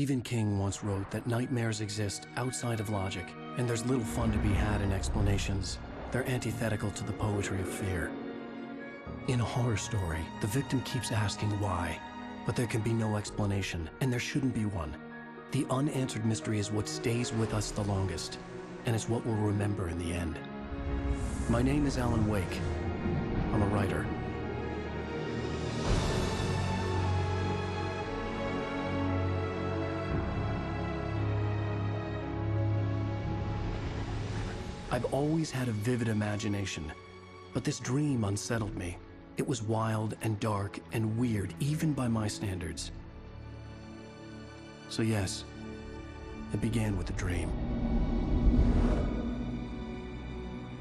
Stephen King once wrote that nightmares exist outside of logic, and there's little fun to be had in explanations. They're antithetical to the poetry of fear. In a horror story, the victim keeps asking why, but there can be no explanation, and there shouldn't be one. The unanswered mystery is what stays with us the longest, and it's what we'll remember in the end. My name is Alan Wake. I'm a writer. I've always had a vivid imagination, but this dream unsettled me. It was wild and dark and weird, even by my standards. So yes, it began with a dream.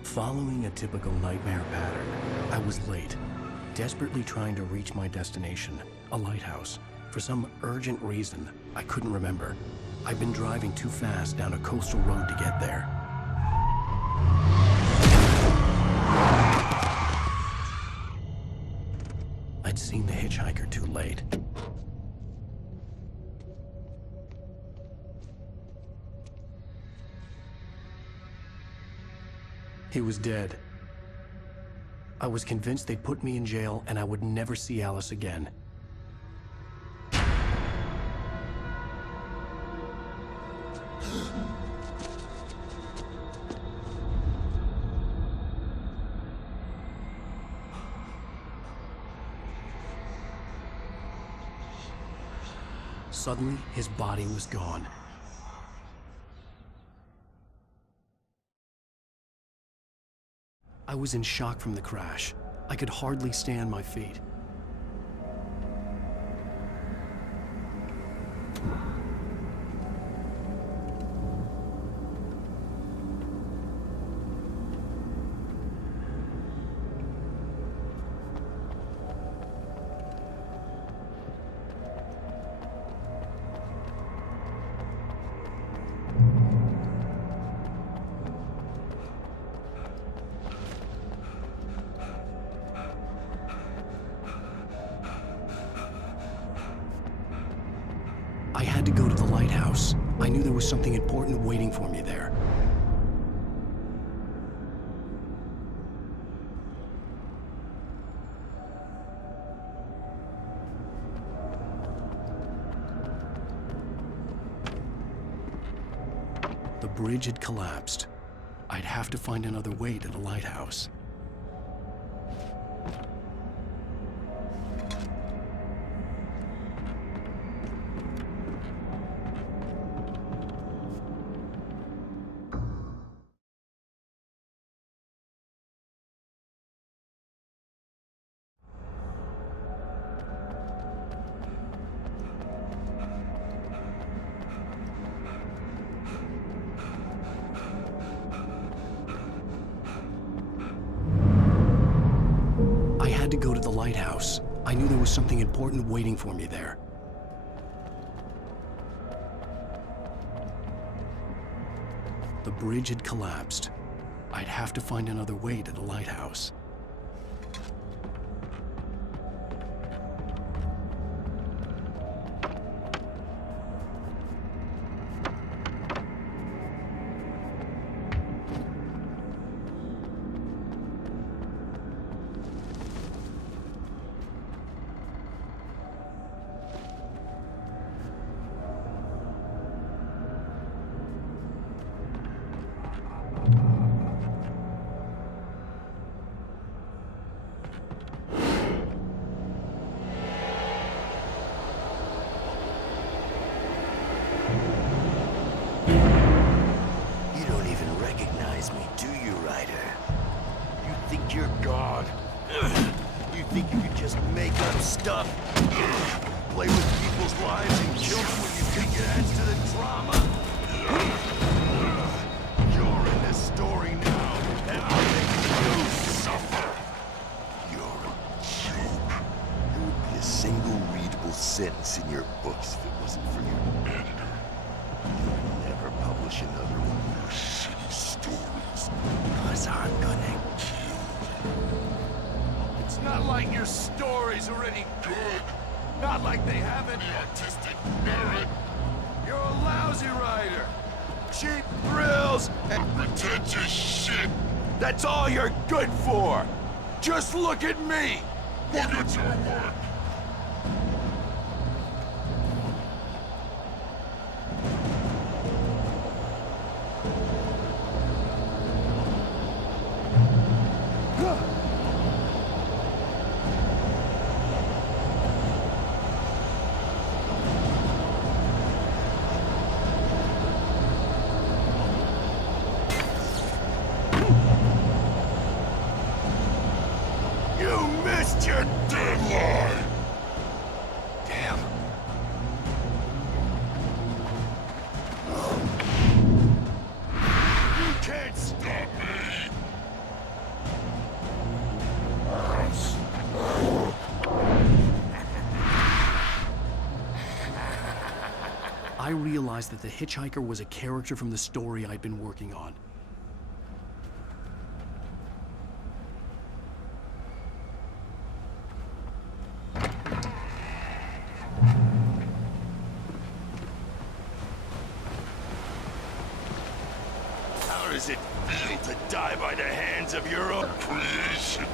Following a typical nightmare pattern, I was late, desperately trying to reach my destination, a lighthouse. For some urgent reason, I couldn't remember. I'd been driving too fast down a coastal road to get there. I'd seen the hitchhiker too late. He was dead. I was convinced they'd put me in jail and I would never see Alice again. Suddenly, his body was gone. I was in shock from the crash. I could hardly stay on my feet. I had to go to the lighthouse. I knew there was something important waiting for me there. The bridge had collapsed. I'd have to find another way to the lighthouse. To go to the lighthouse. I knew there was something important waiting for me there. The bridge had collapsed. I'd have to find another way to the lighthouse. Stuff. Play with people's lives and kill them when you think it adds to the drama. You're in this story now, and I'll make you suffer. You're a joke. There would be a single readable sentence in your books if it wasn't for your editor. You'll never publish another one of your shitty stories. Because I'm gonna kill you. It's not like your story's already good. Not like they have any artistic merit. a lousy rider. Cheap thrills and pretentious shit. That's all you're good for. Just look at me. Look at your work. You missed your deadline! Damn. You can't stop me! I realized that the hitchhiker was a character from the story I'd been working on. How does it feel to die by the hands of your own creation?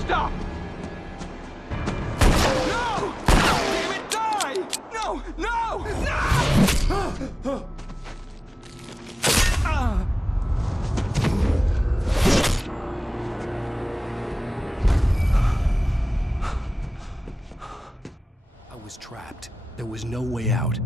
Stop! No! Damn it, die! No! No! No! I was trapped. There was no way out.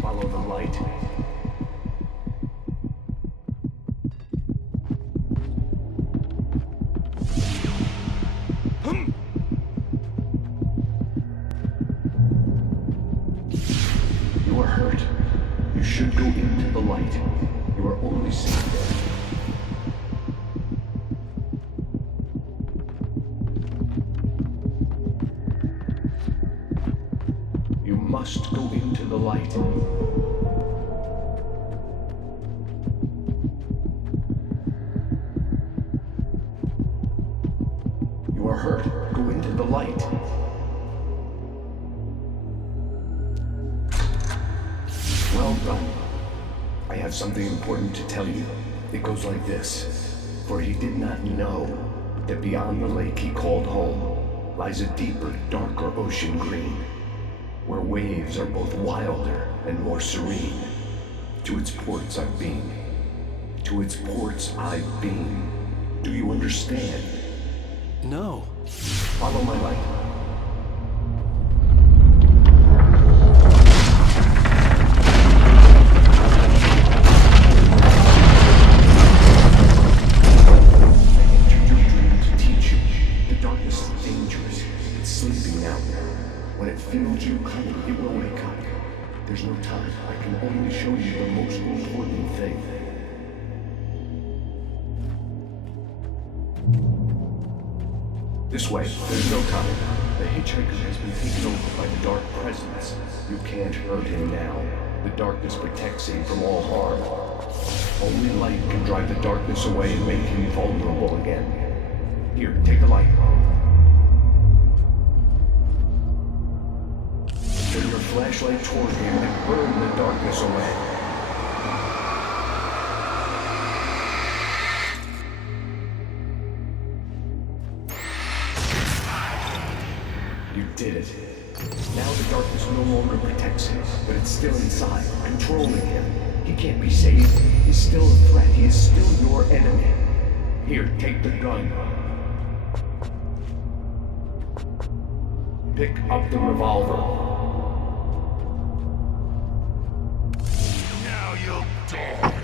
Follow the light. You are hurt. You should go into the light. You are only safe there. You must go into the light. You are hurt. Go into the light. Well done. I have something important to tell you. It goes like this. For he did not know that beyond the lake he called home lies a deeper, darker ocean green, where waves are both wilder and more serene. To its ports I've been. To its ports I've been. Do you understand? No. Follow my light. This way. There's no time. The hitchhiker has been taken over by the dark presence. You can't hurt him now. The darkness protects him from all harm. Only light can drive the darkness away and make him vulnerable again. Here, take the light. Turn your flashlight toward him and burn the darkness away. You did it. Now the darkness no longer protects him, but it's still inside, controlling him. He can't be saved. He's still a threat. He is still your enemy. Here, take the gun. Pick up the revolver. Now you'll die.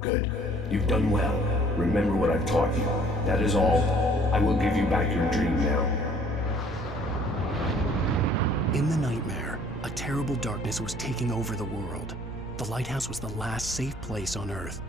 Good. You've done well. Remember what I've taught you. That is all. I will give you back your dream now. In the nightmare, a terrible darkness was taking over the world. The lighthouse was the last safe place on Earth.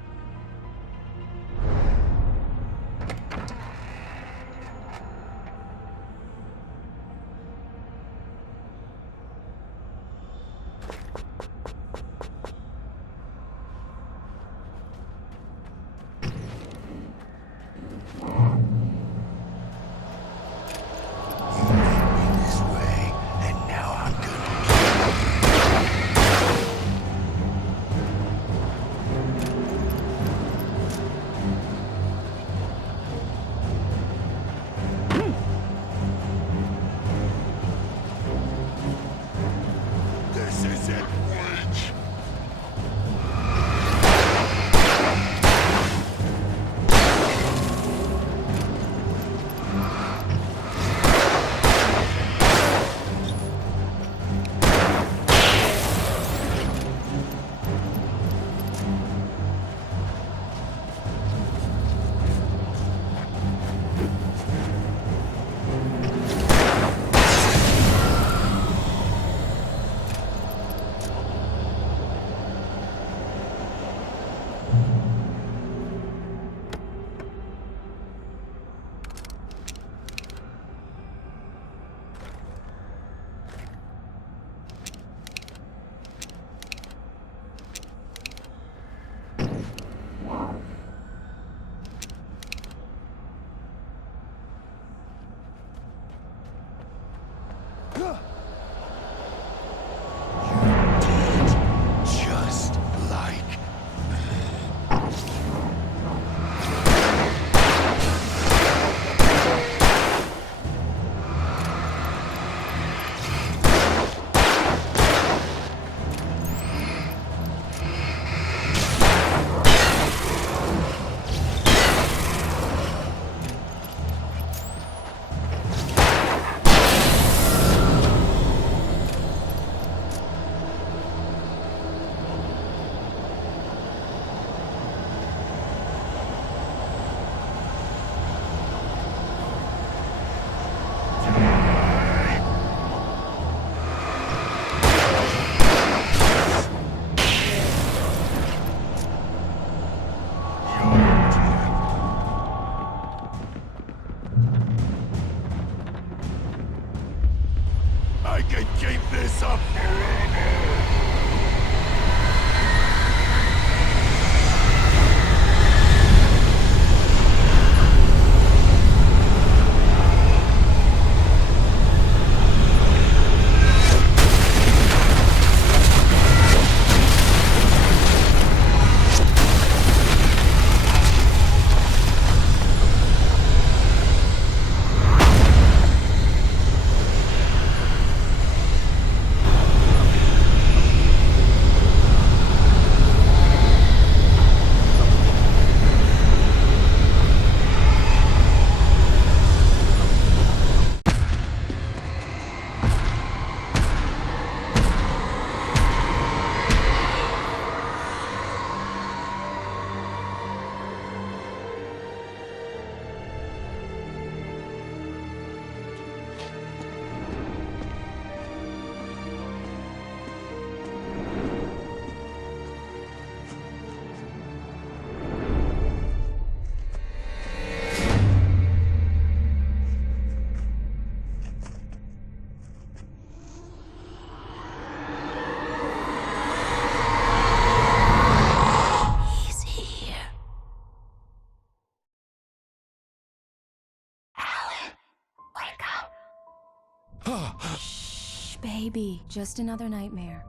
Shh, baby. Just another nightmare.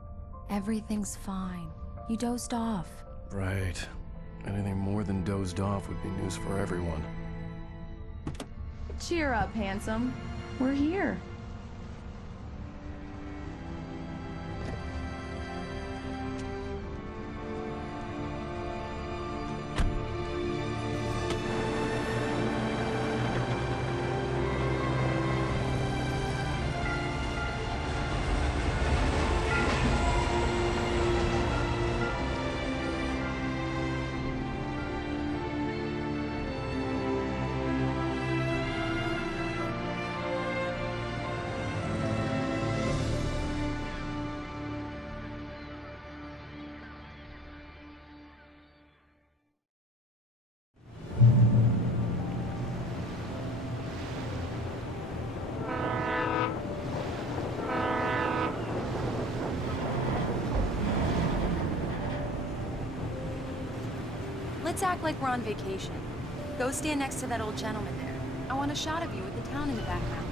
Everything's fine. You dozed off. Right. Anything more than dozed off would be news for everyone. Cheer up, handsome. We're here. Let's act like we're on vacation. Go stand next to that old gentleman there. I want a shot of you with the town in the background.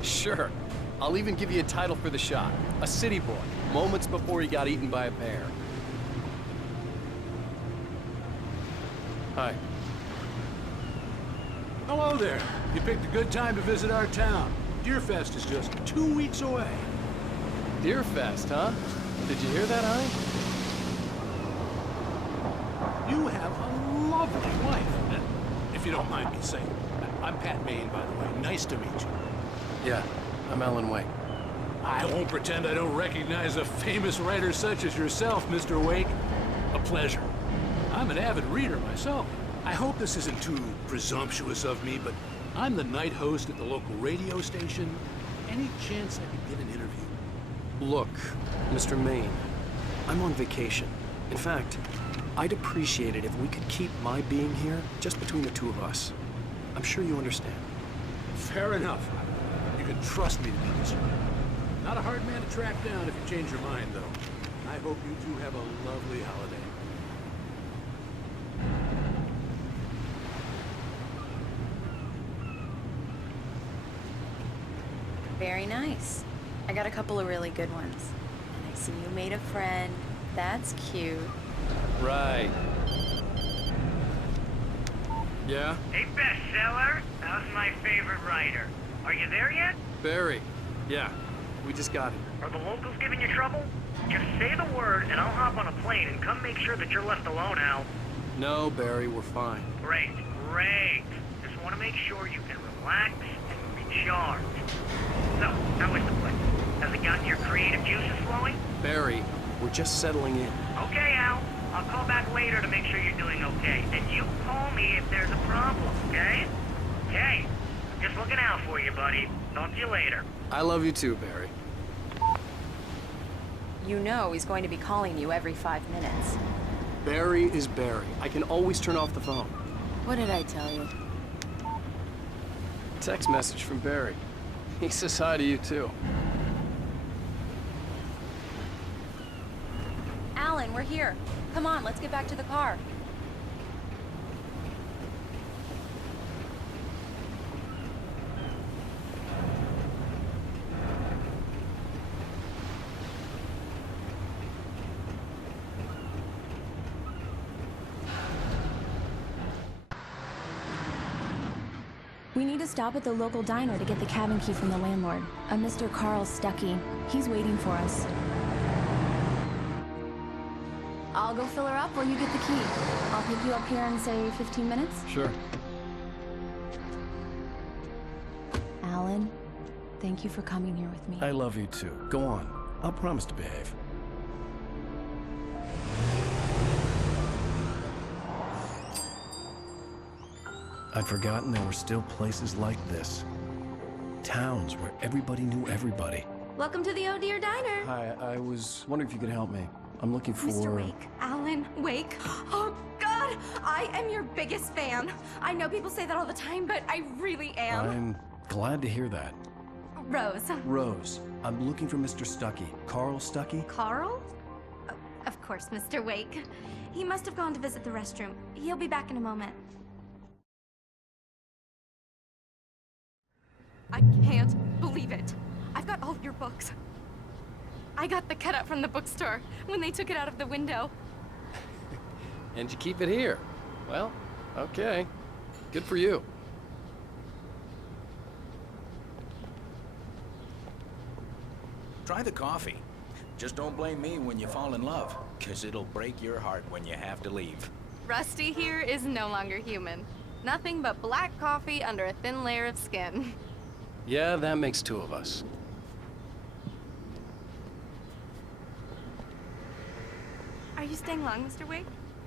Sure. I'll even give you a title for the shot. A city boy, moments before he got eaten by a bear. Hi. Hello there. You picked a good time to visit our town. Deerfest is just 2 weeks away. Deerfest, huh? Did you hear that, Hi? You have a lovely wife, if you don't mind me saying. I'm Pat Maine, by the way. Nice to meet you. Yeah, I'm Alan Wake. I won't pretend I don't recognize a famous writer such as yourself, Mr. Wake. A pleasure. I'm an avid reader myself. I hope this isn't too presumptuous of me, but I'm the night host at the local radio station. Any chance I could get an interview? Look, Mr. Maine, I'm on vacation. In fact, I'd appreciate it if we could keep my being here just between the two of us. I'm sure you understand. Fair enough. You can trust me to be this way. Not a hard man to track down if you change your mind, though. I hope you two have a lovely holiday. Very nice. I got a couple of really good ones. And I see you made a friend. That's cute. Right. Yeah? Hey, bestseller. How's my favorite writer? Are you there yet? Barry. Yeah, we just got here. Are the locals giving you trouble? Just say the word and I'll hop on a plane and come make sure that you're left alone, Al. No, Barry, we're fine. Great, great. Just want to make sure you can relax and recharge. So, how is the place? Has it gotten your creative juices flowing? Barry, we're just settling in. Okay, Al. I'll call back later to make sure you're doing okay. And you call me if there's a problem, okay? Okay. Just looking out for you, buddy. Talk to you later. I love you too, Barry. You know he's going to be calling you every 5 minutes. Barry is Barry. I can always turn off the phone. What did I tell you? Text message from Barry. He says hi to you too. Alan, we're here. Come on, let's get back to the car. We need to stop at the local diner to get the cabin key from the landlord, a Mr. Carl Stuckey. He's waiting for us. I'll go fill her up while you get the key. I'll pick you up here in, say, 15 minutes? Sure. Alan, thank you for coming here with me. I love you too. Go on. I'll promise to behave. I'd forgotten there were still places like this. Towns where everybody knew everybody. Welcome to the Oh Dear Diner. Hi, I was wondering if you could help me. I'm looking for... Mr. Wake. Alan Wake. Oh, God! I am your biggest fan. I know people say that all the time, but I really am. I'm glad to hear that. Rose. Rose, I'm looking for Mr. Stuckey. Carl Stuckey? Carl? Oh, of course, Mr. Wake. He must have gone to visit the restroom. He'll be back in a moment. I can't believe it. I've got all All your books. I got the cutout from the bookstore when they took it out of the window. And you keep it here. Well, okay. Good for you. Try the coffee. Just don't blame me when you fall in love, 'cause it'll break your heart when you have to leave. Rusty here is no longer human. Nothing but black coffee under a thin layer of skin. Yeah, that makes two of us. Are you staying long, Mr. Wake?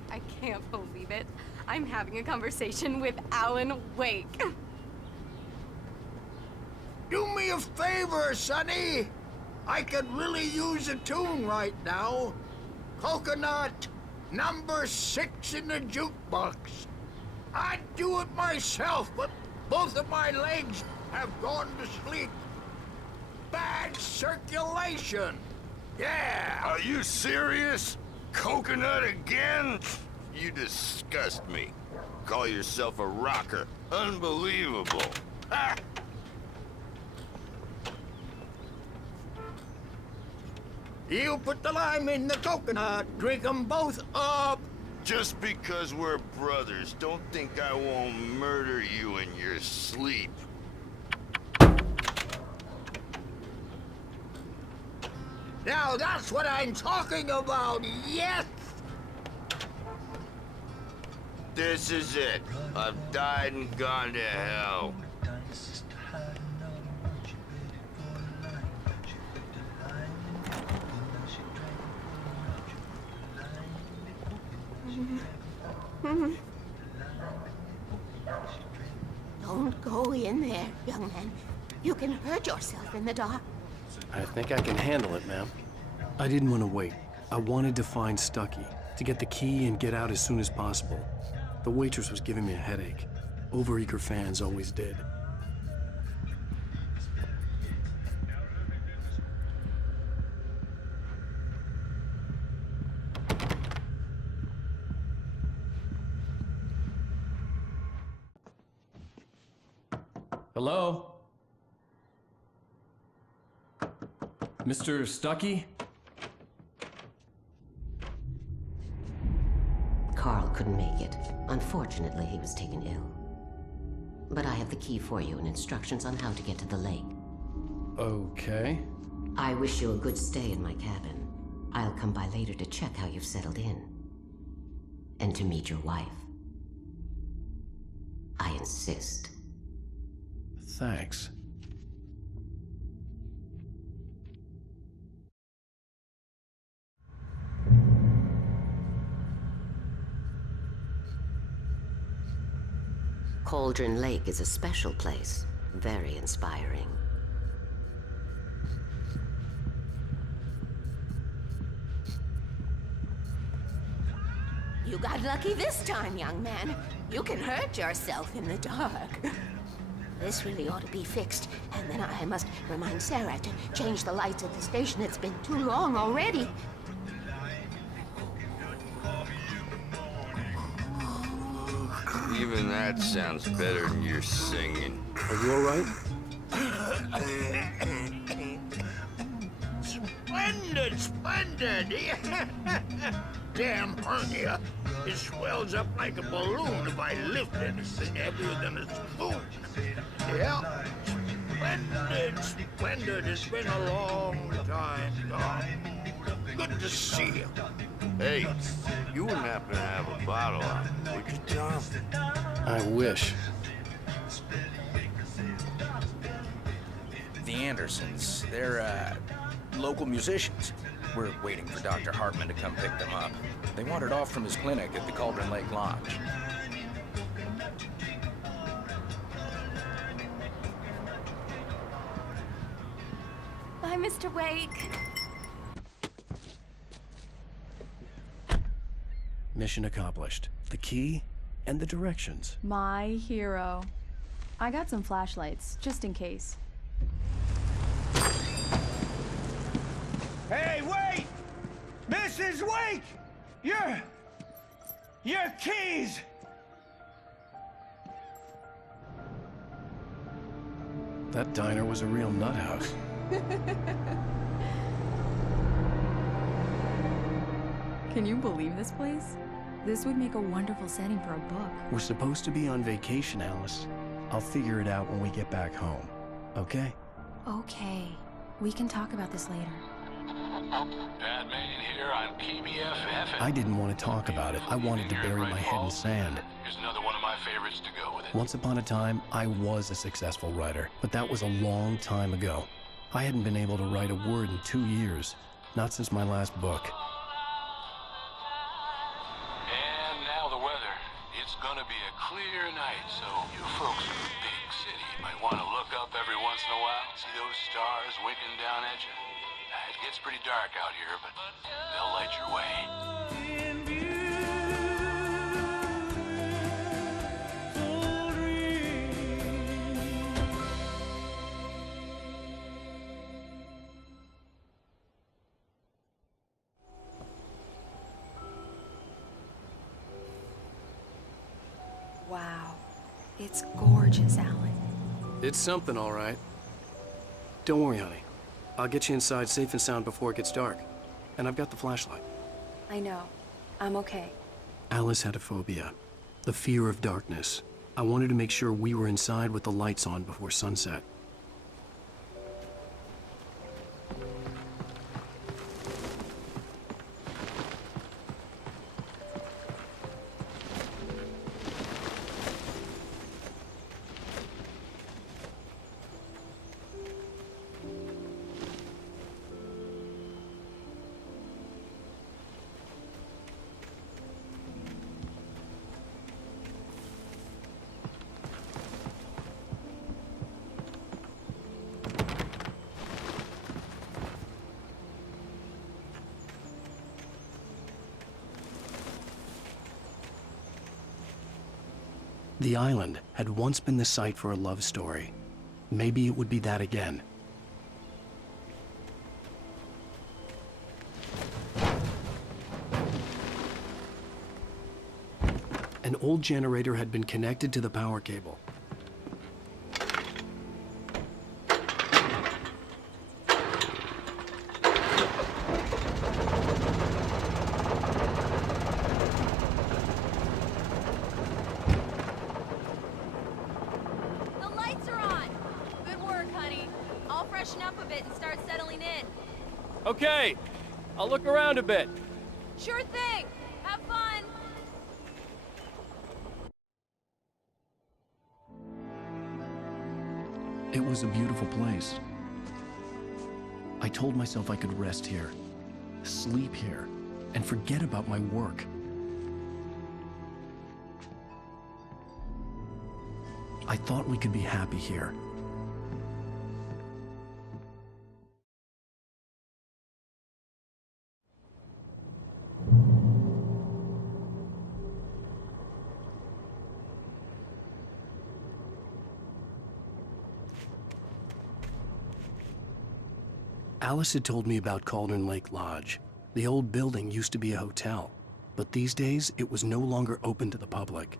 I can't believe it. I'm having a conversation with Alan Wake. Do me a favor, Sonny. I could really use a tune right now. Coconut, number 6 in the jukebox. I'd do it myself, but both of my legs have gone to sleep. Bad circulation. Yeah. Are you serious? Coconut again? You disgust me. Call yourself a rocker. Unbelievable. Ha! You put the lime in the coconut. Drink 'em both up. Just because we're brothers, don't think I won't murder you in your sleep. Now that's what I'm talking about, yes! This is it. I've died and gone to hell. Don't go in there, young man. You can hurt yourself in the dark. I think I can handle it, ma'am. I didn't want to wait. I wanted to find Stucky, to get the key and get out as soon as possible. The waitress was giving me a headache. Overeager fans always did. Hello? Mr. Stucky? Carl couldn't make it. Unfortunately, he was taken ill. But I have the key for you and instructions on how to get to the lake. Okay. I wish you a good stay in my cabin. I'll come by later to check how you've settled in. And to meet your wife. I insist. Thanks. Cauldron Lake is a special place. Very inspiring. You got lucky this time, young man. You can hurt yourself in the dark. This really ought to be fixed, and then I must remind Sarah to change the lights at the station. It's been too long already. Even that sounds better than your singing. Are you all right? Splendid, splendid! Damn hernia. It swells up like a balloon if I lift anything heavier than a spoon. Yeah. Splendid, splendid. It's been a long time, Doc. Good to see you. Hey, you wouldn't happen to have a bottle on, would you, Tom? I wish. The Andersons, they're, local musicians. We're waiting for Dr. Hartman to come pick them up. They wandered off from his clinic at the Cauldron Lake Lodge. Bye, Mr. Wake. Mission accomplished. The key and the directions. My hero. I got some flashlights, just in case. Hey, wait! Mrs. Wake! Your keys! That diner was a real nut house. Can you believe this place? This would make a wonderful setting for a book. We're supposed to be on vacation, Alice. I'll figure it out when we get back home, okay? Okay. We can talk about this later. Batman here on PBFF. I didn't want to talk about it. I wanted to bury my head in sand. Here's another one of my favorites to go with it. Once upon a time, I was a successful writer, but that was a long time ago. I hadn't been able to write a word in 2 years, not since my last book. And now the weather. It's gonna be a clear night, so you folks in the big city might want to look up every once in a while, see those stars winking down at you. It gets pretty dark out here, but they'll light your way. Wow. It's gorgeous, Alan. It's something, all right. Don't worry, honey. I'll get you inside safe and sound before it gets dark. And I've got the flashlight. I know. I'm okay. Alice had a phobia. The fear of darkness. I wanted to make sure we were inside with the lights on before sunset. The island had once been the site for a love story. Maybe it would be that again. An old generator had been connected to the power cable. Okay, I'll look around a bit. Sure thing. Have fun. It was a beautiful place. I told myself I could rest here, sleep here, and forget about my work. I thought we could be happy here. Alice had told me about Cauldron Lake Lodge. The old building used to be a hotel, but these days it was no longer open to the public.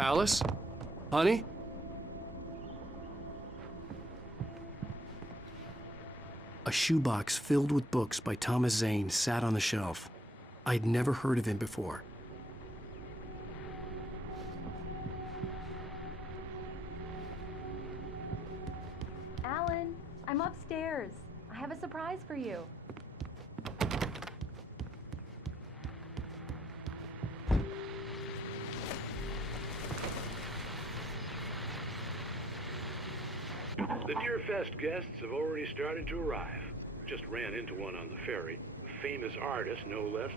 Alice? Honey? A shoebox filled with books by Thomas Zane sat on the shelf. I'd never heard of him before. Alan, I'm upstairs. I have a surprise for you. The Deerfest guests have already started to arrive. Just ran into one on the ferry. Famous artist, no less.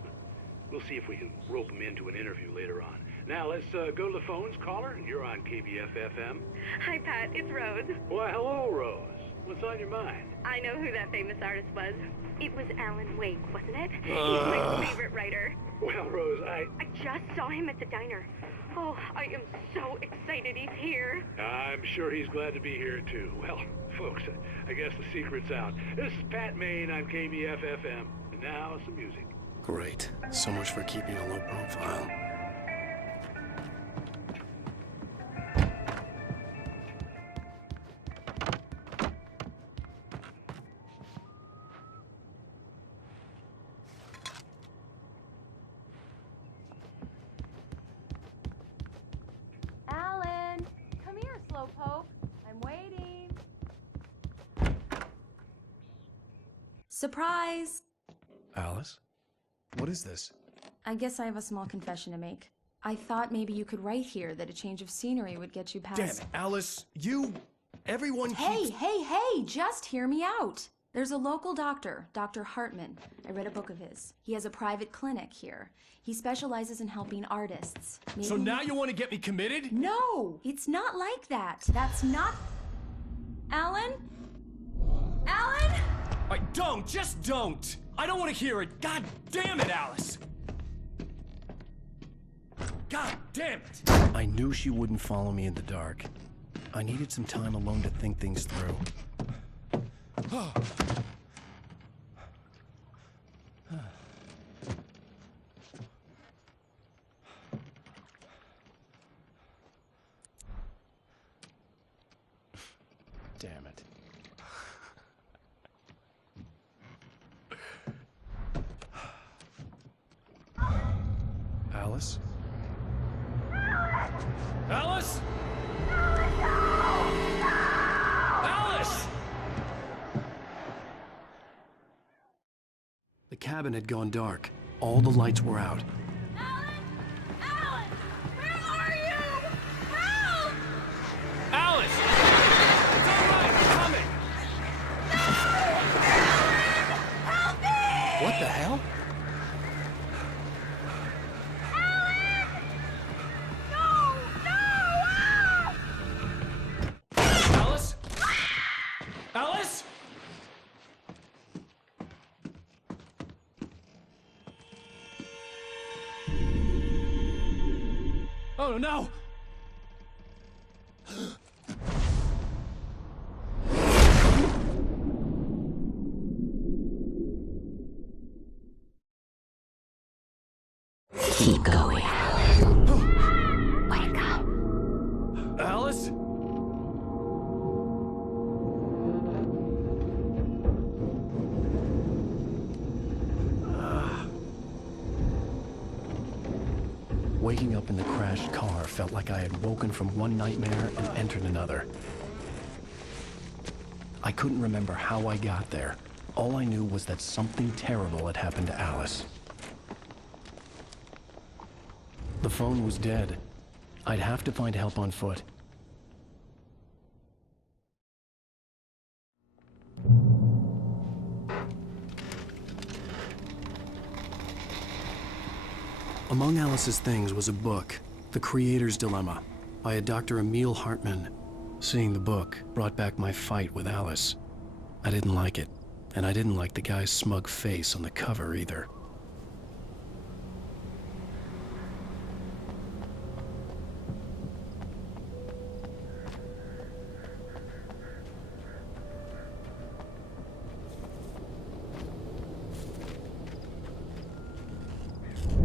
We'll see if we can rope him into an interview later on. Now, let's go to the phones. Caller, you're on KBF-FM. Hi, Pat. It's Rose. Why, hello, Rose. What's on your mind? I know who that famous artist was. It was Alan Wake, wasn't it? He's my favorite writer. Well, Rose, I just saw him at the diner. Oh, I am so excited he's here. I'm sure he's glad to be here, too. Well, folks, I guess the secret's out. This is Pat Maine on KBF-FM. And now, some music. Great. So much for keeping a low profile. Alan! Come here, Slowpoke. I'm waiting. Surprise! Alice? What is this? I guess I have a small confession to make. I thought maybe you could write here that a change of scenery would get you past... Damn it, Alice! Everyone Hey, keeps... hey! Just hear me out! There's a local doctor, Dr. Hartman. I read a book of his. He has a private clinic here. He specializes in helping artists. Maybe So now you want to get me committed? No! It's not like that. That's not... Alan? Alan? Just don't! I don't want to hear it! God damn it, Alice! God damn it! I knew she wouldn't follow me in the dark. I needed some time alone to think things through. Damn it. Alice? Alice? Alice! The cabin had gone dark. All the lights were out. Alan! Where are you? Help! Alice! It's all right, I'm coming! Help me! What the hell? Alice? Alice? Oh no! Keep going, Alan. Wake up. Alice? Waking up in the crashed car felt like I had woken from one nightmare and entered another. I couldn't remember how I got there. All I knew was that something terrible had happened to Alice. The phone was dead. I'd have to find help on foot. Among Alice's things was a book, The Creator's Dilemma, by a Dr. Emil Hartman. Seeing the book brought back my fight with Alice. I didn't like it, and I didn't like the guy's smug face on the cover either.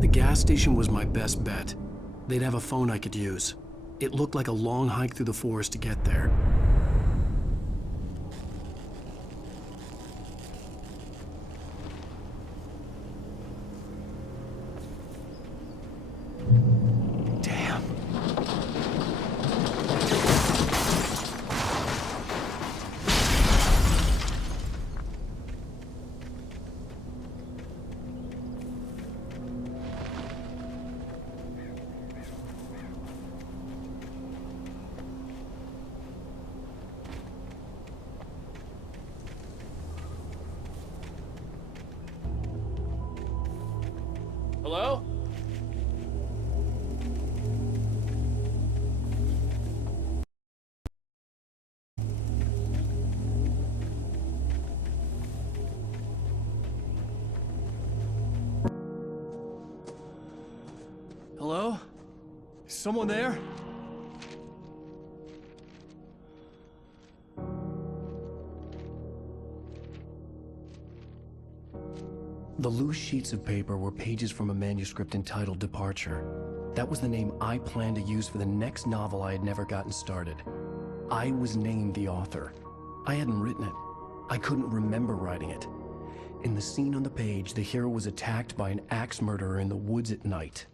The gas station was my best bet. They'd have a phone I could use. It looked like a long hike through the forest to get there. Damn. Hello? Hello? Is someone there? The loose sheets of paper were pages from a manuscript entitled Departure. That was the name I planned to use for the next novel I had never gotten started. I was named the author. I hadn't written it. I couldn't remember writing it. In the scene on the page, the hero was attacked by an axe murderer in the woods at night.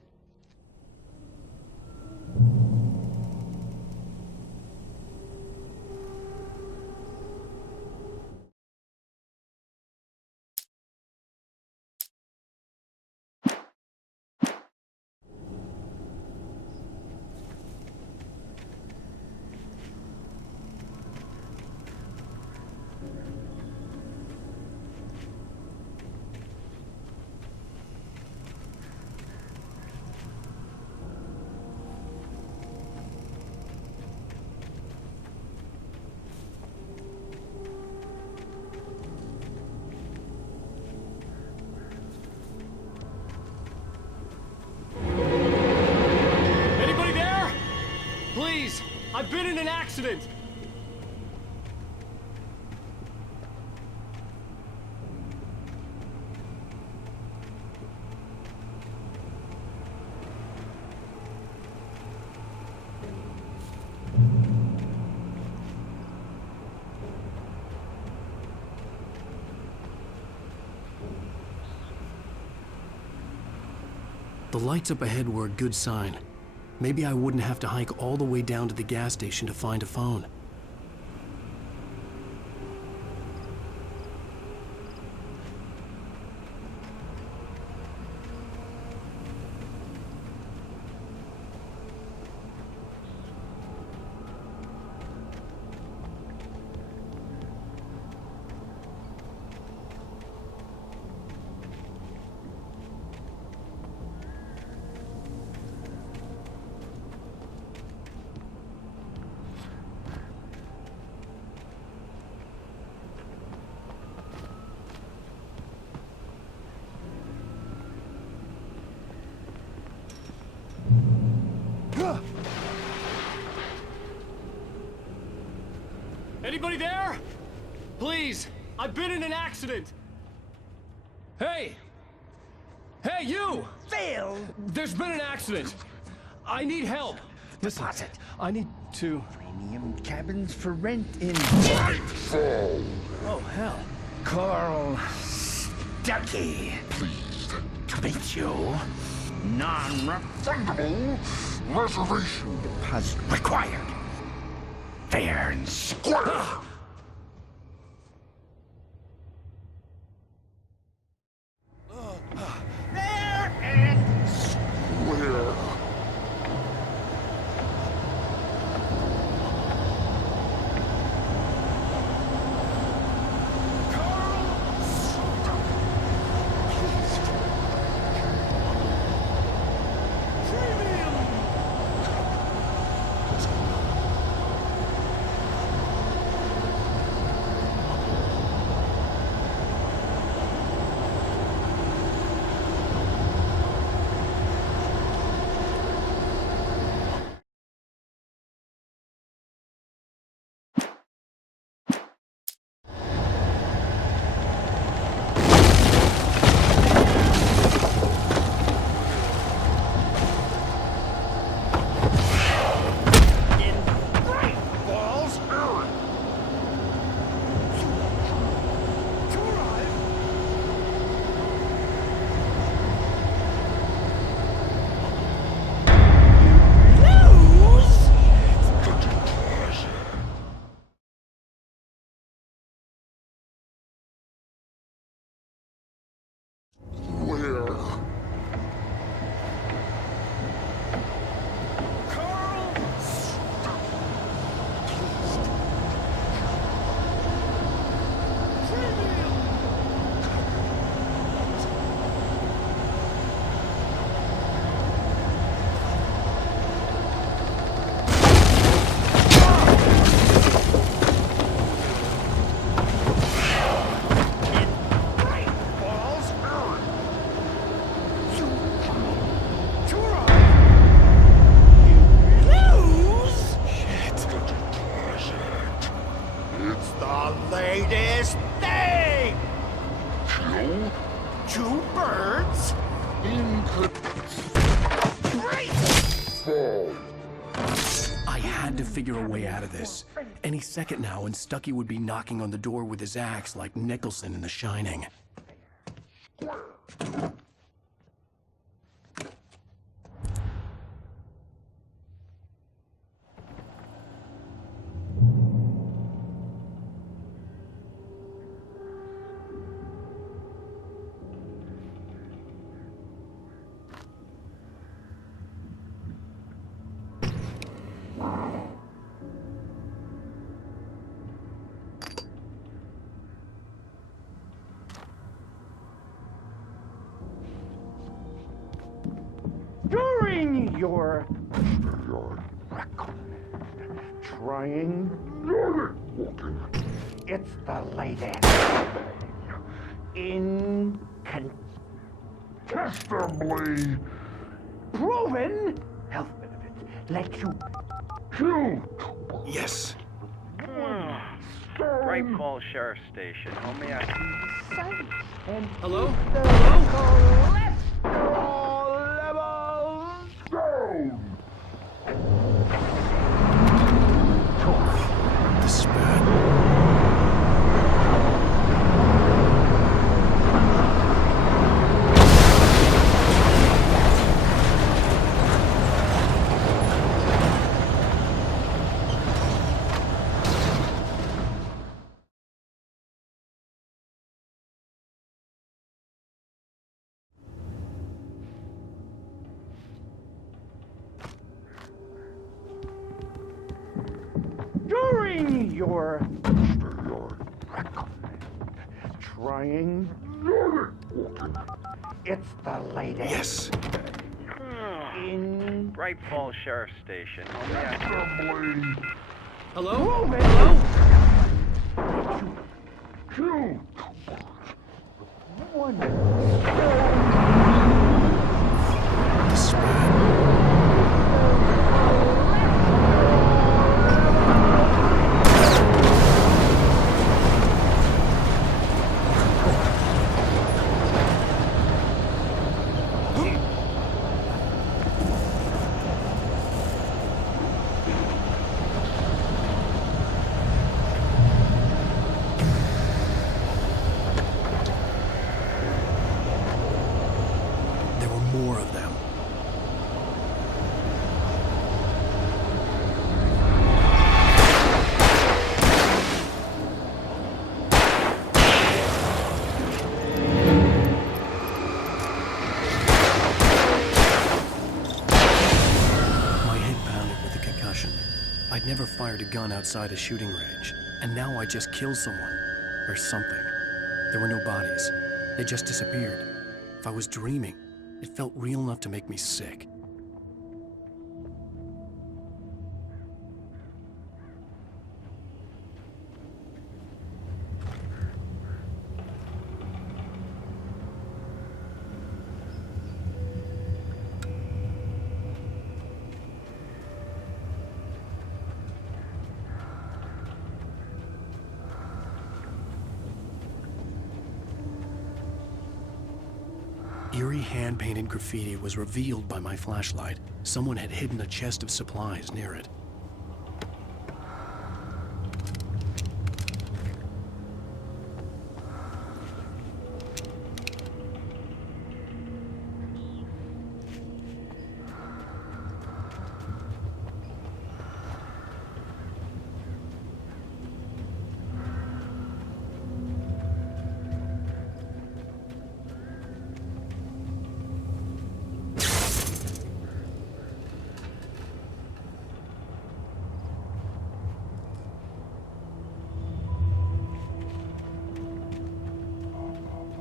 Anybody there? Please, I've been in an accident. The lights up ahead were a good sign. Maybe I wouldn't have to hike all the way down to the gas station to find a phone. Anybody there? Please, I've been in an accident. Hey! Hey, you! Phil! There's been an accident. I need help. Listen, I need to... Premium cabins for rent in... Oh, hell. Carl Stuckey. Pleased To meet you. Non-refundable reservation deposit required. Fair and square. Fair and where? words. I had to figure a way out of this. Any second now, and Stucky would be knocking on the door with his axe like Nicholson in The Shining. During your record, trying, it's the latest. Incontestably proven health benefits let you kill. Yes. Great Falls Sheriff Station. How may I... Hello? Cholesterol levels down. The spat. During your record, trying, it's the latest. Yes. Great Falls Sheriff Station. How may I... Hello? Proven. Hello? One. The spat. There were more of them. My head pounded with the concussion. I'd never fired a gun outside a shooting range, and now I just killed someone. Or something. There were no bodies. They just disappeared. If I was dreaming, it felt real enough to make me sick. Eerie hand-painted graffiti was revealed by my flashlight. Someone had hidden a chest of supplies near it.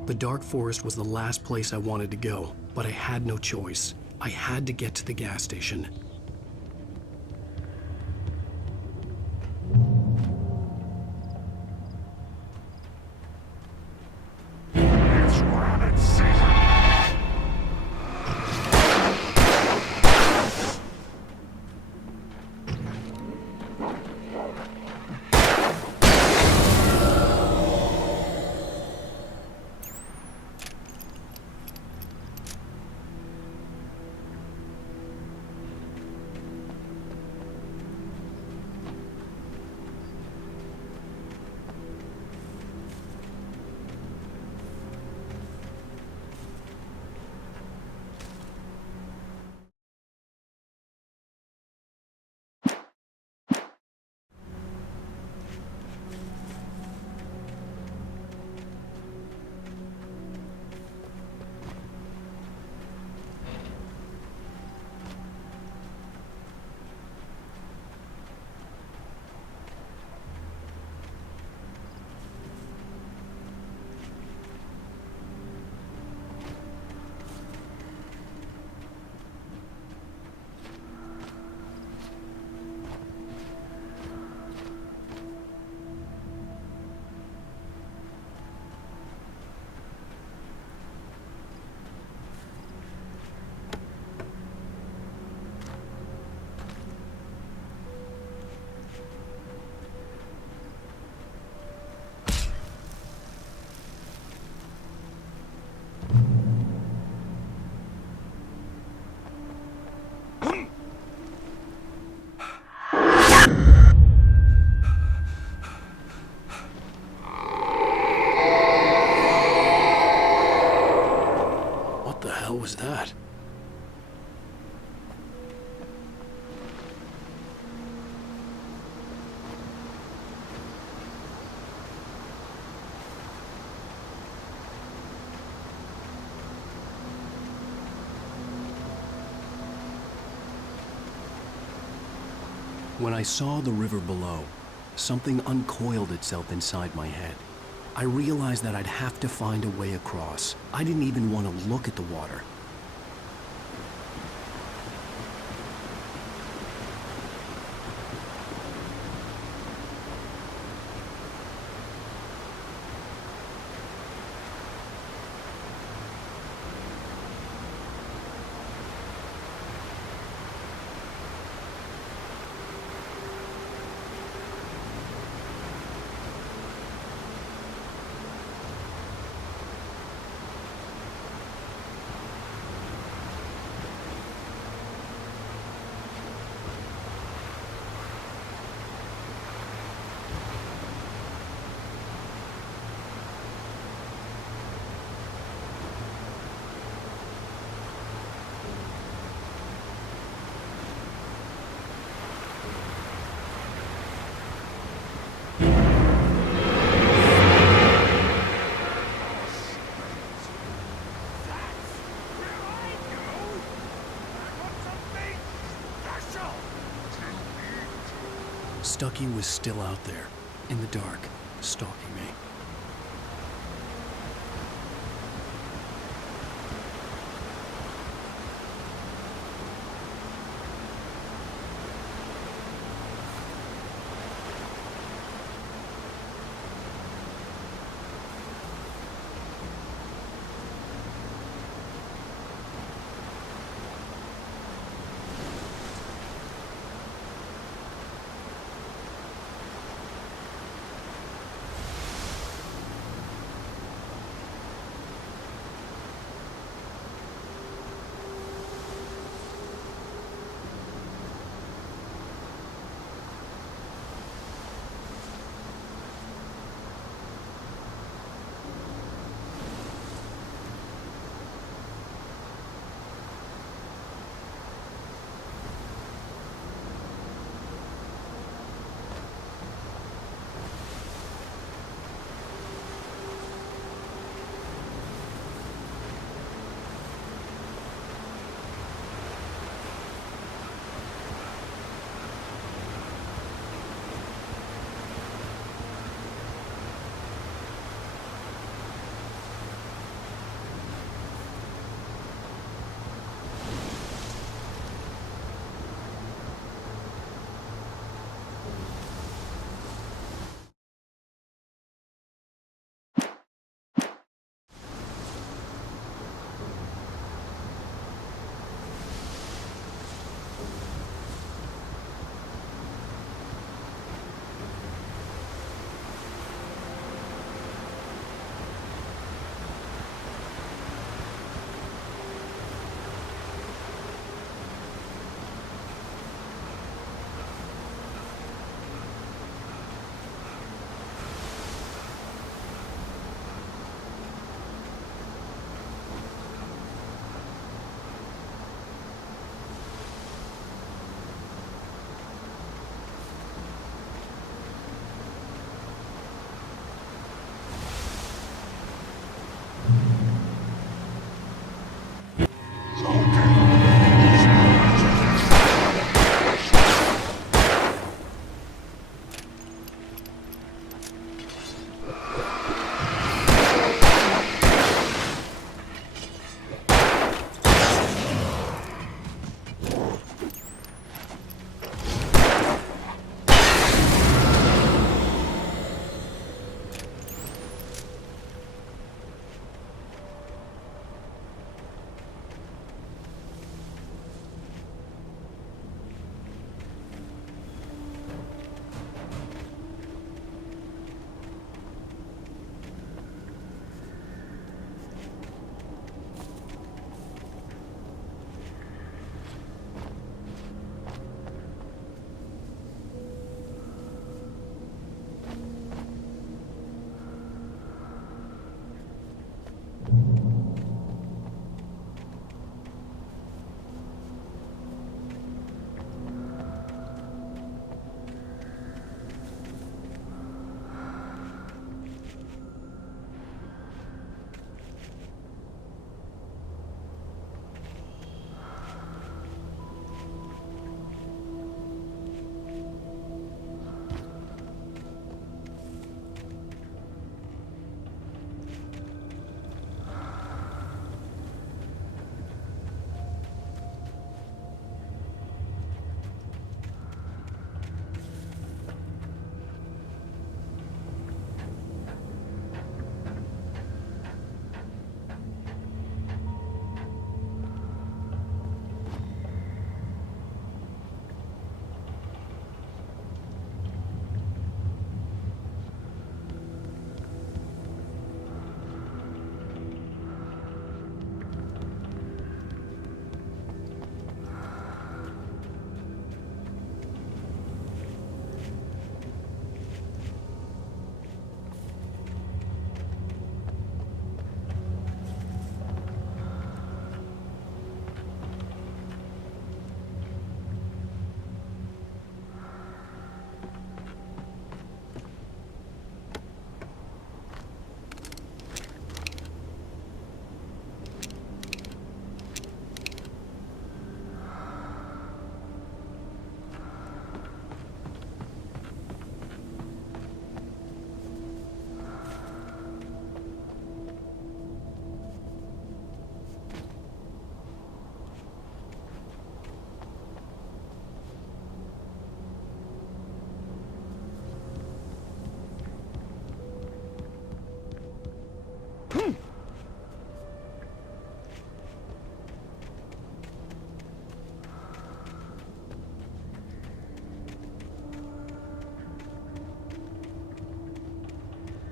The dark forest was the last place I wanted to go, but I had no choice. I had to get to the gas station. hell was that? When I saw the river below, something uncoiled itself inside my head. I realized that I'd have to find a way across. I didn't even want to look at the water. Stucky was still out there, in the dark, stalking me.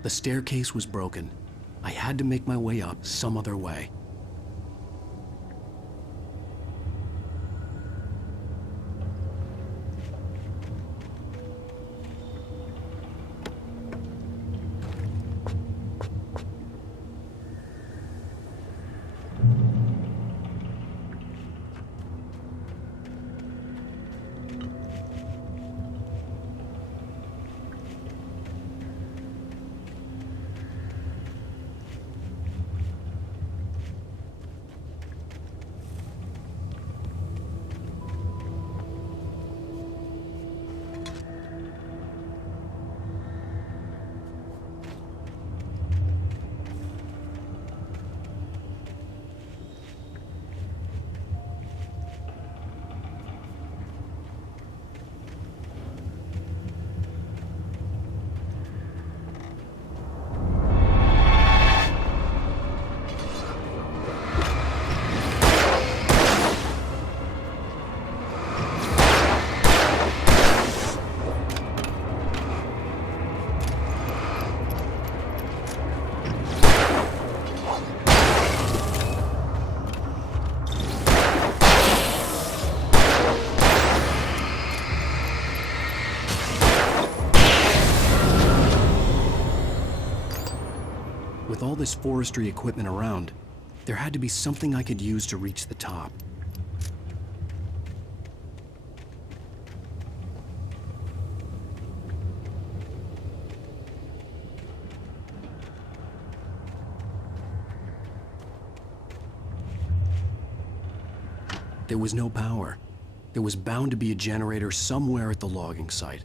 The staircase was broken. I had to make my way up some other way. With all this forestry equipment around, there had to be something I could use to reach the top. There was no power. There was bound to be a generator somewhere at the logging site.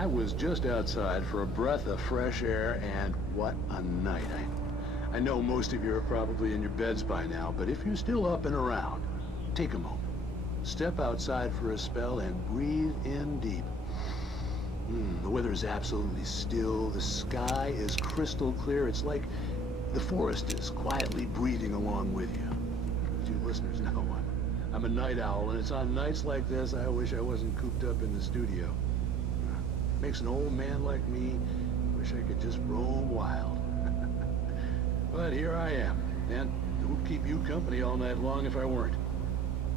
I was just outside for a breath of fresh air, and what a night. I know most of you are probably in your beds by now, but if you're still up and around, take a moment. Step outside for a spell and breathe in deep. The weather is absolutely still. The sky is crystal clear. It's like the forest is quietly breathing along with you. As you listeners know, I'm a night owl, and it's on nights like this I wish I wasn't cooped up in the studio. Makes an old man like me wish I could just roam wild. But here I am, and it would keep you company all night long if I weren't.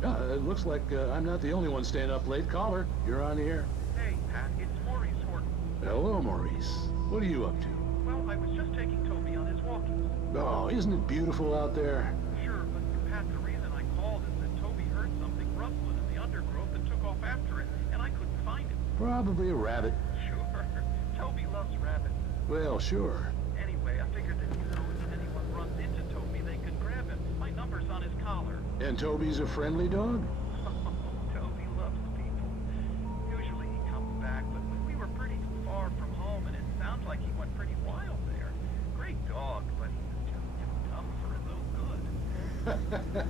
It looks like I'm not the only one staying up late. Caller, you're on the air. Hey, Pat, it's Maurice Horton. Hello, Maurice. What are you up to? Well, I was just taking Toby on his walkies. Oh, isn't it beautiful out there? Sure, but Pat, the reason I called is that Toby heard something rustling in the undergrowth and took off after it, and I couldn't find it. Probably a rabbit. Sure. Toby loves rabbits. Well, sure. Anyway, I figured that, if anyone runs into Toby, they can grab him. My number's on his collar. And Toby's a friendly dog? Toby loves people. Usually he comes back, but we were pretty far from home, and it sounds like he went pretty wild there. Great dog, but he's just too tough for his own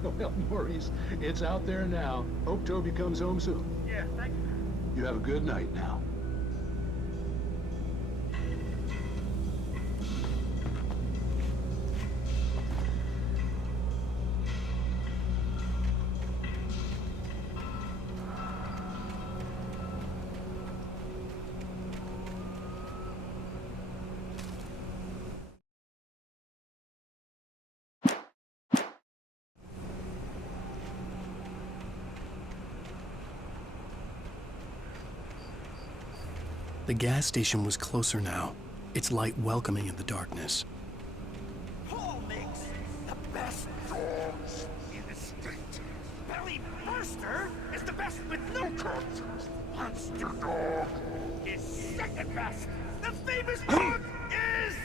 good. Well, Maurice, it's out there now. Hope Toby comes home soon. Yeah, thanks. You have a good night now. The gas station was closer now, its light welcoming in the darkness. Paul makes the best dogs in the state. Belly Burster is the best with no contest. Monster Dog is second best. The famous dog is...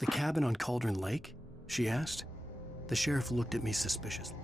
The cabin on Cauldron Lake? She asked. The sheriff looked at me suspiciously.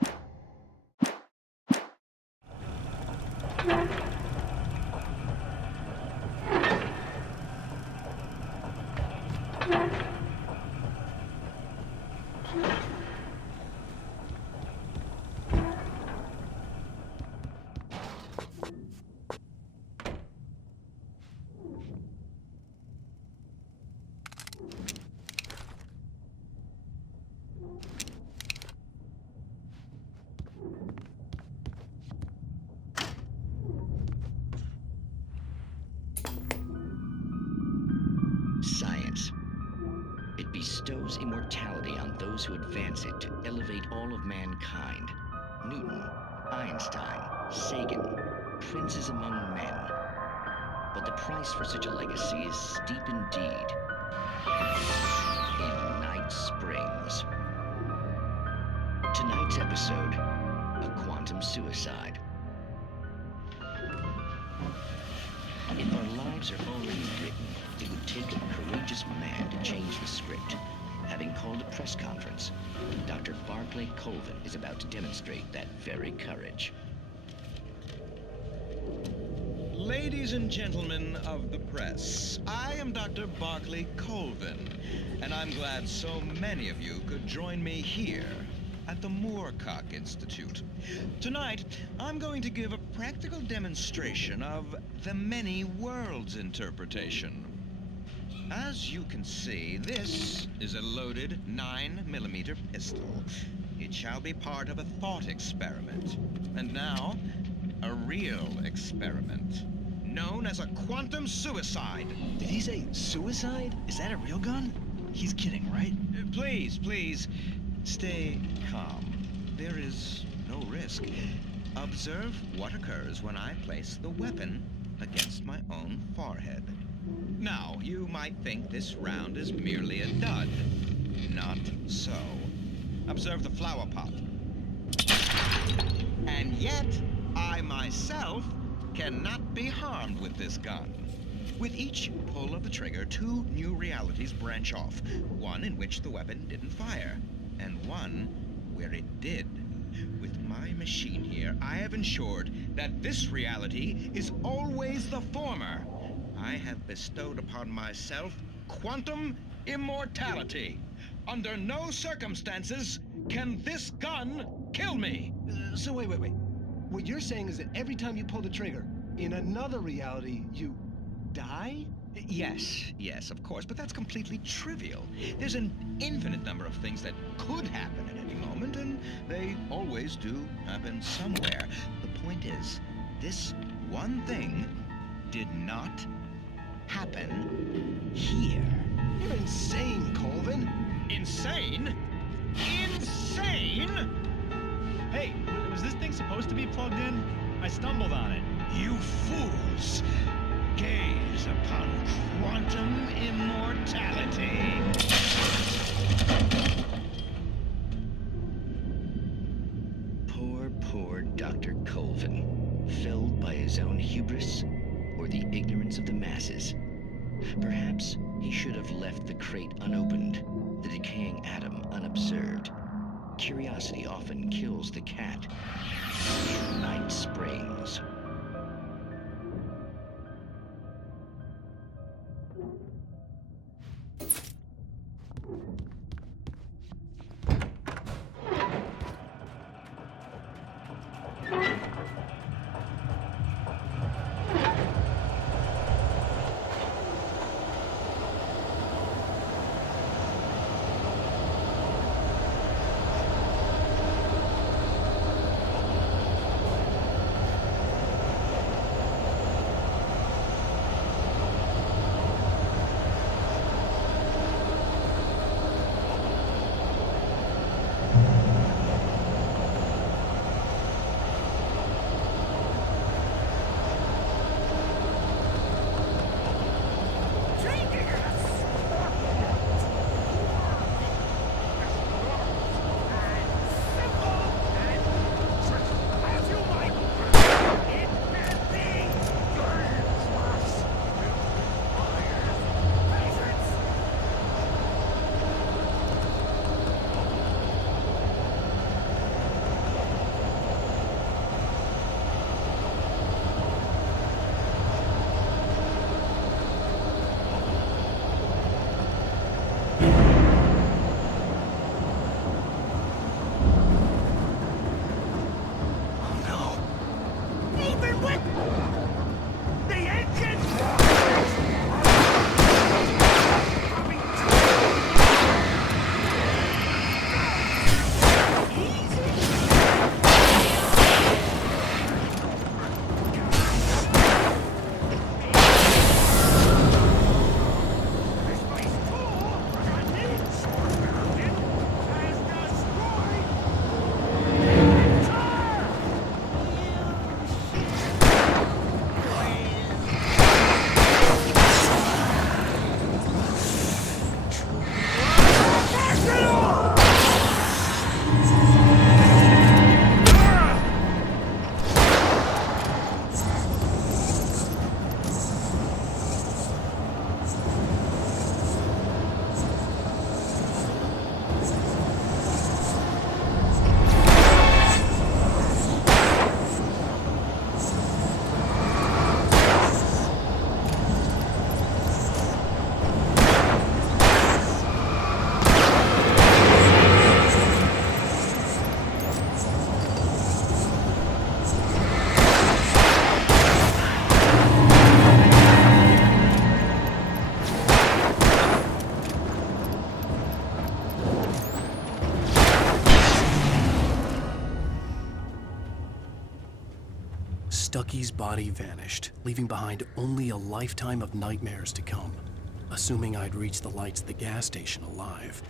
Science. It bestows immortality on those who advance it to elevate all of mankind. Newton, Einstein, Sagan, princes among men. But the price for such a legacy is steep indeed. In Night Springs. Tonight's episode, a quantum suicide. If our lives are already written, it would take a courageous man to change the script. Having called a press conference, Dr. Barclay Colvin is about to demonstrate that very courage. Ladies and gentlemen of the press, I am Dr. Barclay Colvin, and I'm glad so many of you could join me here at the Moorcock Institute. Tonight, I'm going to give a practical demonstration of the many worlds interpretation. As you can see, this is a loaded 9mm pistol. It shall be part of a thought experiment. And now, a real experiment, known as a quantum suicide. Did he say suicide? Is that a real gun? He's kidding, right? Please, stay calm. There is no risk. Observe what occurs when I place the weapon against my own forehead. Now, you might think this round is merely a dud. Not so. Observe the flower pot. And yet, I myself cannot be harmed with this gun. With each pull of the trigger, two new realities branch off. One in which the weapon didn't fire, and one where it did. With my machine here, I have ensured that this reality is always the former. I have bestowed upon myself quantum immortality. Under no circumstances can this gun kill me. So wait. What you're saying is that every time you pull the trigger, in another reality, you die? Yes, of course, but that's completely trivial. There's an infinite number of things that could happen at any moment, and they always do happen somewhere. The point is, this one thing did not happen here. You're insane, Colvin. Insane? Insane? Hey, was this thing supposed to be plugged in? I stumbled on it. You fools! Gaze upon quantum immortality. Poor Dr. Colvin, felled by his own hubris or the ignorance of the masses. Perhaps he should have left the crate unopened, the decaying atom unobserved. Curiosity often kills the cat. Night Springs. Bucky's body vanished, leaving behind only a lifetime of nightmares to come, assuming I'd reach the lights of the gas station alive.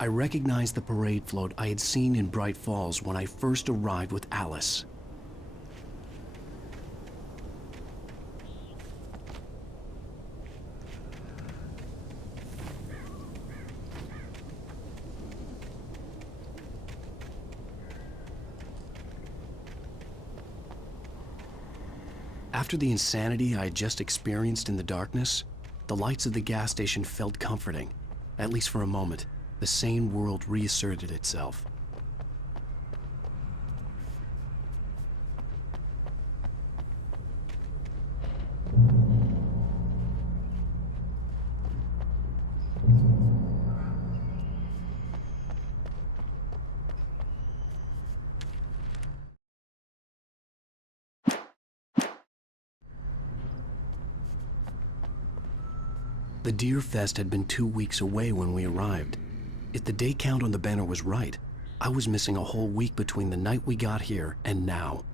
I recognized the parade float I had seen in Bright Falls when I first arrived with Alice. After the insanity I had just experienced in the darkness, the lights of the gas station felt comforting, at least for a moment. The sane world reasserted itself. The Deer Fest had been 2 weeks away when we arrived. If the day count on the banner was right, I was missing a whole week between the night we got here and now.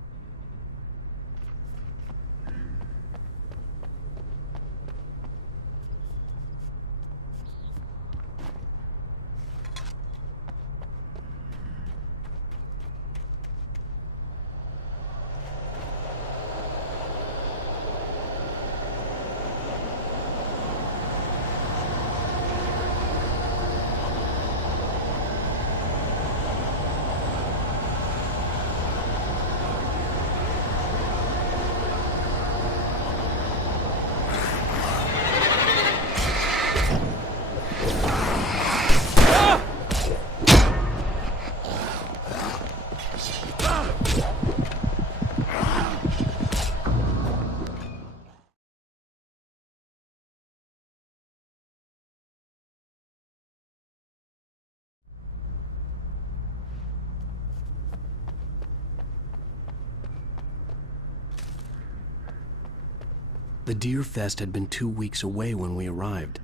The Deer Fest had been 2 weeks away when we arrived.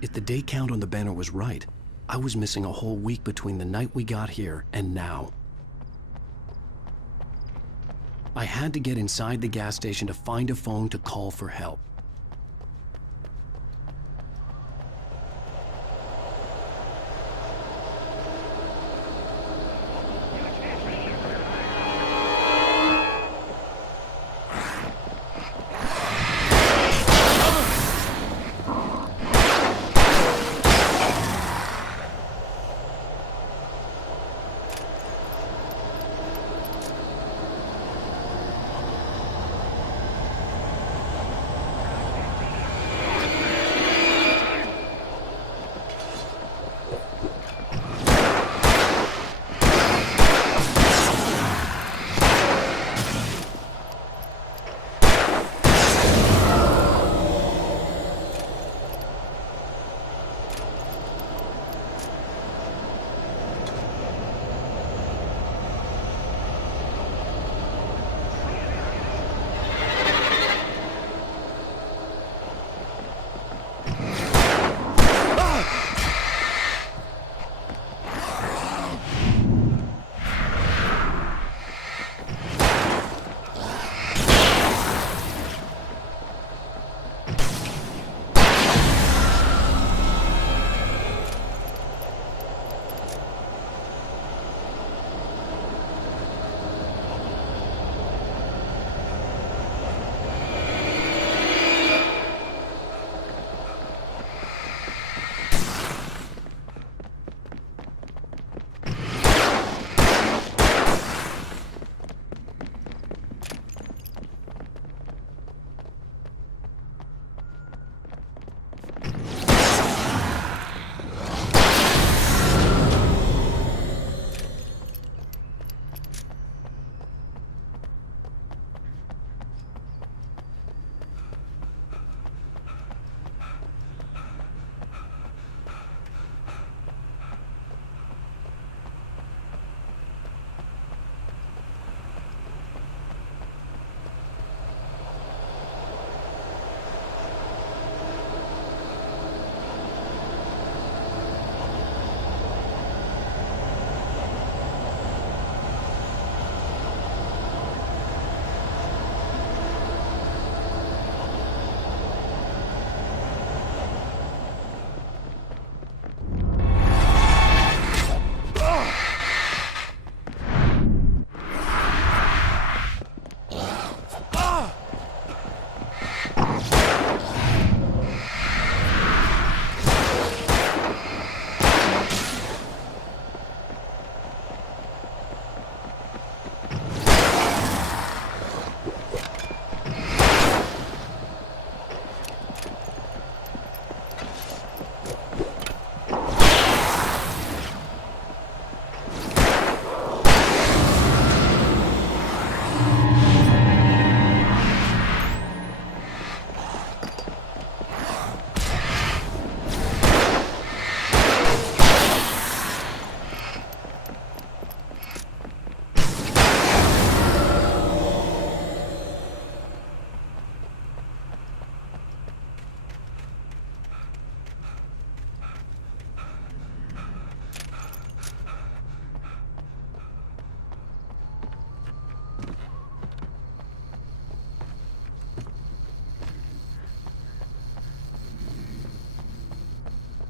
If the day count on the banner was right, I was missing a whole week between the night we got here and now. I had to get inside the gas station to find a phone to call for help.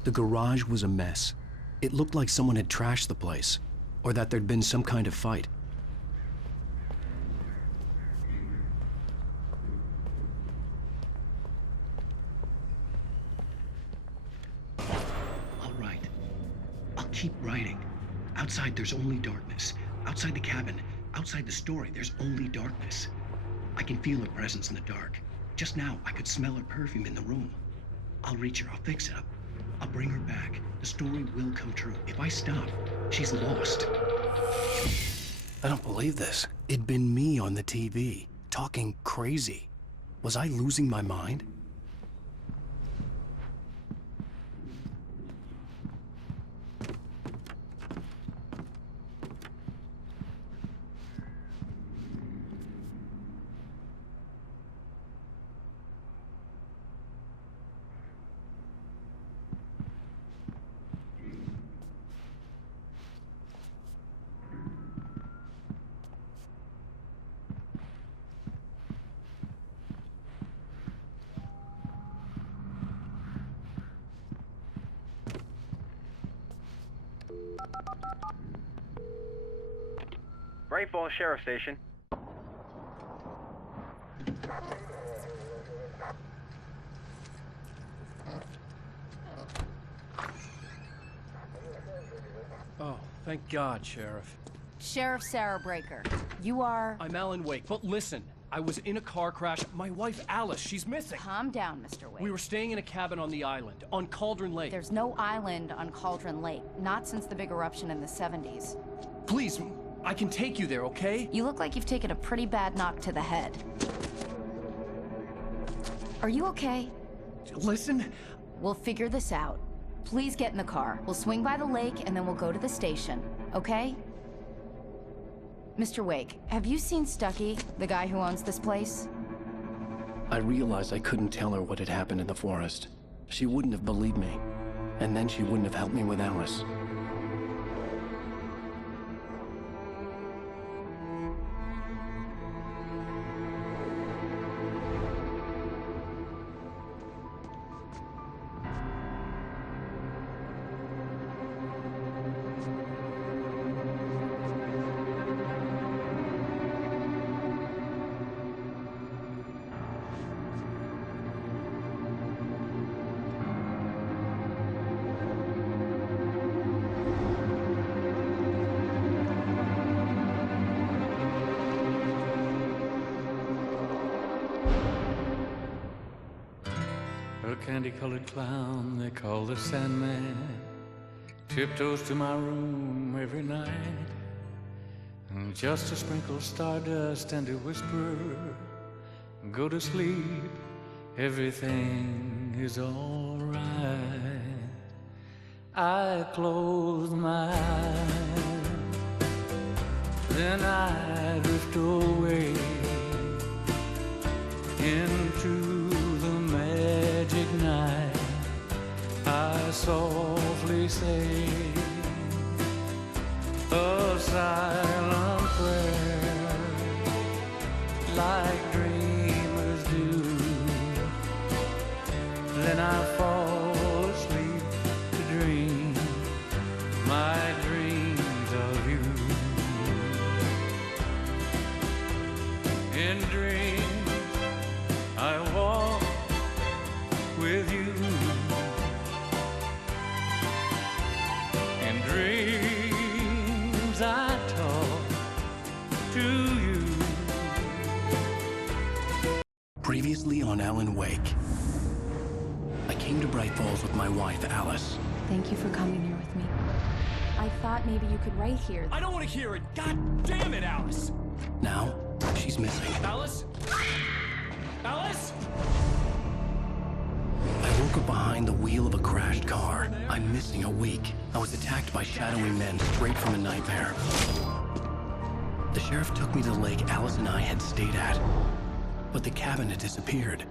The garage was a mess. It looked like someone had trashed the place, or that there'd been some kind of fight. All right. I'll keep writing. Outside, there's only darkness. Outside the cabin, outside the story, there's only darkness. I can feel her presence in the dark. Just now, I could smell her perfume in the room. I'll reach her, I'll fix it up. I'll bring her back. The story will come true. If I stop, she's lost. I don't believe this. It'd been me on the TV, talking crazy. Was I losing my mind? Bright Falls Sheriff Station. Oh, thank God, Sheriff. Sheriff Sarah Breaker. You are... I'm Alan Wake, but listen. I was in a car crash. My wife, Alice, she's missing. Calm down, Mr. Wake. We were staying in a cabin on the island, on Cauldron Lake. There's no island on Cauldron Lake, not since the big eruption in the 70s. Please, I can take you there, okay? You look like you've taken a pretty bad knock to the head. Are you okay? Listen. We'll figure this out. Please get in the car. We'll swing by the lake and then we'll go to the station, okay? Mr. Wake, have you seen Stucky, the guy who owns this place? I realized I couldn't tell her what had happened in the forest. She wouldn't have believed me. And then she wouldn't have helped me with Alice. A candy-colored clown they call the Sandman tiptoes to my room every night, and just to sprinkle stardust and to whisper, go to sleep, everything is all right. I close my eyes, then I drift away into the magic night. I softly say a silent prayer, like dreamers do. Then I fall asleep to dream my dreams of you. In dreams I walk with you. In dreams I talk to you. Previously on Alan Wake. I came to Bright Falls with my wife, Alice. Thank you for coming here with me. I thought maybe you could write here. I don't want to hear it! God damn it, Alice! Now, she's missing. Alice? Alice? I woke up behind the wheel of a crashed car. I'm missing a week. I was attacked by shadowy men straight from a nightmare. The sheriff took me to the lake Alice and I had stayed at, but the cabin had disappeared.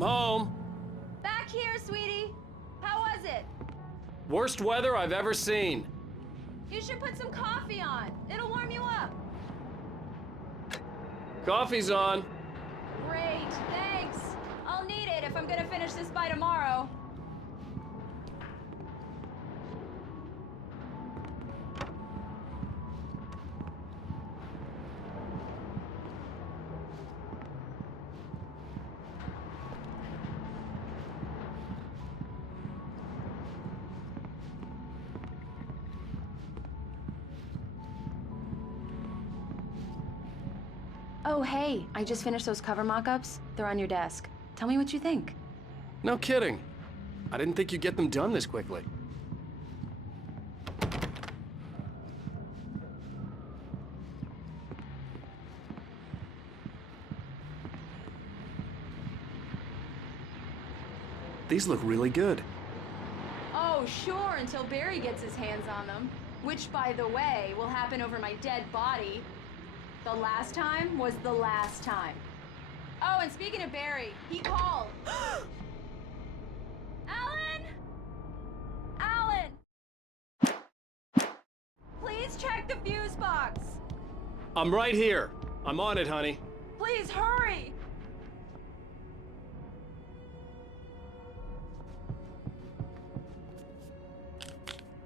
I'm home. Back here, sweetie. How was it? Worst weather I've ever seen. You should put some coffee on. It'll warm you up. Coffee's on. Great, thanks. I'll need it if I'm gonna finish this by tomorrow. Oh, hey, I just finished those cover mock-ups. They're on your desk. Tell me what you think. No kidding. I didn't think you'd get them done this quickly. These look really good. Oh, sure, until Barry gets his hands on them. Which, by the way, will happen over my dead body. The last time was the last time. Oh, and speaking of Barry, he called. Alan! Alan! Please check the fuse box. I'm right here. I'm on it, honey. Please hurry!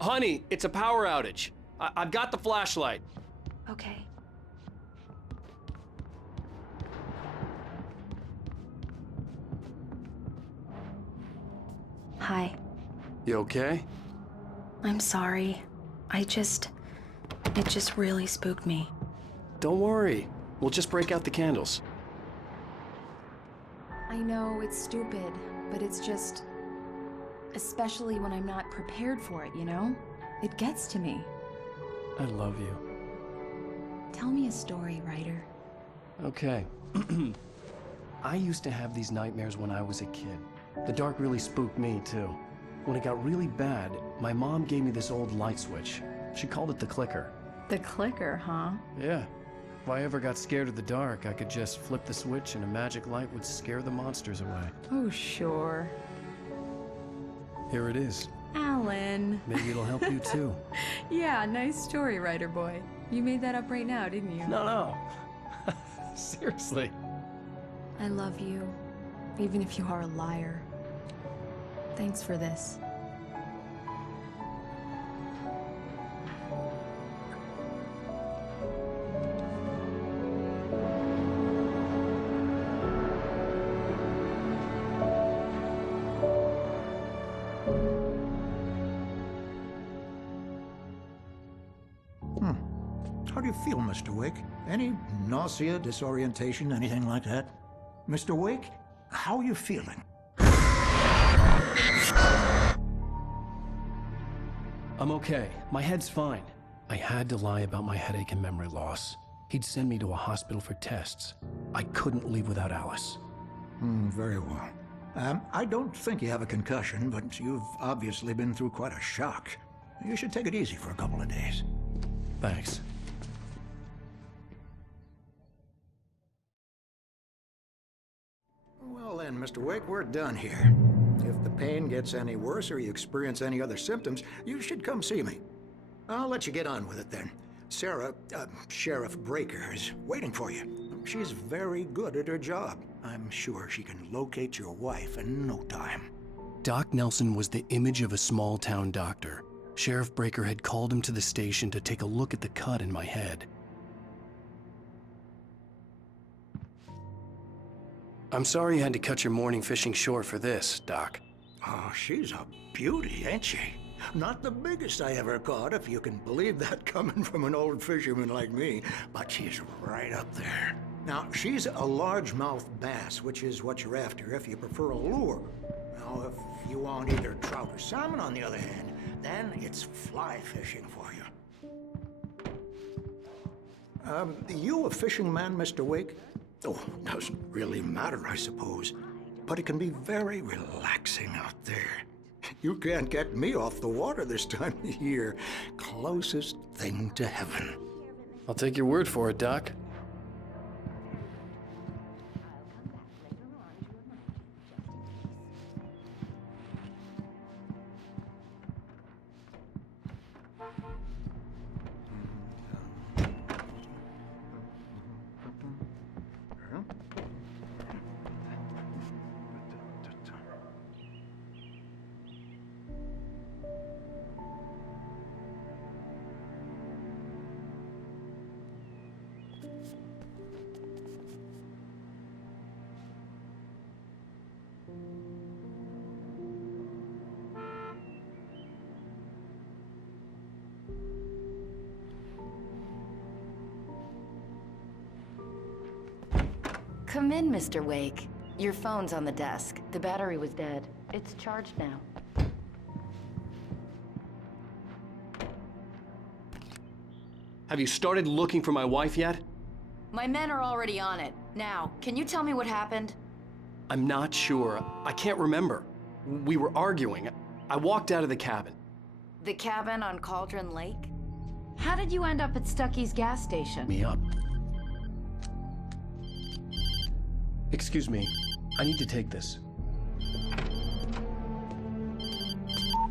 Honey, it's a power outage. I've got the flashlight. Okay. Hi. You okay? I'm sorry. It just really spooked me. Don't worry. We'll just break out the candles. I know it's stupid, but it's just... Especially when I'm not prepared for it, you know? It gets to me. I love you. Tell me a story, writer. Okay. I used to have these nightmares when I was a kid. The dark really spooked me, too. When it got really bad, my mom gave me this old light switch. She called it the clicker. The clicker, huh? Yeah. If I ever got scared of the dark, I could just flip the switch and a magic light would scare the monsters away. Oh, sure. Here it is. Alan. Maybe it'll help you, too. Yeah, nice story, writer boy. You made that up right now, didn't you? No. Seriously. I love you, even if you are a liar. Thanks for this. How do you feel, Mr. Wake? Any nausea, disorientation, anything like that? Mr. Wake, how are you feeling? I'm okay. My head's fine. I had to lie about my headache and memory loss. He'd send me to a hospital for tests. I couldn't leave without Alice. Very well. I don't think you have a concussion, but you've obviously been through quite a shock. You should take it easy for a couple of days. Thanks. Well then, Mr. Wake, we're done here. If the pain gets any worse or you experience any other symptoms, you should come see me. I'll let you get on with it then. Sarah, Sheriff Breaker, is waiting for you. She's very good at her job. I'm sure she can locate your wife in no time. Doc Nelson was the image of a small-town doctor. Sheriff Breaker had called him to the station to take a look at the cut in my head. I'm sorry you had to cut your morning fishing short for this, Doc. Oh, she's a beauty, ain't she? Not the biggest I ever caught, if you can believe that coming from an old fisherman like me, but she's right up there. Now, she's a largemouth bass, which is what you're after if you prefer a lure. Now, if you want either trout or salmon, on the other hand, then it's fly fishing for you. You a fishing man, Mr. Wake? Oh, doesn't really matter, I suppose. But it can be very relaxing out there. You can't get me off the water this time of year. Closest thing to heaven. I'll take your word for it, Doc. Come in, Mr. Wake. Your phone's on the desk. The battery was dead. It's charged now. Have you started looking for my wife yet? My men are already on it. Now, can you tell me what happened? I'm not sure. I can't remember. We were arguing. I walked out of the cabin. The cabin on Cauldron Lake? How did you end up at Stucky's gas station? Me up. Excuse me. I need to take this.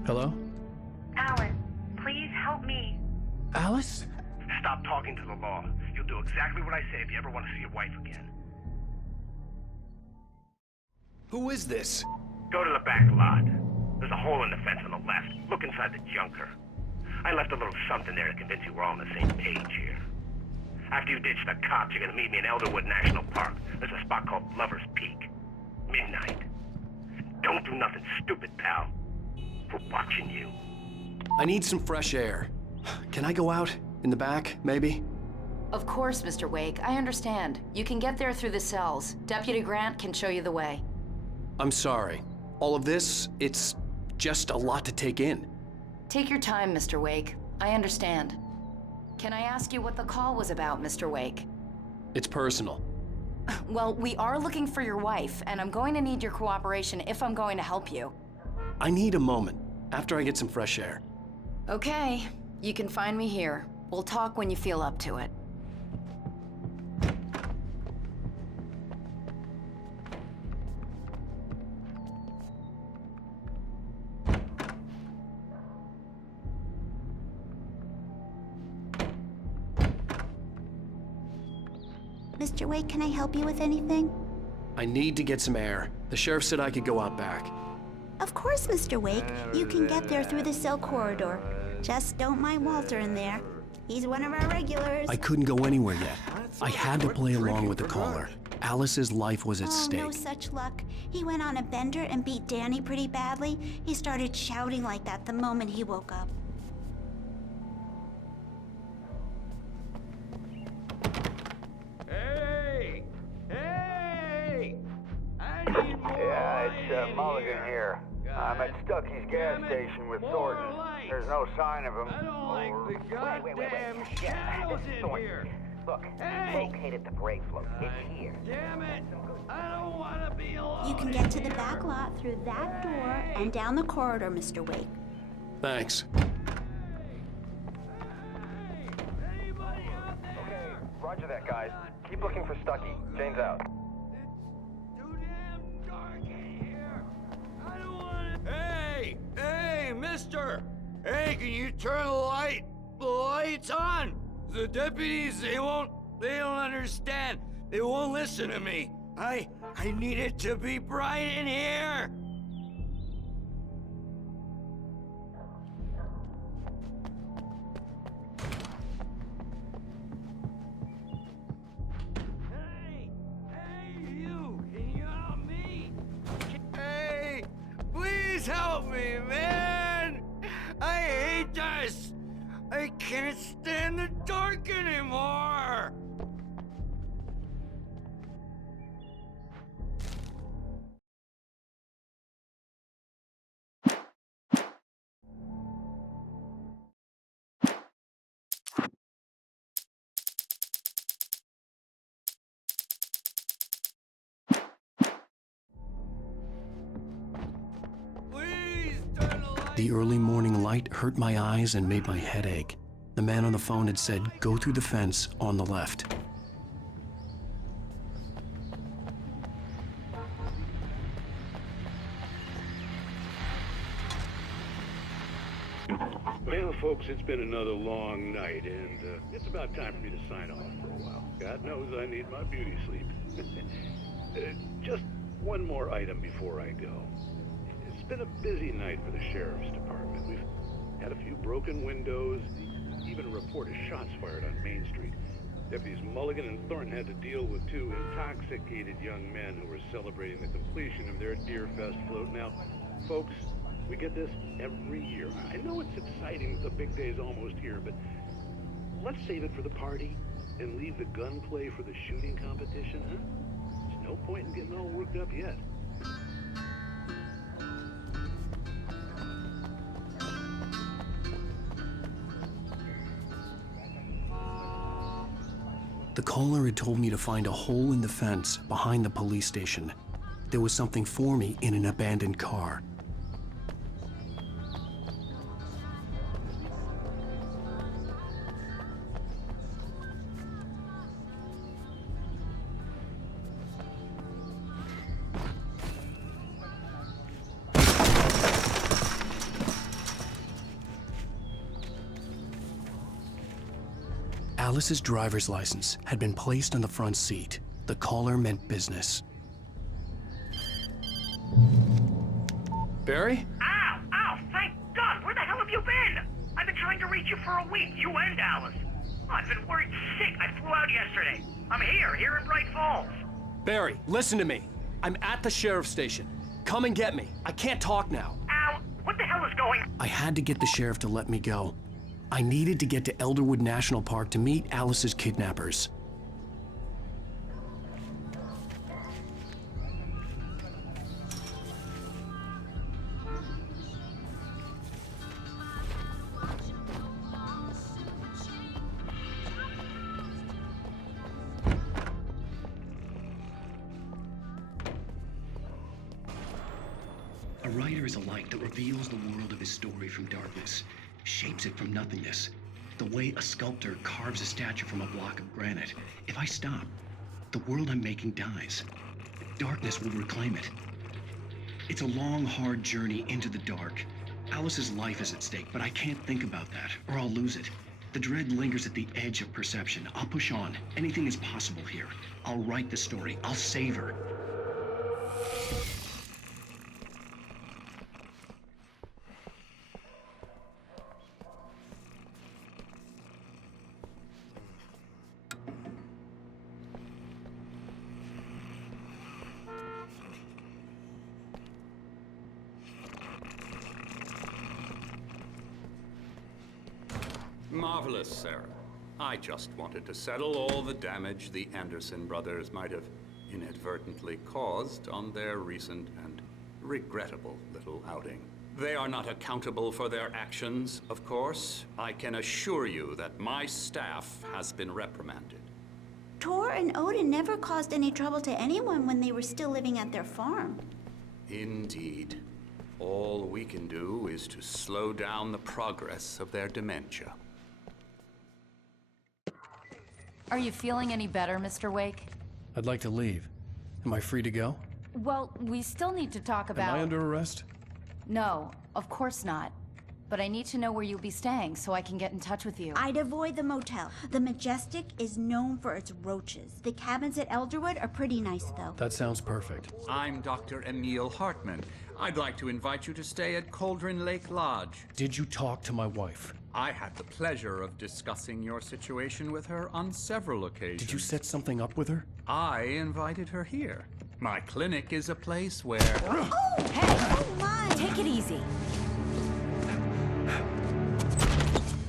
Hello? Alan, please help me. Alice? Stop talking to the law. You'll do exactly what I say if you ever want to see your wife again. Who is this? Go to the back lot. There's a hole in the fence on the left. Look inside the junker. I left a little something there to convince you we're all on the same page here. After you ditch the cops, you're gonna meet me in Elderwood National Park. There's a spot called Lover's Peak. Midnight. Don't do nothing stupid, pal. We're watching you. I need some fresh air. Can I go out? In the back, maybe? Of course, Mr. Wake. I understand. You can get there through the cells. Deputy Grant can show you the way. I'm sorry. All of this, it's just a lot to take in. Take your time, Mr. Wake. I understand. Can I ask you what the call was about, Mr. Wake? It's personal. Well, we are looking for your wife, and I'm going to need your cooperation if I'm going to help you. I need a moment, after I get some fresh air. Okay, you can find me here. We'll talk when you feel up to it. Mr. Wake, can I help you with anything? I need to get some air. The sheriff said I could go out back. Of course, Mr. Wake. You can get there through the cell corridor. Just don't mind Walter in there. He's one of our regulars. I couldn't go anywhere yet. I had to play along with the caller. Alice's life was at stake. Oh, no such luck. He went on a bender and beat Danny pretty badly. He started shouting like that the moment he woke up. Hey! Hey! I need more Yeah, it's Mulligan here. I'm at Stucky's gas station with Thornton. There's no sign of him. I don't like the goddamn shadows in here. Look, Hey! located the brake float. It's here. Damn it! I don't want to be alone. You can get to the back lot through that door and down the corridor, Mr. Wake. Thanks. Okay, roger that, guys. Keep looking for Stucky. Jane's out. Hey! Hey, mister! Hey, can you turn the lights on? The deputies, they don't understand. They won't listen to me. I need it to be bright in here. Please help me, man! I hate this! I can't stand the dark anymore! The early morning light hurt my eyes and made my head ache. The man on the phone had said, go through the fence on the left. Well, folks, it's been another long night, and it's about time for me to sign off for a while. God knows I need my beauty sleep. Just one more item before I go. It's been a busy night for the Sheriff's Department. We've had a few broken windows, even a report of shots fired on Main Street. Deputies Mulligan and Thornton had to deal with two intoxicated young men who were celebrating the completion of their Deer Fest float. Now, folks, we get this every year. I know it's exciting that the big day's almost here, but let's save it for the party and leave the gunplay for the shooting competition, huh? There's no point in getting all worked up yet. The caller had told me to find a hole in the fence behind the police station. There was something for me in an abandoned car. Alice's driver's license had been placed on the front seat. The caller meant business. Barry? Ow! Ow! Thank God! Where the hell have you been? I've been trying to reach you for a week, you and Alice. Oh, I've been worried sick. I flew out yesterday. I'm here in Bright Falls. Barry, listen to me. I'm at the sheriff's station. Come and get me. I can't talk now. Ow! What the hell is going on? I had to get the sheriff to let me go. I needed to get to Elderwood National Park to meet Alice's kidnappers. A writer is a light that reveals the world of his story from darkness, shapes it from nothingness. The way a sculptor carves a statue from a block of granite. If I stop, the world I'm making dies. Darkness will reclaim it. It's a long, hard journey into the dark. Alice's life is at stake, but I can't think about that, or I'll lose it. The dread lingers at the edge of perception. I'll push on. Anything is possible here. I'll write the story. I'll save her. Marvelous, Sarah. I just wanted to settle all the damage the Anderson brothers might have inadvertently caused on their recent and regrettable little outing. They are not accountable for their actions, of course. I can assure you that my staff has been reprimanded. Tor and Odin never caused any trouble to anyone when they were still living at their farm. Indeed. All we can do is to slow down the progress of their dementia. Are you feeling any better, Mr. Wake? I'd like to leave. Am I free to go? Well, we still need to talk about... Am I under arrest? No, of course not. But I need to know where you'll be staying so I can get in touch with you. I'd avoid the motel. The Majestic is known for its roaches. The cabins at Elderwood are pretty nice, though. That sounds perfect. I'm Dr. Emil Hartman. I'd like to invite you to stay at Cauldron Lake Lodge. Did you talk to my wife? I had the pleasure of discussing your situation with her on several occasions. Did you set something up with her? I invited her here. My clinic is a place where... Oh, hey! Oh, my! Take it easy.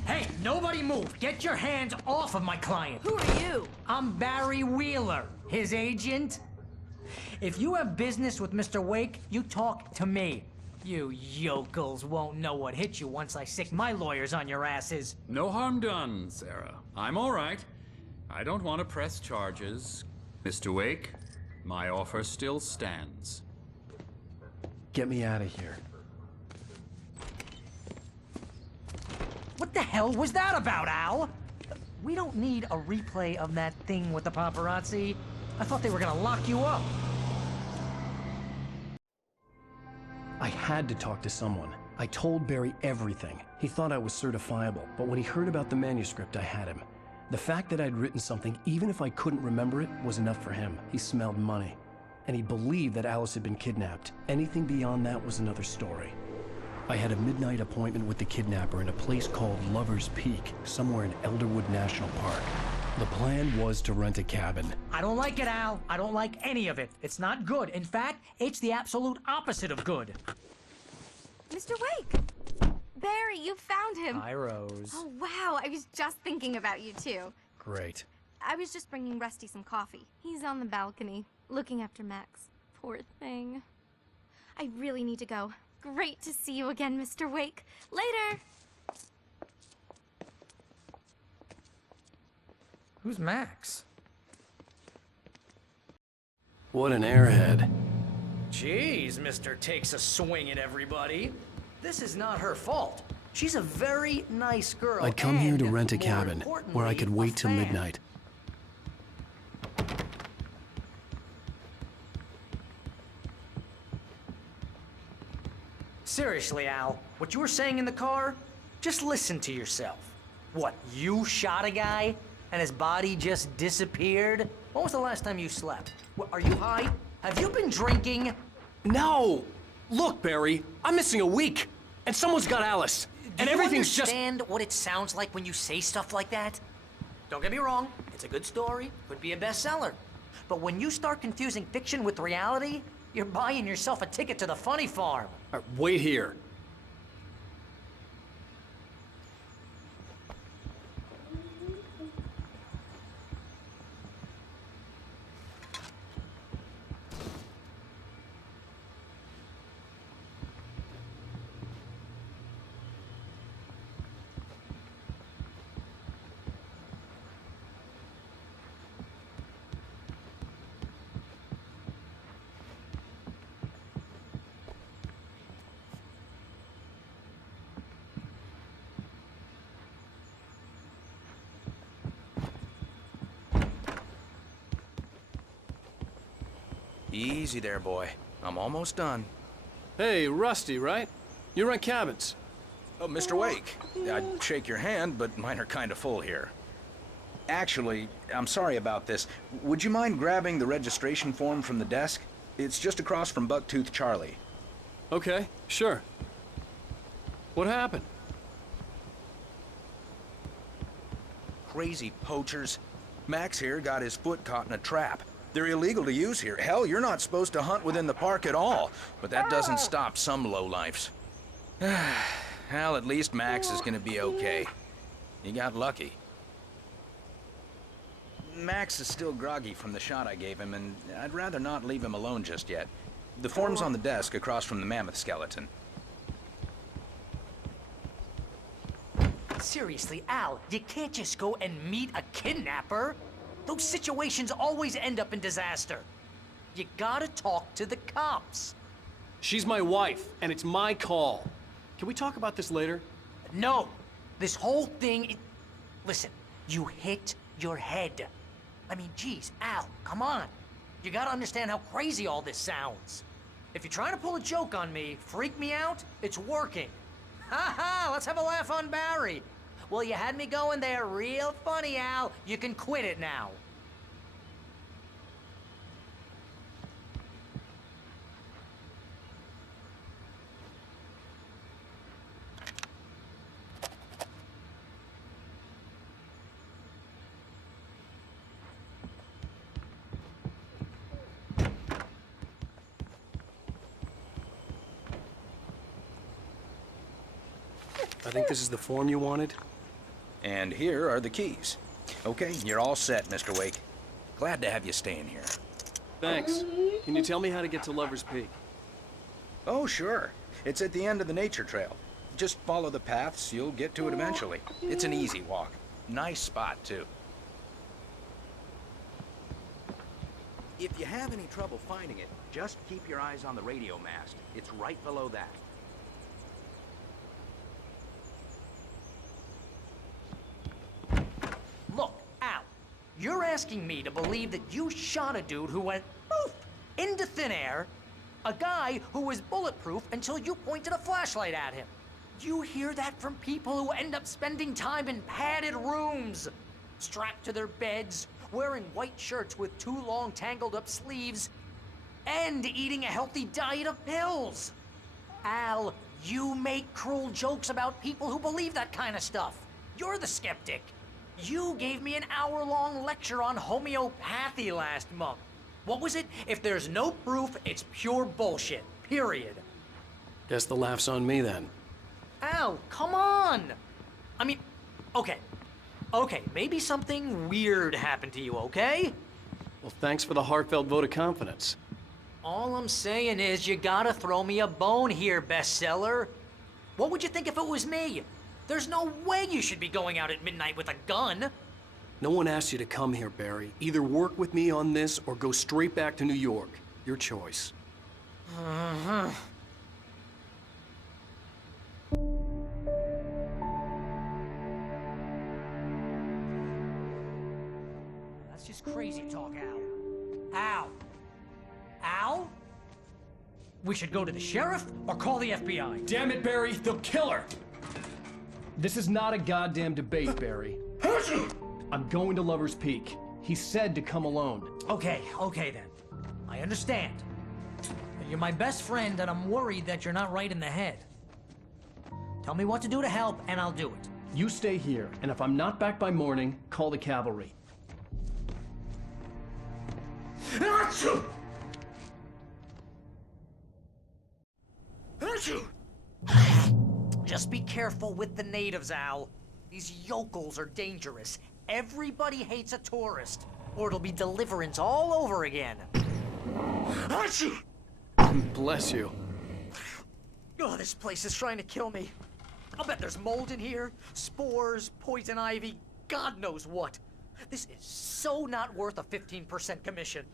Hey, nobody move! Get your hands off of my client! Who are you? I'm Barry Wheeler, his agent. If you have business with Mr. Wake, you talk to me. You yokels won't know what hit you once I sick my lawyers on your asses. No harm done, Sarah. I'm all right. I don't want to press charges. Mr. Wake, my offer still stands. Get me out of here. What the hell was that about, Al? We don't need a replay of that thing with the paparazzi. I thought they were gonna lock you up. I had to talk to someone. I told Barry everything. He thought I was certifiable, but when he heard about the manuscript, I had him. The fact that I'd written something, even if I couldn't remember it, was enough for him. He smelled money. And he believed that Alice had been kidnapped. Anything beyond that was another story. I had a midnight appointment with the kidnapper in a place called Lover's Peak, somewhere in Elderwood National Park. The plan was to rent a cabin. I don't like it, Al. I don't like any of it. It's not good. In fact, it's the absolute opposite of good. Mr. Wake! Barry, you found him! Hi, Rose. Oh, wow. I was just thinking about you, too. Great. I was just bringing Rusty some coffee. He's on the balcony, looking after Max. Poor thing. I really need to go. Great to see you again, Mr. Wake. Later! Who's Max? What an airhead. Jeez, Mr. Takes a swing at everybody. This is not her fault. She's a very nice girl. I'd come here to and, rent a more cabin where I could importantly, wait till a fan. midnight. Seriously, Al, what you were saying in the car? Just listen to yourself. What, you shot a guy and his body just disappeared? When was the last time you slept? What, are you high? Have you been drinking? No! Look, Barry, I'm missing a week, and someone's got Alice, and everything's just... Do you understand what it sounds like when you say stuff like that? Don't get me wrong, it's a good story, could be a bestseller. But when you start confusing fiction with reality, you're buying yourself a ticket to the funny farm. All right, wait here. Easy there, boy. I'm almost done. Hey, Rusty, right? You rent cabins. Oh, Mr. Wake. I'd shake your hand, but mine are kind of full here. Actually, I'm sorry about this. Would you mind grabbing the registration form from the desk? It's just across from Bucktooth Charlie. Okay, sure. What happened? Crazy poachers. Max here got his foot caught in a trap. They're illegal to use here. Hell, you're not supposed to hunt within the park at all. But that doesn't stop some lowlifes. Well, at least Max is gonna be okay. You got lucky. Max is still groggy from the shot I gave him, and I'd rather not leave him alone just yet. The form's on the desk across from the mammoth skeleton. Seriously, Al, you can't just go and meet a kidnapper. Those situations always end up in disaster. You gotta talk to the cops. She's my wife, and it's my call. Can we talk about this later? No. This whole thing... Listen, you hit your head. I mean, geez, Al, come on. You gotta understand how crazy all this sounds. If you're trying to pull a joke on me, freak me out, it's working. Ha ha, let's have a laugh on Barry. Well, you had me going there real funny, Al. You can quit it now. I think this is the form you wanted. And here are the keys. Okay, you're all set, Mr. Wake. Glad to have you staying here. Thanks. Can you tell me how to get to Lover's Peak? Oh, sure. It's at the end of the nature trail. Just follow the paths, you'll get to it eventually. It's an easy walk. Nice spot, too. If you have any trouble finding it, just keep your eyes on the radio mast. It's right below that. Look, Al, you're asking me to believe that you shot a dude who went poof into thin air, A guy who was bulletproof until you pointed a flashlight at him. You hear that from people who end up spending time in padded rooms, strapped to their beds, wearing white shirts with too long tangled up sleeves, and eating a healthy diet of pills. Al, you make cruel jokes about people who believe that kind of stuff. You're the skeptic. You gave me an hour-long lecture on homeopathy last month. What was it? If there's no proof, it's pure bullshit. Period. Guess the laugh's on me then. Al, come on! I mean, okay, maybe something weird happened to you, okay? Well, thanks for the heartfelt vote of confidence. All I'm saying is you gotta throw me a bone here, bestseller. What would you think if it was me? There's no way you should be going out at midnight with a gun. No one asked you to come here, Barry. Either work with me on this or go straight back to New York. Your choice. That's just crazy talk, Al. Al? We should go to the sheriff or call the FBI. Damn it, Barry, they'll kill her! This is not a goddamn debate, Barry. I'm going to Lover's Peak. He said to come alone. Okay then. I understand. You're my best friend, and I'm worried that you're not right in the head. Tell me what to do to help, and I'll do it. You stay here, and if I'm not back by morning, call the cavalry. Accu! Just be careful with the natives, Al. These yokels are dangerous. Everybody hates a tourist, or it'll be Deliverance all over again. Accu! Bless you. Oh, this place is trying to kill me. I'll bet there's mold in here, spores, poison ivy, God knows what. This is so not worth a 15% commission.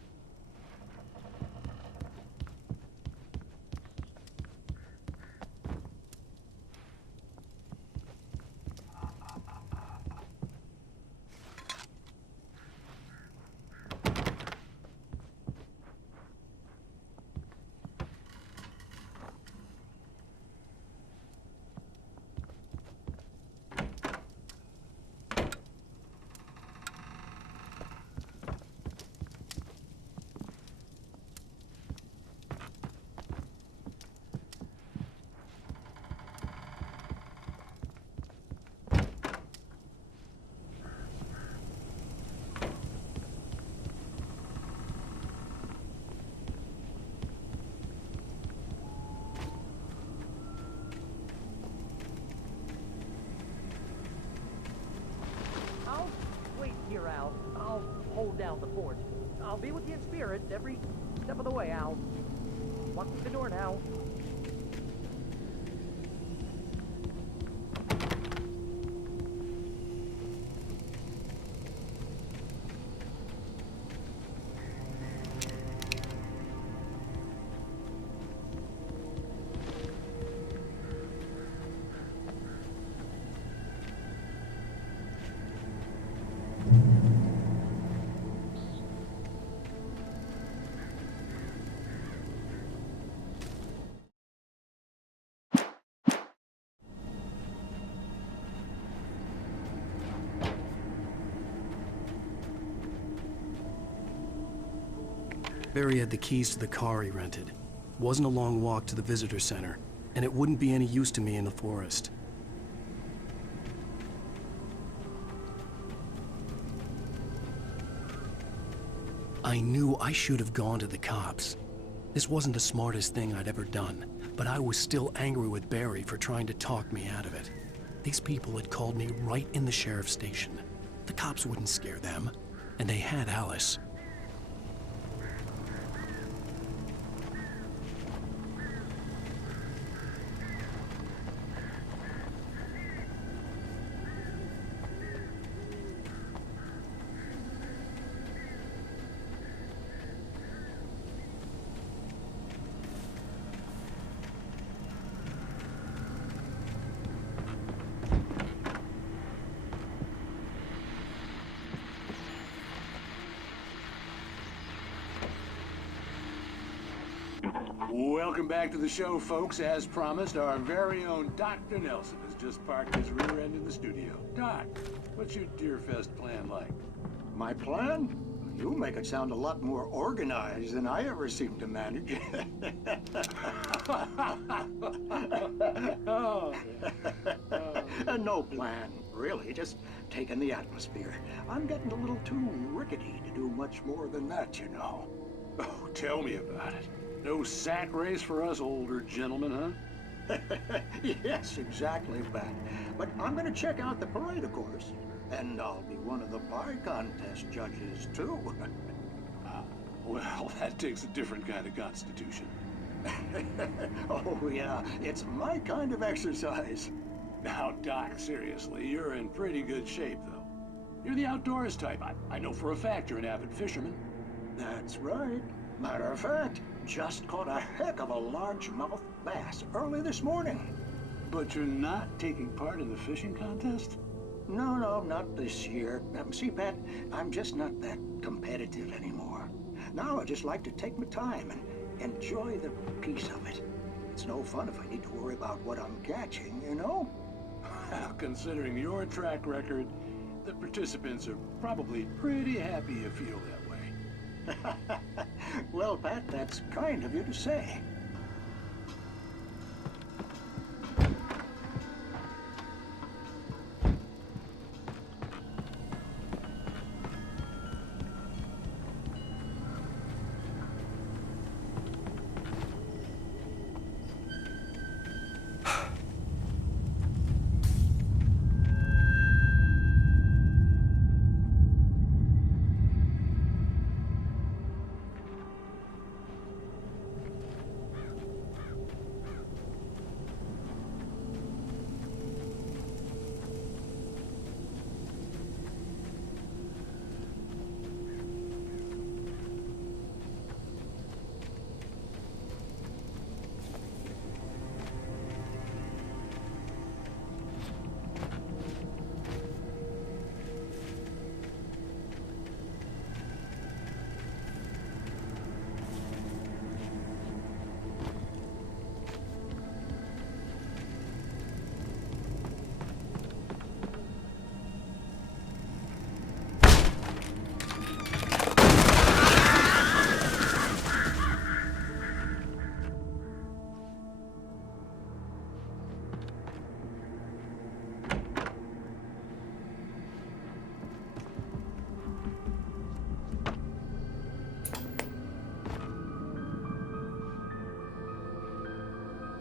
Al. I'll hold down the fort. I'll be with you in spirit every step of the way, Al. Walk through the door now. Barry had the keys to the car he rented. It wasn't a long walk to the visitor center, and it wouldn't be any use to me in the forest. I knew I should have gone to the cops. This wasn't the smartest thing I'd ever done, but I was still angry with Barry for trying to talk me out of it. These people had called me right in the sheriff's station. The cops wouldn't scare them, and they had Alice. Welcome back to the show, folks. As promised, our very own Dr. Nelson has just parked his rear end in the studio. Doc, what's your Deerfest plan like? My plan? You make it sound a lot more organized than I ever seem to manage. No plan, really. Just taking the atmosphere. I'm getting a little too rickety to do much more than that, you know. Oh, tell me about it. No sack race for us older gentlemen, huh? Yes, exactly, Pat. But I'm gonna check out the parade, of course. And I'll be one of the pie contest judges, too. Well, that takes a different kind of constitution. Oh, yeah. It's my kind of exercise. Now, Doc, seriously, you're in pretty good shape, though. You're the outdoors type. I know for a fact you're an avid fisherman. That's right. Matter of fact, just caught a heck of a largemouth bass early this morning. But you're not taking part in the fishing contest? No, not this year. See, Pat, I'm just not that competitive anymore. Now I just like to take my time and enjoy the peace of it. It's no fun if I need to worry about what I'm catching, you know? Considering your track record, the participants are probably pretty happy you feel that way. Well, Pat, that's kind of you to say.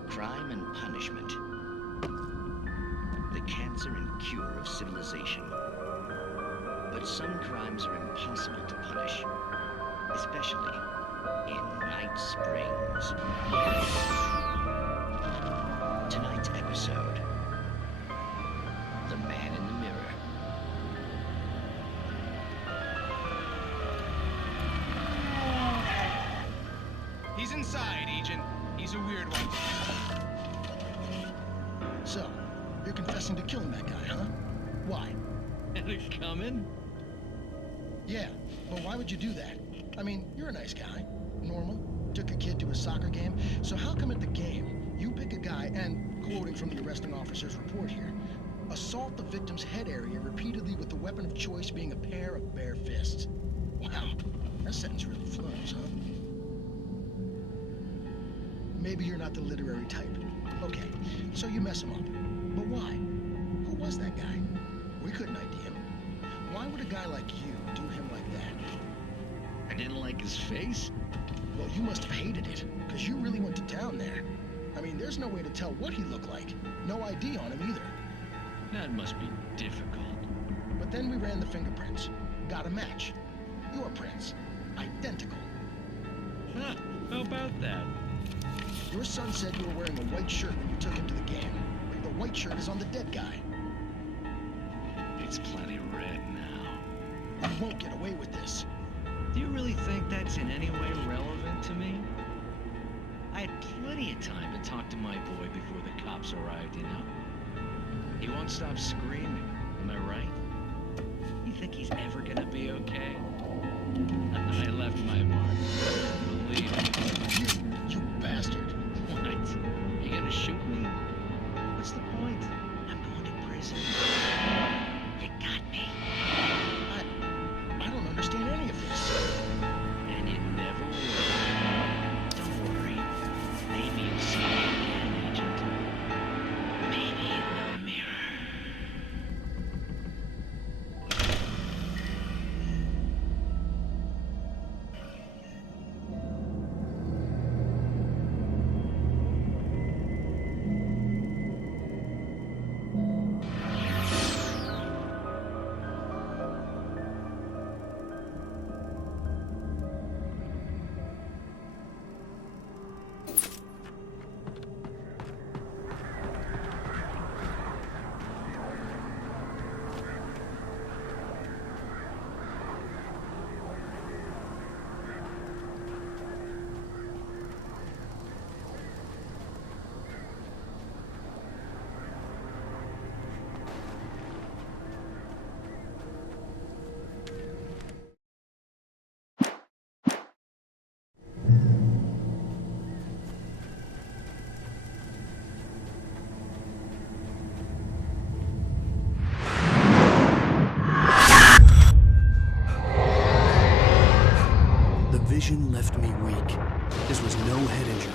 Crime and punishment. The cancer and cure of civilization. But some crimes are impossible to punish, especially in Night Springs. Tonight's episode, The Man in the Mirror. He's inside, Agent. He's a weird one. So, you're confessing to killing that guy, huh? Why? Had it coming? Yeah, but why would you do that? I mean, you're a nice guy. Normal. Took a kid to a soccer game. So how come at the game, you pick a guy and, quoting from the arresting officer's report here, assault the victim's head area repeatedly with the weapon of choice being a pair of bare fists? Wow, that sentence really flows, huh? Maybe you're not the literary type. Okay, so you mess him up. But why? Who was that guy? We couldn't ID him. Why would a guy like you do him like that? I didn't like his face? Well, you must have hated it, because you really went to town there. I mean, there's no way to tell what he looked like. No ID on him either. That must be difficult. But then we ran the fingerprints. Got a match. Your prints. Identical. Huh, how about that? Your son said you were wearing a white shirt when you took him to the game. The white shirt is on the dead guy. It's plenty red now. You won't get away with this. Do you really think that's in any way relevant to me? I had plenty of time to talk to my boy before the cops arrived, you know? He won't stop screaming, am I right? You think he's ever gonna be okay? I left my mark. Believe me. You bastard. Johnson. You got me. I don't understand any of this. And you never will. Don't worry. Maybe you'll see me again, Agent. Maybe in the mirror. The vision left me weak. This was no head injury.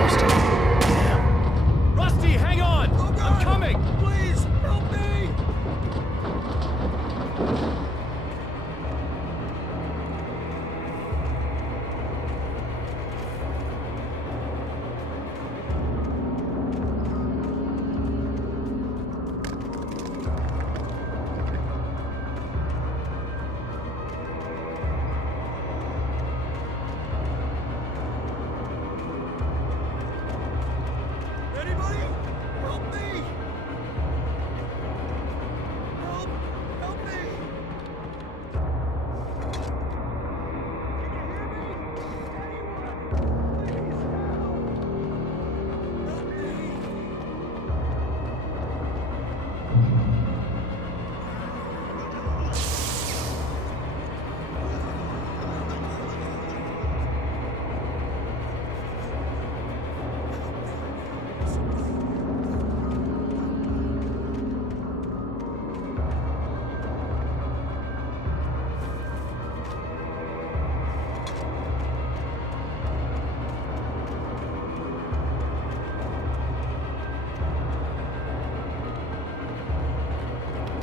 Rusty. Damn. Rusty, hang on! I'm coming! Please, help me! Anybody? Help me! Help! Help me!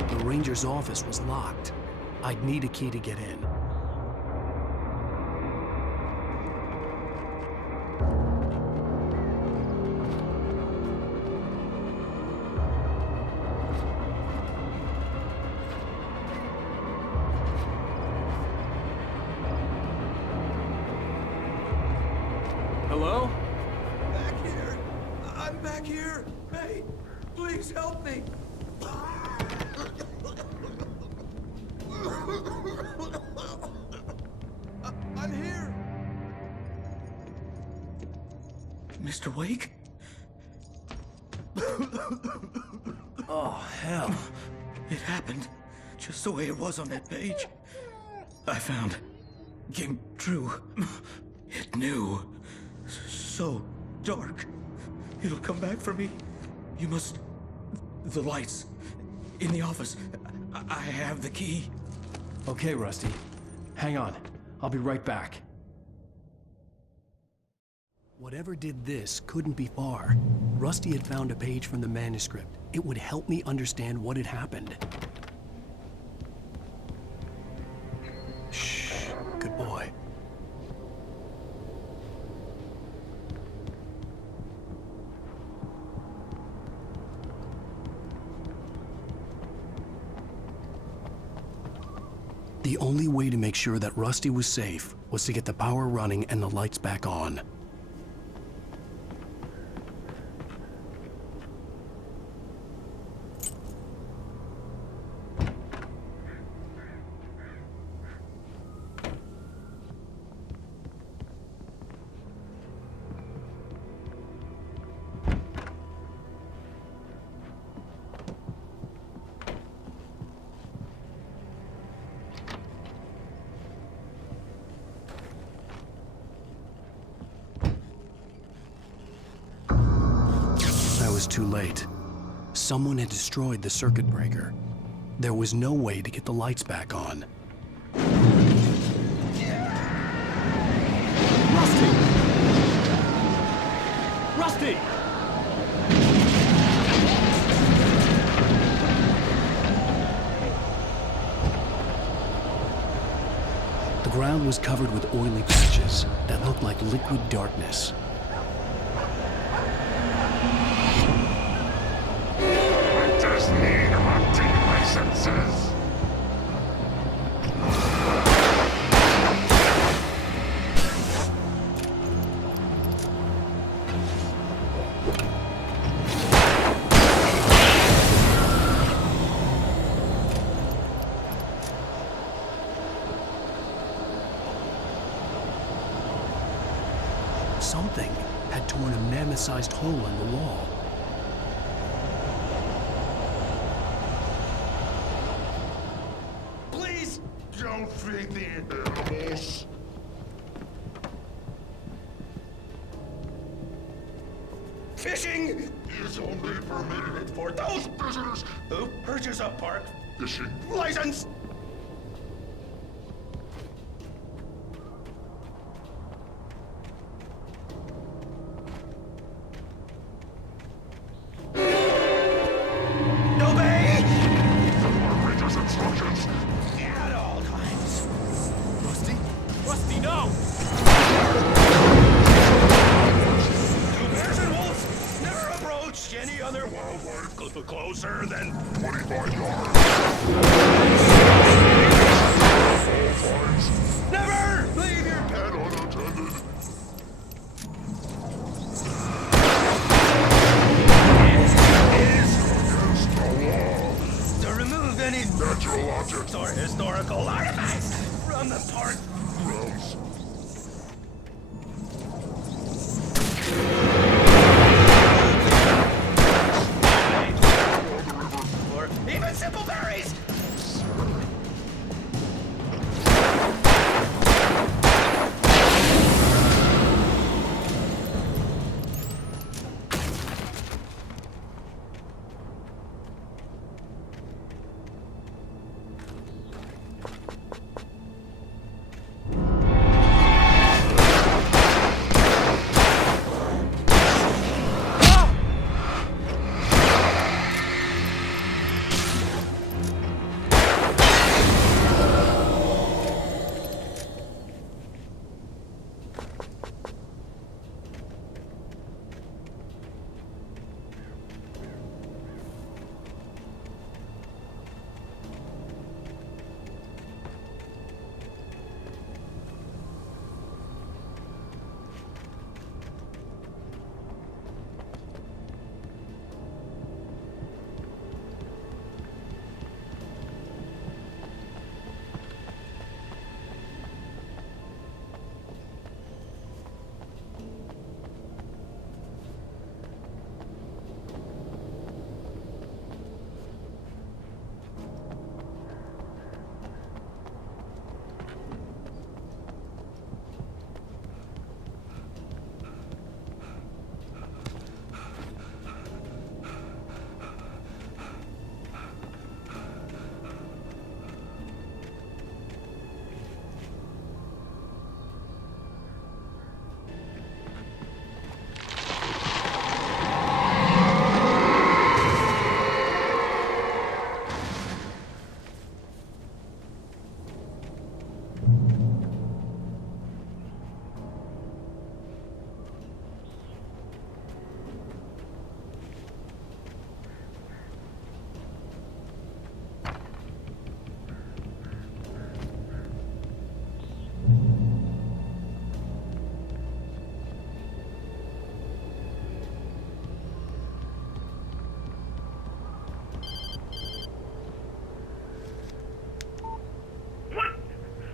The ranger's office was locked. I'd need a key to get in. Hello? Back here! I'm back here! Hey, please help me! I'm here! Mr. Wake? Oh, hell. It happened just the way it was on that page. I found. Came true. It knew. So dark. It'll come back for me. You must. The lights. In the office. I have the key. Okay, Rusty. Hang on. I'll be right back. Whatever did this couldn't be far. Rusty had found a page from the manuscript. It would help me understand what had happened. Shh. Good boy. The only way to make sure that Rusty was safe was to get the power running and the lights back on. was too late. Someone had destroyed the circuit breaker. There was no way to get the lights back on. Rusty! Rusty! The ground was covered with oily patches that looked like liquid darkness. I just need hunting licenses. Something had torn a mammoth-sized hole in the wall. Please don't feed the animals. Fishing is only permitted for those visitors who purchase a park fishing license. Obey! Ranger's instructions. At all times. Rusty? Rusty, no! Do bears and wolves never approach any other wildlife closer than 25 yards. never leave your pet Unattended. to remove any Natural objects or historical artifacts from the park. grounds. Or even simple berries.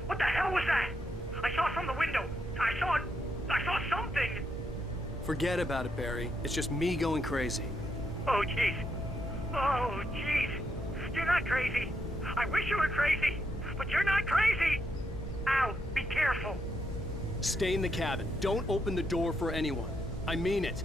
What the hell was that? I saw from the window. I saw something. Forget about it, Barry. It's just me going crazy. Oh, jeez. Oh, jeez. You're not crazy. I wish you were crazy, but you're not crazy. Ow, be careful. Stay in the cabin. Don't open the door for anyone. I mean it.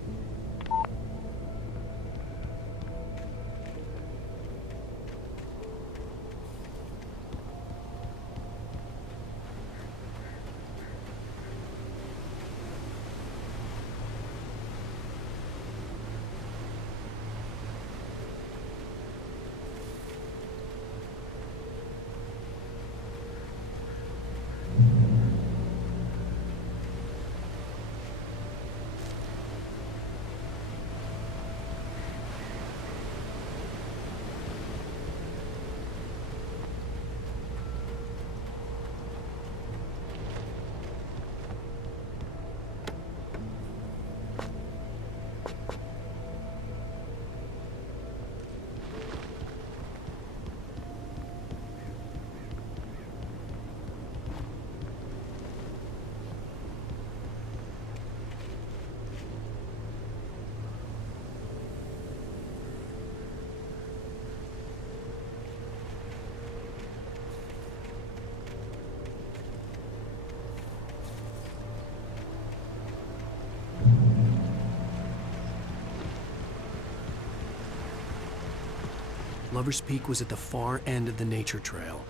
Lover's Peak was at the far end of the nature trail.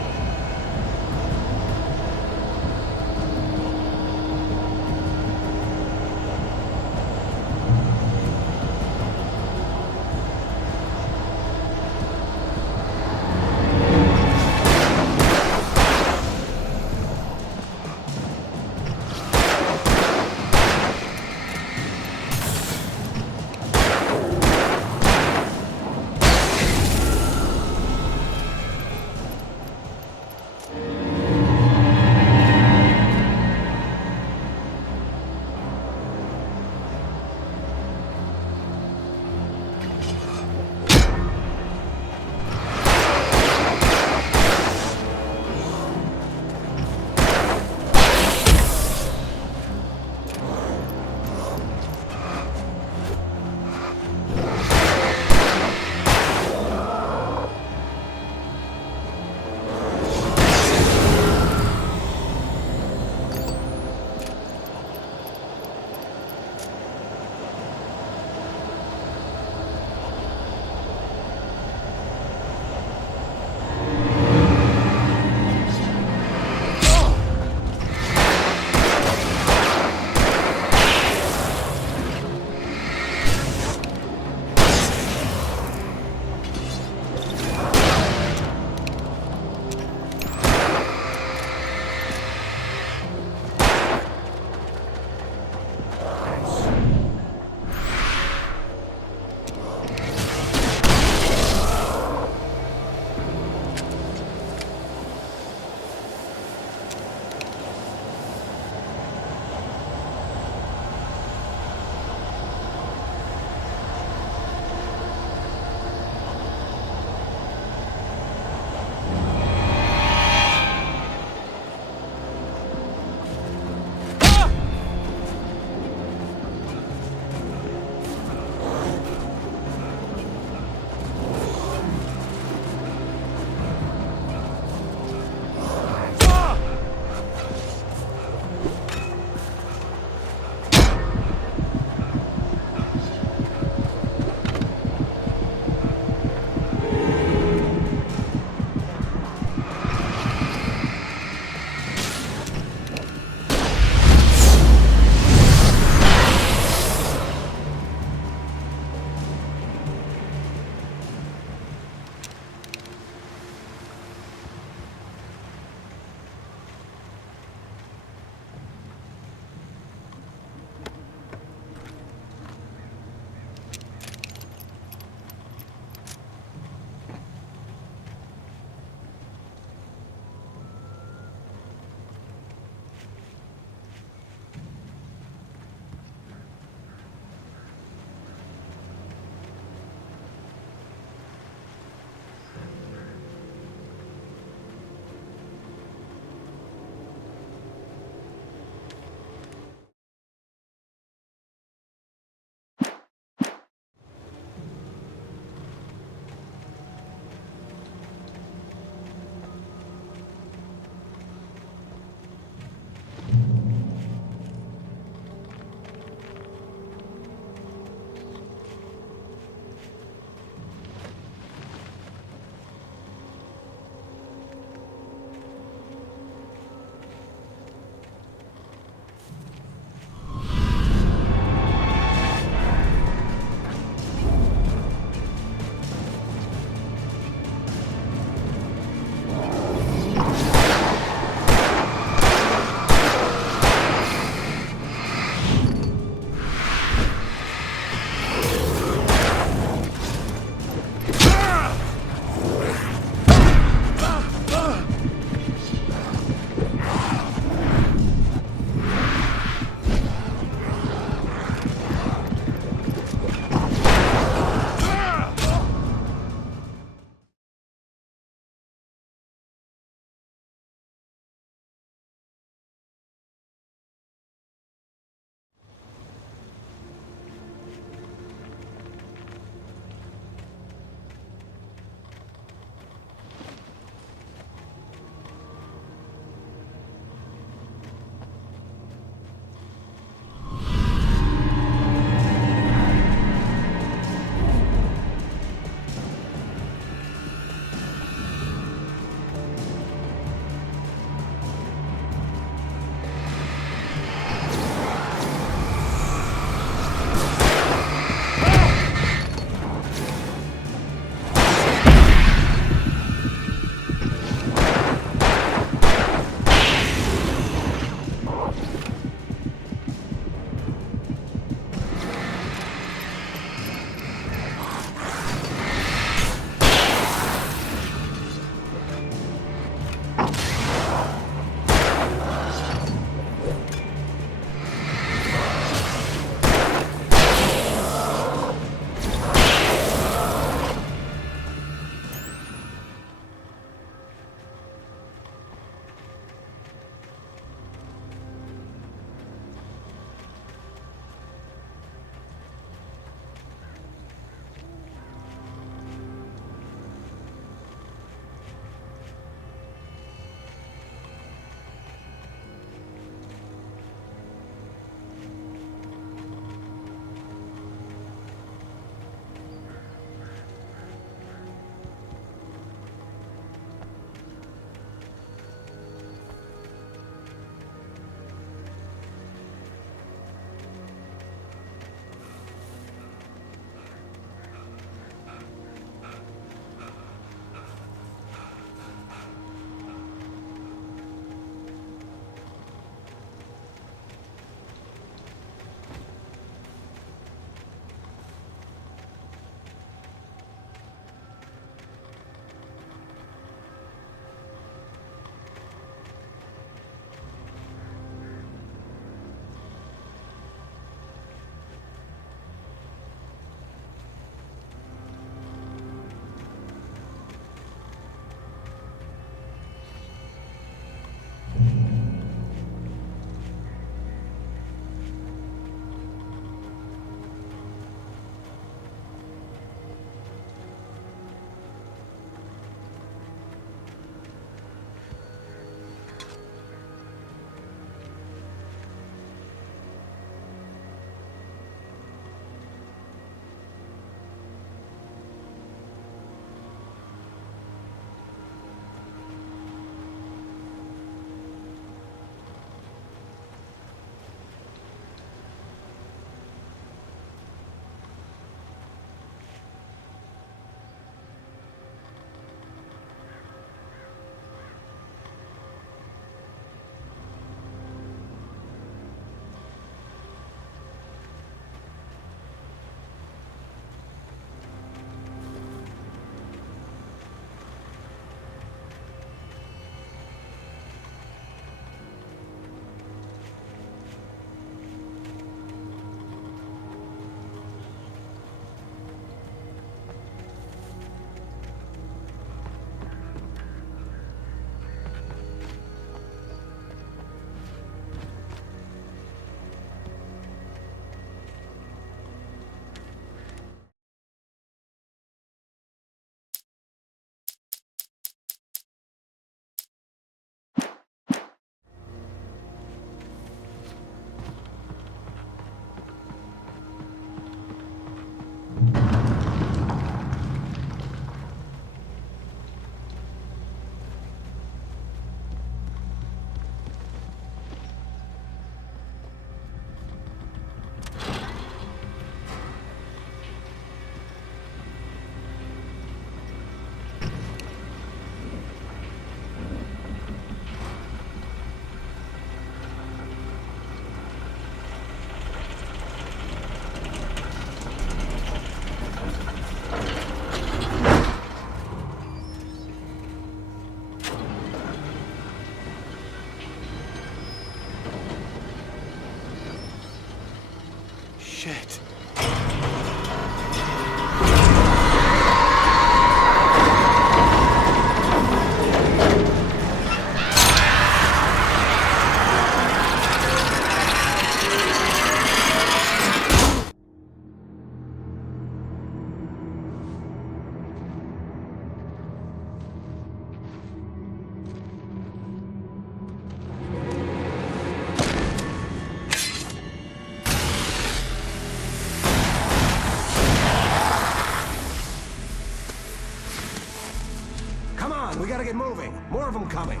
get moving. More of them coming.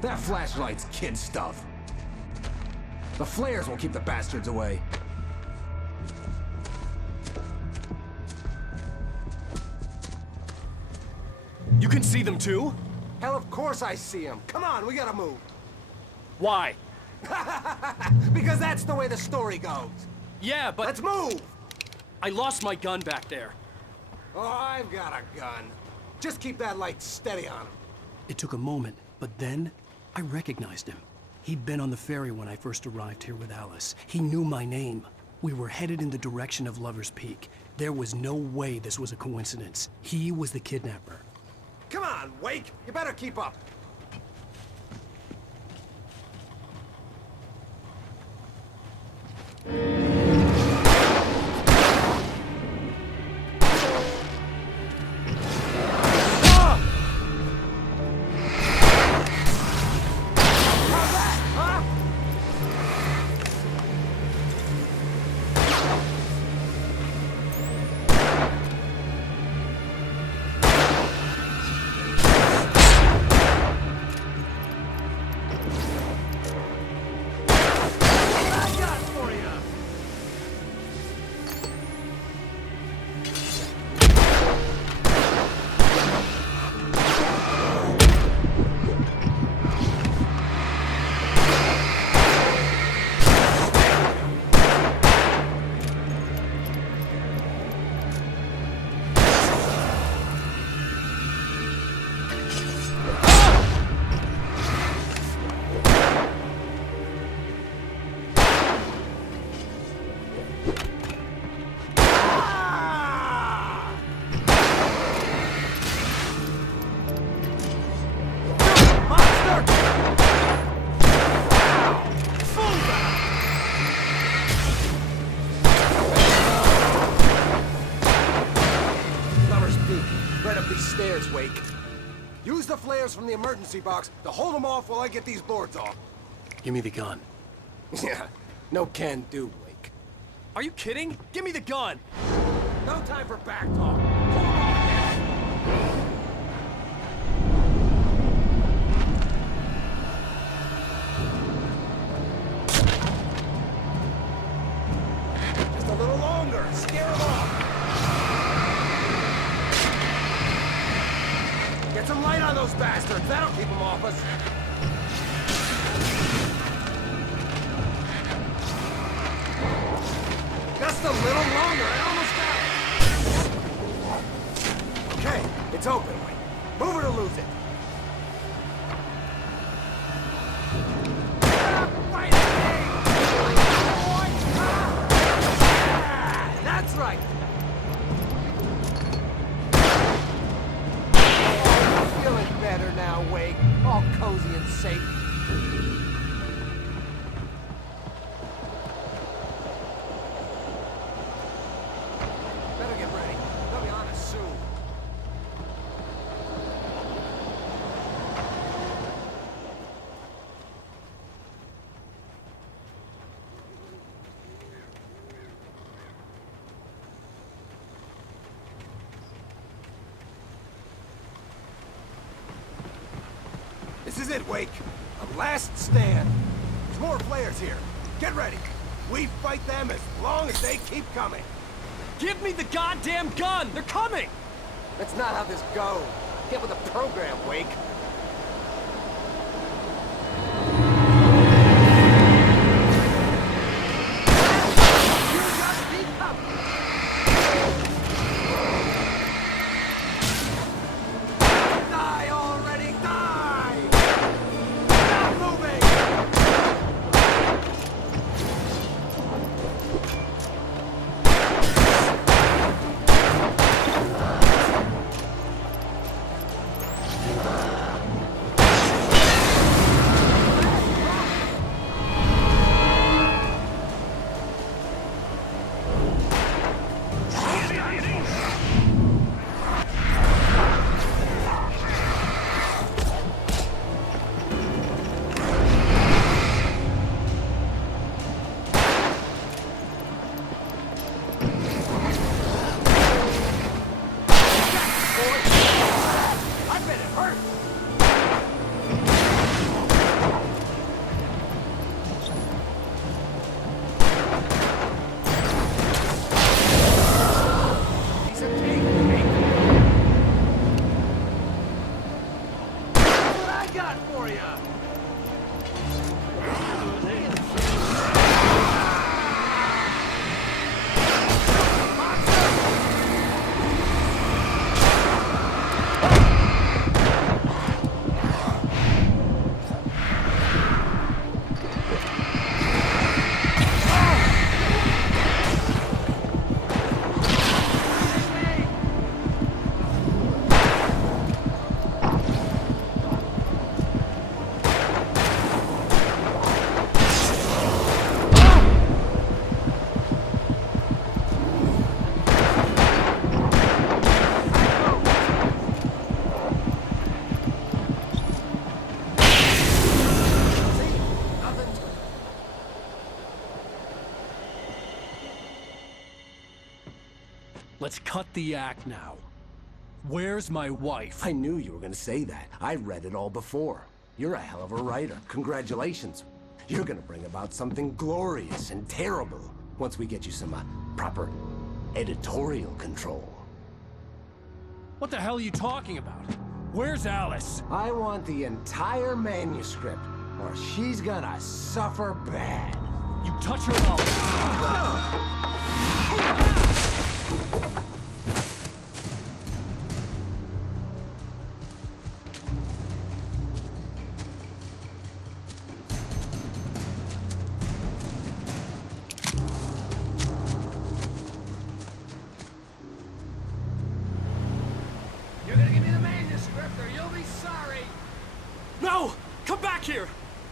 That flashlight's kid stuff. The flares will keep the bastards away. You can see them too? Hell, of course I see them. Come on, we gotta move. Why? Because that's the way the story goes. Yeah, but... Let's move! I lost my gun back there. Oh, I've got a gun. Just keep that light steady on him. It took a moment, but then I recognized him. He'd been on the ferry when I first arrived here with Alice. He knew my name. We were headed in the direction of Lover's Peak. There was no way this was a coincidence. He was the kidnapper. Come on, Wake! You better keep up. Stairs, Wake. Use the flares from the emergency box to hold them off while I get these boards off. Give me the gun. Yeah, no can do, Wake. Are you kidding? Give me the gun! No time for back talk. Hold on. Just a little longer. Scare them off. Get some light on those bastards. That'll keep them off us. Just a little longer. I almost got it. Okay, it's open. Move it or lose it. That's right. Feeling better now, Wake. All cozy and safe. Better get ready. They'll be on us soon. This is it, Wake. A last stand. There's more flares here. Get ready. We fight them as long as they keep coming. Give me the goddamn gun! They're coming! That's not how this goes. Get with the program, Wake. Die already, die! Stop moving! Let's cut the act now. Where's my wife? I knew you were gonna say that. I read it all before. You're a hell of a writer. Congratulations. You're gonna bring about something glorious and terrible once we get you some proper editorial control. What the hell are you talking about? Where's Alice? I want the entire manuscript, or she's gonna suffer bad. You touch her and You're gonna give me the manuscript or you'll be sorry! No! Come back here!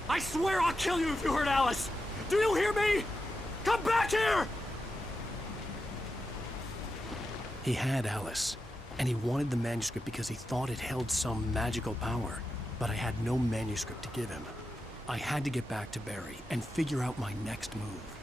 I swear I'll kill you if you hurt Alice! Do you hear me? Come back here! He had Alice, and he wanted the manuscript because he thought it held some magical power. But I had no manuscript to give him. I had to get back to Barry and figure out my next move.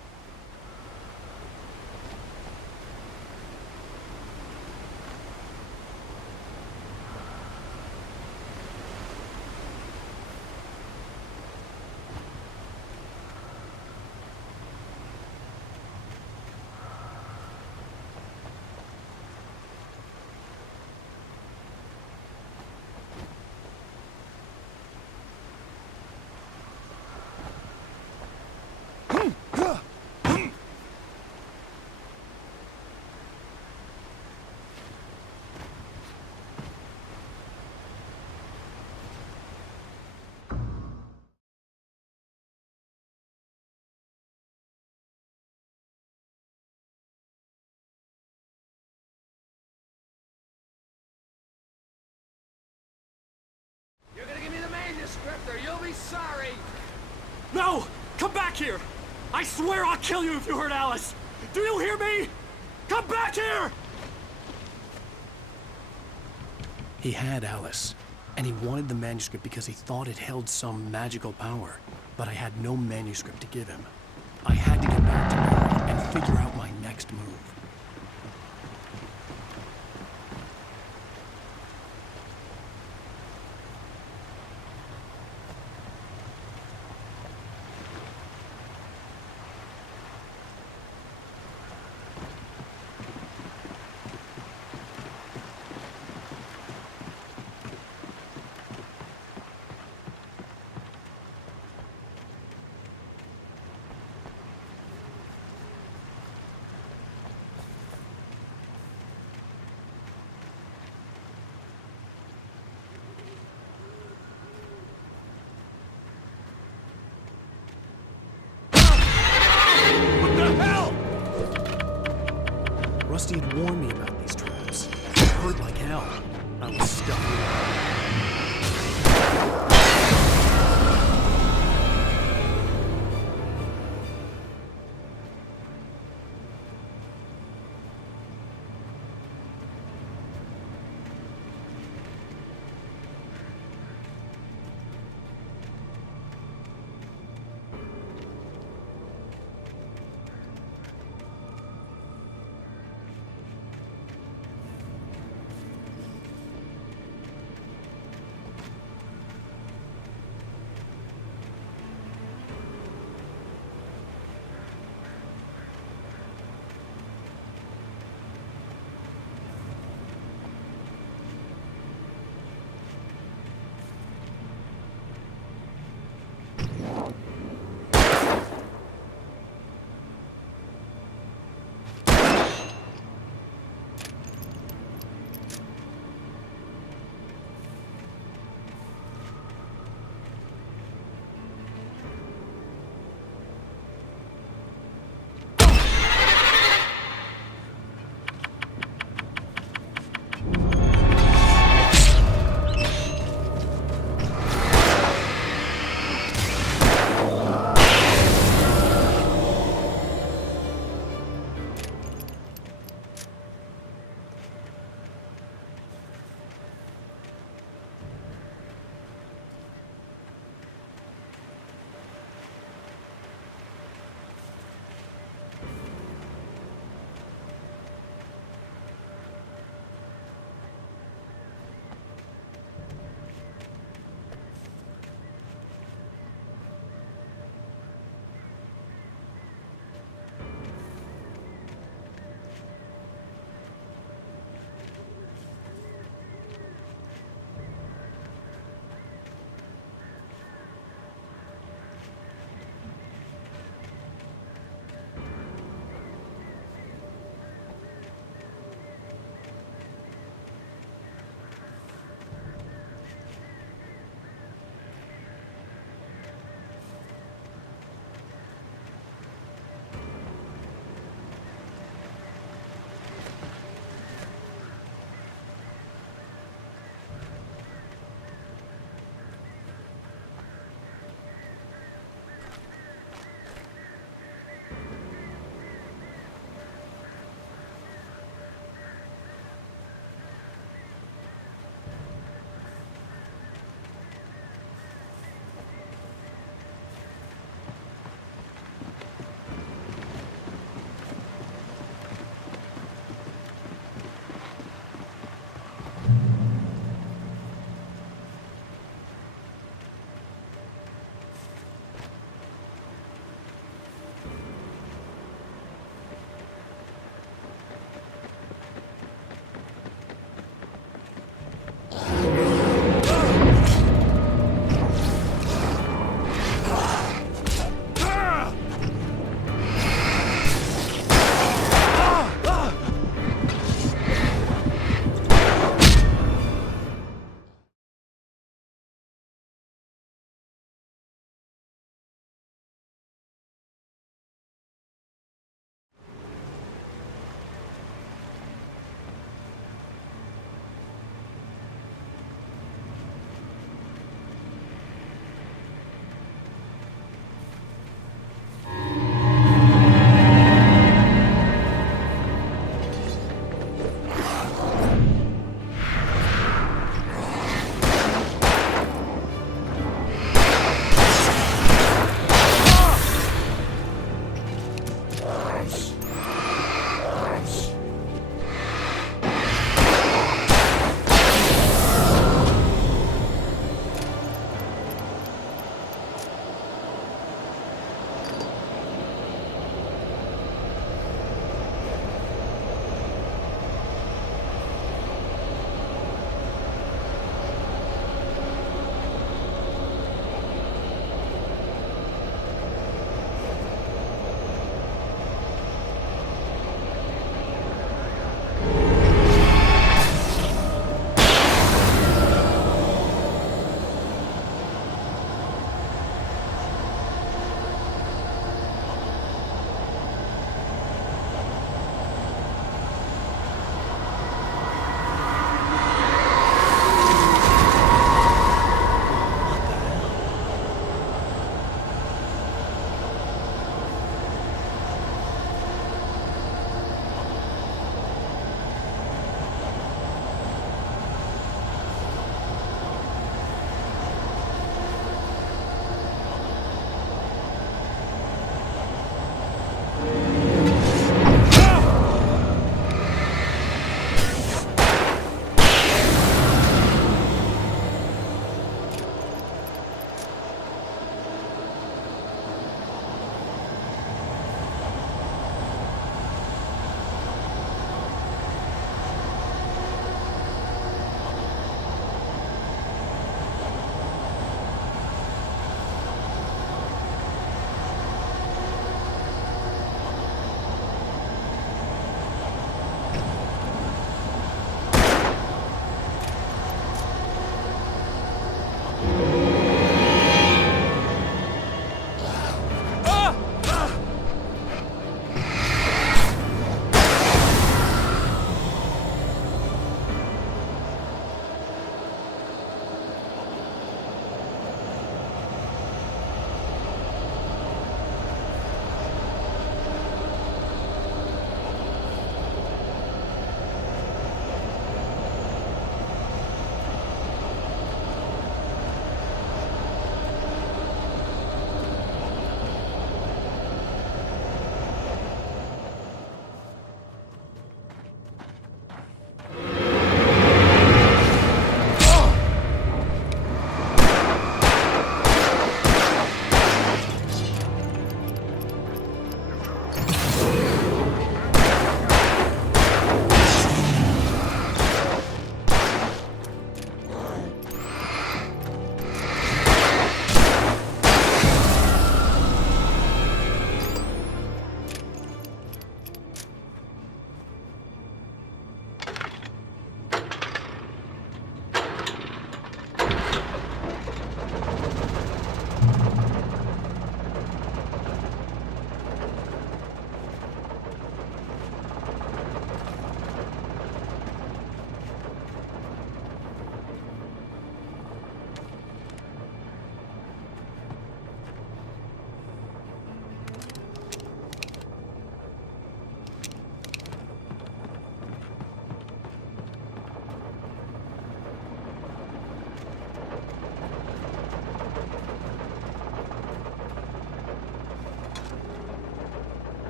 You're gonna give me the manuscript or you'll be sorry! No! Come back here! I swear I'll kill you if you hurt Alice! Do you hear me? Come back here! He had Alice, and he wanted the manuscript because he thought it held some magical power. But I had no manuscript to give him. I had to get back to Barry and figure out my next move. Rusty had warned me about these traps. It hurt like hell. I was stuck.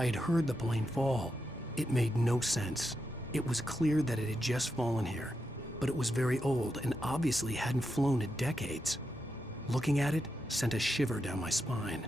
I had heard the plane fall. It made no sense. It was clear that it had just fallen here, but it was very old and obviously hadn't flown in decades. Looking at it sent a shiver down my spine.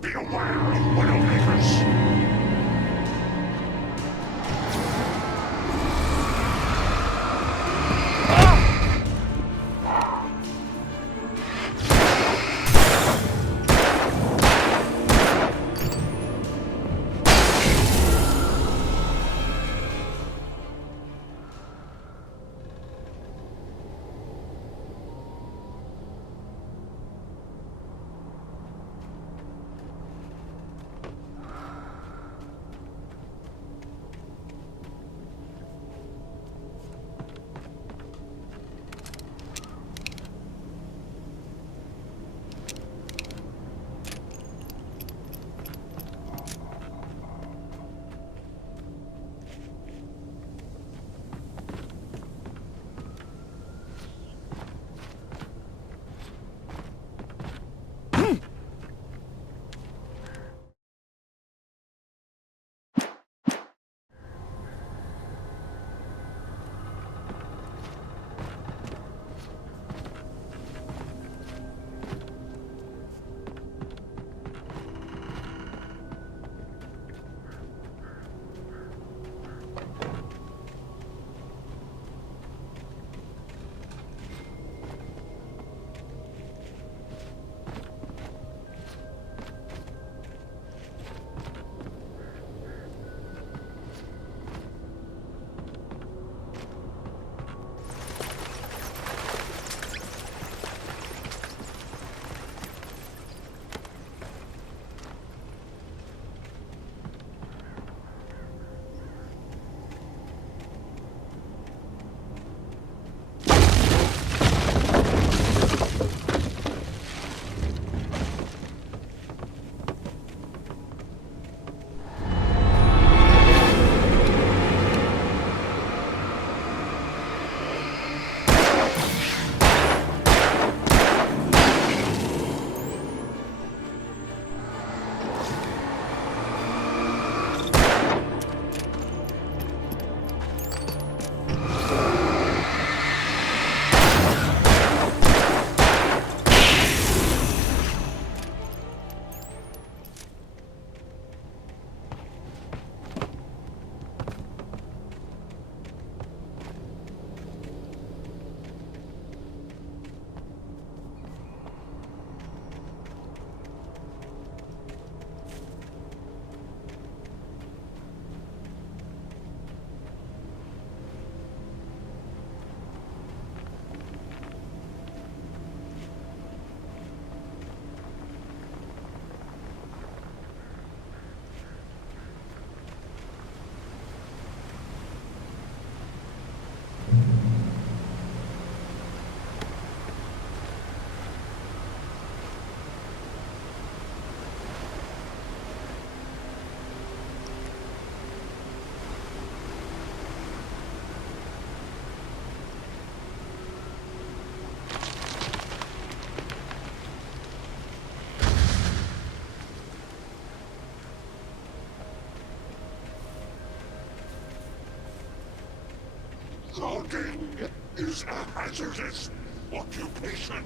Beware of Widowmakers! Logging is a hazardous occupation.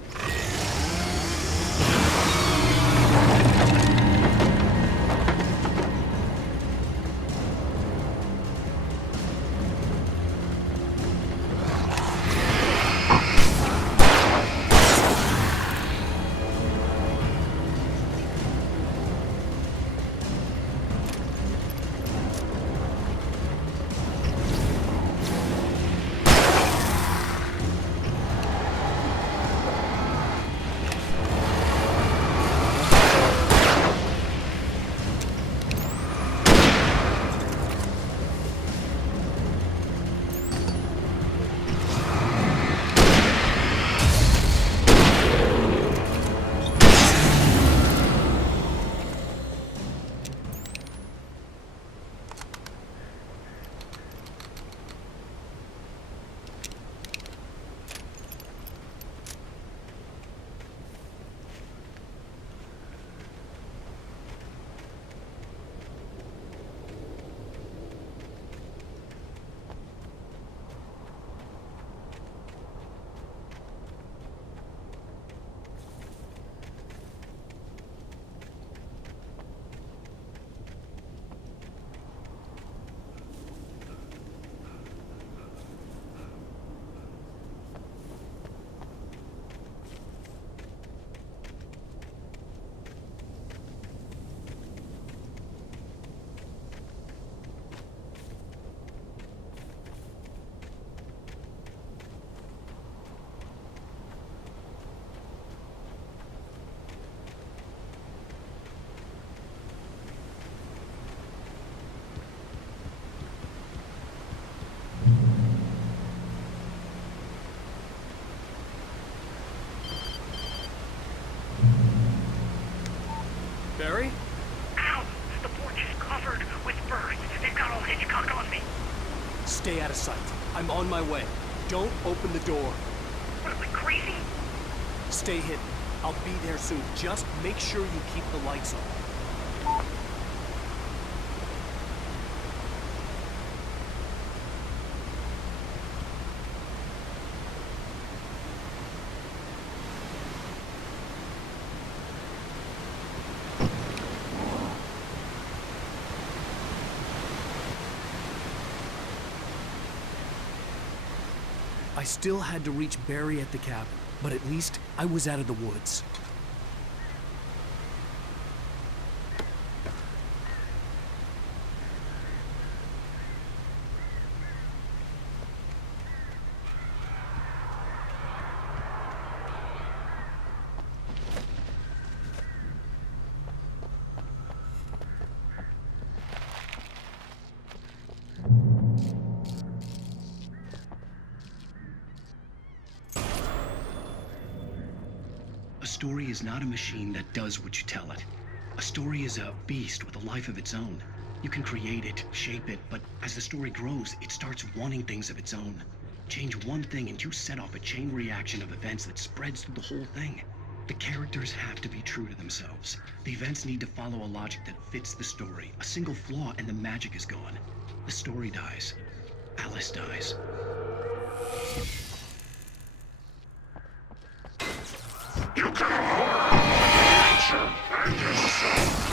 Barry? Ow! The porch is covered with birds. They've got all Hitchcock on me. Stay out of sight. I'm on my way. Don't open the door. What am I, crazy? Stay hidden. I'll be there soon. Just make sure you keep the lights on. I still had to reach Barry at the cabin, but at least I was out of the woods. A story is not a machine that does what you tell it. A story is a beast with a life of its own. You can create it, shape it, but as the story grows, it starts wanting things of its own. Change one thing and you set off a chain reaction of events that spreads through the whole thing. The characters have to be true to themselves. The events need to follow a logic that fits the story. A single flaw and the magic is gone. The story dies. Alice dies. You can harm nature and yourself.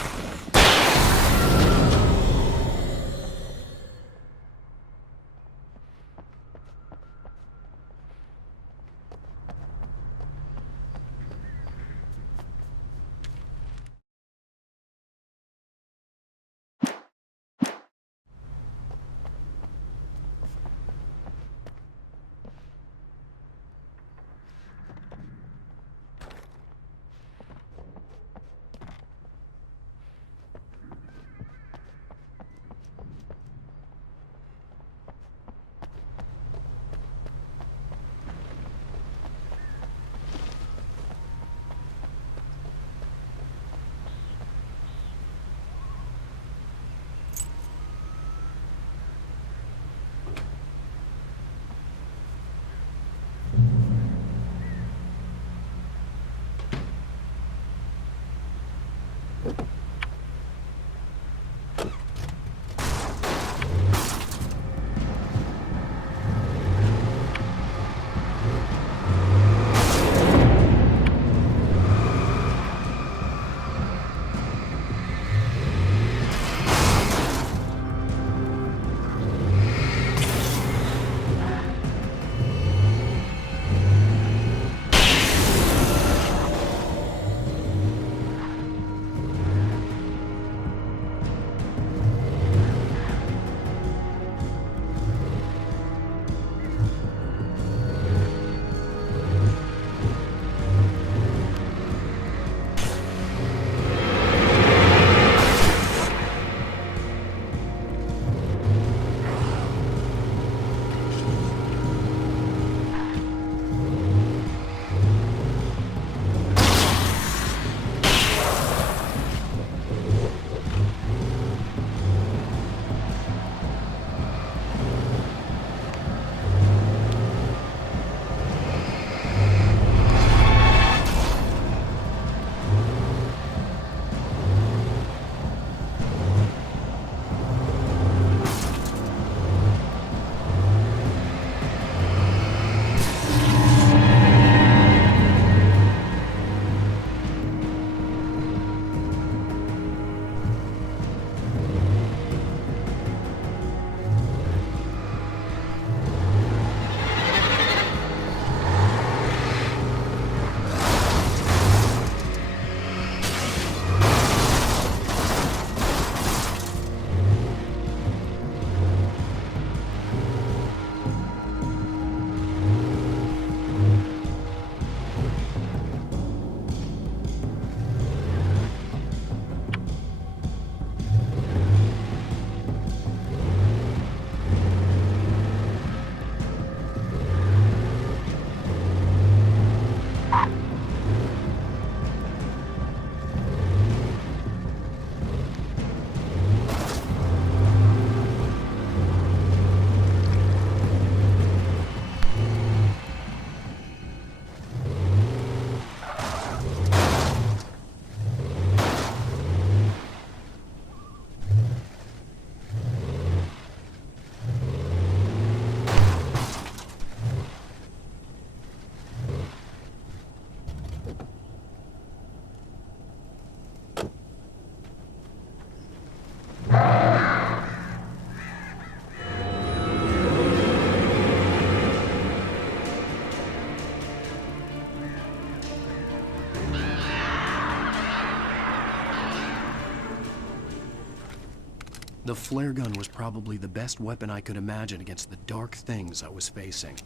The flare gun was probably the best weapon I could imagine against the dark things I was facing.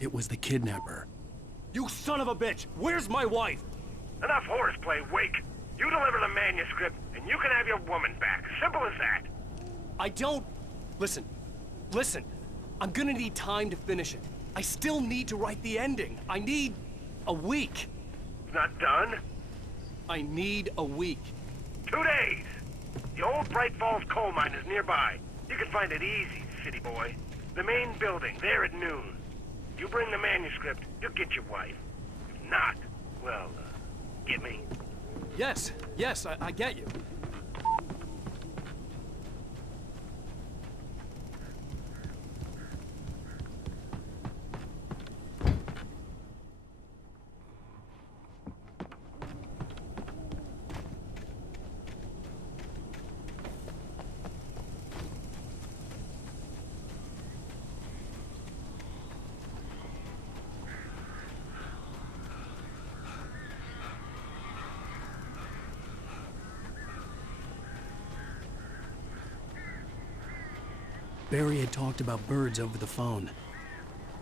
It was the kidnapper. You son of a bitch! Where's my wife? Enough horseplay, Wake. You deliver the manuscript, and you can have your woman back. Simple as that. I don't... Listen. I'm gonna need time to finish it. I still need to write the ending. I need a week. It's not done? I need a week. 2 days. The old Bright Falls coal mine is nearby. You can find it easy, city boy. The main building, there at noon. You bring the manuscript, you'll get your wife. If not, well, get me. Yes, I get you. Barry had talked about birds over the phone. So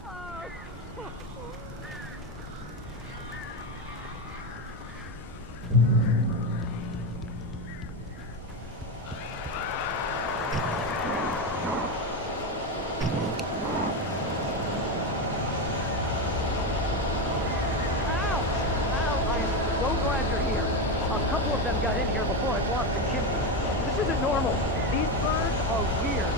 glad you're here. A couple of them got in here before I blocked the chimney. This isn't normal. These birds are weird.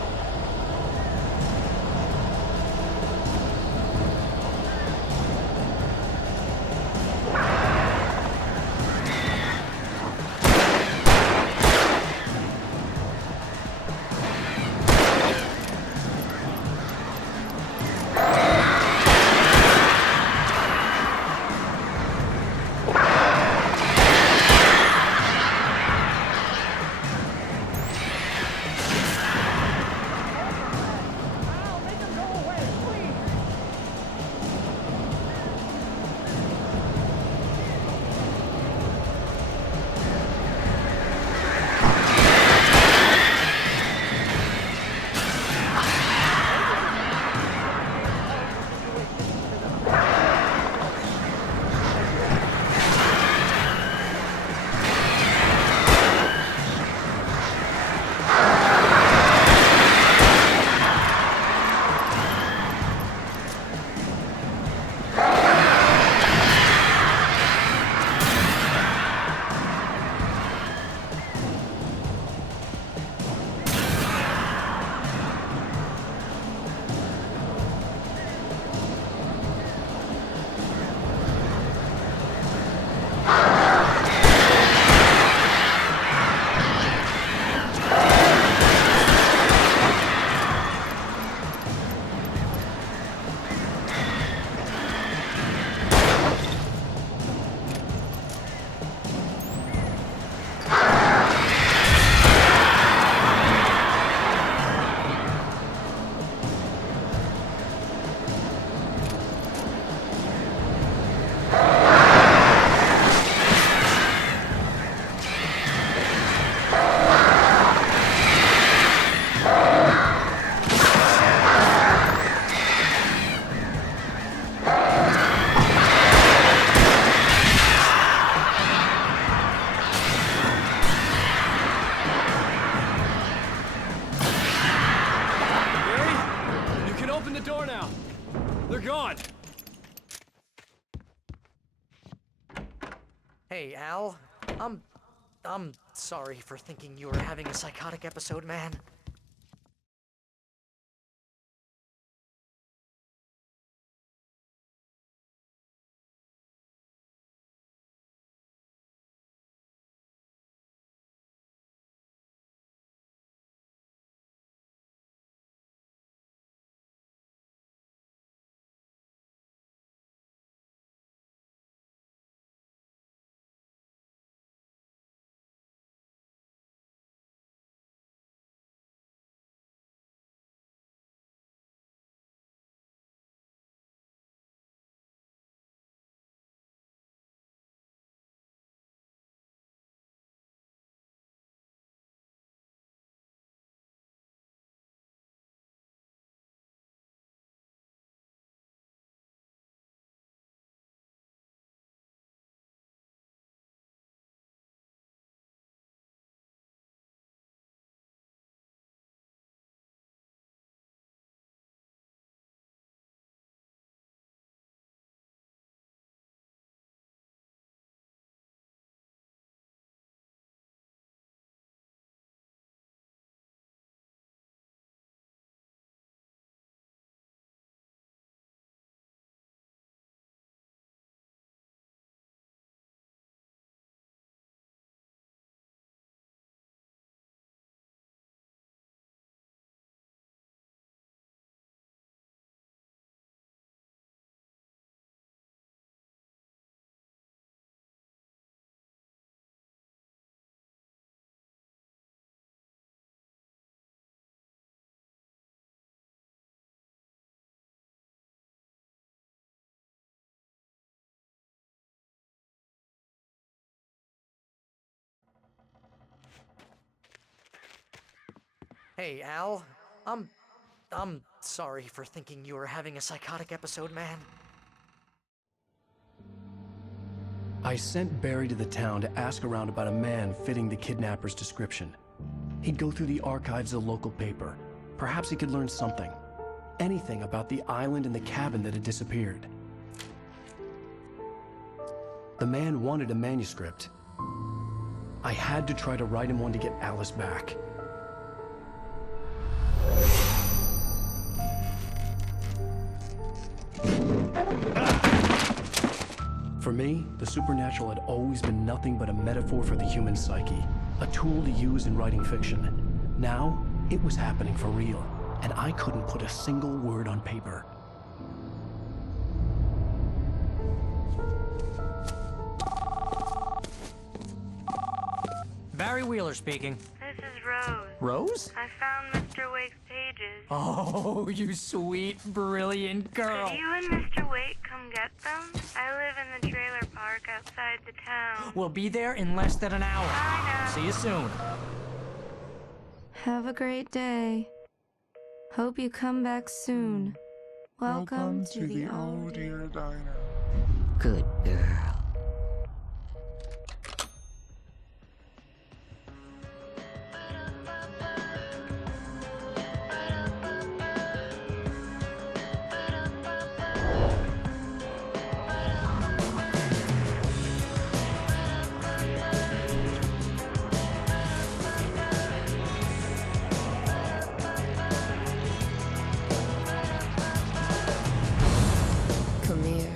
Hey, Al. I'm sorry for thinking you were having a psychotic episode, man. Hey, Al. I'm sorry for thinking you were having a psychotic episode, man. I sent Barry to the town to ask around about a man fitting the kidnapper's description. He'd go through the archives of the local paper. Perhaps he could learn something. Anything about the island and the cabin that had disappeared. The man wanted a manuscript. I had to try to write him one to get Alice back. For me, the supernatural had always been nothing but a metaphor for the human psyche, a tool to use in writing fiction. Now, it was happening for real, and I couldn't put a single word on paper. Barry Wheeler speaking. This is Rose. Rose? I found Mr. Wake's pages. Oh, you sweet, brilliant girl. Could you and Mr. Wake come get them? I live in the trailer park outside the town. We'll be there in less than an hour. I know. See you soon. Have a great day. Hope you come back soon. Welcome to the Oh Dear Diner. Good girl. Come here.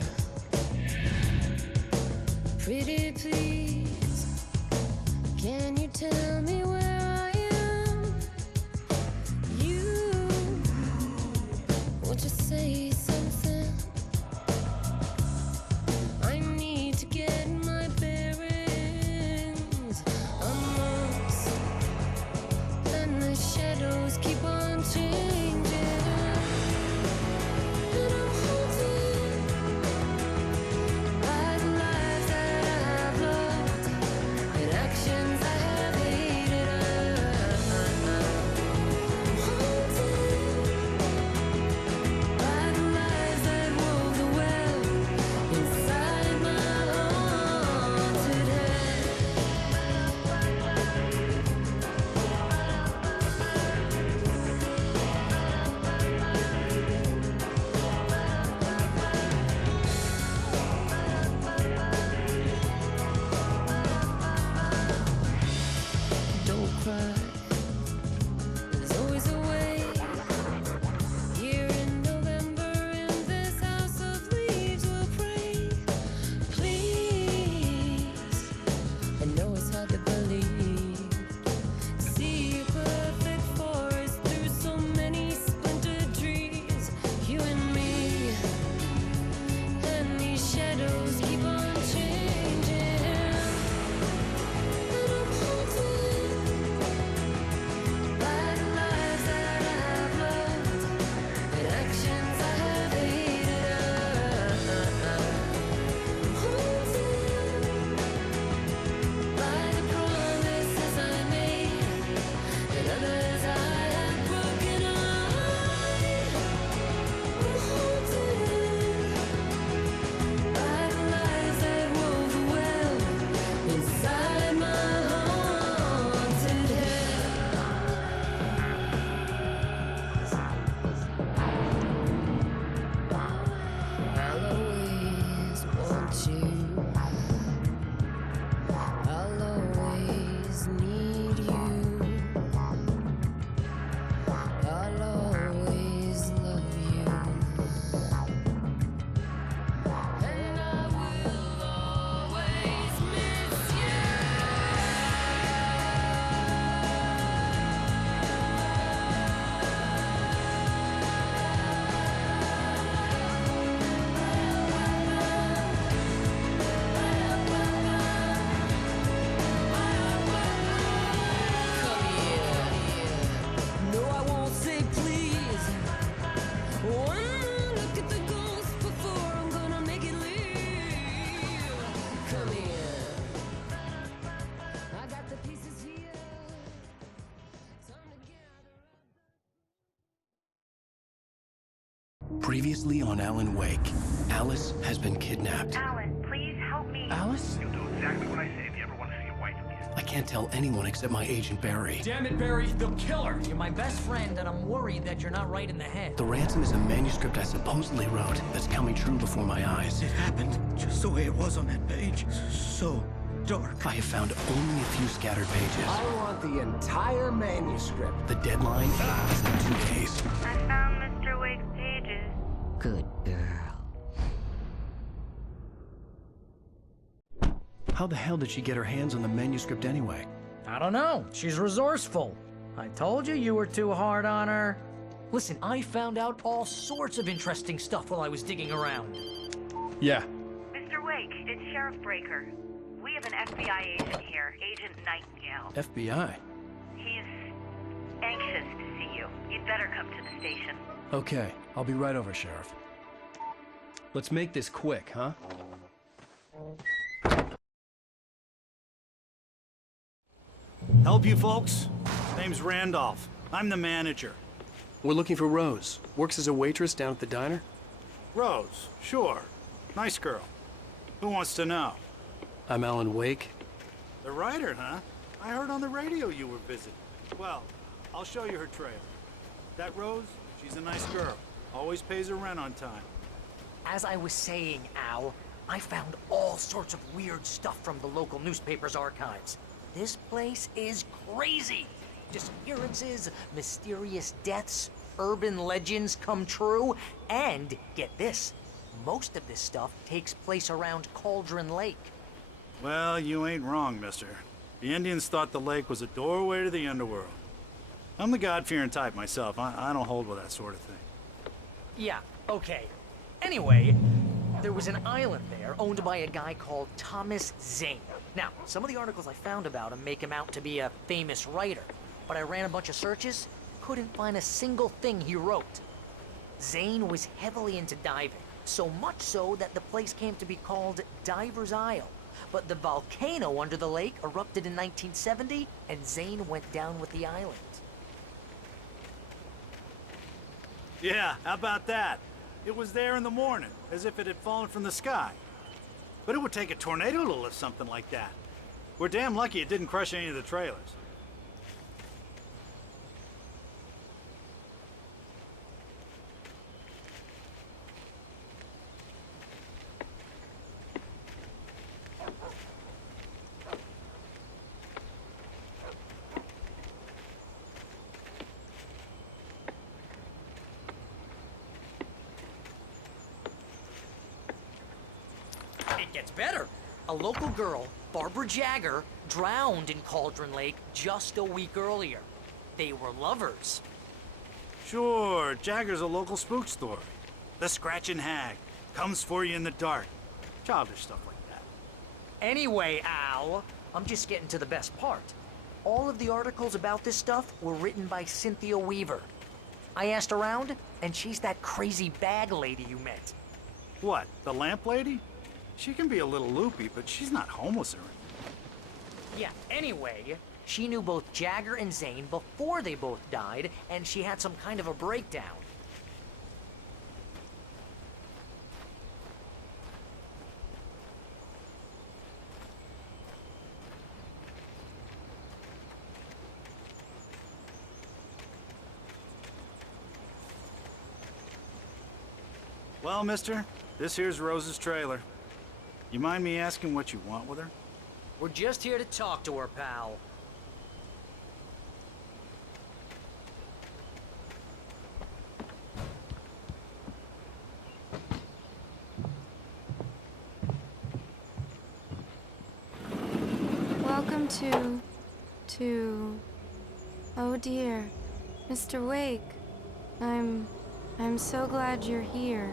cry. There's always a way. Here in November, in this house of leaves, we'll pray. Please, I know it's hard to believe. See a perfect forest through so many splintered trees. You and me, and these shadows keep on changing. And I'm haunted by the lives that I have loved and actions I have hated. I'm haunted by the promises I made and others I have broken. I'm haunted by the lies that wove the web inside my haunted head. I'll always want you. I'll always need you. I'll always love you. And I will always miss Come here. No, I won't say please. One more look at the ghost before I'm gonna make it leave. Come here. I got the pieces here. Time to gather up. Previously on Alan Wake, Alice has been kidnapped. Alan, please help me. Alice? You'll do exactly what I say if you ever want to see your wife again. I can't tell anyone except my agent Barry. Damn it, Barry, they'll kill her! You're my best friend, and I'm worried that you're not right in the head. The ransom is a manuscript I supposedly wrote that's coming true before my eyes. It happened just the way it was on that page. So dark. I have found only a few scattered pages. I want the entire manuscript. The deadline is in 2 days. I found Mr. Wake's pages. Good girl. How the hell did she get her hands on the manuscript anyway? I don't know. She's resourceful. I told you you were too hard on her. Listen, I found out all sorts of interesting stuff while I was digging around. Yeah. Mr. Wake, it's Sheriff Breaker. We have an FBI agent here, Agent Nightingale. FBI? He's anxious to see you. You'd better come to the station. Okay, I'll be right over, Sheriff. Let's make this quick, huh? Help you folks? Name's Randolph. I'm the manager. We're looking for Rose. Works as a waitress down at the diner? Rose, sure. Nice girl. Who wants to know? I'm Alan Wake. The writer, huh? I heard on the radio you were visiting. Well, I'll show you her trailer. That Rose, she's a nice girl. Always pays her rent on time. As I was saying, Al, I found all sorts of weird stuff from the local newspaper's archives. This place is crazy. Disappearances, mysterious deaths, urban legends come true, and get this, most of this stuff takes place around Cauldron Lake. Well, you ain't wrong, mister. The Indians thought the lake was a doorway to the underworld. I'm the God-fearing type myself. I don't hold with that sort of thing. Yeah, okay. Anyway, there was an island there owned by a guy called Thomas Zane. Now, some of the articles I found about him make him out to be a famous writer, but I ran a bunch of searches, couldn't find a single thing he wrote. Zane was heavily into diving, so much so that the place came to be called Diver's Isle. But the volcano under the lake erupted in 1970, and Zane went down with the island. Yeah, how about that? It was there in the morning, as if it had fallen from the sky. But it would take a tornado to lift something like that. We're damn lucky it didn't crush any of the trailers. gets better. A local girl, Barbara Jagger, drowned in Cauldron Lake just a week earlier. They were lovers. Sure, Jagger's a local spook story. The Scratching Hag comes for you in the dark. Childish stuff like that. Anyway, Al, I'm just getting to the best part. All of the articles about this stuff were written by Cynthia Weaver. I asked around, and she's that crazy bag lady you met. What, the lamp lady? She can be a little loopy, but she's not homeless or anything. Yeah, anyway, she knew both Jagger and Zane before they both died, and she had some kind of a breakdown. Well, mister, this here's Rose's trailer. You mind me asking what you want with her? We're just here to talk to her, pal. Welcome to... Oh dear, Mr. Wake. I'm so glad you're here.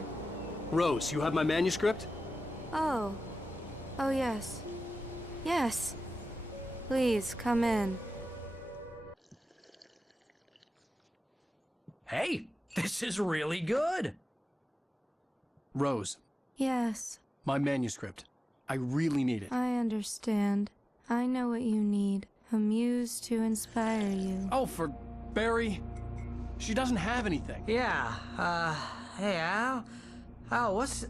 Rose, you have my manuscript? Oh. Oh, yes. Yes. Please, come in. Hey, this is really good. Rose, Yes, my manuscript. I really need it. I understand. I know what you need. A muse to inspire you. Oh, for Barry. She doesn't have anything. Yeah, hey, Al? Al, what's...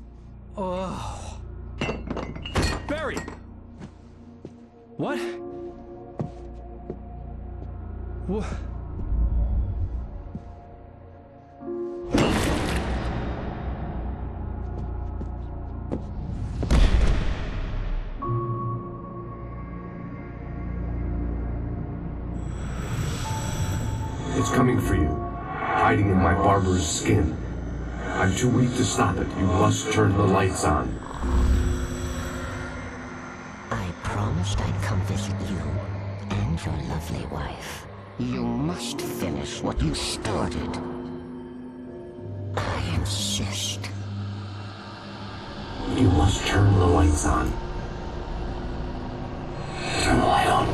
Oh... Barry! What? What? It's coming for you, hiding in my barber's skin. I'm too weak to stop it. You must turn the lights on. I promised I'd come visit you and your lovely wife. You must finish what you started. I insist. You must turn the lights on. Turn the light on.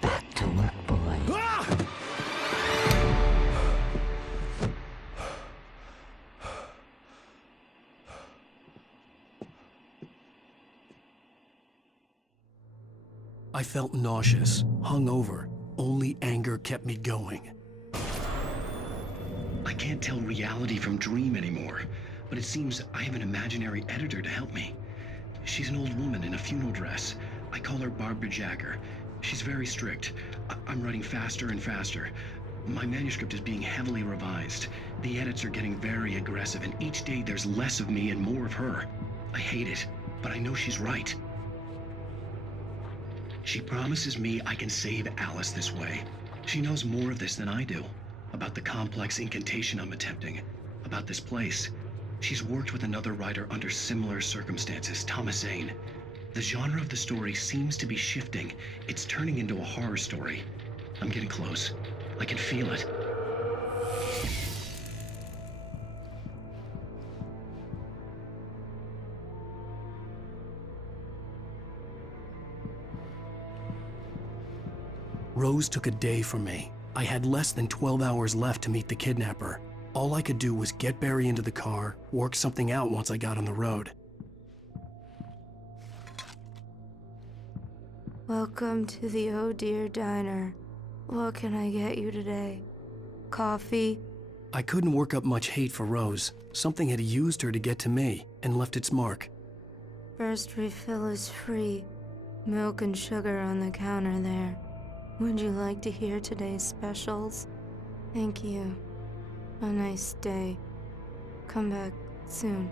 Back to work, boy. I felt nauseous, hungover. Only anger kept me going. I can't tell reality from dream anymore, but it seems I have an imaginary editor to help me. She's an old woman in a funeral dress. I call her Barbara Jagger. She's very strict. I'm writing faster and faster. My manuscript is being heavily revised. The edits are getting very aggressive, and each day there's less of me and more of her. I hate it, but I know she's right. She promises me I can save Alice this way. She knows more of this than I do. About the complex incantation I'm attempting. About this place. She's worked with another writer under similar circumstances, Thomas Zane. The genre of the story seems to be shifting. It's turning into a horror story. I'm getting close. I can feel it. Rose took a day from me. I had less than 12 hours left to meet the kidnapper. All I could do was get Barry into the car, work something out once I got on the road. Welcome to the Oh Dear Diner. What can I get you today? Coffee? I couldn't work up much hate for Rose. Something had used her to get to me and left its mark. First refill is free. Milk and sugar on the counter there. Would you like to hear today's specials? Thank you. A nice day. Come back soon.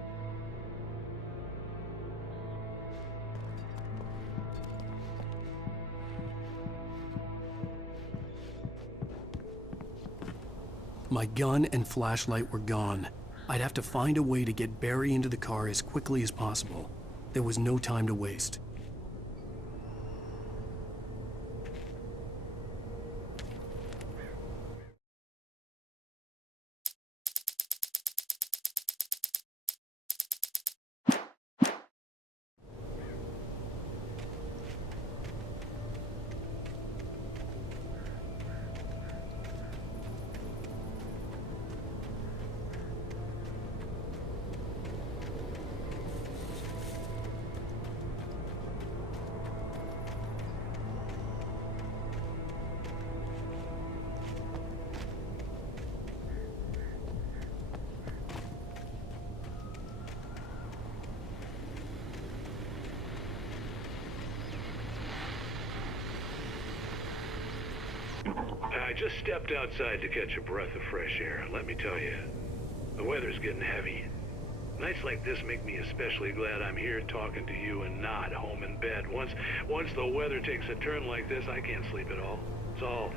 My gun and flashlight were gone. I'd have to find a way to get Barry into the car as quickly as possible. There was no time to waste. I just stepped outside to catch a breath of fresh air. Let me tell you, the weather's getting heavy. Nights like this make me especially glad I'm here talking to you and not home in bed. Once the weather takes a turn like this, I can't sleep at all. It's all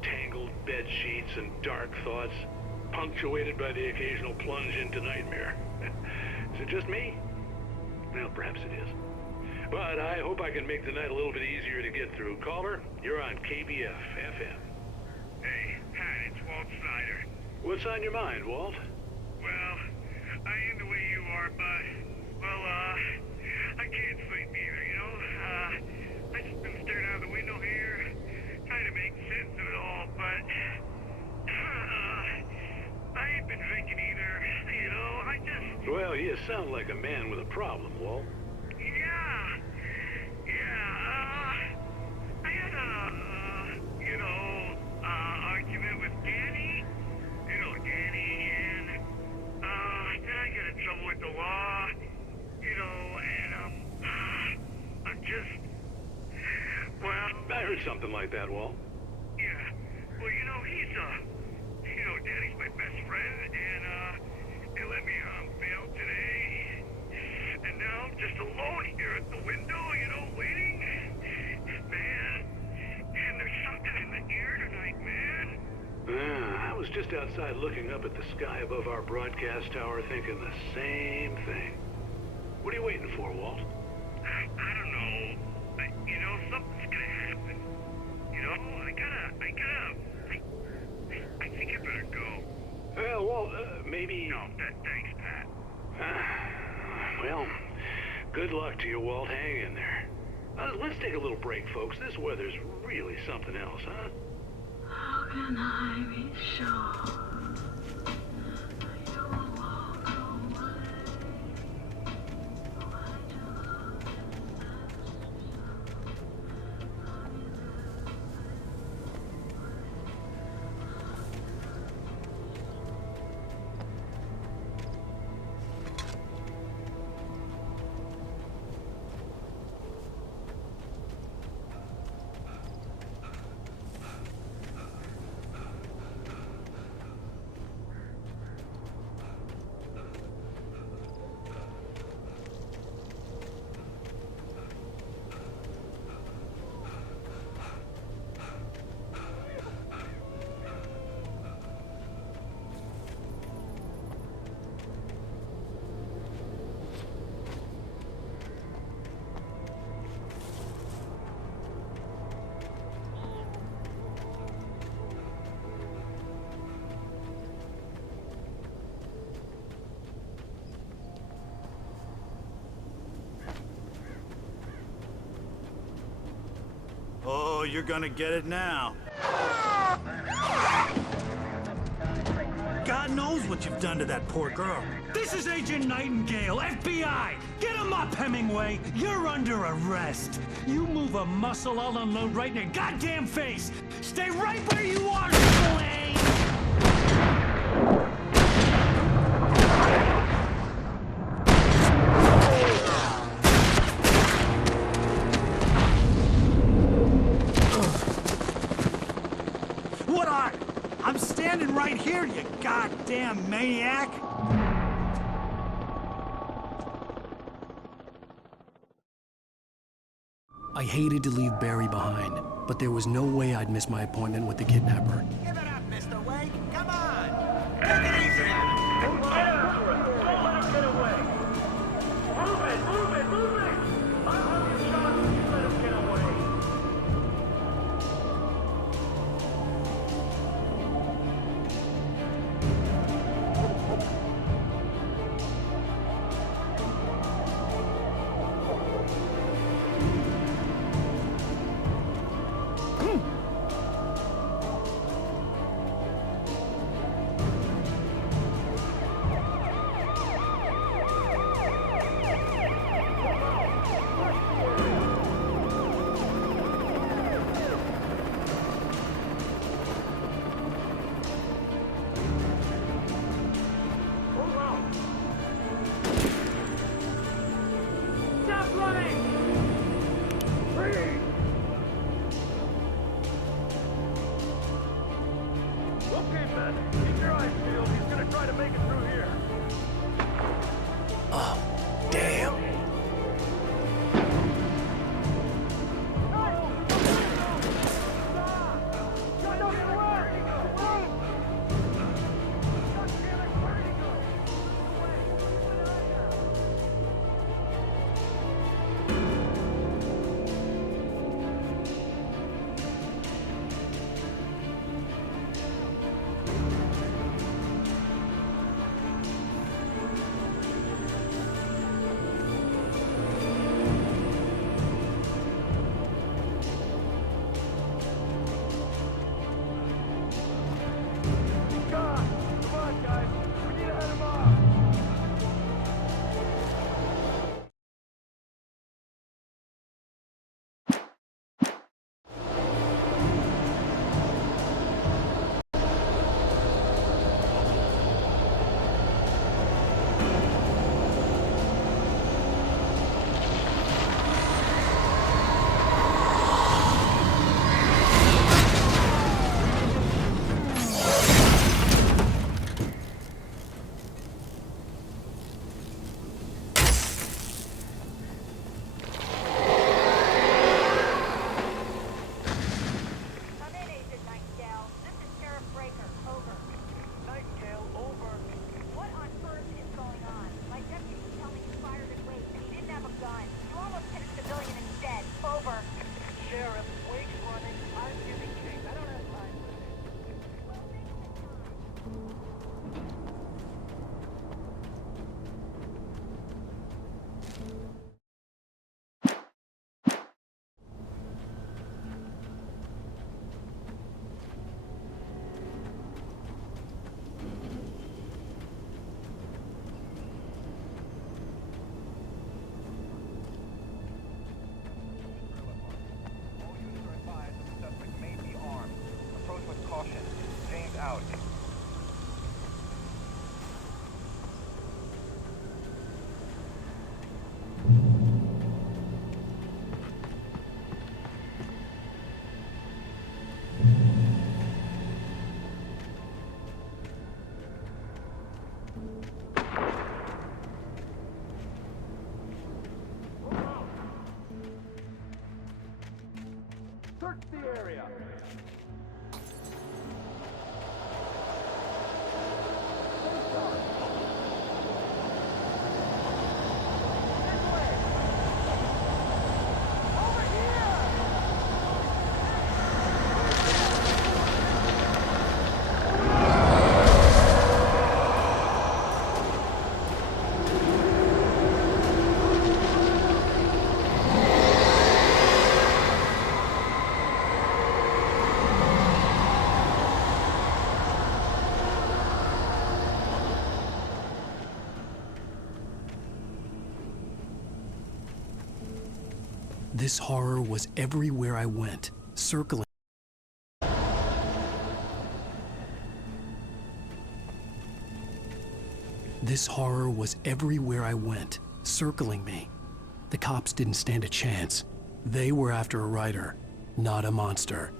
tangled bed sheets and dark thoughts, punctuated by the occasional plunge into nightmare. Is it just me? Well, perhaps it is. But I hope I can make the night a little bit easier to get through. Caller, you're on KBF FM. Hey, Pat, it's Walt Snyder. What's on your mind, Walt? Well, I am the way you are, but, well, I can't sleep either, you know? I just been staring out the window here, trying to make sense of it all, but, I ain't been drinking either, you know? Well, you sound like a man with a problem, Walt. I had argument with Danny, and, then I got in trouble with the law, and, I'm just, well... I heard something like that, Walt. Yeah, well, Danny's my best friend, and, they let me, bail today, and now I'm just alone here at the window, waiting. Man, and there's something in the air tonight, man. I was just outside looking up at the sky above our broadcast tower thinking the same thing. What are you waiting for, Walt? I don't know. Something's gonna happen. I think I better go. Well, Walt, maybe... No, thanks, Pat. Well, good luck to you, Walt. Hang in there. Let's take a little break, folks. This weather's really something else, huh? How can I be sure you will walk away? Oh, you're gonna get it now. God knows what you've done to that poor girl. This is Agent Nightingale, FBI! Get him up, Hemingway! You're under arrest! You move a muscle, I'll unload right in your goddamn face! Stay right where you are, Slane! What are? I'm standing right here, you goddamn maniac! I hated to leave Barry behind, but there was no way I'd miss my appointment with the kidnapper. Give it up, Mr. Wake. Come on. Take it easy on him. Freeze! Okay, man. Keep your eyes peeled. He's gonna try to make it through here. Oh, damn. Search the area. This horror was everywhere I went, circling. This horror was everywhere I went, circling me. The cops didn't stand a chance. They were after a writer, not a monster.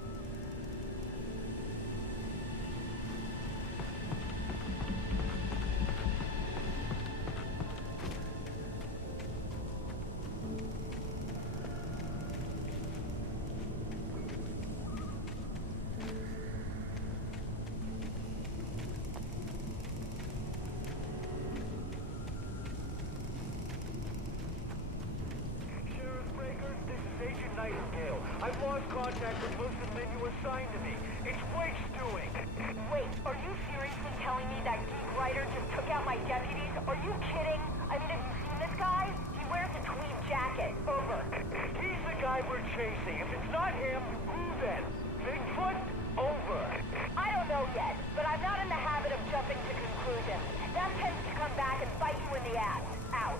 I've lost contact with most of the men you assigned to me. It's Wake's doing. Wait, are you seriously telling me that geek writer just took out my deputies? Are you kidding? I mean, have you seen this guy? He wears a tweed jacket. Over. He's the guy we're chasing. If it's not him, who then? Bigfoot? Over. I don't know yet, but I'm not in the habit of jumping to conclusions. That tends to come back and bite you in the ass. Out.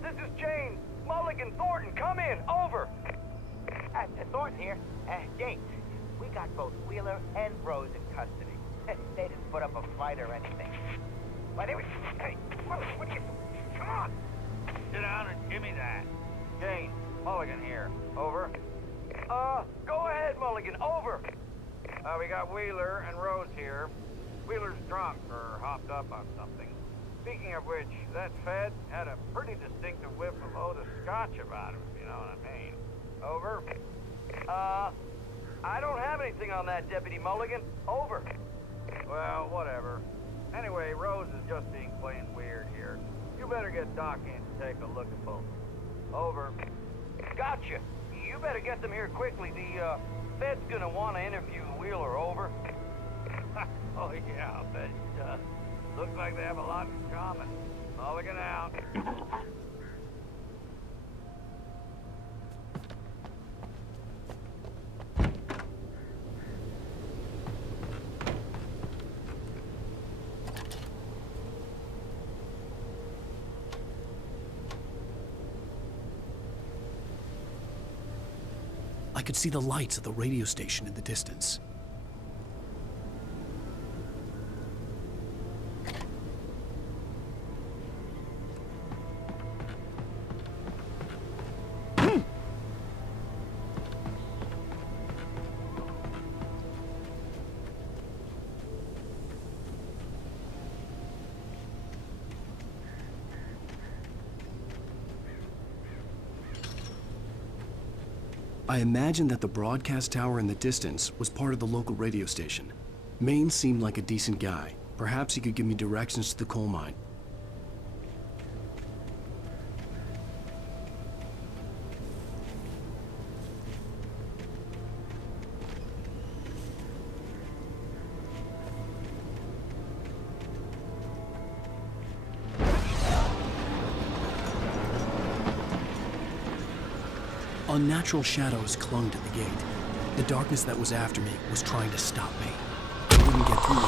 This is James. Mulligan, Thornton, come in. Over. Thornton here. James, we got both Wheeler and Rose in custody. They didn't put up a fight or anything. But it was... Hey, what are you... Come on! Sit down and give me that. James, Mulligan here. Over. Go ahead, Mulligan. Over. We got Wheeler and Rose here. Wheeler's drunk or hopped up on something. Speaking of which, that Fed had a pretty distinctive whiff of Oda Scotch about him, if you know what I mean. Over. I don't have anything on that, Deputy Mulligan. Over. Well, whatever. Anyway, Rose is just being plain weird here. You better get Doc in to take a look at both. Over. Gotcha. You better get them here quickly. The, Fed's gonna want to interview Wheeler. Over. Oh, yeah, I'll bet he does. Looks like they have a lot in common. Mulligan out. I could see the lights of the radio station in the distance. I imagined that the broadcast tower in the distance was part of the local radio station. Maine seemed like a decent guy. Perhaps he could give me directions to the coal mine. Unnatural shadows clung to the gate. The darkness that was after me was trying to stop me. I wouldn't get through it.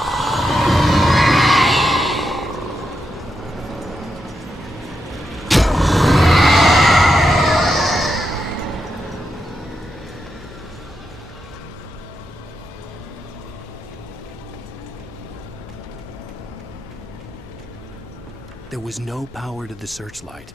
There was no power to the searchlight.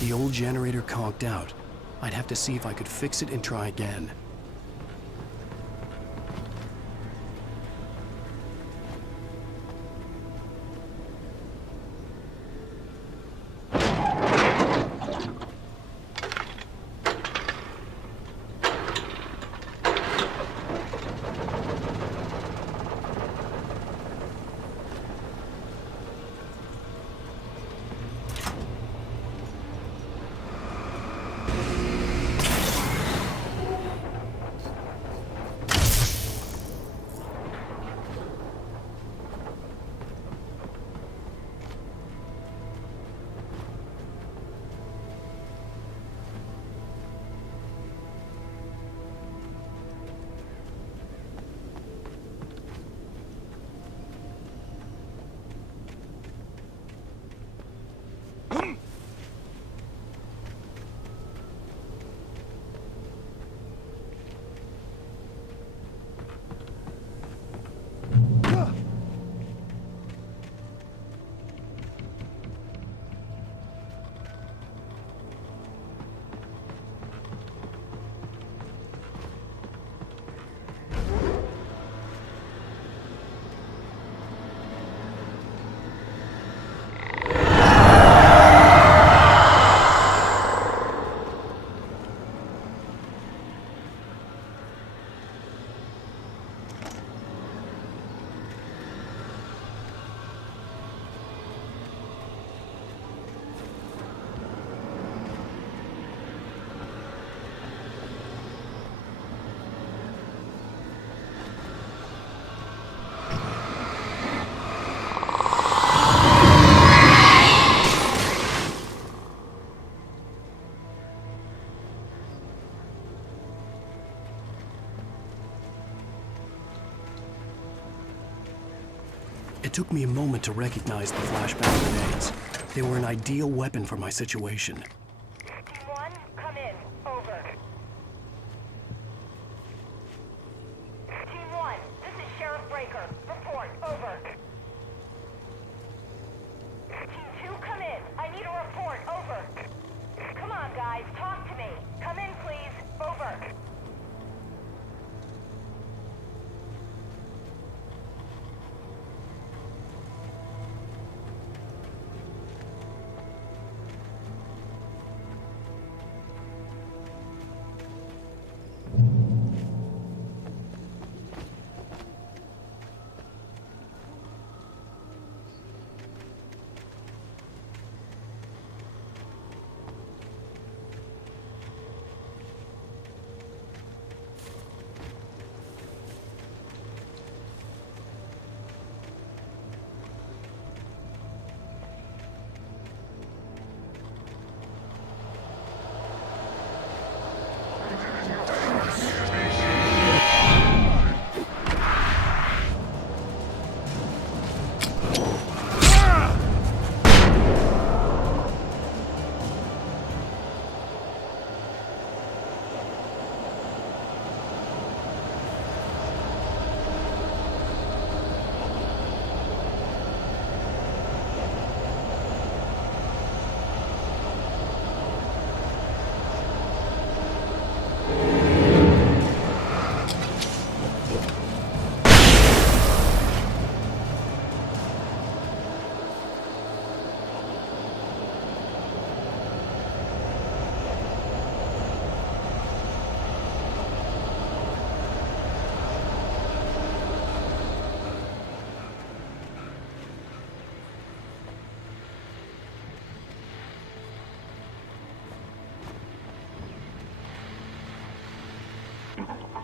The old generator conked out. I'd have to see if I could fix it and try again. It took me a moment to recognize the flashbang grenades. They were an ideal weapon for my situation. Team 1, come in. Over. Team 1, this is Sheriff Breaker. Report. Over. Team 2, come in. I need a report. Over. Come on, guys. Talk to me. Come in, please. Over.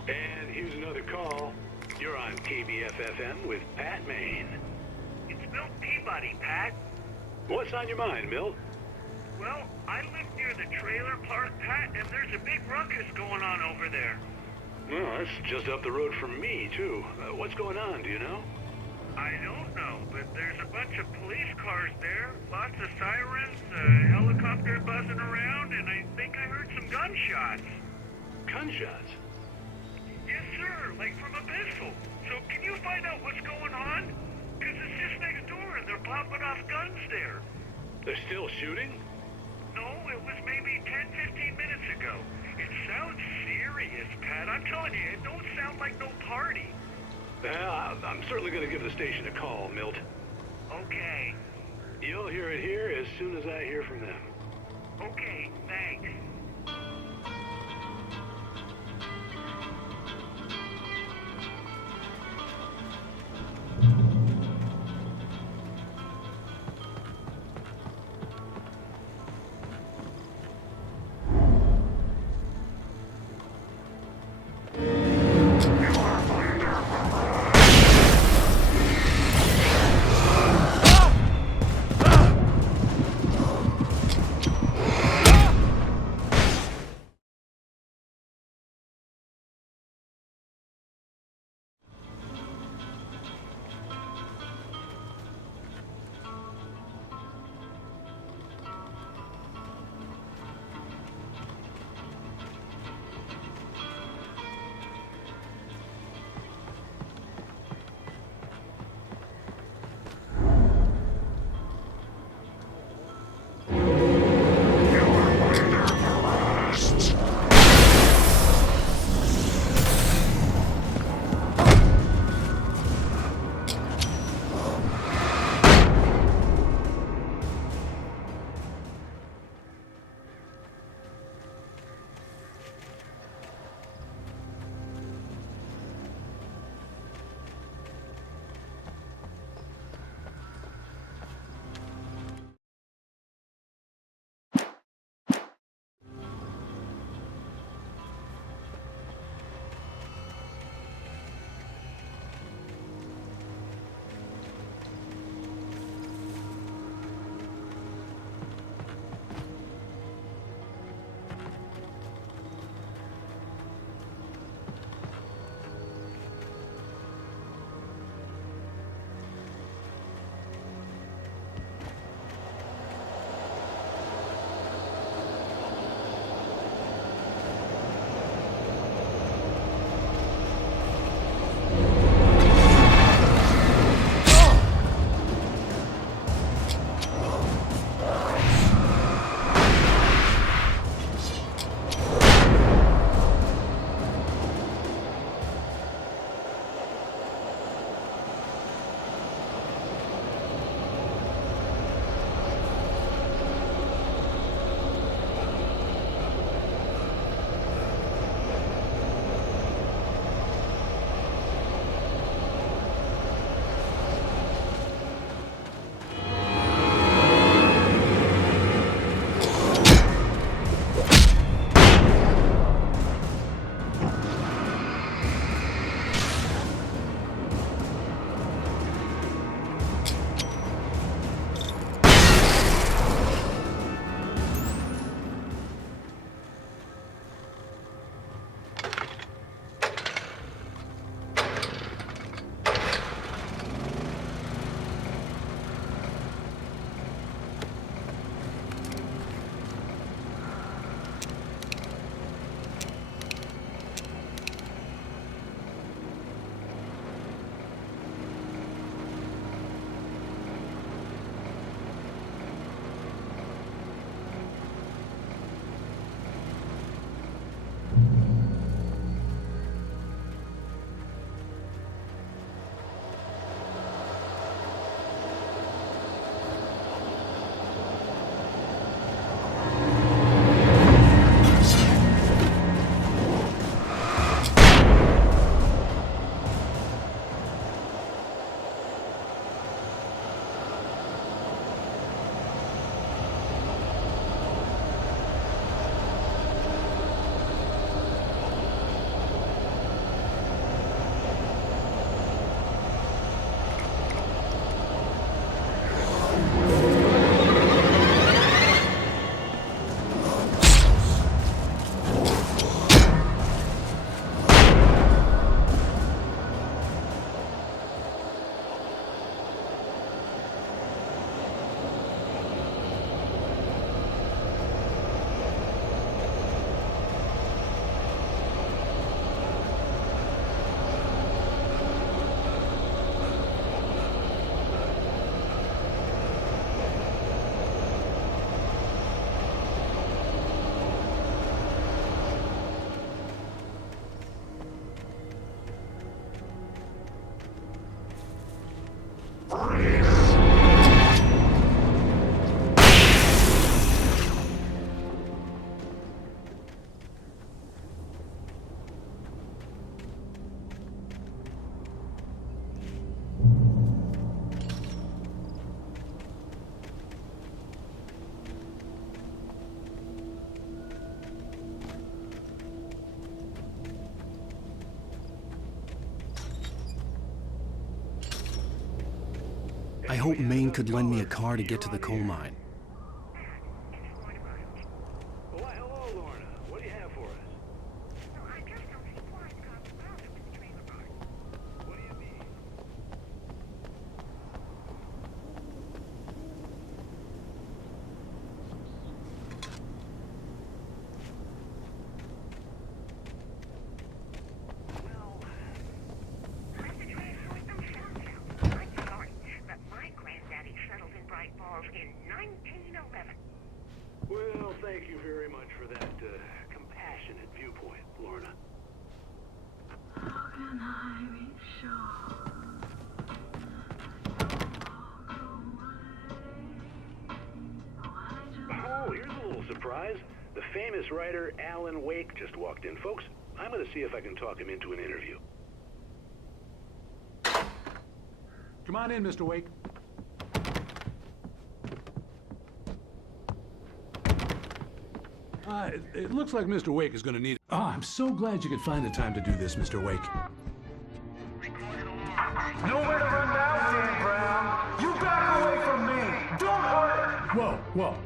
And here's another call. You're on KBFFM with Pat Maine. It's Milt Peabody, Pat. What's on your mind, Milt? Well, I live near the trailer park, Pat, and there's a big ruckus going on over there. Well, that's just up the road from me, too. What's going on, do you know? I don't know, but there's a bunch of police cars there, lots of sirens, a helicopter buzzing around, and I think I heard some gunshots. Gunshots? Yes, sir, like from a pistol. So can you find out what's going on? Because it's just next door and they're popping off guns there. They're still shooting? No, it was maybe 10, 15 minutes ago. It sounds serious, Pat. I'm telling you, it don't sound like no party. Well, I'm certainly going to give the station a call, Milt. Okay. You'll hear it here as soon as I hear from them. Okay, thanks. I hope Maine could lend me a car to get to the coal mine. Why, hello, Lorna. What do you have for us? What do you mean? Well, thank you very much for that compassionate viewpoint, Lorna. How can I be sure? Oh, here's a little surprise. The famous writer Alan Wake just walked in. Folks, I'm going to see if I can talk him into an interview. Come on in, Mr. Wake. It looks like Mr. Wake is going to need... Oh, I'm so glad you could find the time to do this, Mr. Wake. Nowhere to run now, Dan Brown. You back away from me. Don't hurt.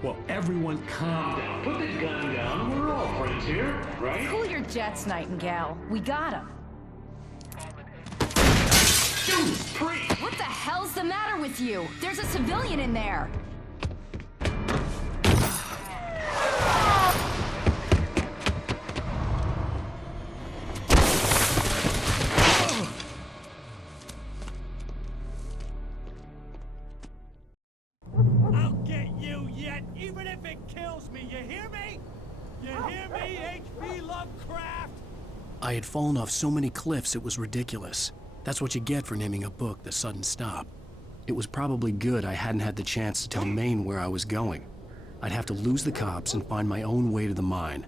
Whoa. Everyone calm down. Put the gun down. We're all friends here, right? Cool your jets, Nightingale. We got him. What the hell's the matter with you? There's a civilian in there. I'll get you yet, even if it kills me. You hear me? You hear me, H.P. Lovecraft? I had fallen off so many cliffs it was ridiculous. That's what you get for naming a book The Sudden Stop. It was probably good I hadn't had the chance to tell Maine where I was going. I'd have to lose the cops and find my own way to the mine.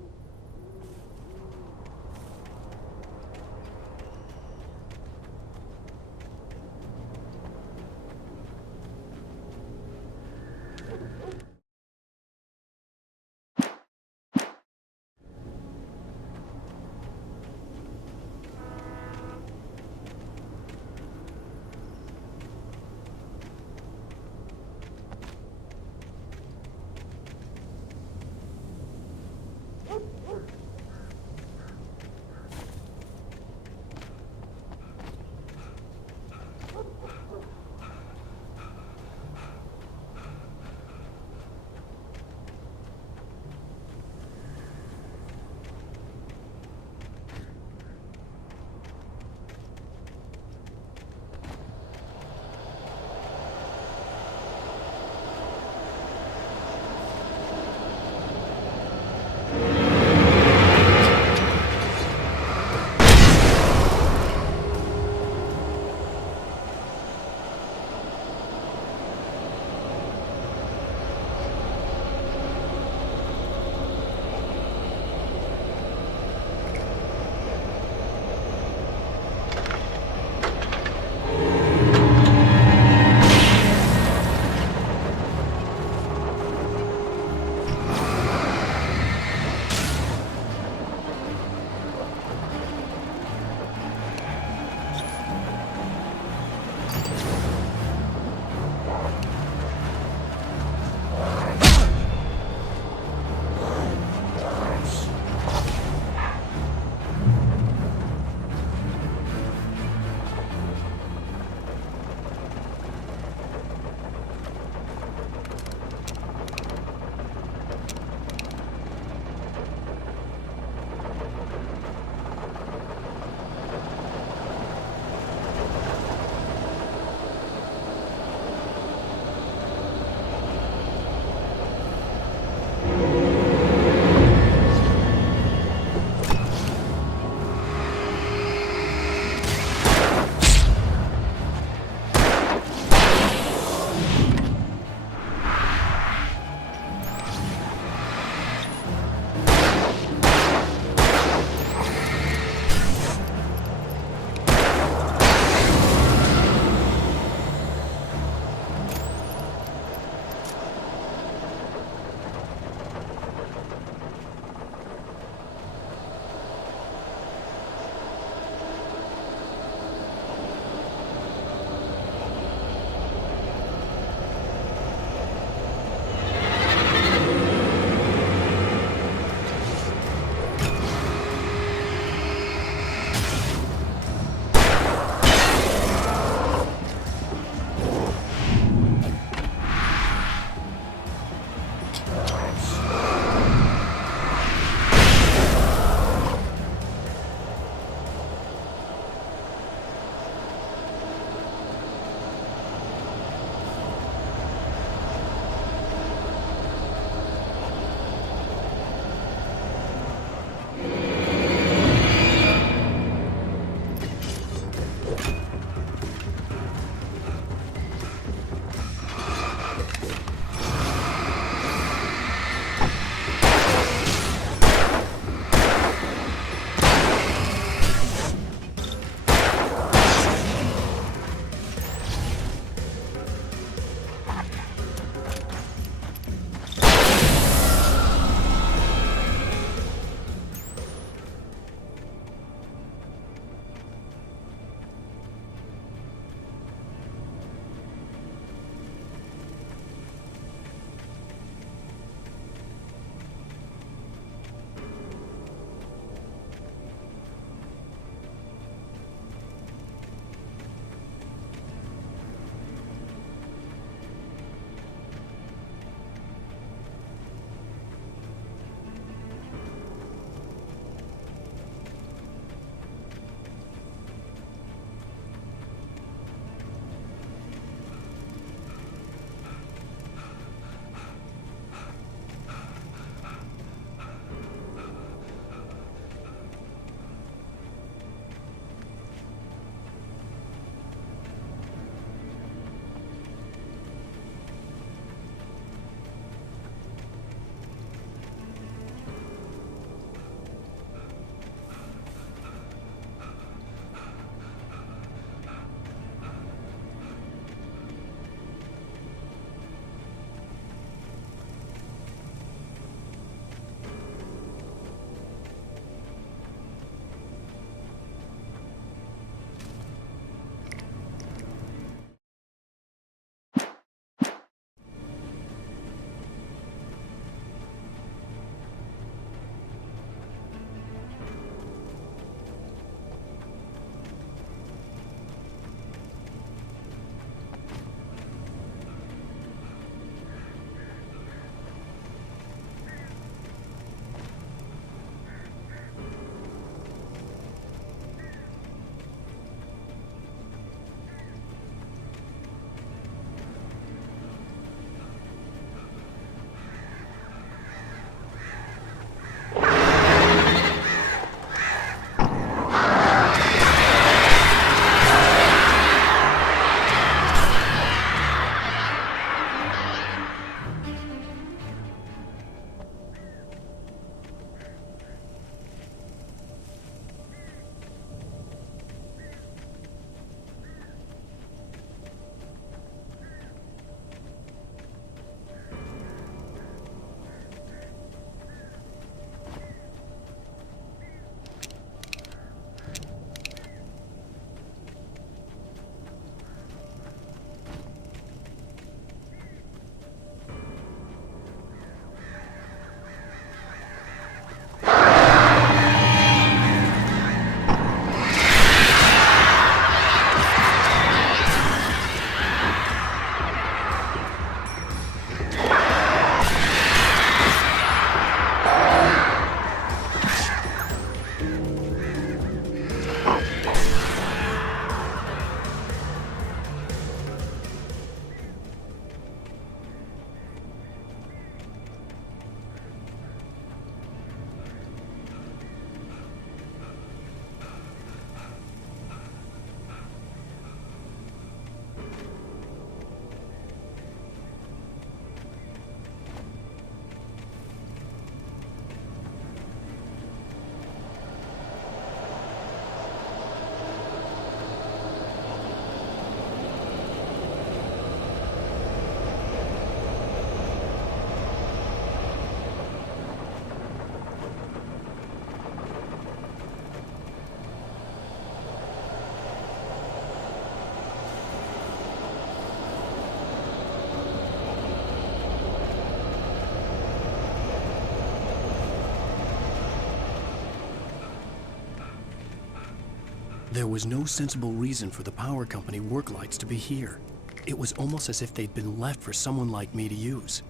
There was no sensible reason for the power company work lights to be here. It was almost as if they'd been left for someone like me to use.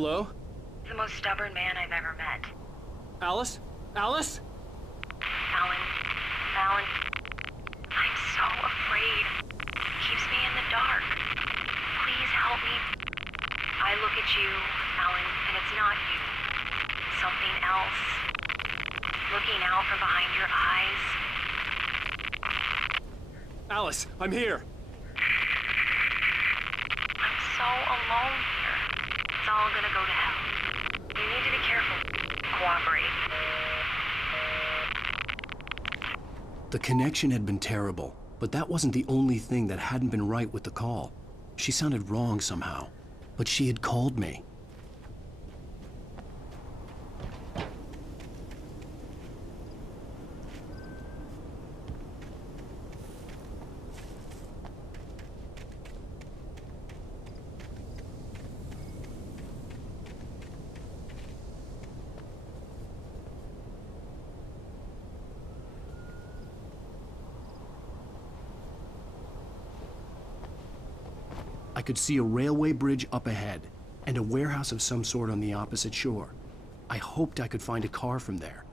Hello? The most stubborn man I've ever met. Alice? Alice? Alan. Alan. I'm so afraid. He keeps me in the dark. Please help me. I look at you, Alan, and it's not you. Something else. Looking out from Alice, I'm here. I'm so alone here. It's all gonna go to hell. You need to be careful. Cooperate. The connection had been terrible, but that wasn't the only thing that hadn't been right with the call. She sounded wrong somehow, but she had called me. I could see a railway bridge up ahead, and a warehouse of some sort on the opposite shore. I hoped I could find a car from there.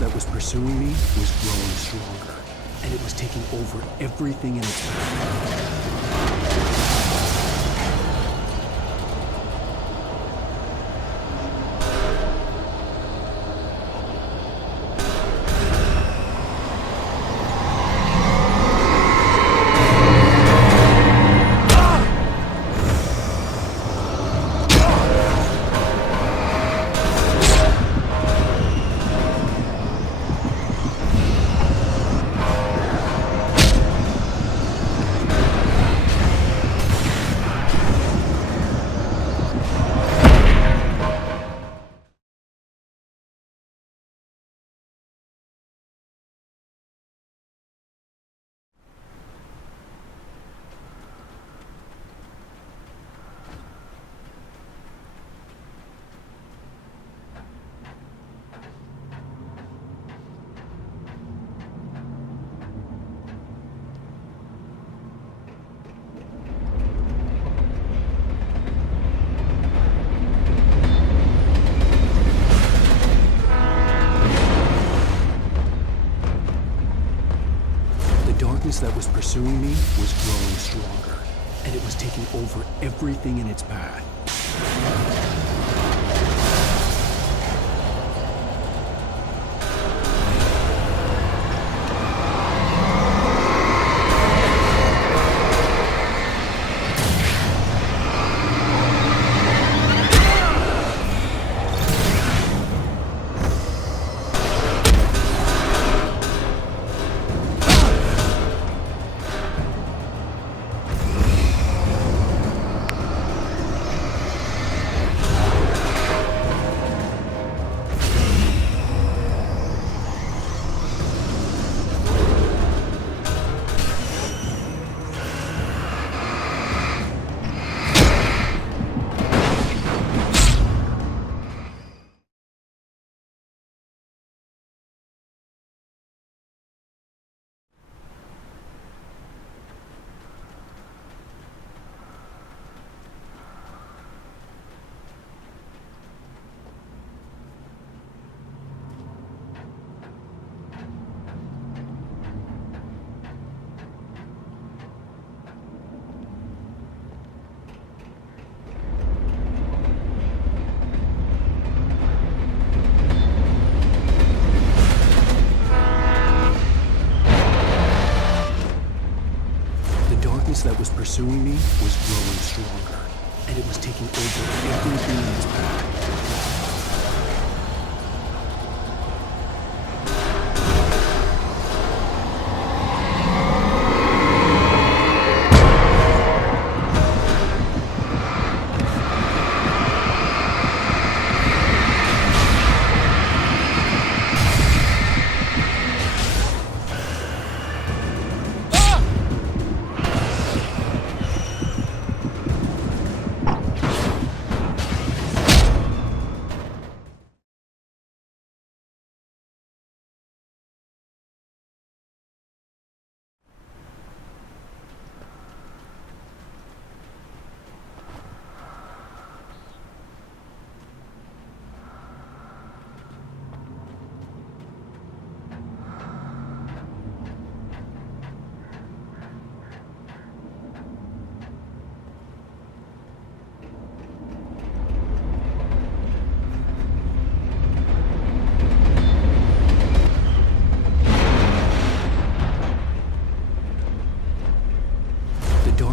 That was pursuing me was growing stronger, and it was taking over everything in its path. That was pursuing me was growing stronger, and it was taking over everything in its path. That was pursuing me was growing stronger, and it was taking over everything in its path.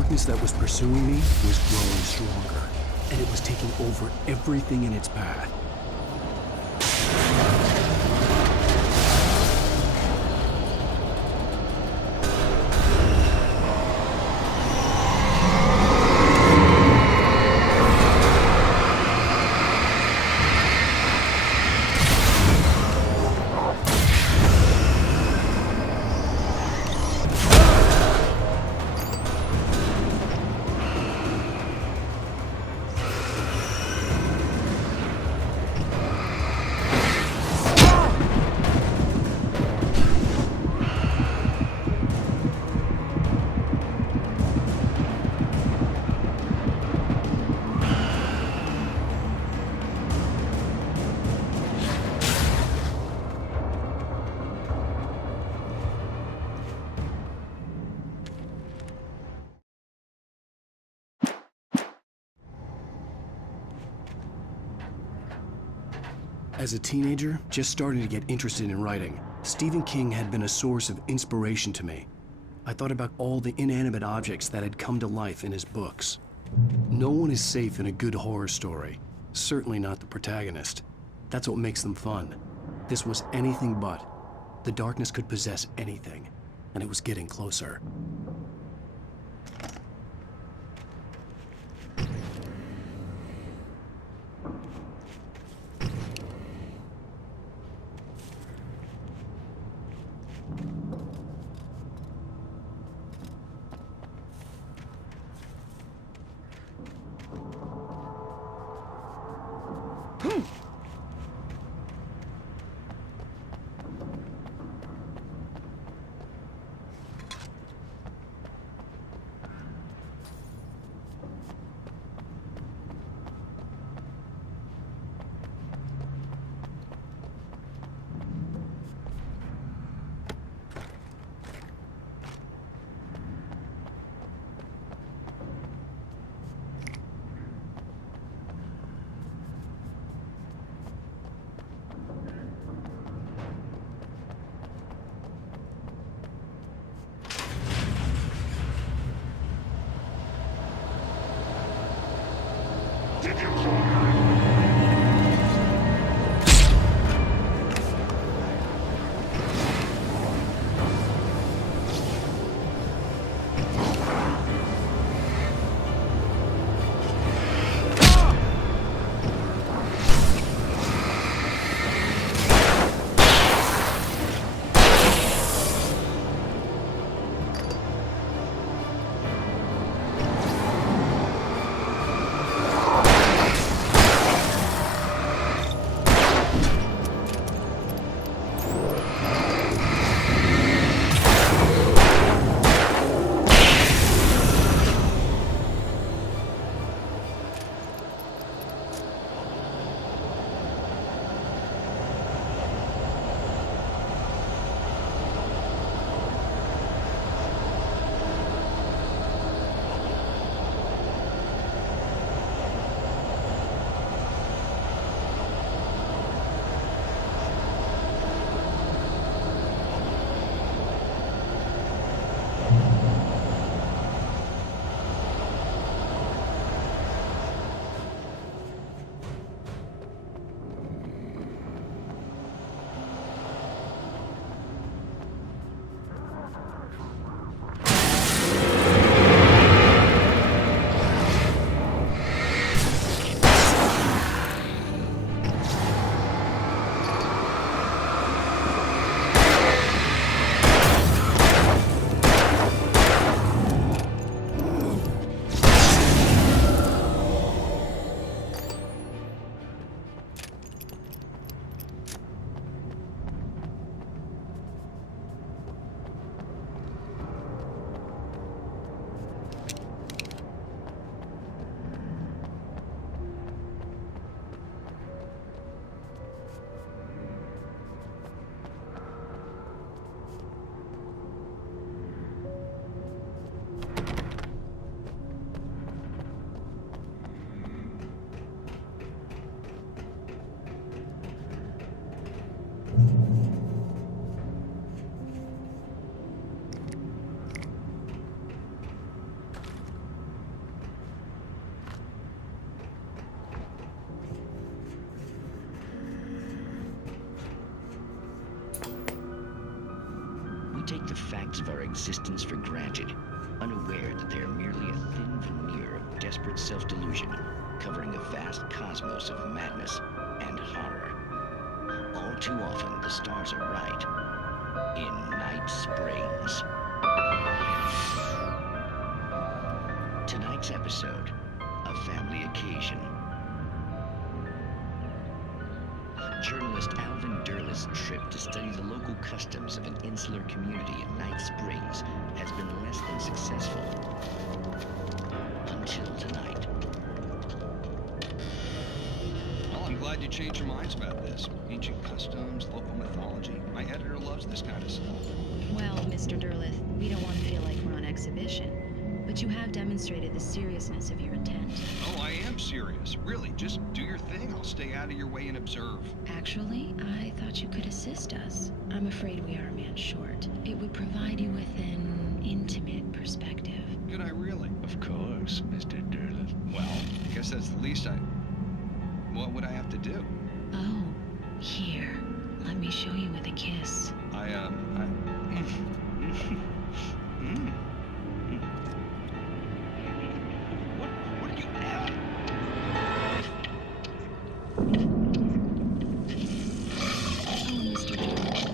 darkness that was pursuing me was growing stronger, and it was taking over everything in its path. As a teenager, just starting to get interested in writing, Stephen King had been a source of inspiration to me. I thought about all the inanimate objects that had come to life in his books. No one is safe in a good horror story, certainly not the protagonist. That's what makes them fun. This was anything but. The darkness could possess anything, and it was getting closer. parts of our existence for granted, unaware that they are merely a thin veneer of desperate self-delusion, covering a vast cosmos of madness and horror. All too often, the stars are right. In Night Springs. Tonight's episode, A Family Occasion. Journalist Alvin Derlis' trip to study the local customs of an insular community in Night Springs has been less than successful. Until tonight. Well, I'm glad you changed your minds about this. Ancient customs, local mythology. My editor loves this kind of stuff. Well, Mr. Derlith, we don't want to feel like we're on exhibition, but you have demonstrated the seriousness of your intent. Oh, I am serious. Really, just do your thing. I'll stay out of your way and observe. Actually, I thought you could assist us. I'm afraid we are a man short. It would provide you with an intimate perspective. Could I really? Of course, Mr. Derlith. Well, I guess that's the least I... What would I have to do? Oh, here. Let me show you with a kiss. What do you have? Oh, Mr. Derlith.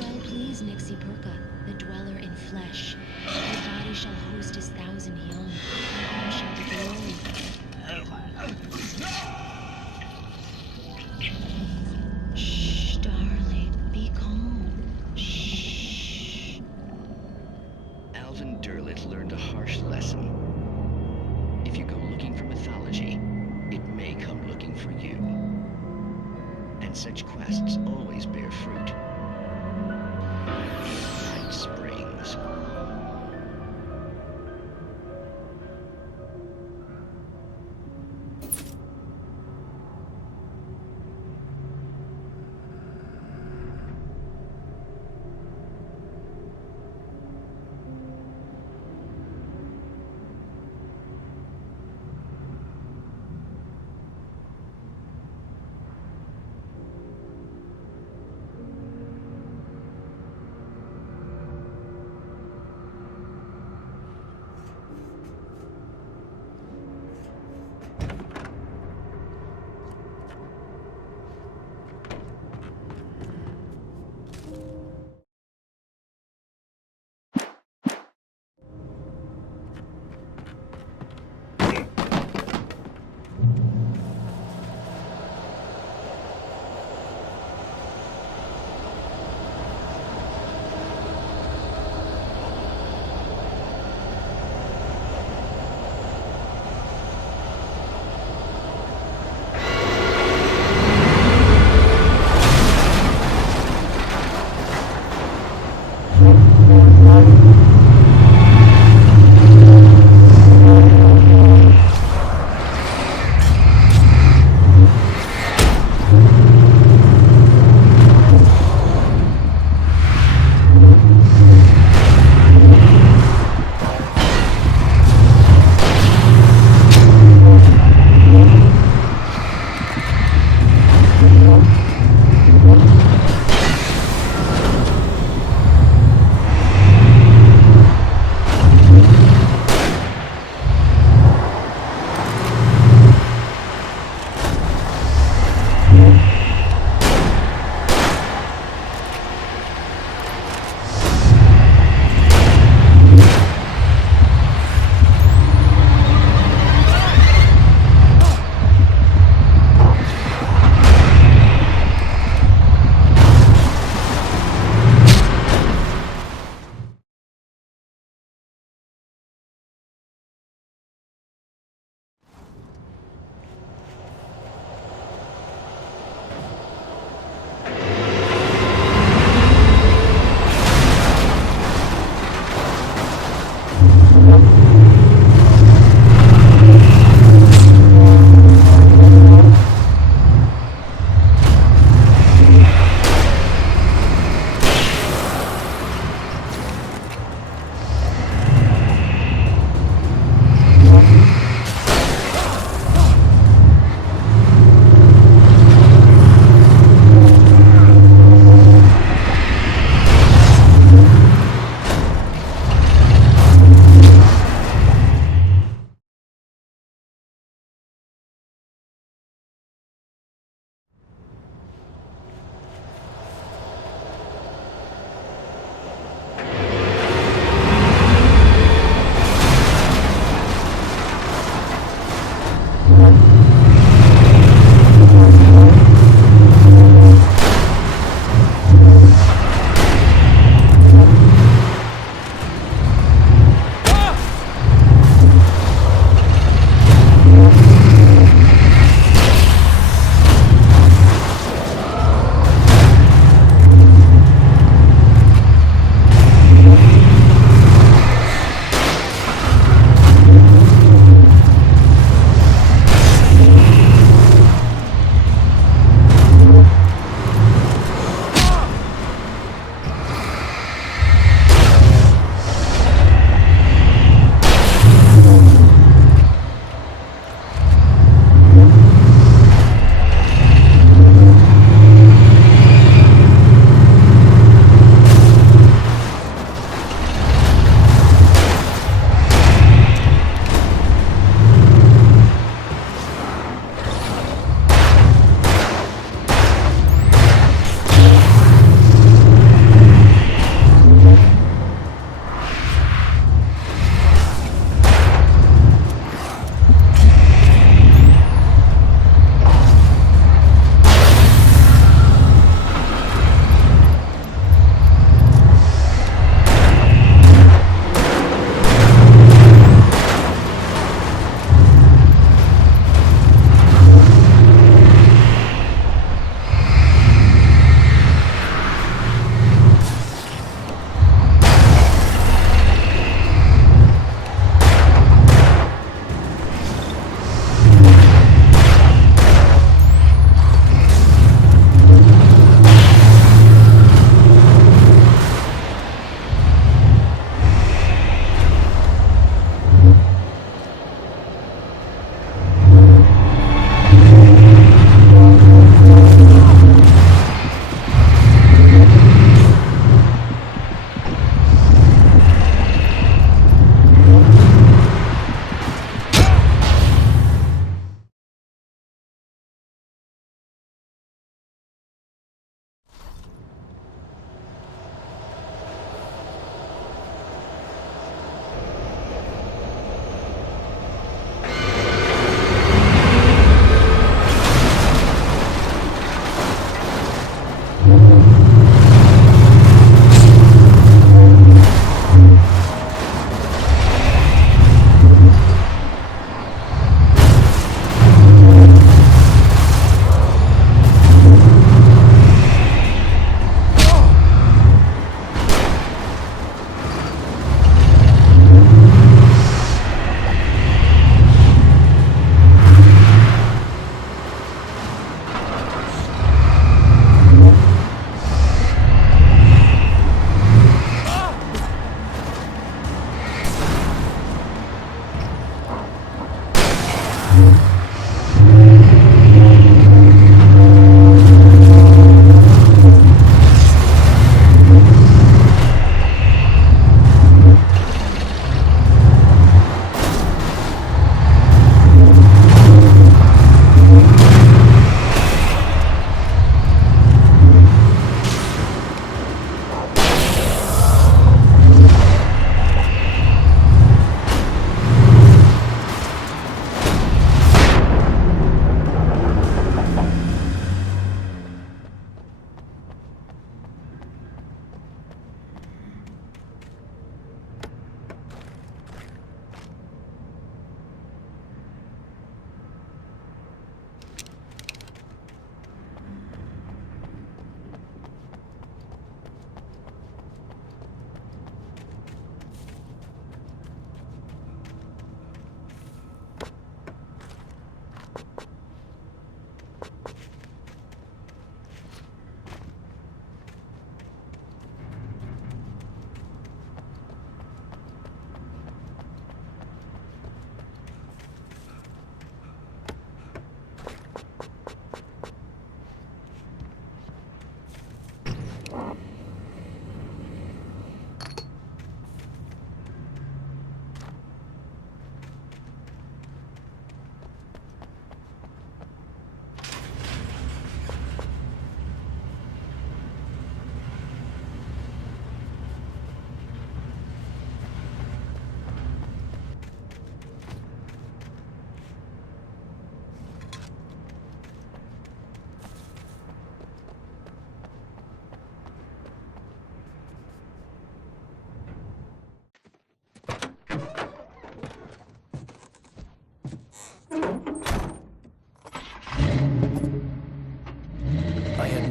Well, please, Nixie Perka, the dweller in flesh. Your body shall host his 1,000 young. Your arm shall be glory. Shh, darling. Be calm. Shh. Alvin Derlit learned a harsh lesson. If you go looking for mythology, it may come looking for you. And such quests always bear fruit. Night Springs.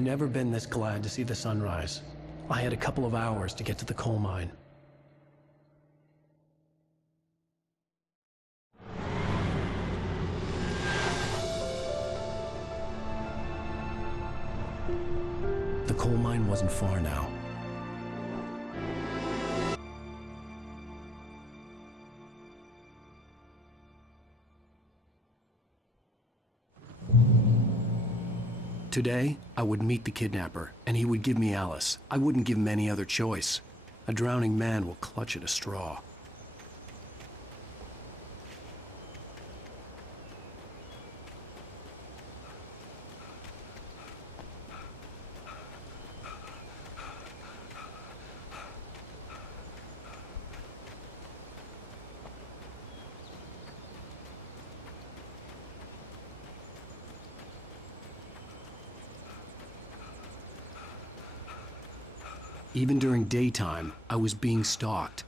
never been this glad to see the sunrise. I had a couple of hours to get to the coal mine. The coal mine wasn't far now. Today, I would meet the kidnapper, and he would give me Alice. I wouldn't give him any other choice. A drowning man will clutch at a straw. Even during daytime, I was being stalked.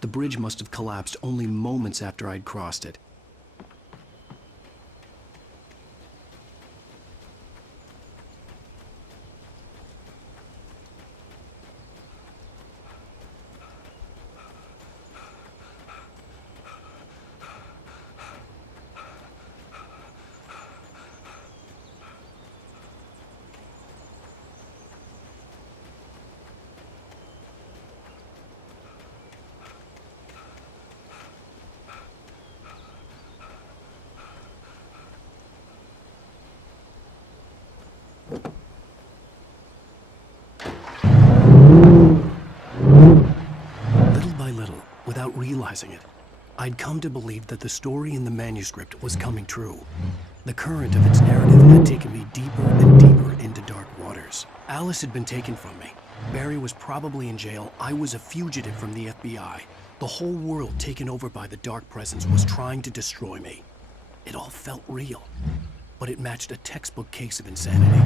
The bridge must have collapsed only moments after I'd crossed it. Little by little, without realizing it, I'd come to believe that the story in the manuscript was coming true. The current of its narrative had taken me deeper and deeper into dark waters. Alice had been taken from me. Barry was probably in jail. I was a fugitive from the FBI. The whole world taken over by the dark presence was trying to destroy me. It all felt real, but it matched a textbook case of insanity.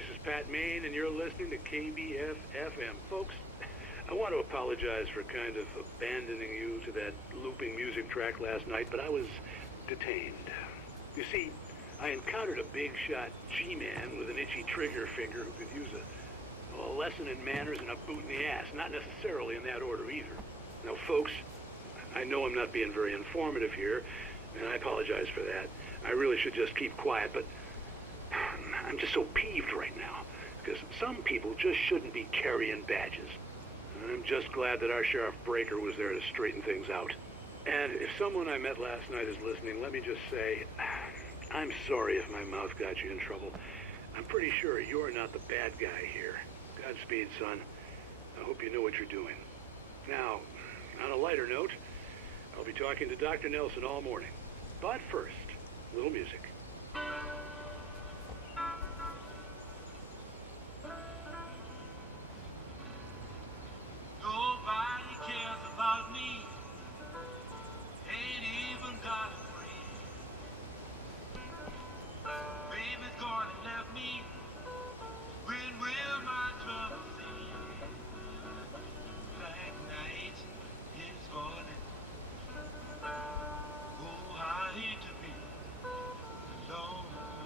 this is Pat Main, and you're listening to KBF-FM. Folks, I want to apologize for kind of abandoning you to that looping music track last night, but I was detained. You see, I encountered a big-shot G-man with an itchy trigger finger who could use a lesson in manners and a boot in the ass. Not necessarily in that order either. Now, folks, I know I'm not being very informative here, and I apologize for that. I really should just keep quiet, but I'm just so peeved right now, because some people just shouldn't be carrying badges. I'm just glad that our Sheriff Breaker was there to straighten things out. And if someone I met last night is listening, let me just say, I'm sorry if my mouth got you in trouble. I'm pretty sure you're not the bad guy here. Godspeed, son. I hope you know what you're doing. Now, on a lighter note, I'll be talking to Dr. Nelson all morning. But first, a little music. Nobody cares about me. Ain't even got a friend. Baby's gone and left me. When will my trouble end? Black night is falling. Oh, I hate to be alone.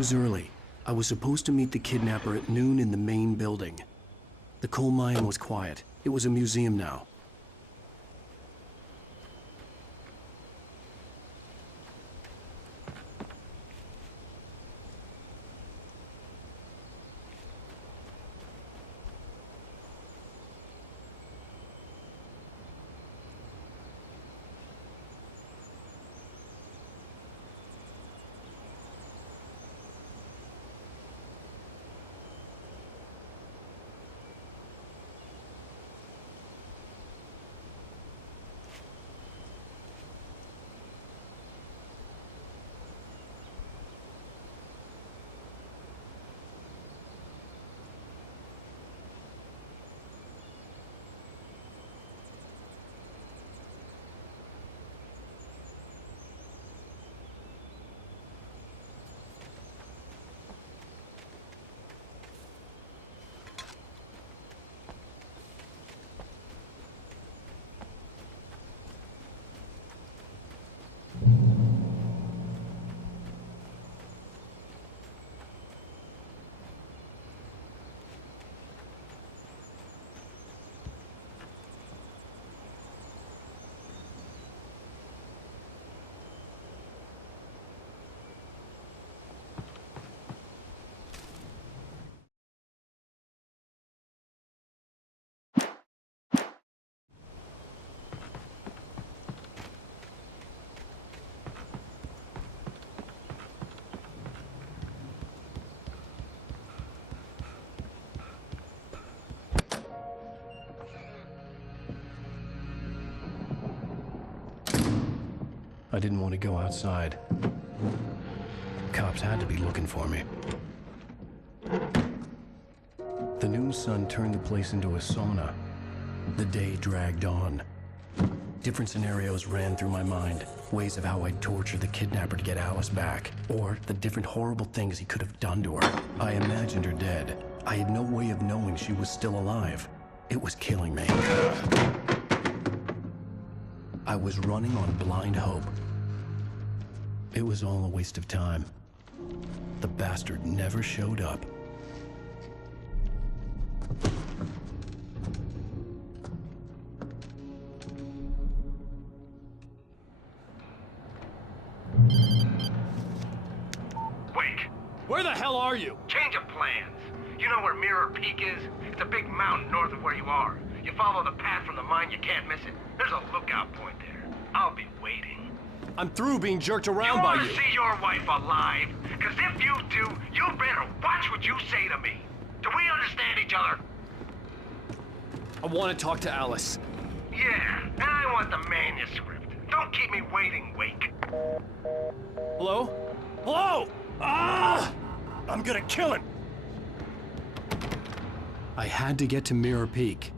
was early. I was supposed to meet the kidnapper at noon in the main building. The coal mine was quiet. It was a museum now. I didn't want to go outside. Cops had to be looking for me. The noon sun turned the place into a sauna. The day dragged on. Different scenarios ran through my mind. Ways of how I'd torture the kidnapper to get Alice back. Or the different horrible things he could have done to her. I imagined her dead. I had no way of knowing she was still alive. It was killing me. I was running on blind hope. It was all a waste of time. The bastard never showed up. Wake! Where the hell are you? Change of plans. You know where Mirror Peak is? It's a big mountain north of where you are. You follow the path from the mine, you can't miss it. There's a lookout point there. I'll be waiting. I'm through being jerked around by You you. want to see your wife alive? Because if you do, you better watch what you say to me. Do we understand each other? I want to talk to Alice. Yeah, and I want the manuscript. Don't keep me waiting, Wake. Hello? Hello? Ah! I'm gonna kill him. I had to get to Mirror Peak.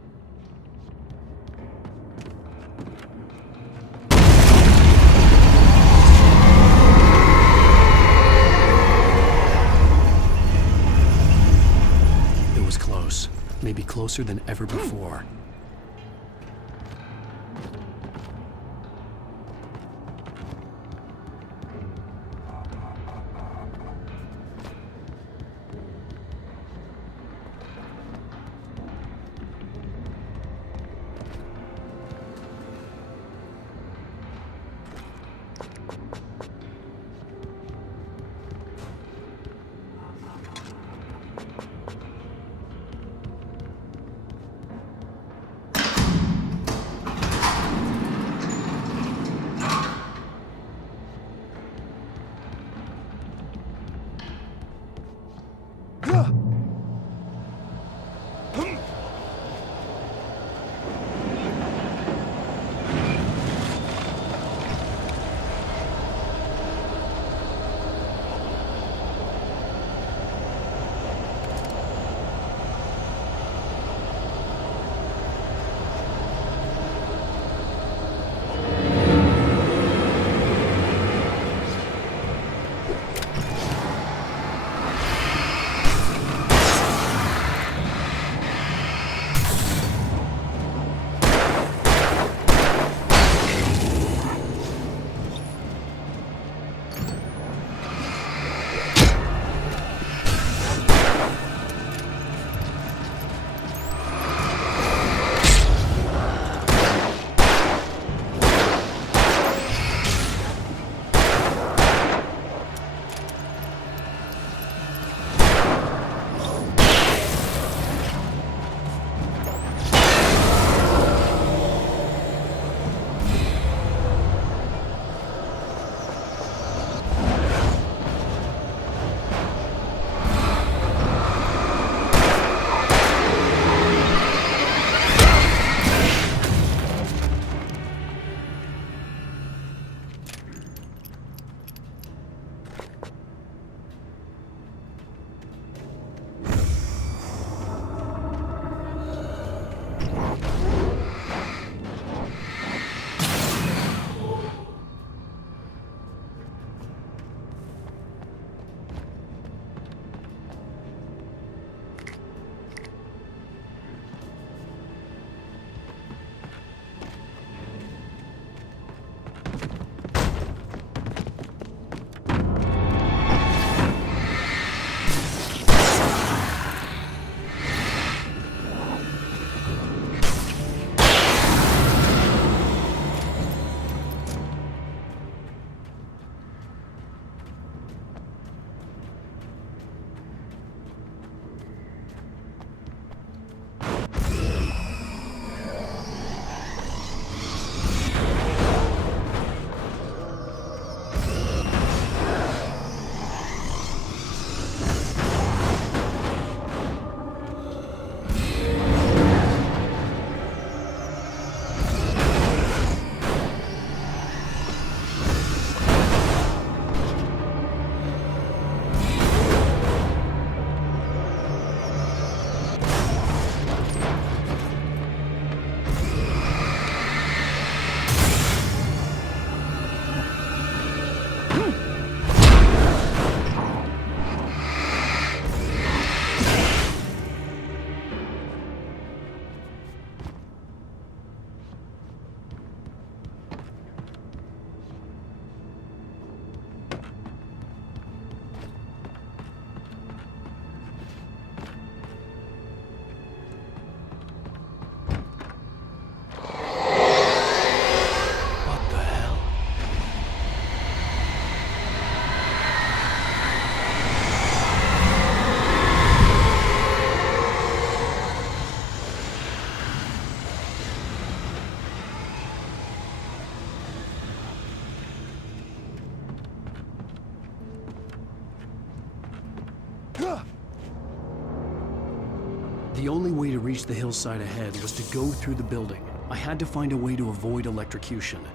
It was close. Maybe closer than ever before. The only way to reach the hillside ahead was to go through the building. I had to find a way to avoid electrocution.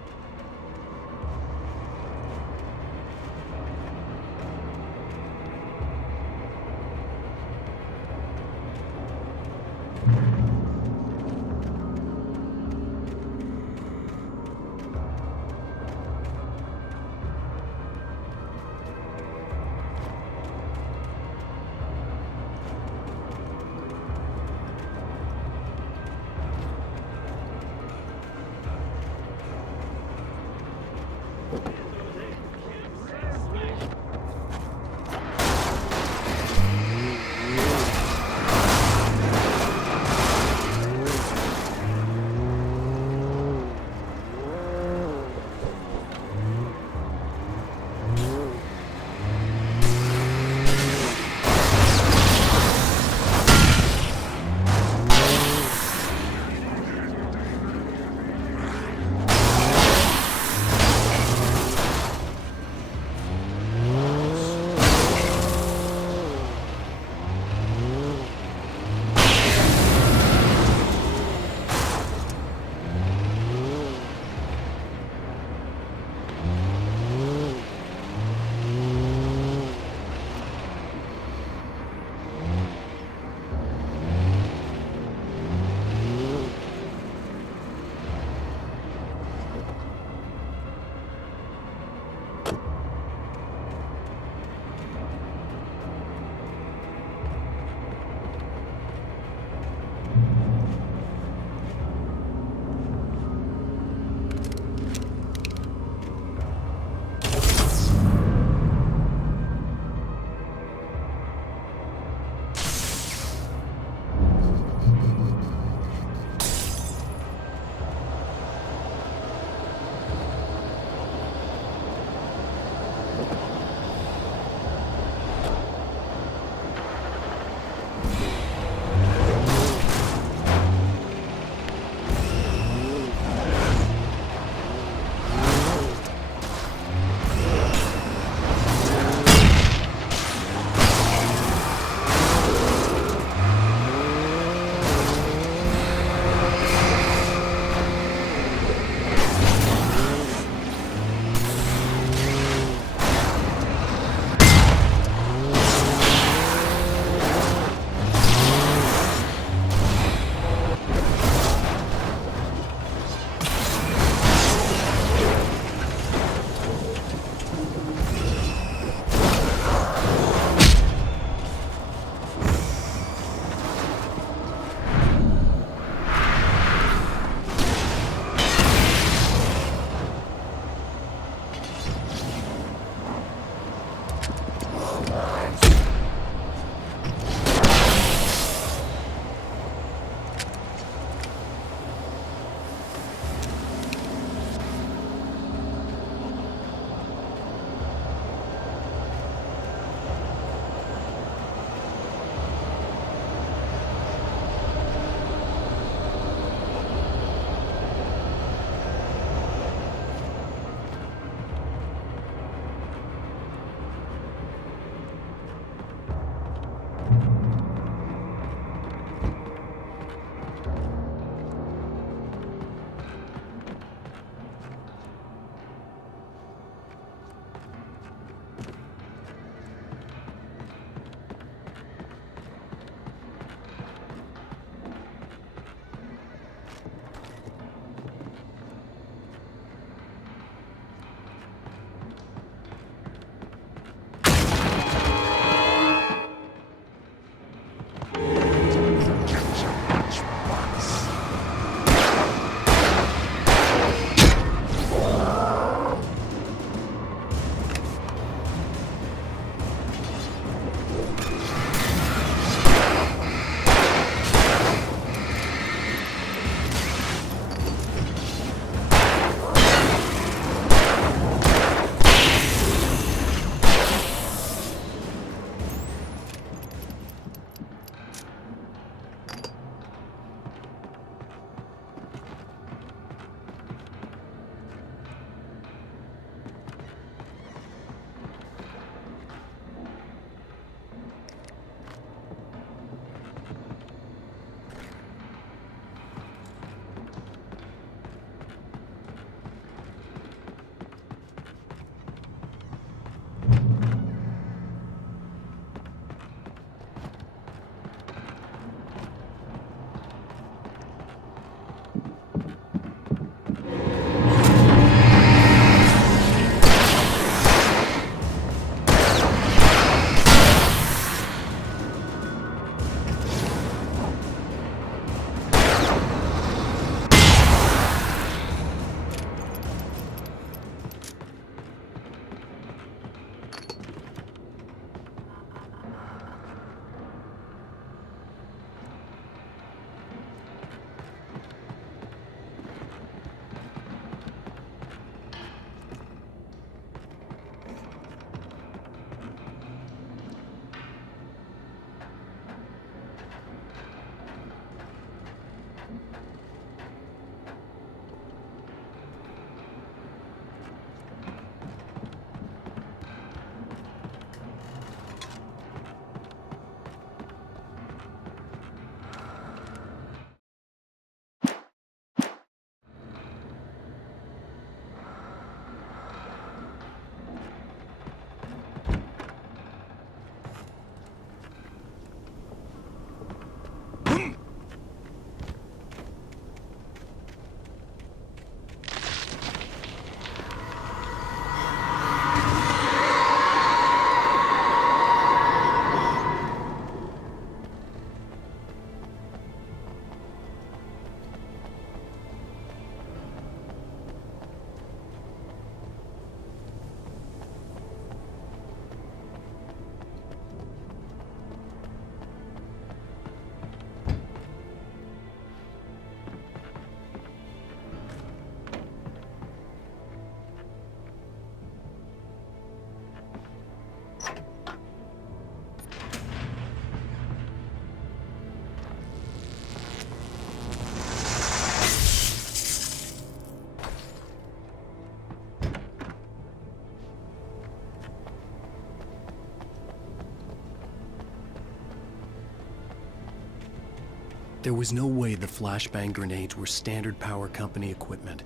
There was no way the flashbang grenades were Standard Power Company equipment.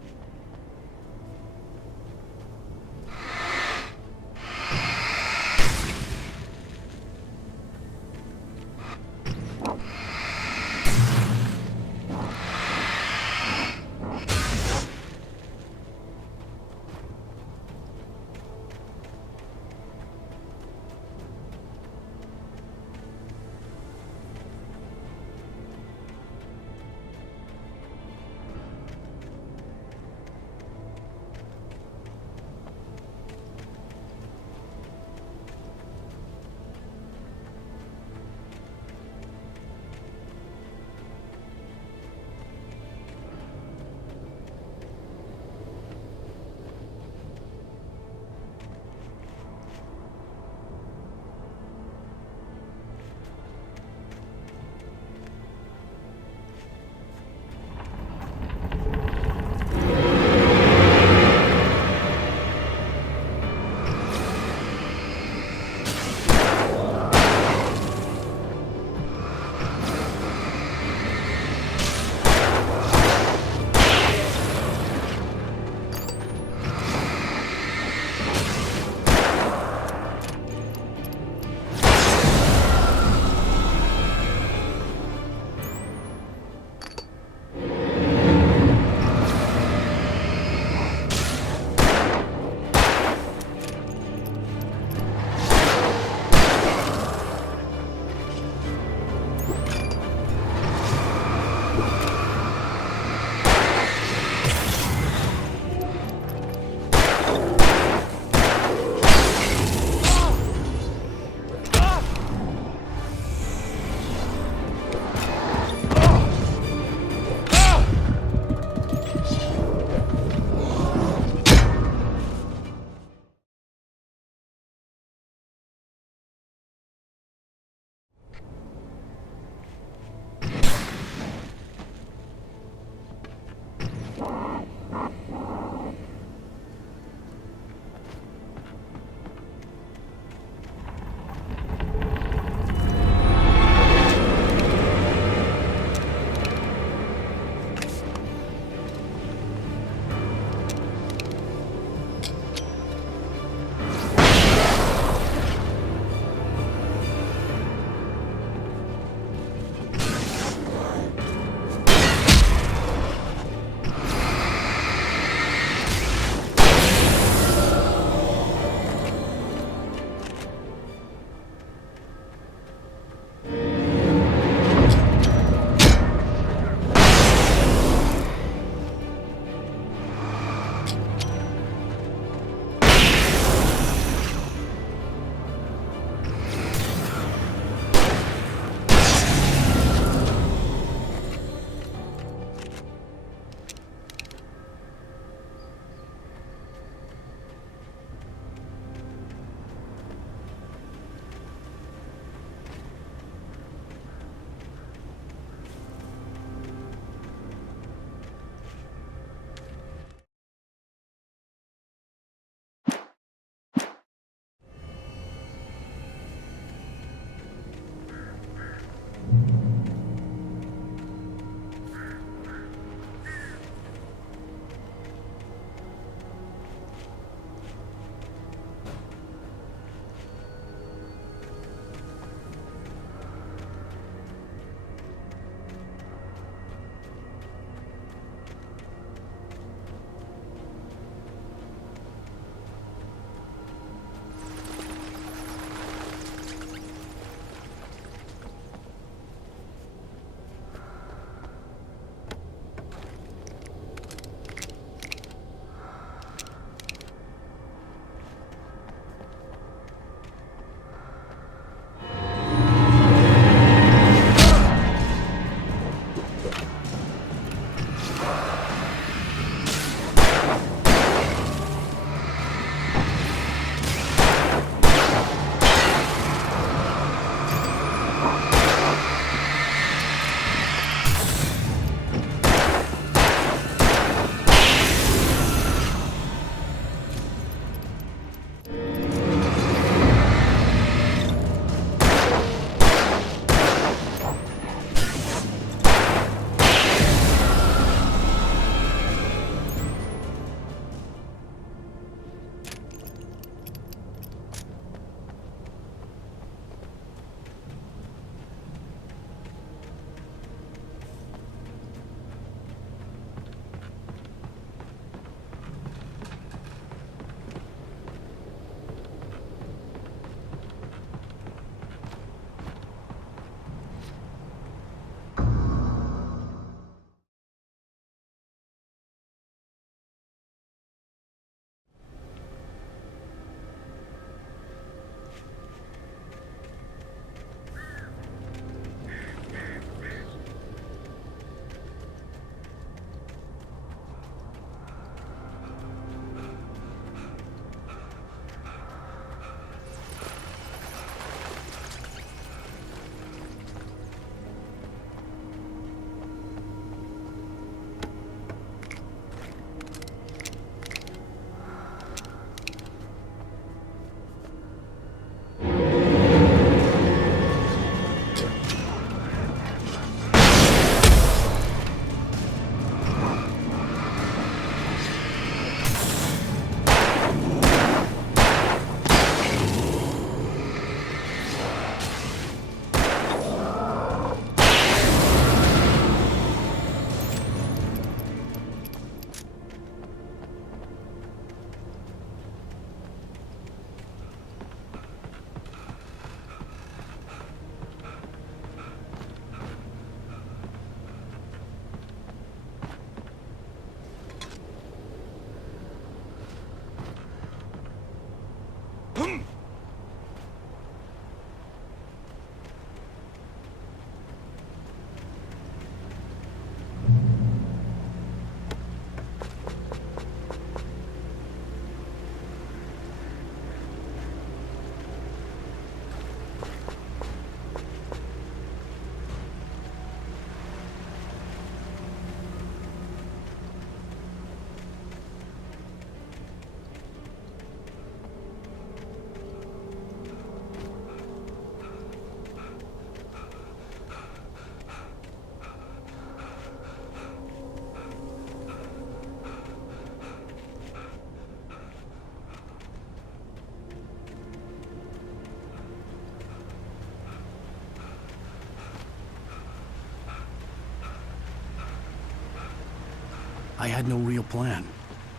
I had no real plan.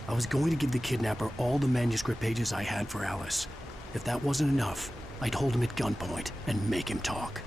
I was going to give the kidnapper all the manuscript pages I had for Alice. If that wasn't enough, I'd hold him at gunpoint and make him talk.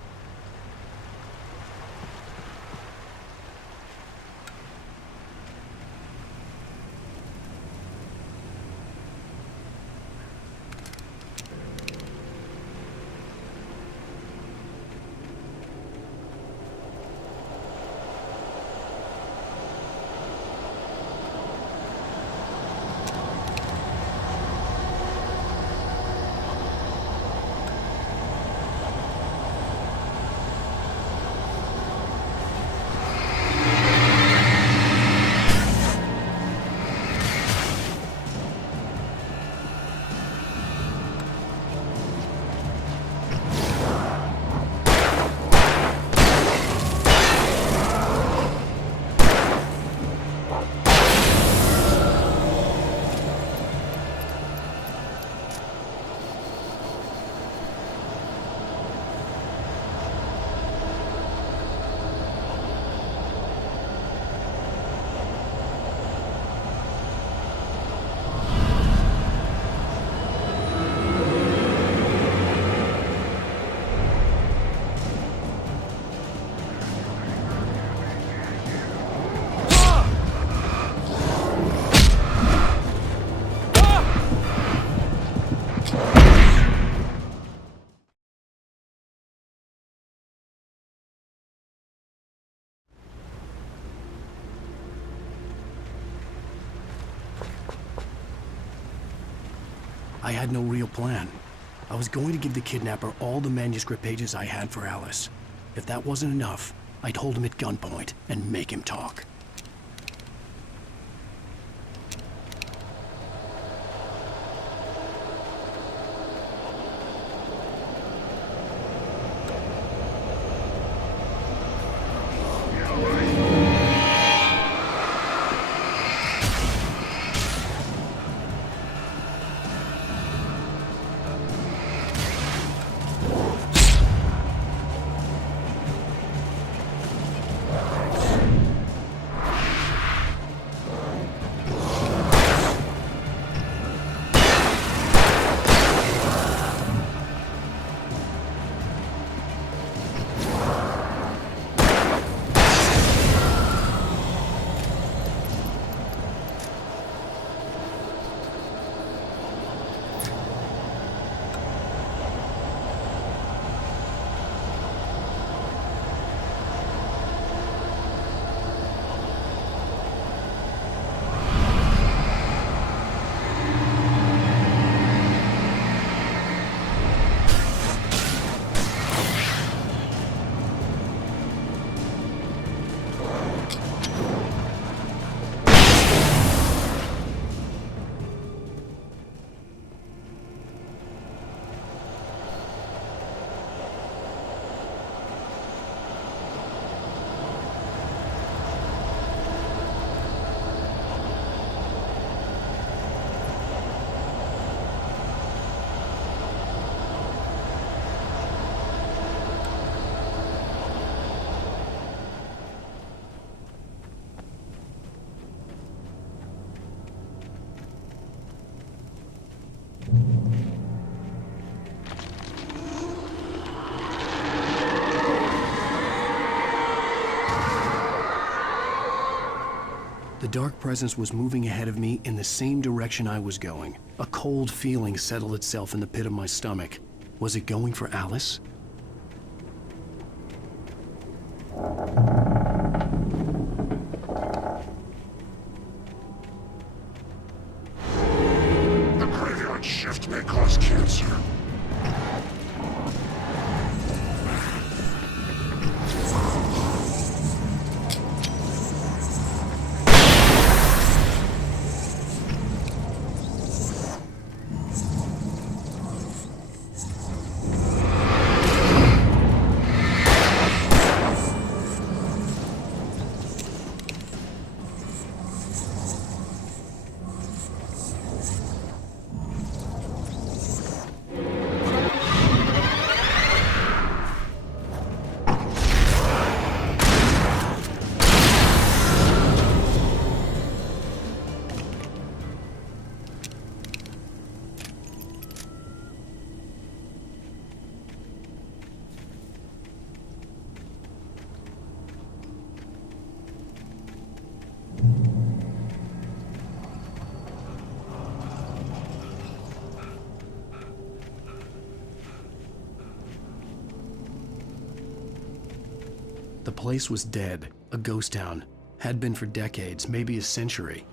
I had no real plan. I was going to give the kidnapper all the manuscript pages I had for Alice. If that wasn't enough, I'd hold him at gunpoint and make him talk. The dark presence was moving ahead of me in the same direction I was going. A cold feeling settled itself in the pit of my stomach. Was it going for Alice? The graveyard shift may cause cancer. The place was dead, a ghost town. Had been for decades, maybe a century.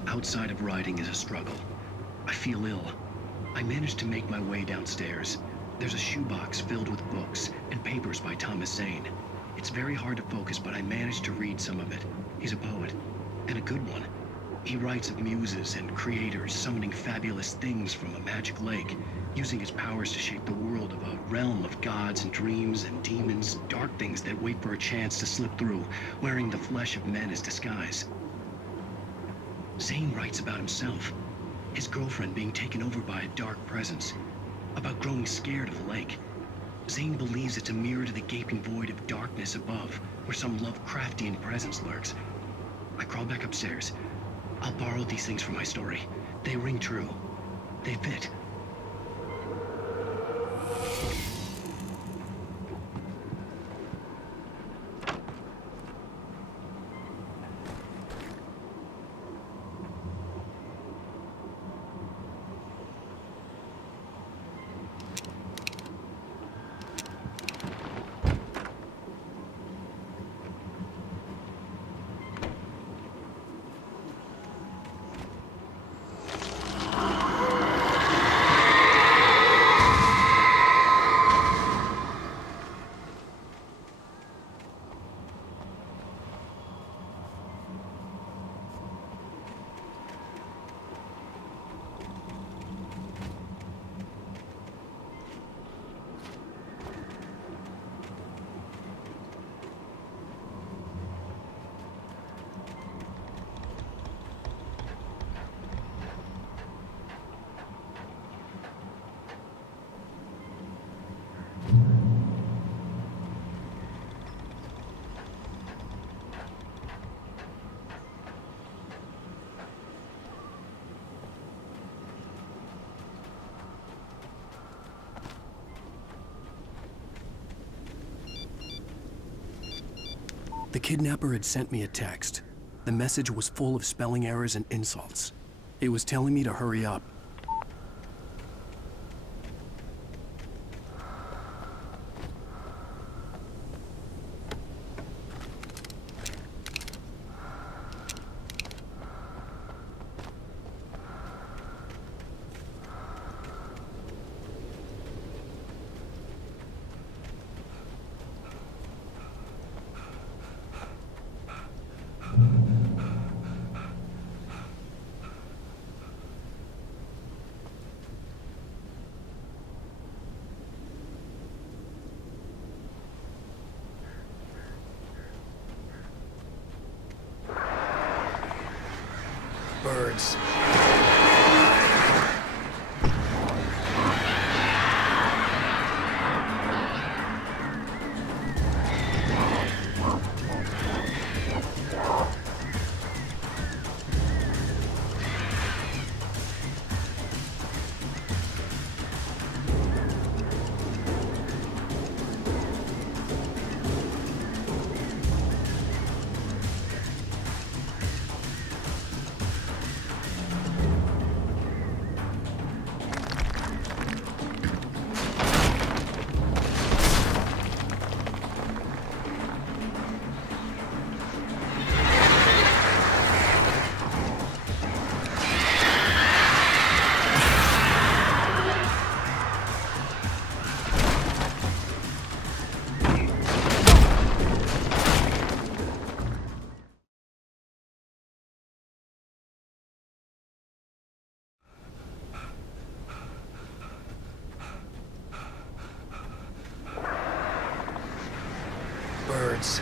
Everything outside of riding is a struggle. I feel ill. I managed to make my way downstairs. There's a shoebox filled with books and papers by Thomas Zane. It's very hard to focus, but I managed to read some of it. He's a poet, and a good one. He writes of muses and creators summoning fabulous things from a magic lake, using his powers to shape the world of a realm of gods and dreams and demons, dark things that wait for a chance to slip through, wearing the flesh of men as disguise. Zane writes about himself, his girlfriend being taken over by a dark presence, about growing scared of the lake. Zane believes it's a mirror to the gaping void of darkness above, where some Lovecraftian presence lurks. I crawl back upstairs. I'll borrow these things for my story. They ring true. They fit. The kidnapper had sent me a text. The message was full of spelling errors and insults. It was telling me to hurry up. Birds. Birds.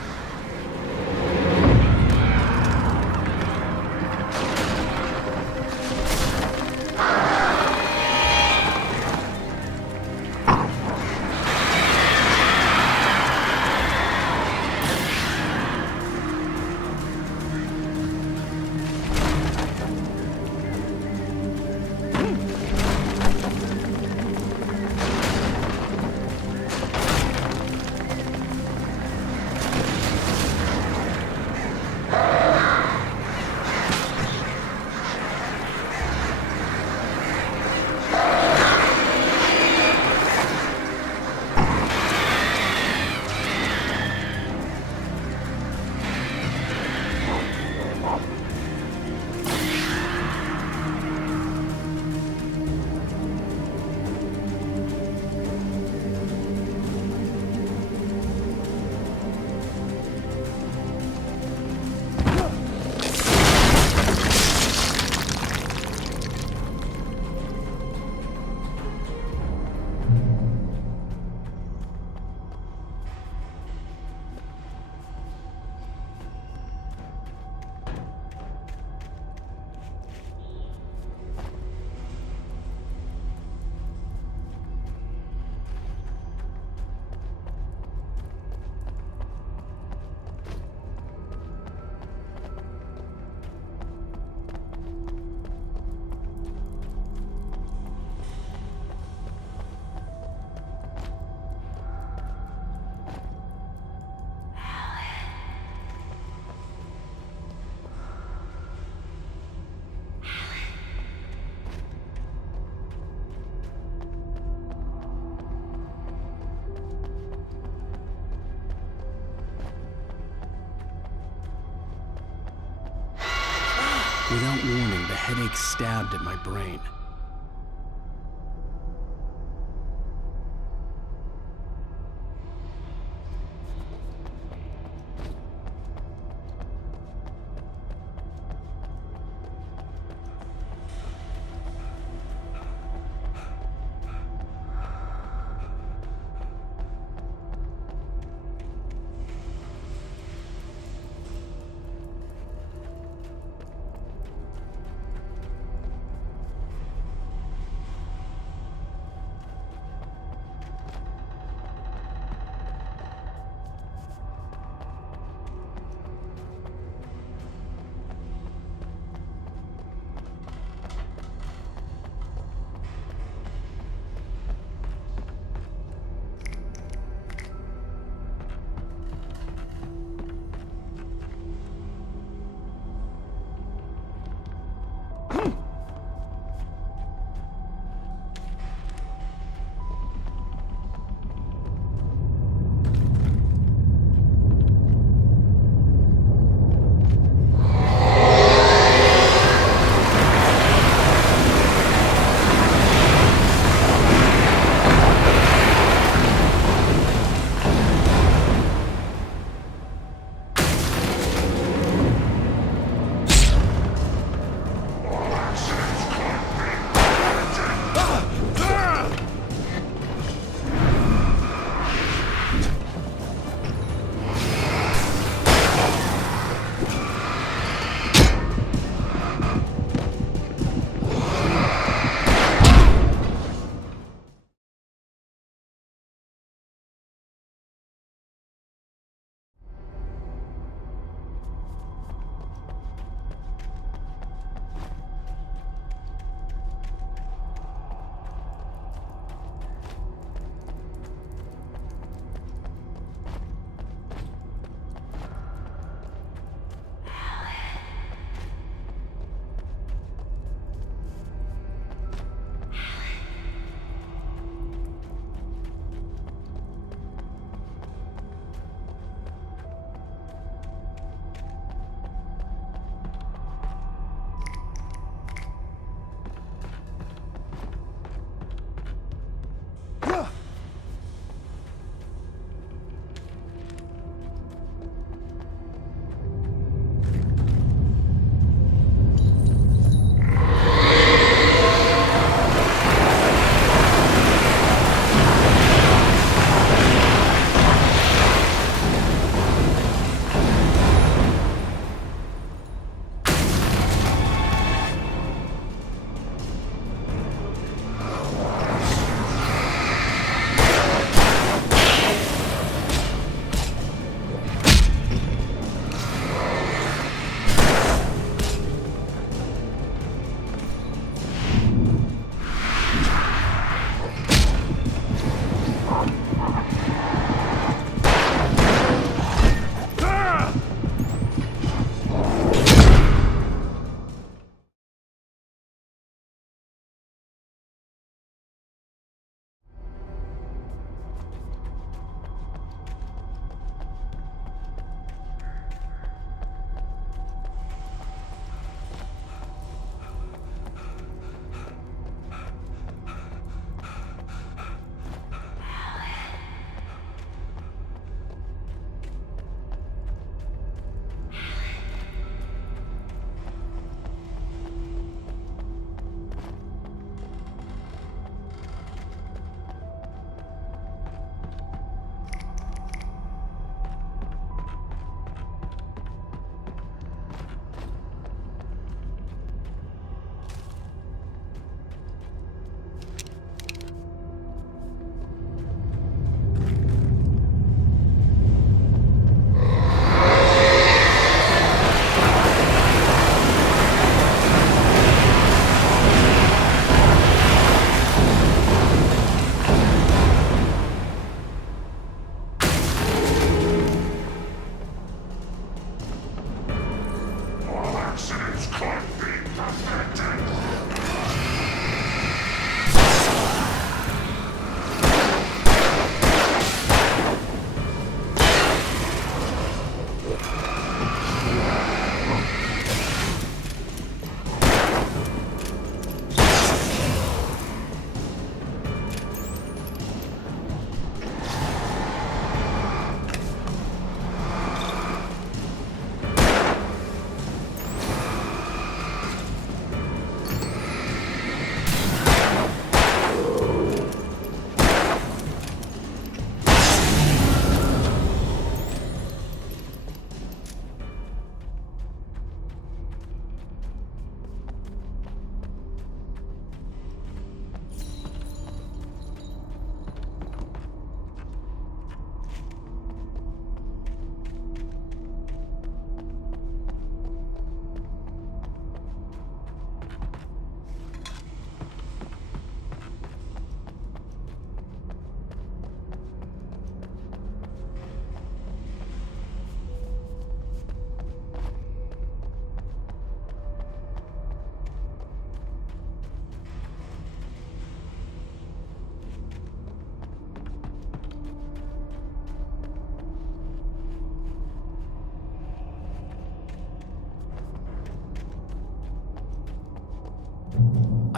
headache stabbed at my brain.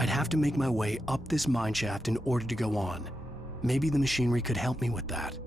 I'd have to make my way up this mine shaft in order to go on. Maybe the machinery could help me with that.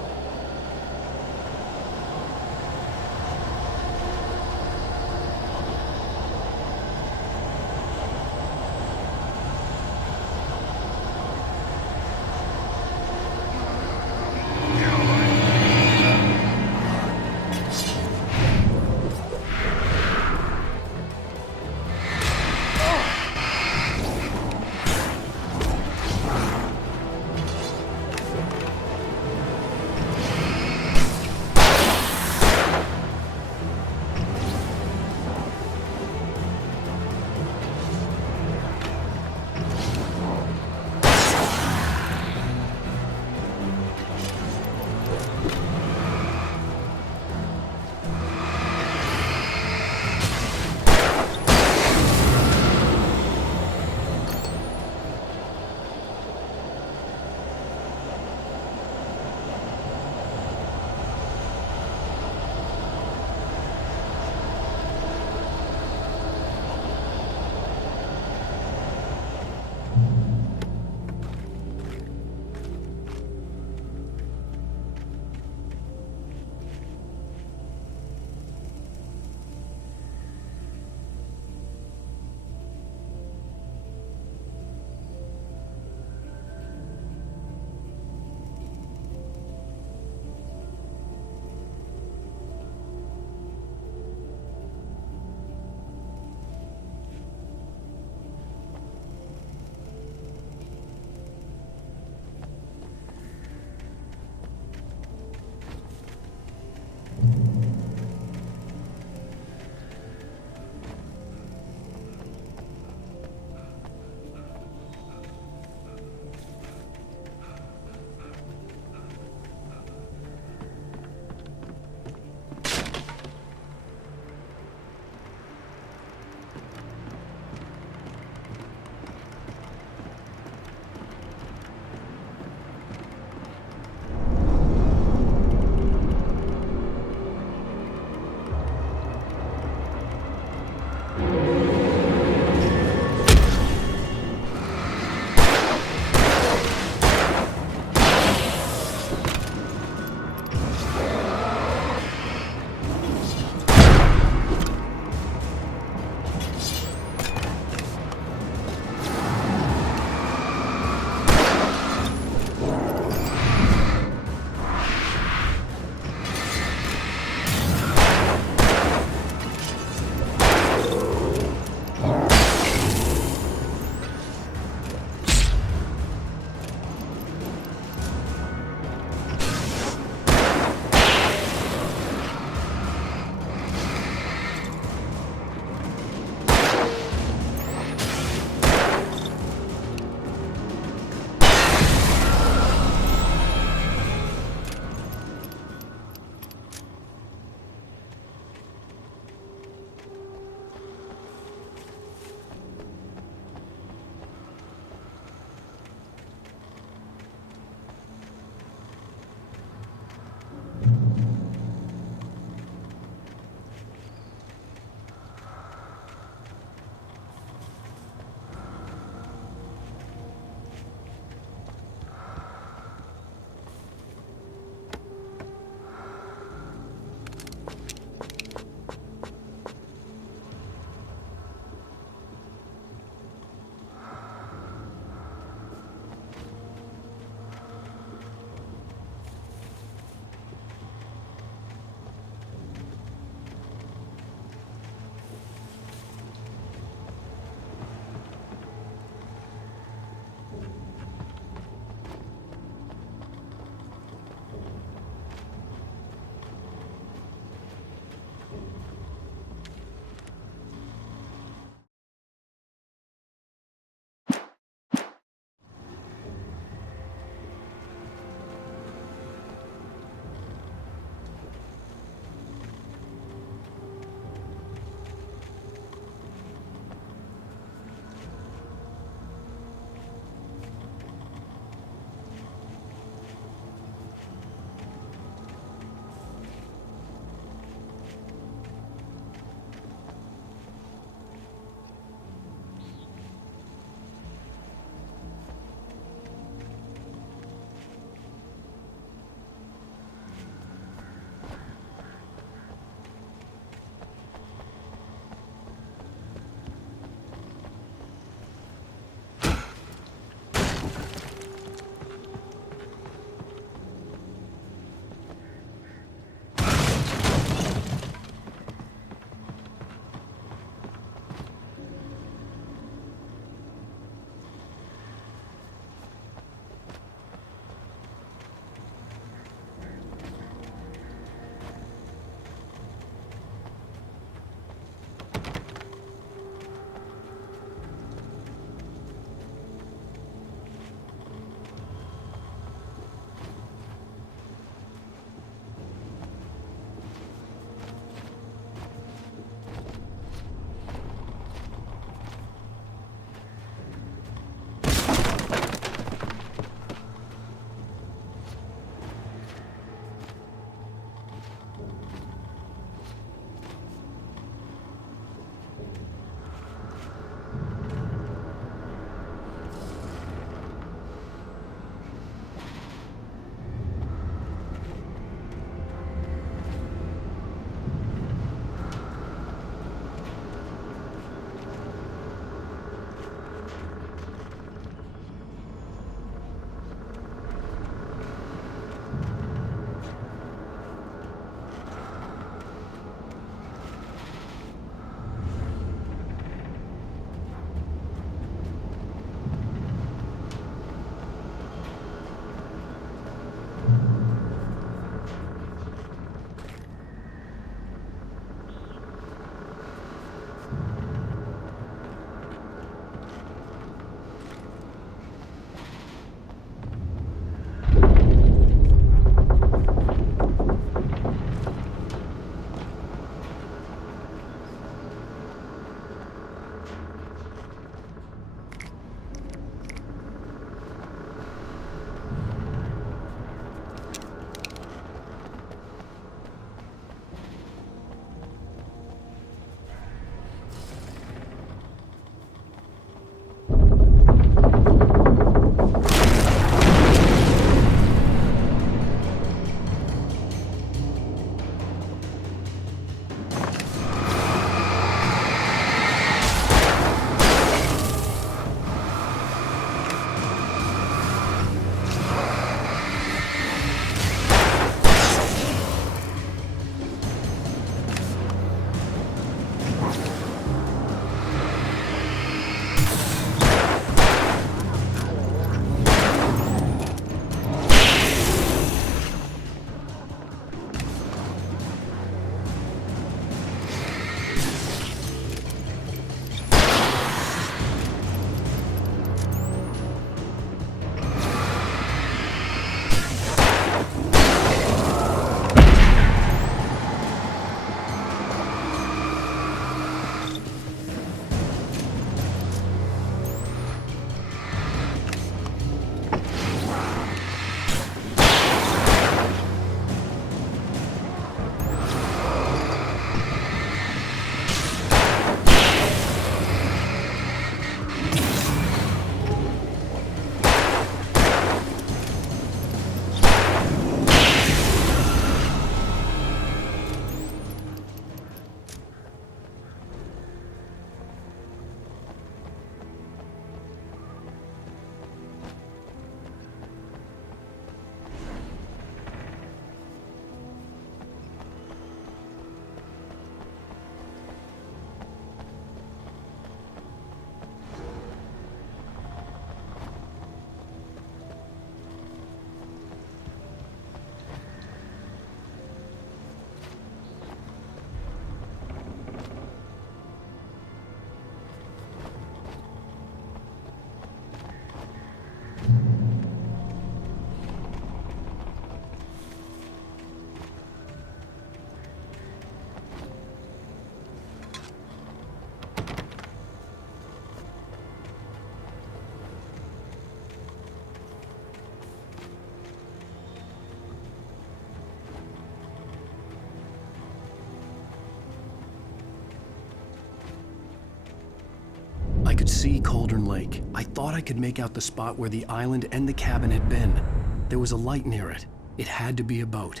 could see Cauldron Lake. I thought I could make out the spot where the island and the cabin had been. There was a light near it. It had to be a boat.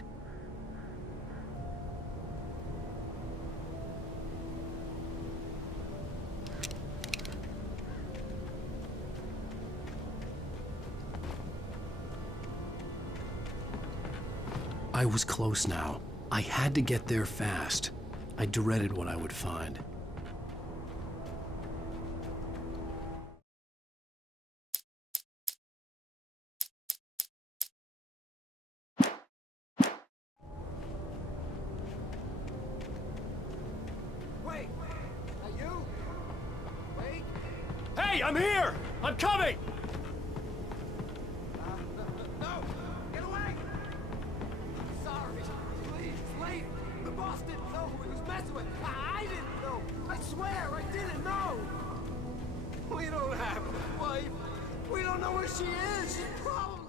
I was close now. I had to get there fast. I dreaded what I would find. Wait! Are you? Wait! Hey, I'm here! I'm coming! No! Get away! Sorry. Please, lady. The boss didn't know who he was messing with. I didn't know. I swear, I didn't know. We don't have a wife. We don't know where she is. She's probably...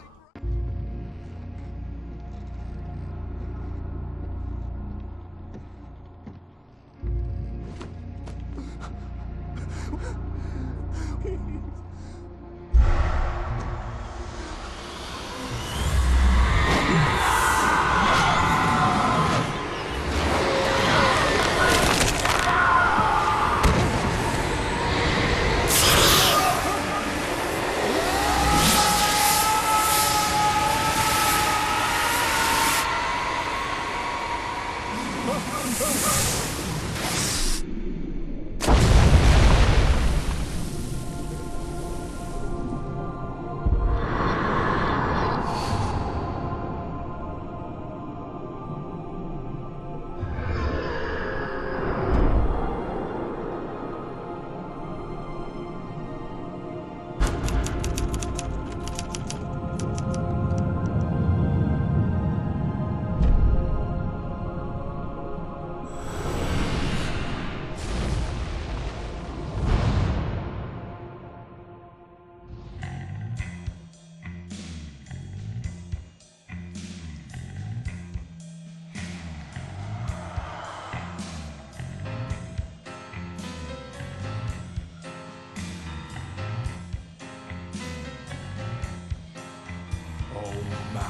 Oh my,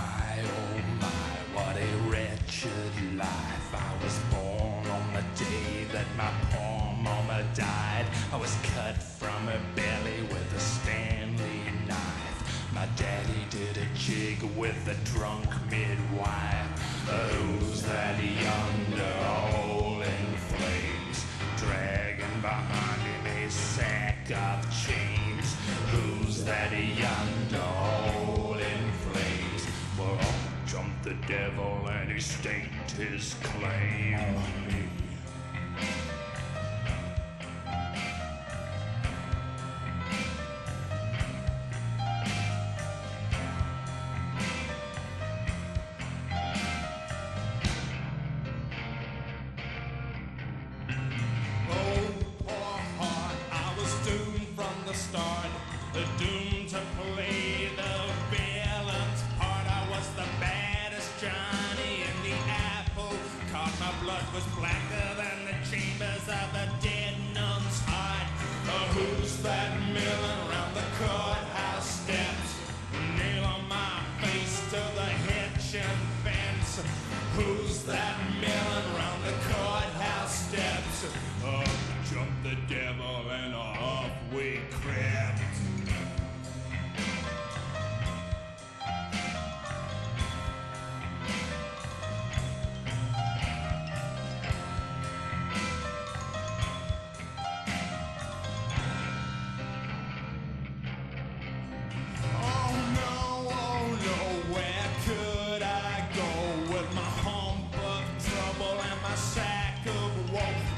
what a wretched life. I was born on the day that my poor mama died. I was cut from her belly with a Stanley knife. My daddy did a jig with a drunk midwife. Who's that yonder all in flames, dragging behind him a sack of chains? Who's that yonder all in flames? Well, up jumped the devil and he staked his claim on me. Doomed to play the villain's part. I was the baddest Johnny in the apple cart. My blood was blacker than the chambers of a dead nun's heart. Who's that milling around the courthouse steps? Nail on my face to the hitching fence. Who's that milling around the courthouse steps? Up jumped the devil and off we crept.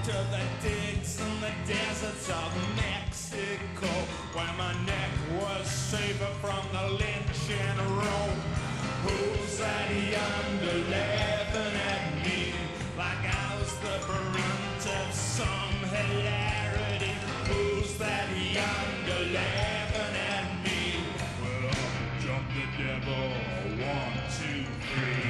To the digs and the deserts of Mexico, where my neck was safer from the lynching rope. Who's that yonder laughing at me like I was the brunt of some hilarity? Who's that yonder laughing at me? Well, up jumped the devil, 1, 2, 3.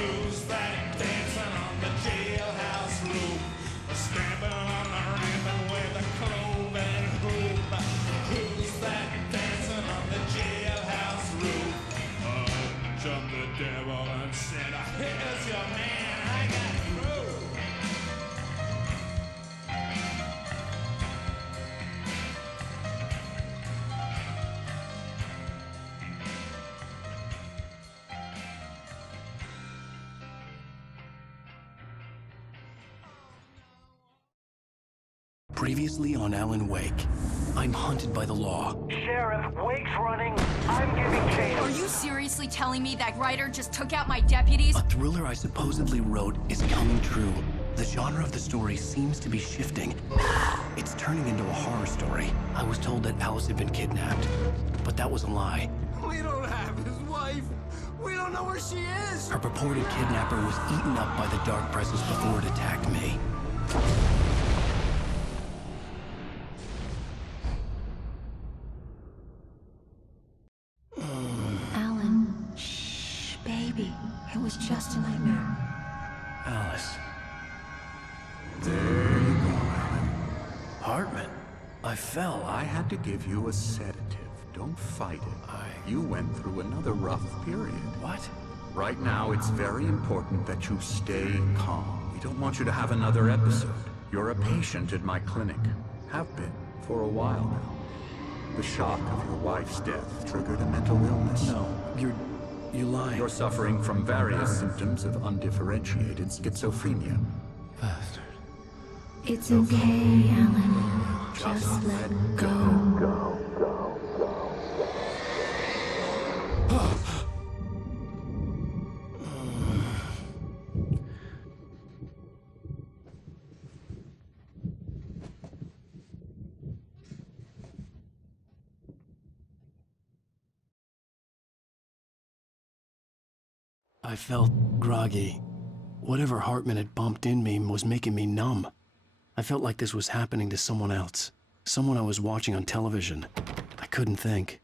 Who's that dancing on the jailhouse roof? Stamping on the ramping with a cloven hoof. Who's that dancing on the jailhouse roof? Jumped the devil and said, here's your man, I got groove. Previously on Alan Wake, I'm hunted by the law. Sheriff, Wake's running. I'm giving chase. Are you seriously telling me that Ryder just took out my deputies? A thriller I supposedly wrote is coming true. The genre of the story seems to be shifting. It's turning into a horror story. I was told that Alice had been kidnapped, but that was a lie. We don't have his wife. We don't know where she is. Her purported kidnapper was eaten up by the dark presence before it attacked me. Alan, shh, baby. It was just a nightmare. Alice. There you go, Alan. Hartman, I fell. I had to give you a sedative. Don't fight it. You went through another rough period. What? Right now, it's very important that you stay calm. We don't want you to have another episode. You're a patient at my clinic. Have been for a while now. The shock of your wife's death triggered a mental illness. No, you lie. You're suffering from various symptoms of undifferentiated schizophrenia. Bastard. It's okay, Alan. Just let go. I felt groggy. Whatever Hartman had bumped in me was making me numb. I felt like this was happening to someone else. Someone I was watching on television. I couldn't think.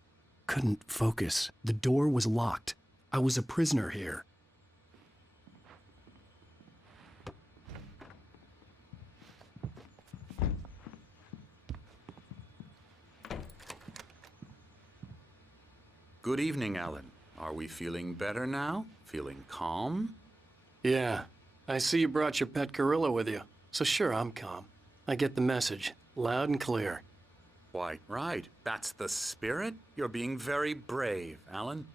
Couldn't focus. The door was locked. I was a prisoner here. Good evening, Alan. Are we feeling better now? Feeling calm? Yeah. I see you brought your pet gorilla with you. So sure, I'm calm. I get the message. Loud and clear. Quite right. That's the spirit. You're being very brave, Alan.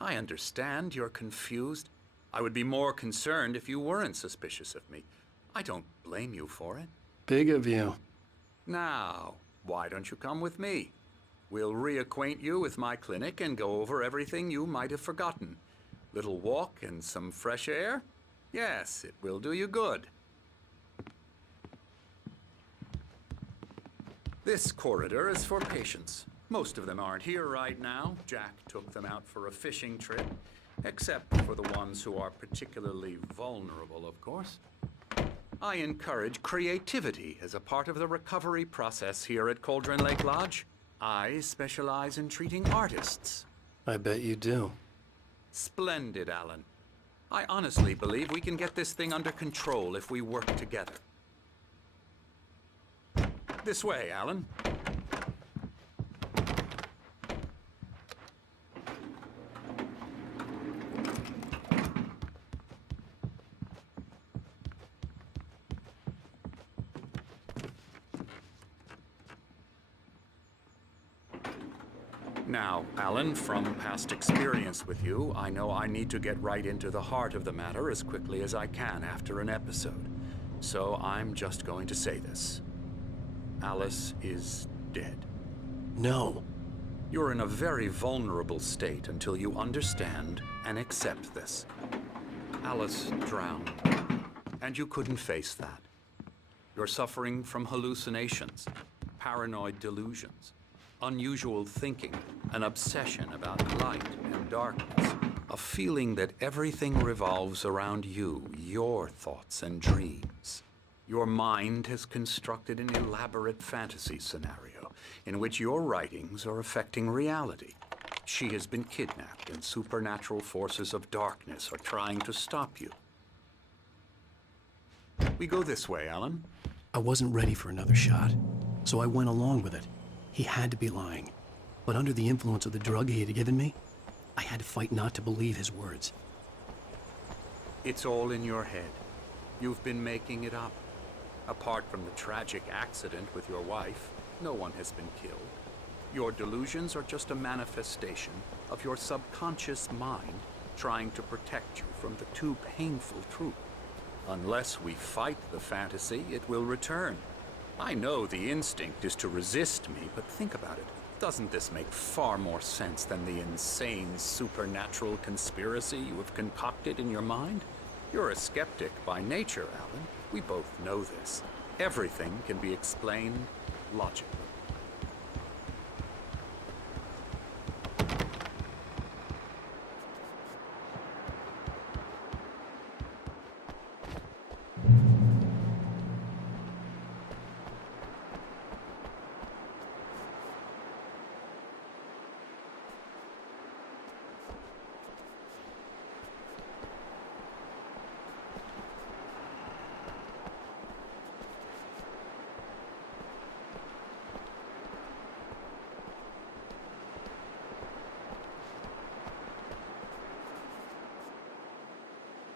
I understand you're confused. I would be more concerned if you weren't suspicious of me. I don't blame you for it. Big of you. Now, why don't you come with me? We'll reacquaint you with my clinic and go over everything you might have forgotten. Little walk and some fresh air? Yes, it will do you good. This corridor is for patients. Most of them aren't here right now. Jack took them out for a fishing trip, except for the ones who are particularly vulnerable, of course. I encourage creativity as a part of the recovery process here at Cauldron Lake Lodge. I specialize in treating artists. I bet you do. Splendid, Alan. I honestly believe we can get this thing under control if we work together. This way, Alan. Now, Alan, from past experience with you, I know I need to get right into the heart of the matter as quickly as I can after an episode. So I'm just going to say this. Alice is dead. No. You're in a very vulnerable state until you understand and accept this. Alice drowned, and you couldn't face that. You're suffering from hallucinations, paranoid delusions, unusual thinking, an obsession about light and darkness, a feeling that everything revolves around you, your thoughts and dreams. Your mind has constructed an elaborate fantasy scenario in which your writings are affecting reality. She has been kidnapped, and supernatural forces of darkness are trying to stop you. We go this way, Alan. I wasn't ready for another shot, so I went along with it. He had to be lying. But under the influence of the drug he had given me, I had to fight not to believe his words. It's all in your head. You've been making it up. Apart from the tragic accident with your wife, no one has been killed. Your delusions are just a manifestation of your subconscious mind trying to protect you from the too painful truth. Unless we fight the fantasy, it will return. I know the instinct is to resist me, but think about it. Doesn't this make far more sense than the insane supernatural conspiracy you have concocted in your mind? You're a skeptic by nature, Alan. We both know this. Everything can be explained logically.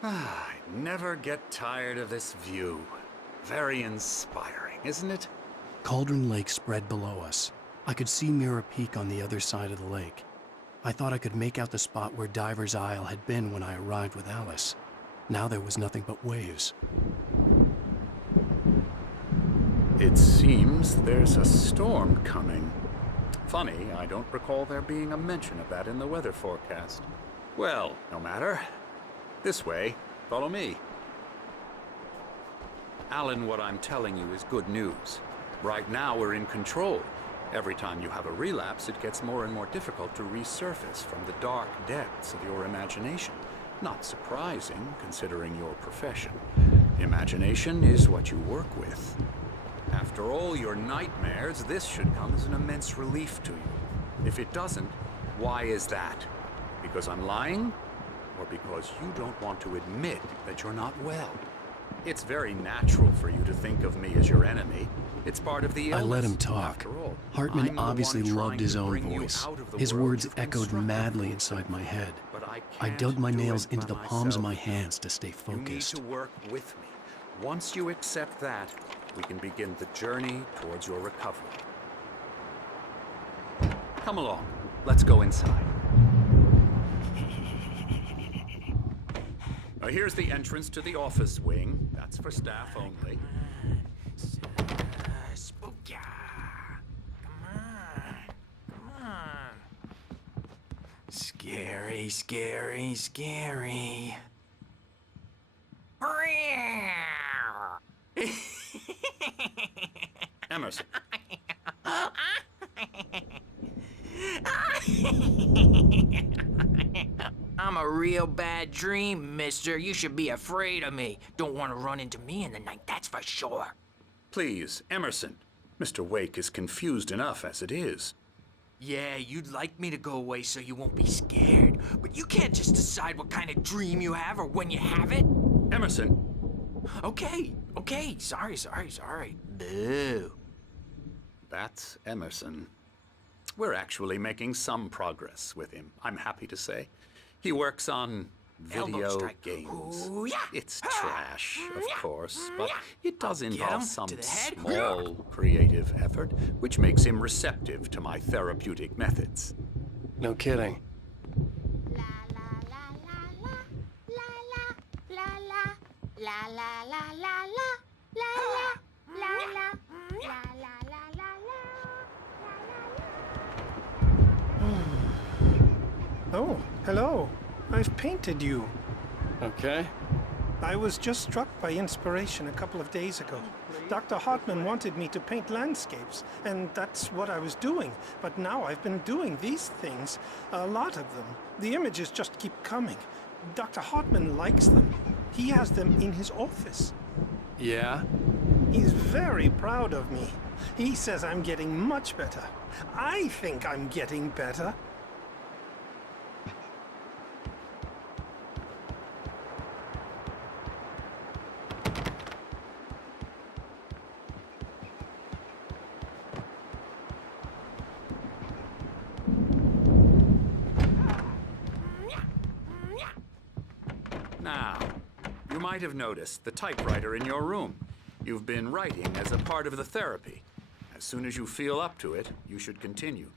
I never get tired of this view. Very inspiring, isn't it? Cauldron Lake spread below us. I could see Mirror Peak on the other side of the lake. I thought I could make out the spot where Diver's Isle had been when I arrived with Alice. Now there was nothing but waves. It seems there's a storm coming. Funny, I don't recall there being a mention of that in the weather forecast. Well, no matter. This way. Follow me. Alan, what I'm telling you is good news. Right now, we're in control. Every time you have a relapse, it gets more and more difficult to resurface from the dark depths of your imagination. Not surprising, considering your profession. Imagination is what you work with. After all your nightmares, this should come as an immense relief to you. If it doesn't, why is that? Because I'm lying? Or because you don't want to admit that you're not well? It's very natural for you to think of me as your enemy. It's part of the illness. I let him talk. After all, Hartman obviously loved his own voice. His words echoed madly me. inside my head. But I can't dug my do nails it into by the palms of my myself. hands to stay You need focused. to work with me. Once you accept that, we can begin the journey towards your recovery. Come along. Let's go inside. Now here's the entrance to the office wing. That's for staff only. Spooky. Come on. Scary, scary, scary. Emerson. I'm a real bad dream, mister. You should be afraid of me. Don't want to run into me in the night, that's for sure. Please, Emerson. Mr. Wake is confused enough as it is. Yeah, you'd like me to go away so you won't be scared. But you can't just decide what kind of dream you have or when you have it. Emerson. Okay. Sorry. Boo. That's Emerson. We're actually making some progress with him, I'm happy to say. He works on video games. Ooh, yeah. It's trash, of course, but it does Get involve him some to the head. small creative effort, which makes him receptive to my therapeutic methods. No kidding. Oh, hello. I've painted you. Okay. I was just struck by inspiration a couple of days ago. Dr. Hartman wanted me to paint landscapes, and that's what I was doing. But now I've been doing these things, a lot of them. The images just keep coming. Dr. Hartman likes them. He has them in his office. Yeah? He's very proud of me. He says I'm getting much better. I think I'm getting better. Now, you might have noticed the typewriter in your room. You've been writing as a part of the therapy. As soon as you feel up to it, you should continue.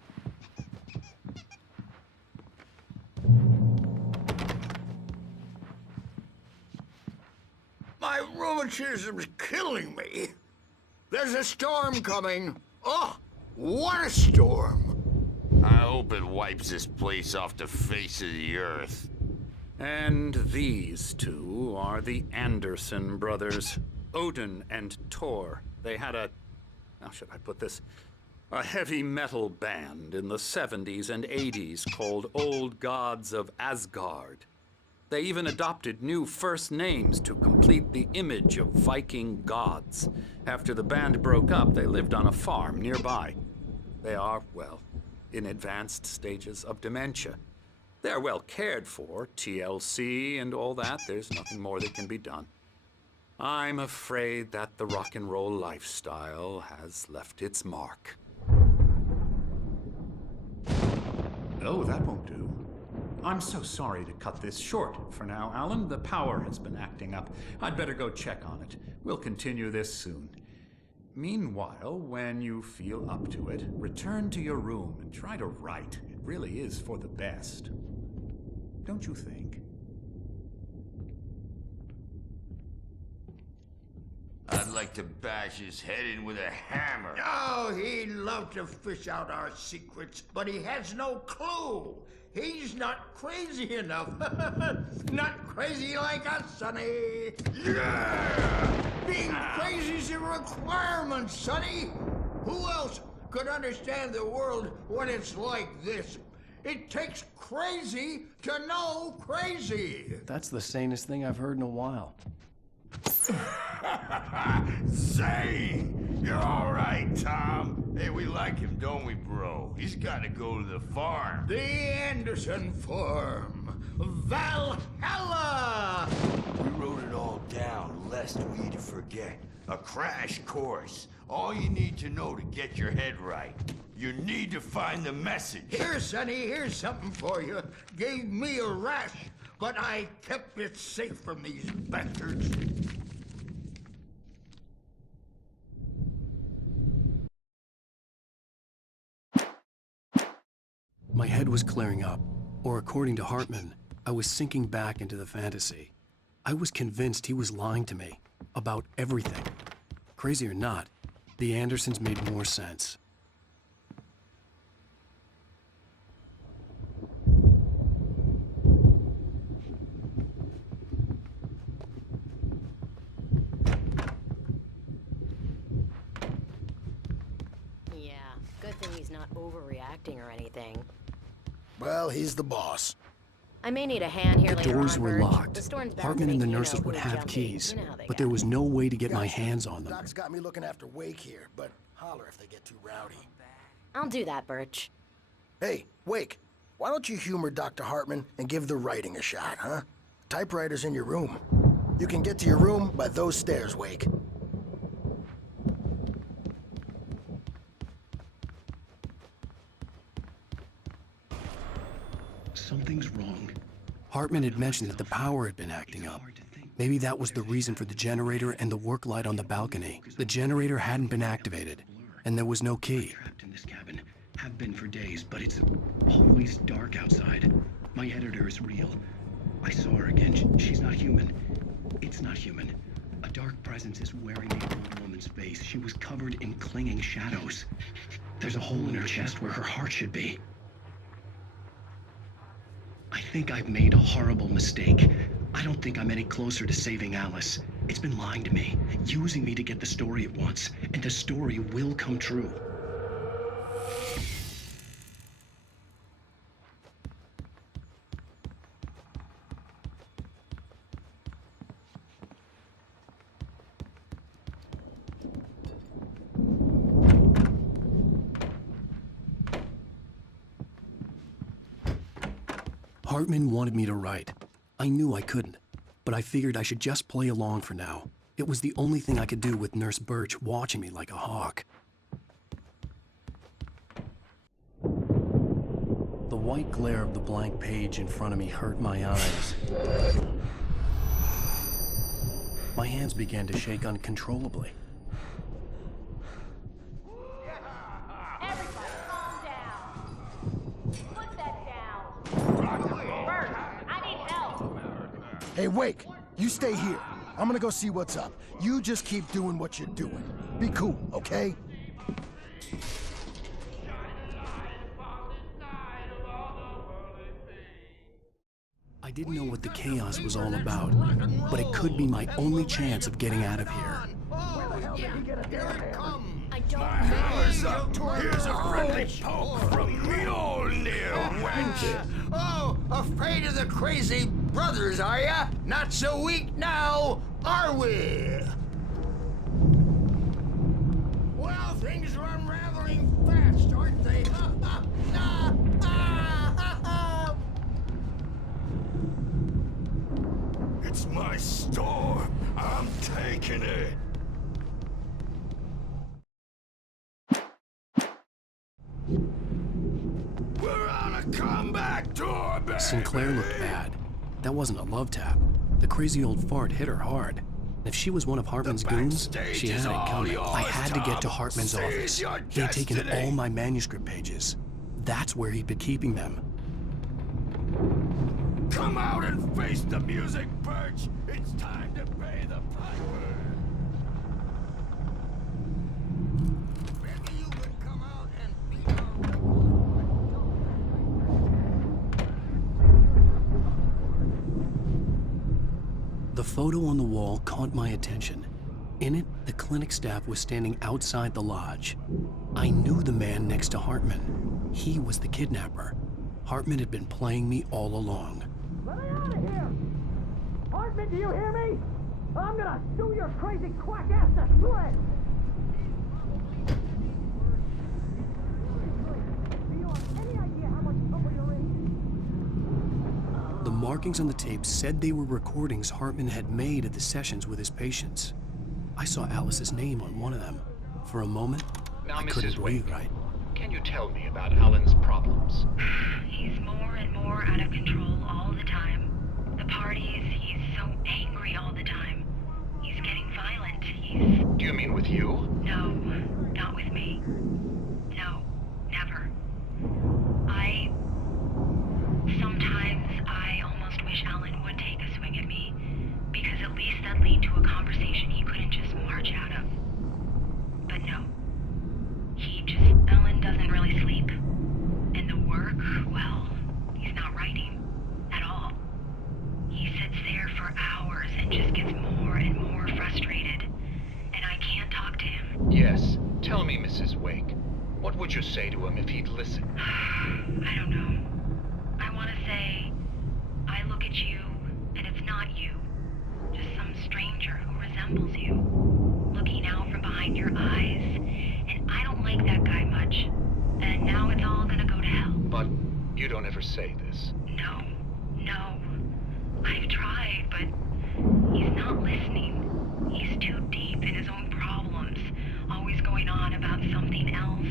My rheumatism's killing me. There's a storm coming. Oh, what a storm. I hope it wipes this place off the face of the earth. And these two are the Anderson brothers, Odin and Tor. They had how should I put this? A heavy metal band in the 70s and 80s called Old Gods of Asgard. They even adopted new first names to complete the image of Viking gods. After the band broke up, they lived on a farm nearby. They are, well, in advanced stages of dementia. They're well cared for, TLC and all that. There's nothing more that can be done. I'm afraid that the rock and roll lifestyle has left its mark. Oh, that won't do. I'm so sorry to cut this short for now, Alan. The power has been acting up. I'd better go check on it. We'll continue this soon. Meanwhile, when you feel up to it, return to your room and try to write. It really is for the best. Don't you think? I'd like to bash his head in with a hammer. Oh, he'd love to fish out our secrets, but he has no clue. He's not crazy enough. Not crazy like us, Sonny. Yeah! Being crazy's a requirement, Sonny. Who else could understand the world when it's like this? It takes crazy to know crazy. That's the sanest thing I've heard in a while. Say, you're all right, Tom. Hey, we like him, don't we, bro? He's got to go to the farm. The Anderson farm. Valhalla! We wrote it all down, lest we forget. A crash course. All you need to know to get your head right. You need to find the message. Here, Sonny, here's something for you. Gave me a rash, but I kept it safe from these bastards. My head was clearing up, or according to Hartman, I was sinking back into the fantasy. I was convinced he was lying to me about everything. Crazy or not, the Andersons made more sense. Yeah, good thing he's not overreacting or anything. Well, he's the boss. I may need a hand here The later doors on, were Birch. locked. The storm's bound to Hartman and make the you nurses know would who have jumped keys, in. You know how they but there get. was no way to get my Gotcha. hands on them. Doc's got me looking after Wake here, but holler if they get too rowdy. I'll do that, Birch. Hey, Wake, why don't you humor Dr. Hartman and give the writing a shot, huh? Typewriter's in your room. You can get to your room by those stairs, Wake. Something's wrong. Hartman had mentioned that the power had been acting up. Maybe that was the reason for the generator and the work light on the balcony. The generator hadn't been activated, and there was no key. Trapped in this cabin. Have been for days, but it's always dark outside. My editor is real. I saw her again. She's not human. It's not human. A dark presence is wearing the old woman's face. She was covered in clinging shadows. There's a hole in her chest where her heart should be. I think I've made a horrible mistake. I don't think I'm any closer to saving Alice. It's been lying to me, using me to get the story it wants, and the story will come true. Hartman wanted me to write. I knew I couldn't, but I figured I should just play along for now. It was the only thing I could do with Nurse Birch watching me like a hawk. The white glare of the blank page in front of me hurt my eyes. My hands began to shake uncontrollably. Everybody, calm down. Put that down. Bert, I need help. Hey, Wake, you stay here. I'm gonna go see what's up. You just keep doing what you're doing. Be cool, okay? I didn't know what the chaos was all about, but it could be my only chance of getting out of here. I don't Here's a friendly poke from Mjolnir, wench. Oh, afraid of the crazy brothers, are ya? Not so weak now, are we? Well, things are unraveling fast, aren't they? It's my storm. I'm taking it. We're on a comeback tour, baby. Sinclair looked bad. That wasn't a love tap. The crazy old fart hit her hard. If she was one of Hartman's goons, she had it coming. I had to get to Hartman's office. He had taken all my manuscript pages. That's where he'd been keeping them. Come out and face the music, Birch. It's time to pay the piper. Maybe you could come out and be The photo on the wall caught my attention. In it, the clinic staff was standing outside the lodge. I knew the man next to Hartman. He was the kidnapper. Hartman had been playing me all along. Let me out of here! Hartman, do you hear me? I'm gonna sue your crazy quack ass to shreds! Do you have any idea how much trouble you're in? The markings on the tape said they were recordings Hartman had made at the sessions with his patients. I saw Alice's name on one of them. For a moment, Now, I couldn't Mrs. breathe Wake, right. Can you tell me about Alan's problems? He's more and more out of control all the time. The parties, he's so angry all the time. He's getting violent. Do you mean with you? No, not with me. No, never. Sometimes I almost wish Alan would take a swing at me, because at least that'd lead to a conversation he couldn't just march out of. But no. Alan doesn't really sleep. And the work, well, he's not writing at all. He sits there for hours and just gets more and more frustrated. And I can't talk to him. Yes. Tell me, Mrs. Wake. What would you say to him if he'd listen? I don't know. I want to say, I look at you, and it's not you. Just some stranger who resembles you. Looking out from behind your eyes. And I don't like that guy much. And now it's all gonna go to hell. But you don't ever say this. No. I've tried, but he's not listening. He's too deep in his own problems, always going on about something else.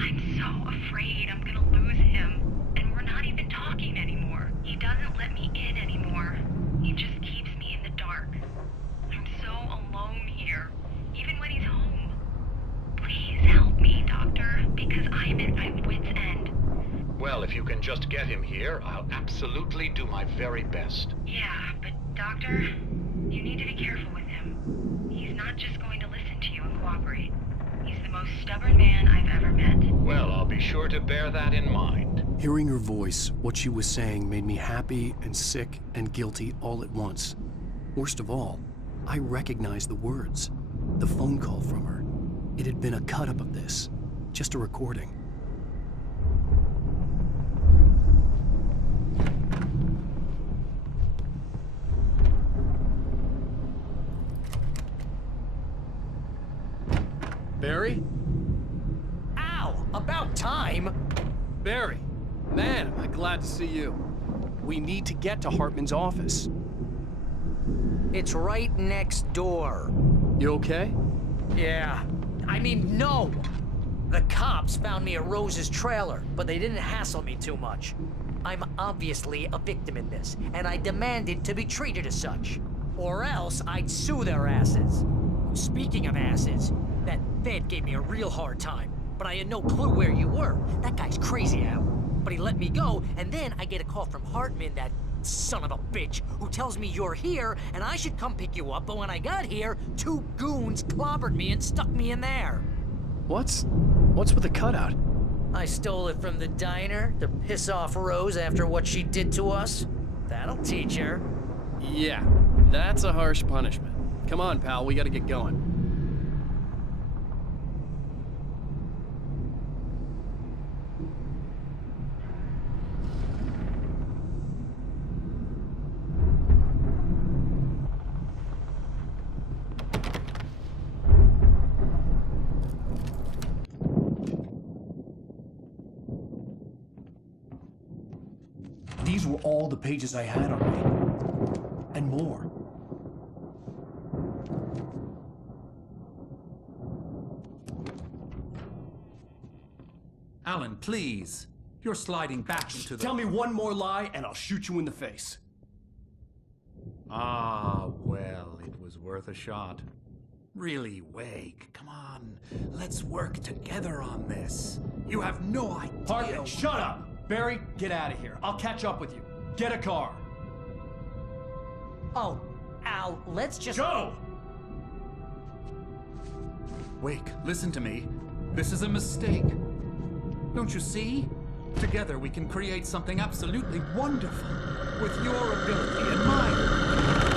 I'm so afraid I'm gonna lose him, and we're not even talking anymore. He doesn't let me in anymore. He just keeps me in the dark. I'm so alone here, even when he's home. Please help me, Doctor, because I'm at my wit's end. Well, if you can just get him here, I'll absolutely do my very best. Yeah, but Doctor, you need to be careful with him. He's not just going to listen to you and cooperate. He's the most stubborn man I've ever met. Well, I'll be sure to bear that in mind. Hearing her voice, what she was saying made me happy and sick and guilty all at once. Worst of all, I recognized the words. The phone call from her. It had been a cut-up of this. Just a recording. Barry? Ow! About time! Barry, man, am I glad to see you. We need to get to Hartman's office. It's right next door. You okay? Yeah. I mean, no! The cops found me at Rose's trailer, but they didn't hassle me too much. I'm obviously a victim in this, and I demanded to be treated as such. Or else I'd sue their asses. Speaking of asses, that Fed gave me a real hard time, but I had no clue where you were. That guy's crazy, Al. But he let me go, and then I get a call from Hartman, that son of a bitch, who tells me you're here and I should come pick you up, but when I got here, 2 goons clobbered me and stuck me in there. What's with the cutout? I stole it from the diner to piss off Rose after what she did to us. That'll teach her. Yeah, that's a harsh punishment. Come on, pal, we gotta get going. These were all the pages I had on me. And more. Alan, please. You're sliding back into the... Tell me one more lie and I'll shoot you in the face. Ah, well, it was worth a shot. Really, Wake, come on. Let's work together on this. You have no idea... Hartman, shut up! Barry, get out of here. I'll catch up with you. Get a car. Oh, Al, let's just... Go! Wake, listen to me. This is a mistake. Don't you see? Together we can create something absolutely wonderful. With your ability and mine.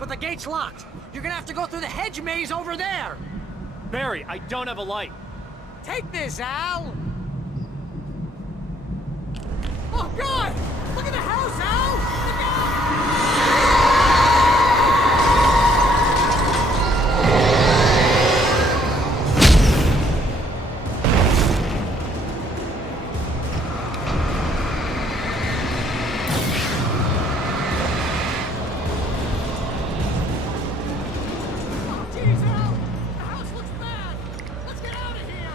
but the gate's locked. You're gonna have to go through the hedge maze over there. Barry, I don't have a light. Take this, Al! Oh, God! Look at the house, Al! Look out! Oh, jeez, Al! The house looks bad! Let's get out of here!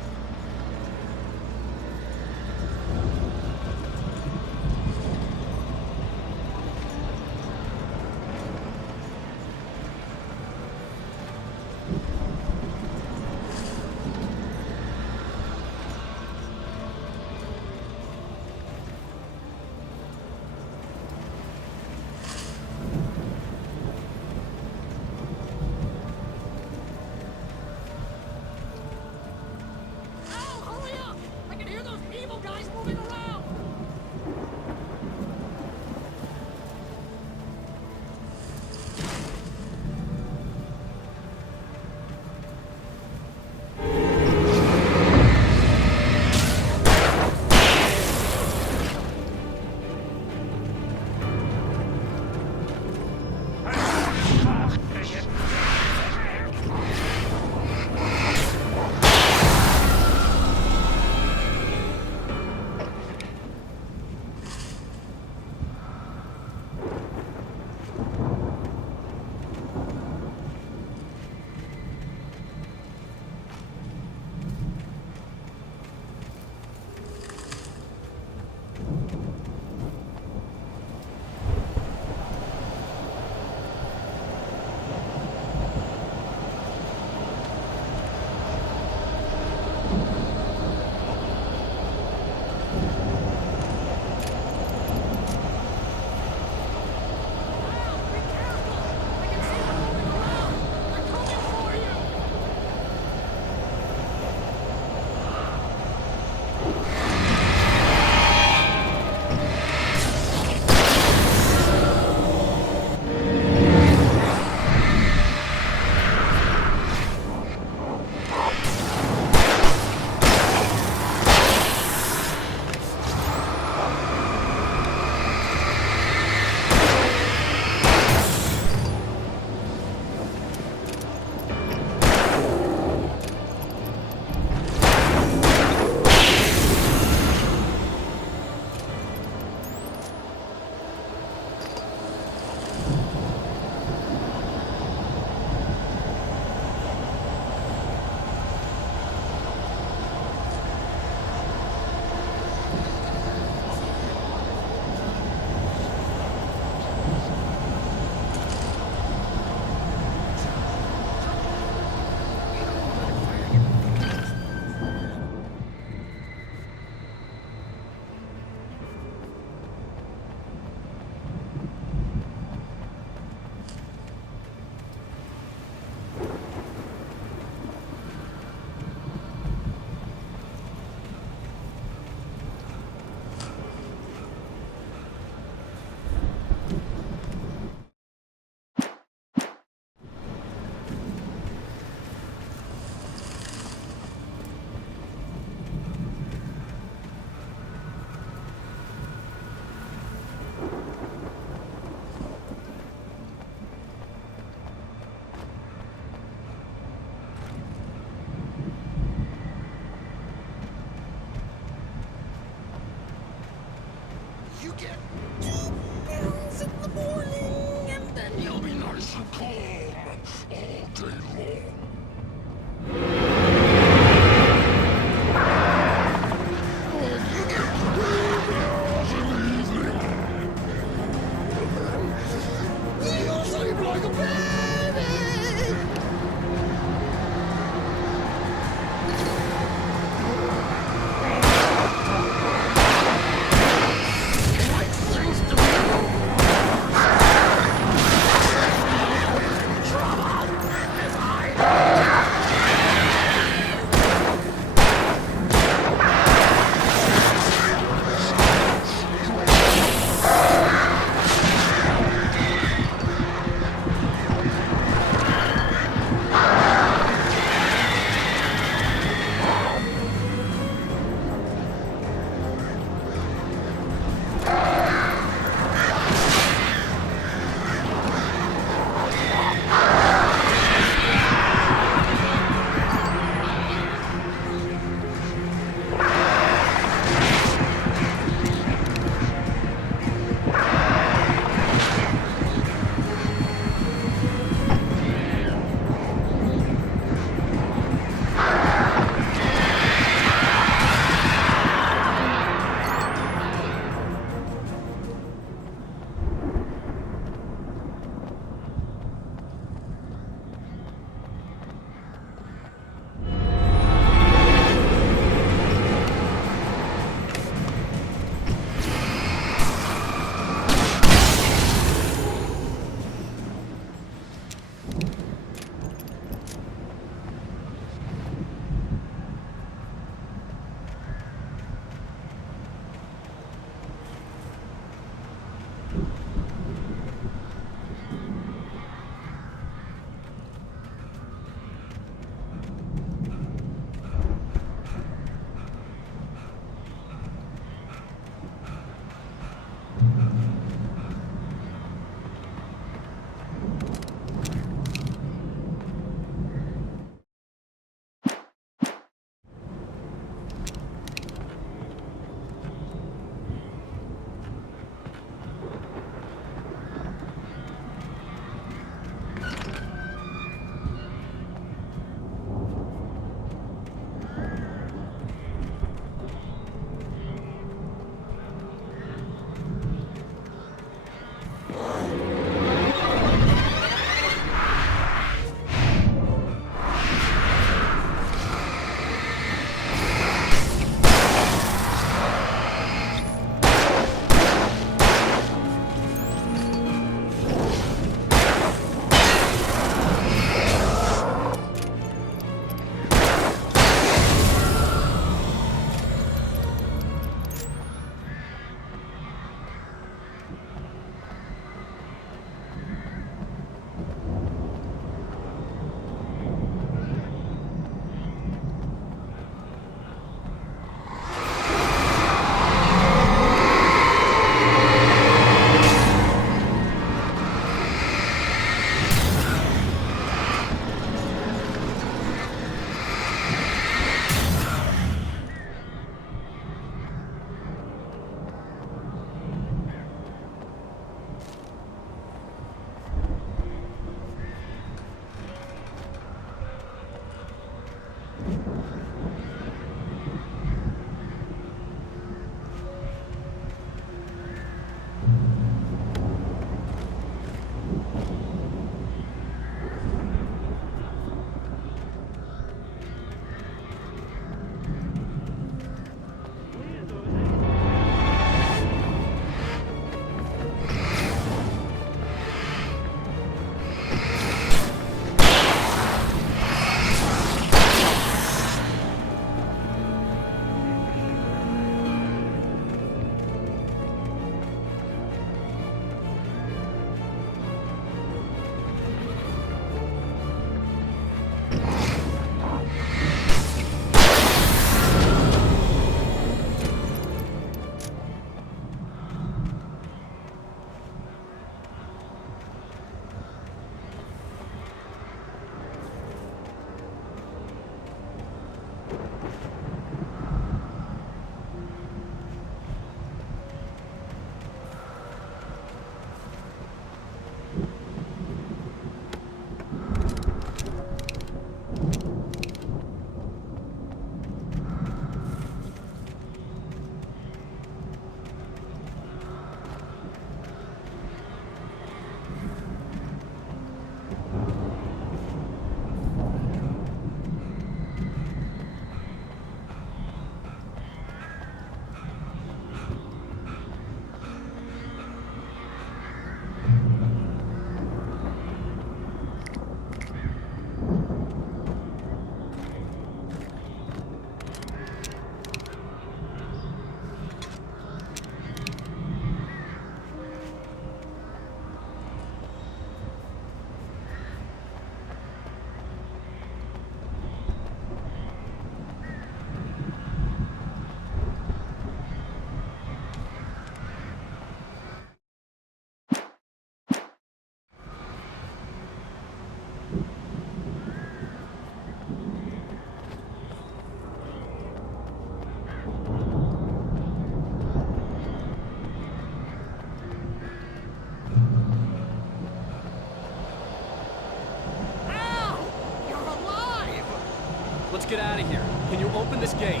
let's get out of here. Can you open this gate?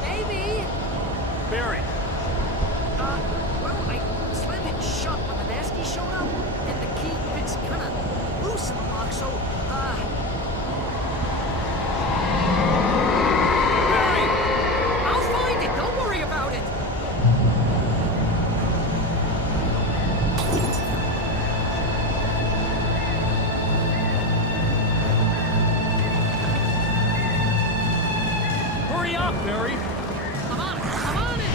Maybe. Barry. Well, I slammed it shut when the nasty showed up, and the key fits kind of loose in the lock, so, Barry! I'll find it, don't worry about it! Hurry up, Barry! I'm on it, I'm on it!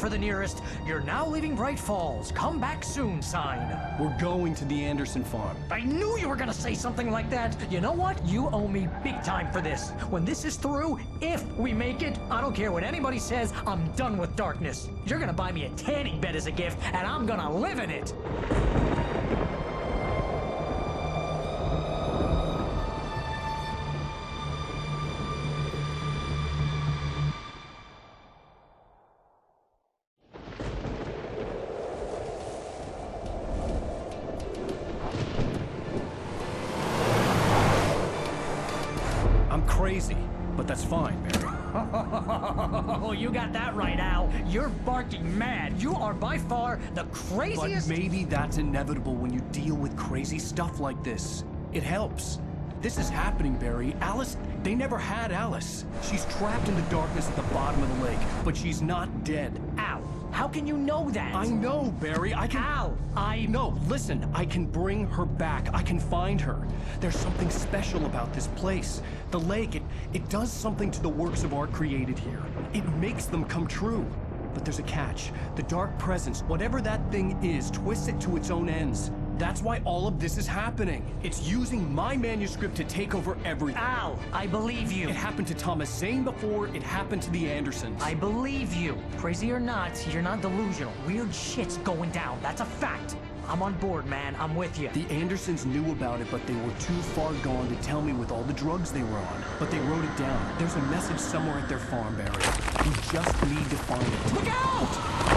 for the nearest "You're now leaving Bright Falls. Come back soon" sign. We're going to the Anderson farm. I knew you were gonna say something like that. You know what? You owe me big time for this. When this is through, if we make it, I don't care what anybody says, I'm done with darkness. You're gonna buy me a tanning bed as a gift, and I'm gonna live in it. Crazy, but that's fine, Barry. Oh, you got that right, Al. You're barking mad. You are by far the craziest... But maybe that's inevitable when you deal with crazy stuff like this. It helps. This is happening, Barry. Alice, they never had Alice. She's trapped in the darkness at the bottom of the lake, but she's not dead. Al, How can you know that? I know, Barry. I can... Al, No, listen. I can bring her back. I can find her. There's something special about this place. The lake, it does something to the works of art created here. It makes them come true. But there's a catch. The dark presence, whatever that thing is, twists it to its own ends. That's why all of this is happening. It's using my manuscript to take over everything. Al, I believe you. It happened to Thomas Zane before, it happened to the Andersons. I believe you. Crazy or not, you're not delusional. Weird shit's going down. That's a fact. I'm on board, man. I'm with you. The Andersons knew about it, but they were too far gone to tell me with all the drugs they were on. But they wrote it down. There's a message somewhere at their farm, Barry. We just need to find it. Look out!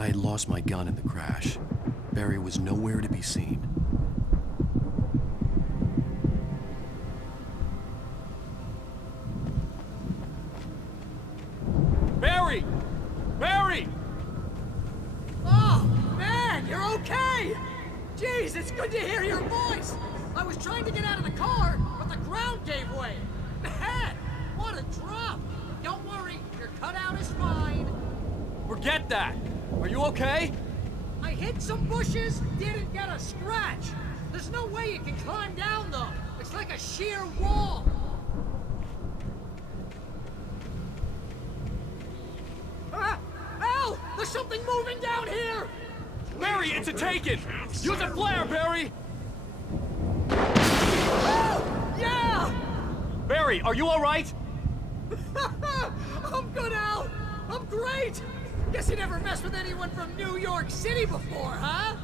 I had lost my gun in the crash. Barry was nowhere to be seen. Barry! Barry! Oh, man, you're okay! Jeez, it's good to hear your voice! I was trying to get out of the car, but the ground gave way. Man, what a drop! Don't worry, your cutout is fine. Forget that! Are you okay? I hit some bushes, didn't get a scratch. There's no way you can climb down, though. It's like a sheer wall. Al! There's something moving down here! Barry, it's a taken! Use a flare, Barry! Oh, yeah! Barry, are you alright? I'm good, Al! I'm great! Guess you never messed with anyone from New York City before, huh?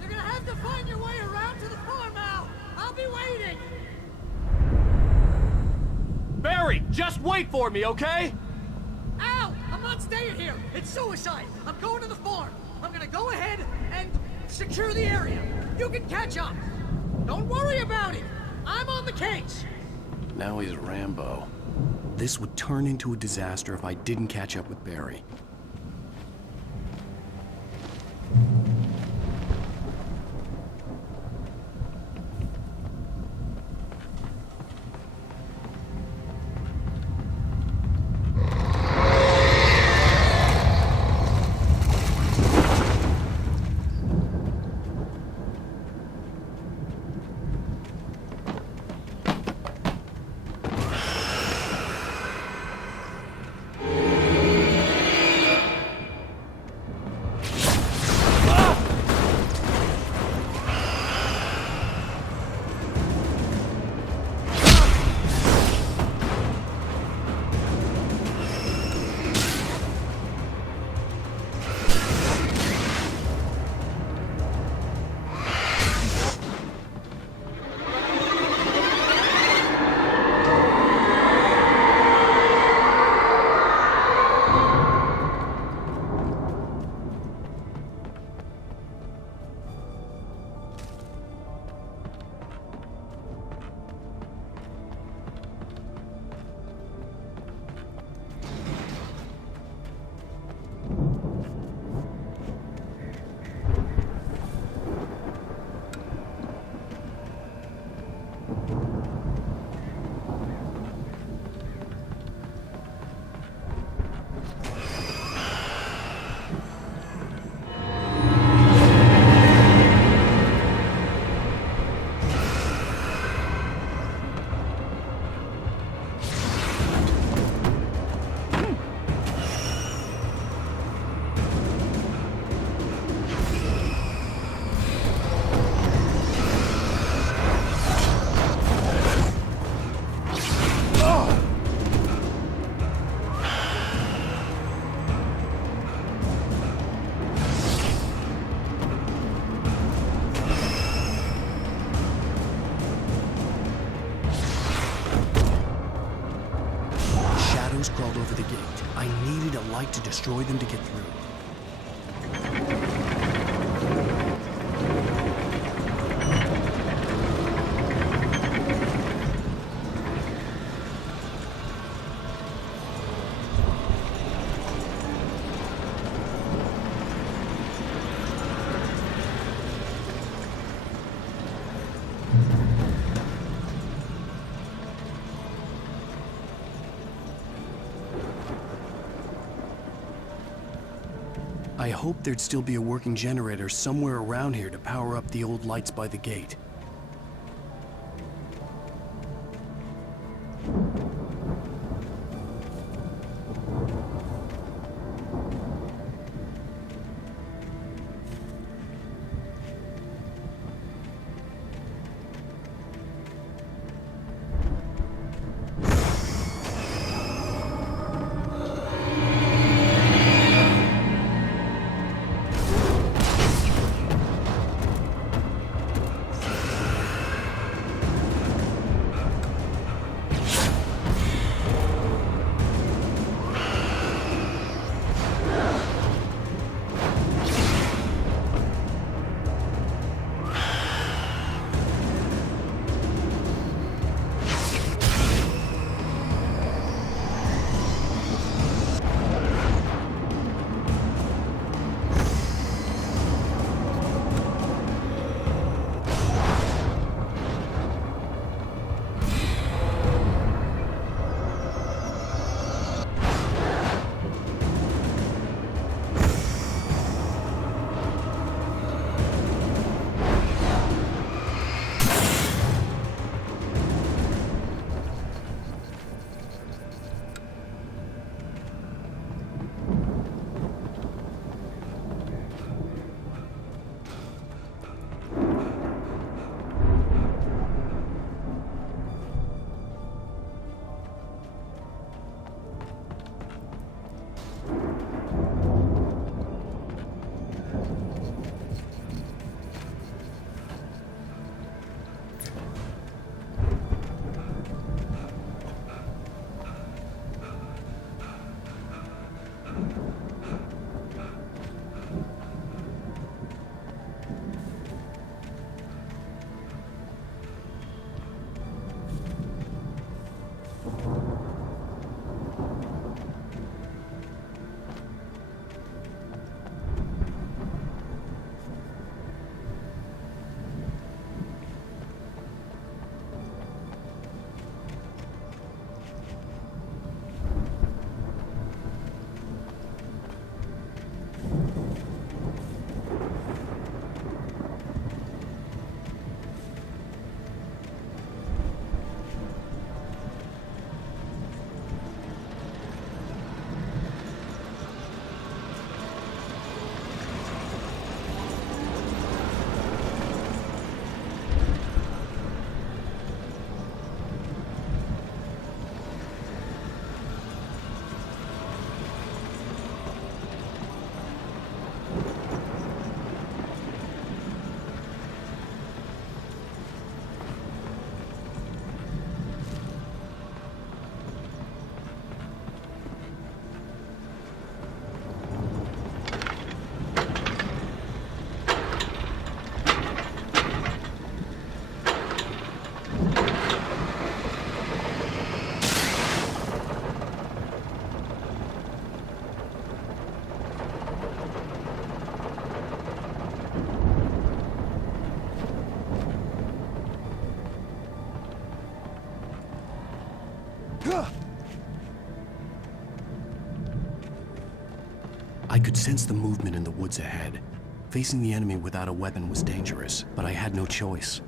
You're gonna have to find your way around to the farm, Al! I'll be waiting! Barry, just wait for me, okay? Al! I'm not staying here! It's suicide! I'm going to the farm! I'm gonna go ahead and secure the area. You can catch up. Don't worry about it. I'm on the case. Now he's Rambo. This would turn into a disaster if I didn't catch up with Barry. to destroy them to get through. I hoped there'd still be a working generator somewhere around here to power up the old lights by the gate. I could sense the movement in the woods ahead. Facing the enemy without a weapon was dangerous, but I had no choice.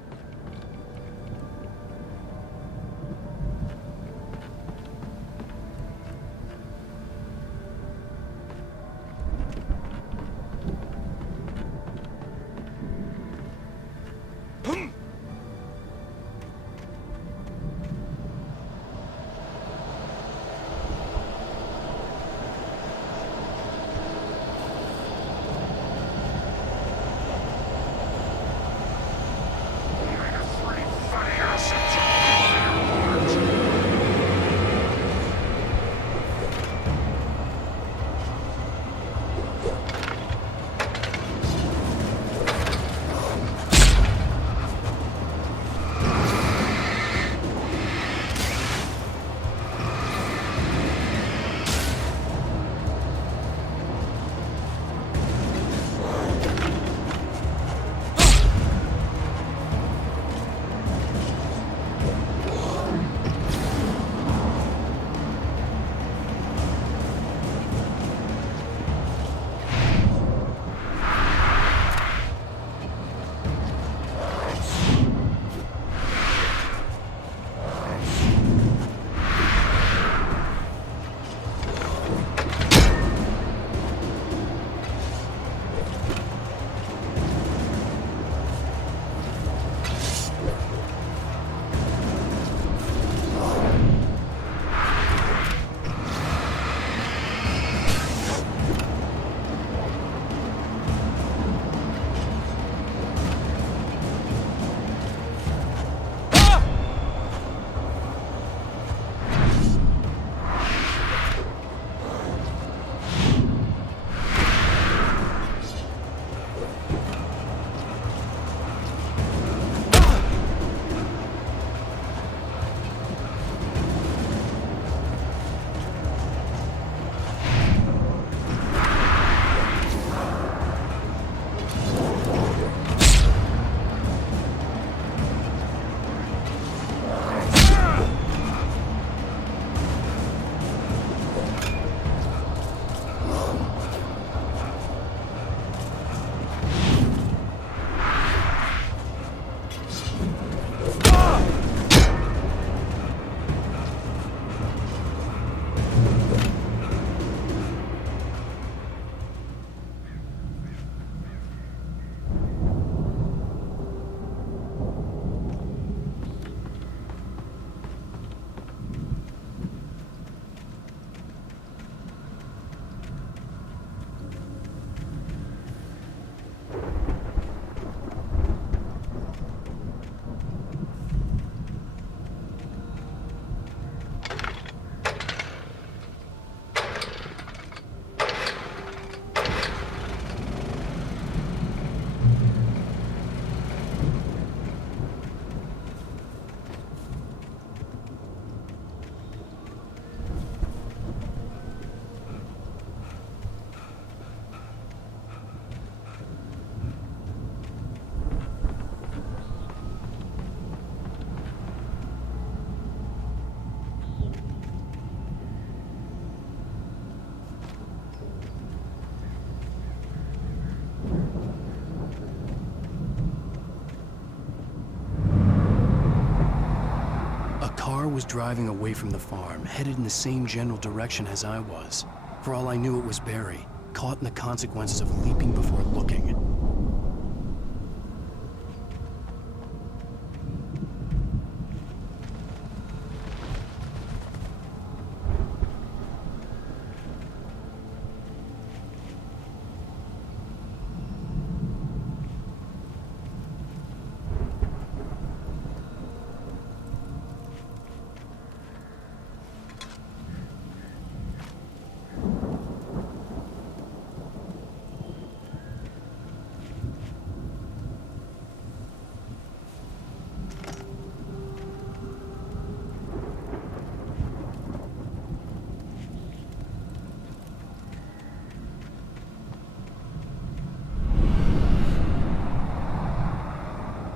car was driving away from the farm, headed in the same general direction as I was. For all I knew, it was Barry, caught in the consequences of leaping before looking.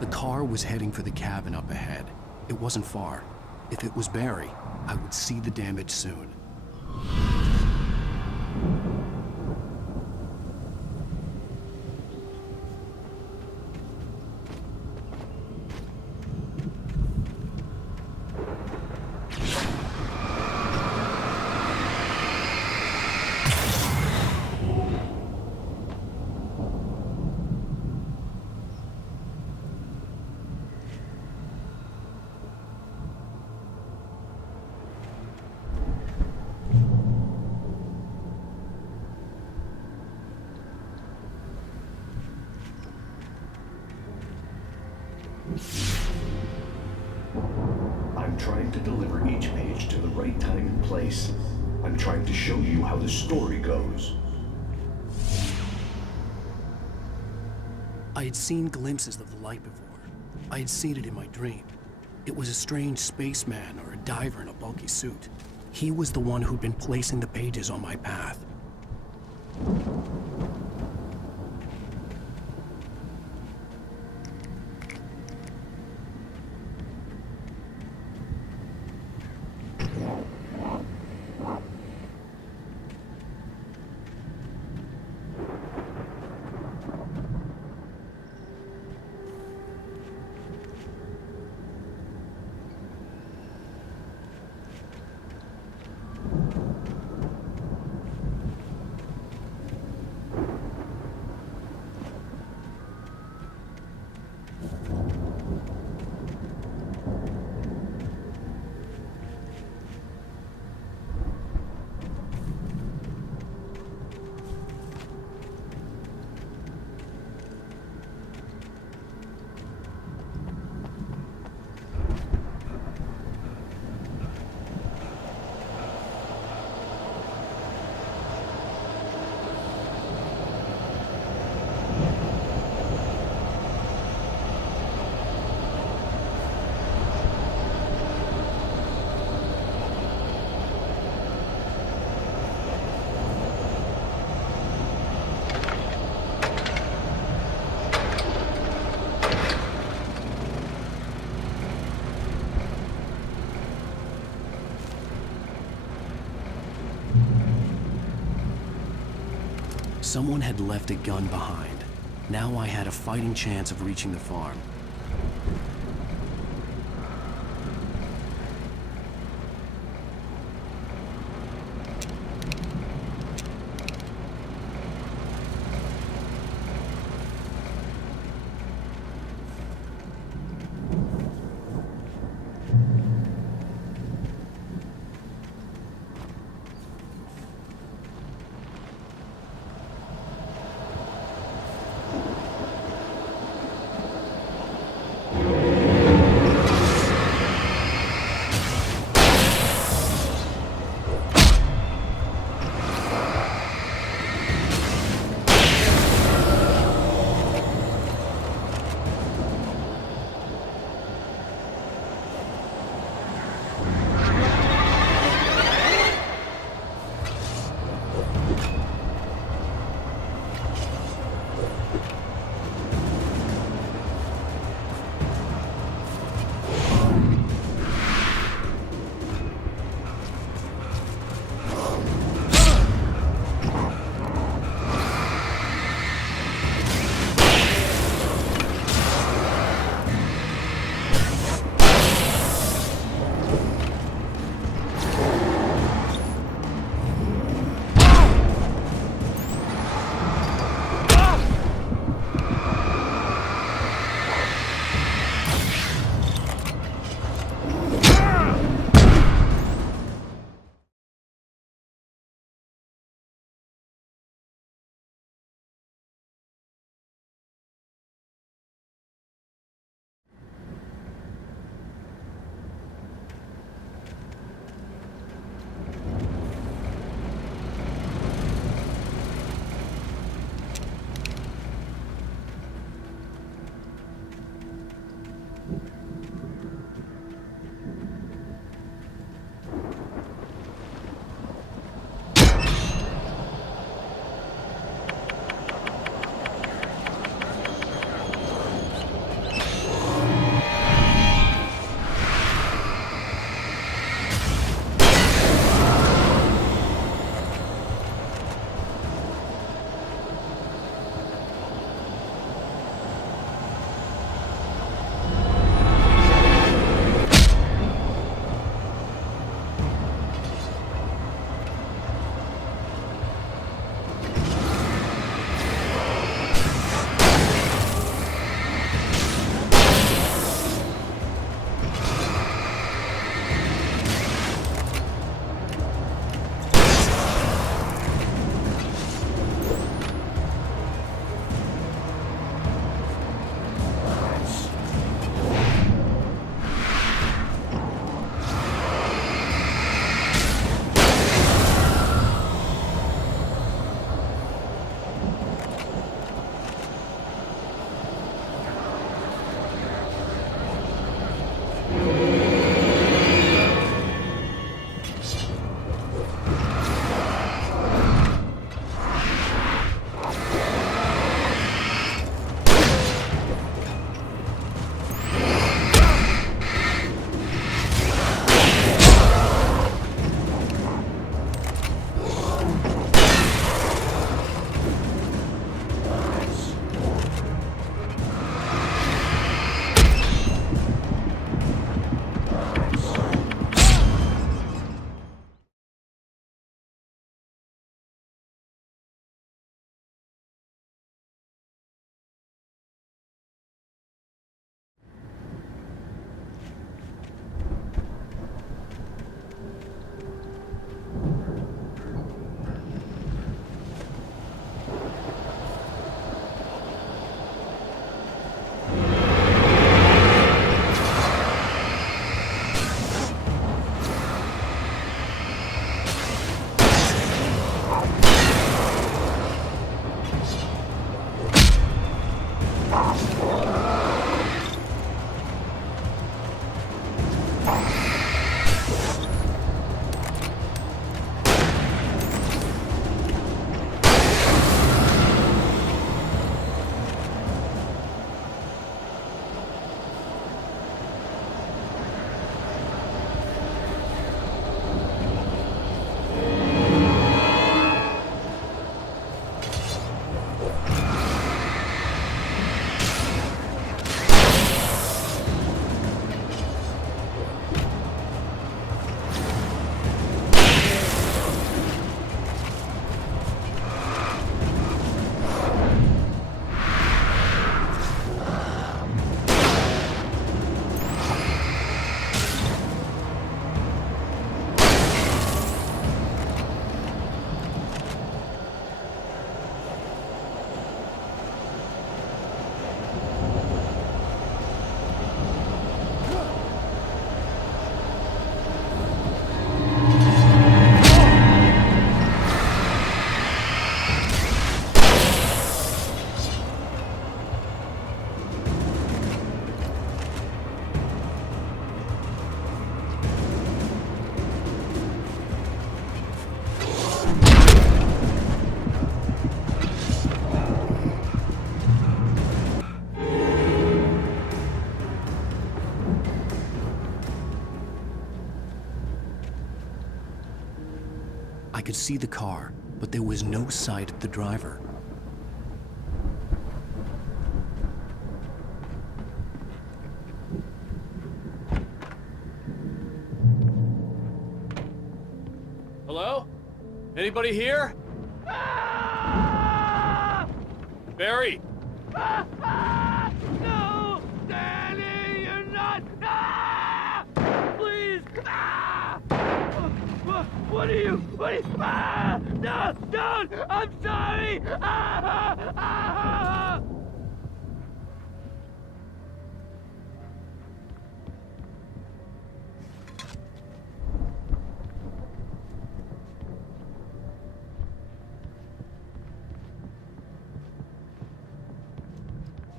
The car was heading for the cabin up ahead. It wasn't far. If it was Barry, I would see the damage soon. I'm trying to deliver each page to the right time and place. I'm trying to show you how the story goes. I had seen glimpses of the light before. I had seen it in my dream. It was a strange spaceman or a diver in a bulky suit. He was the one who'd been placing the pages on my path. Someone had left a gun behind. Now I had a fighting chance of reaching the farm. could see the car, but there was no sight of the driver. Hello? Anybody here? Barry! No! Danny, you're not! Please! What are you? No! Don't! I'm sorry!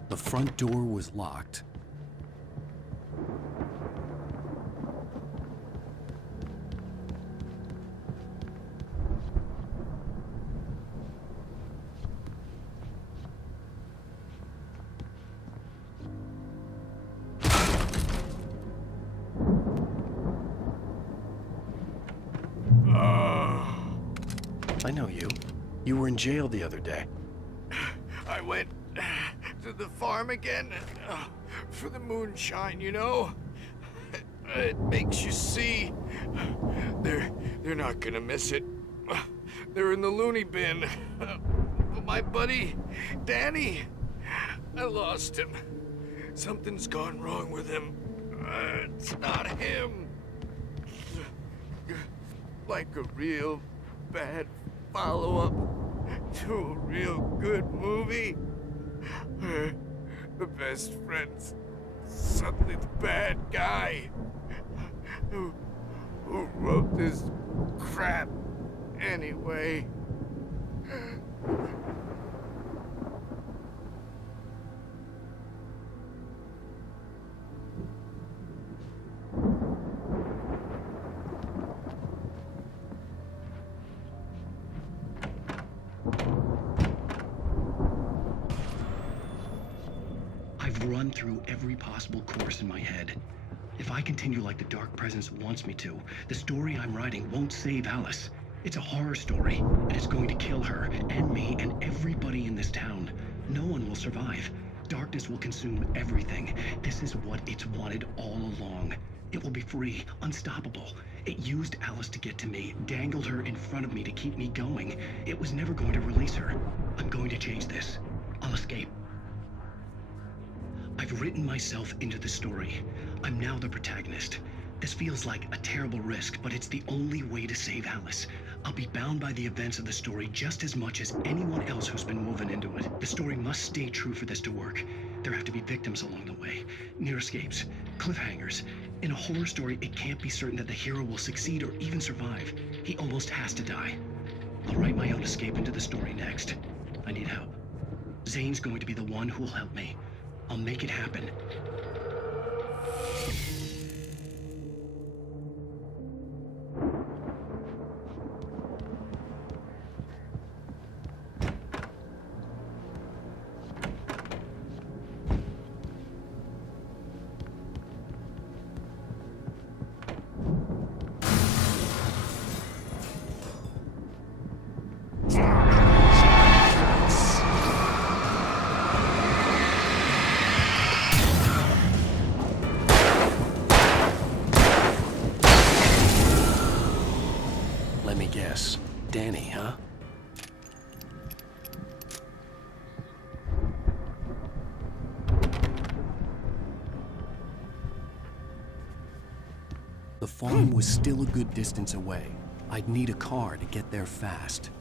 The front door was locked. I know you. You were in jail the other day. I went to the farm again for the moonshine, you know? It makes you see. They're not gonna miss it. They're in the loony bin. My buddy, Danny, I lost him. Something's gone wrong with him. It's not him. Like a real bad follow-up to a real good movie. The best friend's suddenly the bad guy. Who wrote this crap anyway? I've run through every possible course in my head. If I continue like the Dark Presence wants me to, the story I'm writing won't save Alice. It's a horror story, and it's going to kill her, and me, and everybody in this town. No one will survive. Darkness will consume everything. This is what it's wanted all along. It will be free, unstoppable. It used Alice to get to me, dangled her in front of me to keep me going. It was never going to release her. I'm going to change this. I'll escape. I've written myself into the story. I'm now the protagonist. This feels like a terrible risk, but it's the only way to save Alice. I'll be bound by the events of the story just as much as anyone else who's been woven into it. The story must stay true for this to work. There have to be victims along the way, near escapes, cliffhangers. In a horror story, it can't be certain that the hero will succeed or even survive. He almost has to die. I'll write my own escape into the story next. I need help. Zane's going to be the one who'll help me. I'll make it happen. Let me guess. Danny, huh? The farm was still a good distance away. I'd need a car to get there fast.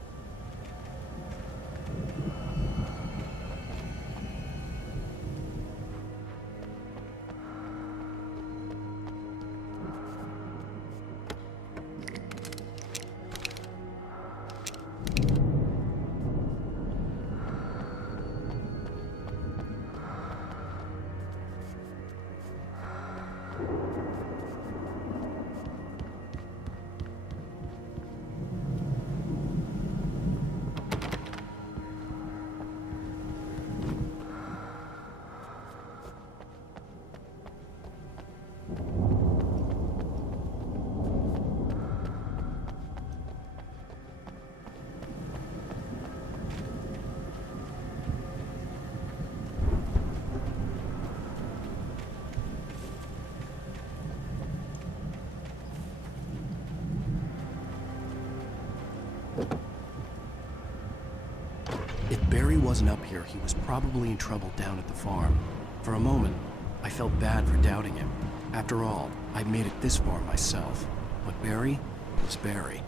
If Barry wasn't up here, he was probably in trouble down at the farm. For a moment, I felt bad for doubting him. After all, I'd made it this far myself. But Barry was Barry.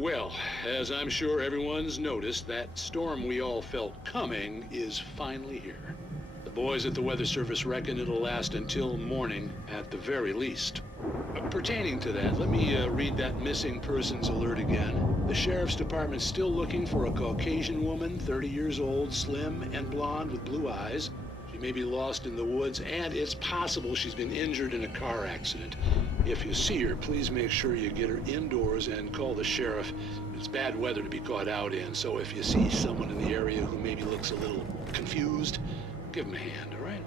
Well, as I'm sure everyone's noticed, that storm we all felt coming is finally here. The boys at the Weather Service reckon it'll last until morning at the very least. Pertaining to that, let me read that missing persons alert again. The Sheriff's Department's still looking for a Caucasian woman, 30 years old, slim and blonde with blue eyes. She may be lost in the woods, and it's possible she's been injured in a car accident. If you see her, please make sure you get her indoors and call the sheriff. It's bad weather to be caught out in, so if you see someone in the area who maybe looks a little confused, give him a hand, all right?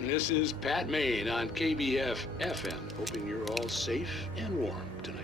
This is Pat Maine on KBF FM, hoping you're all safe and warm tonight.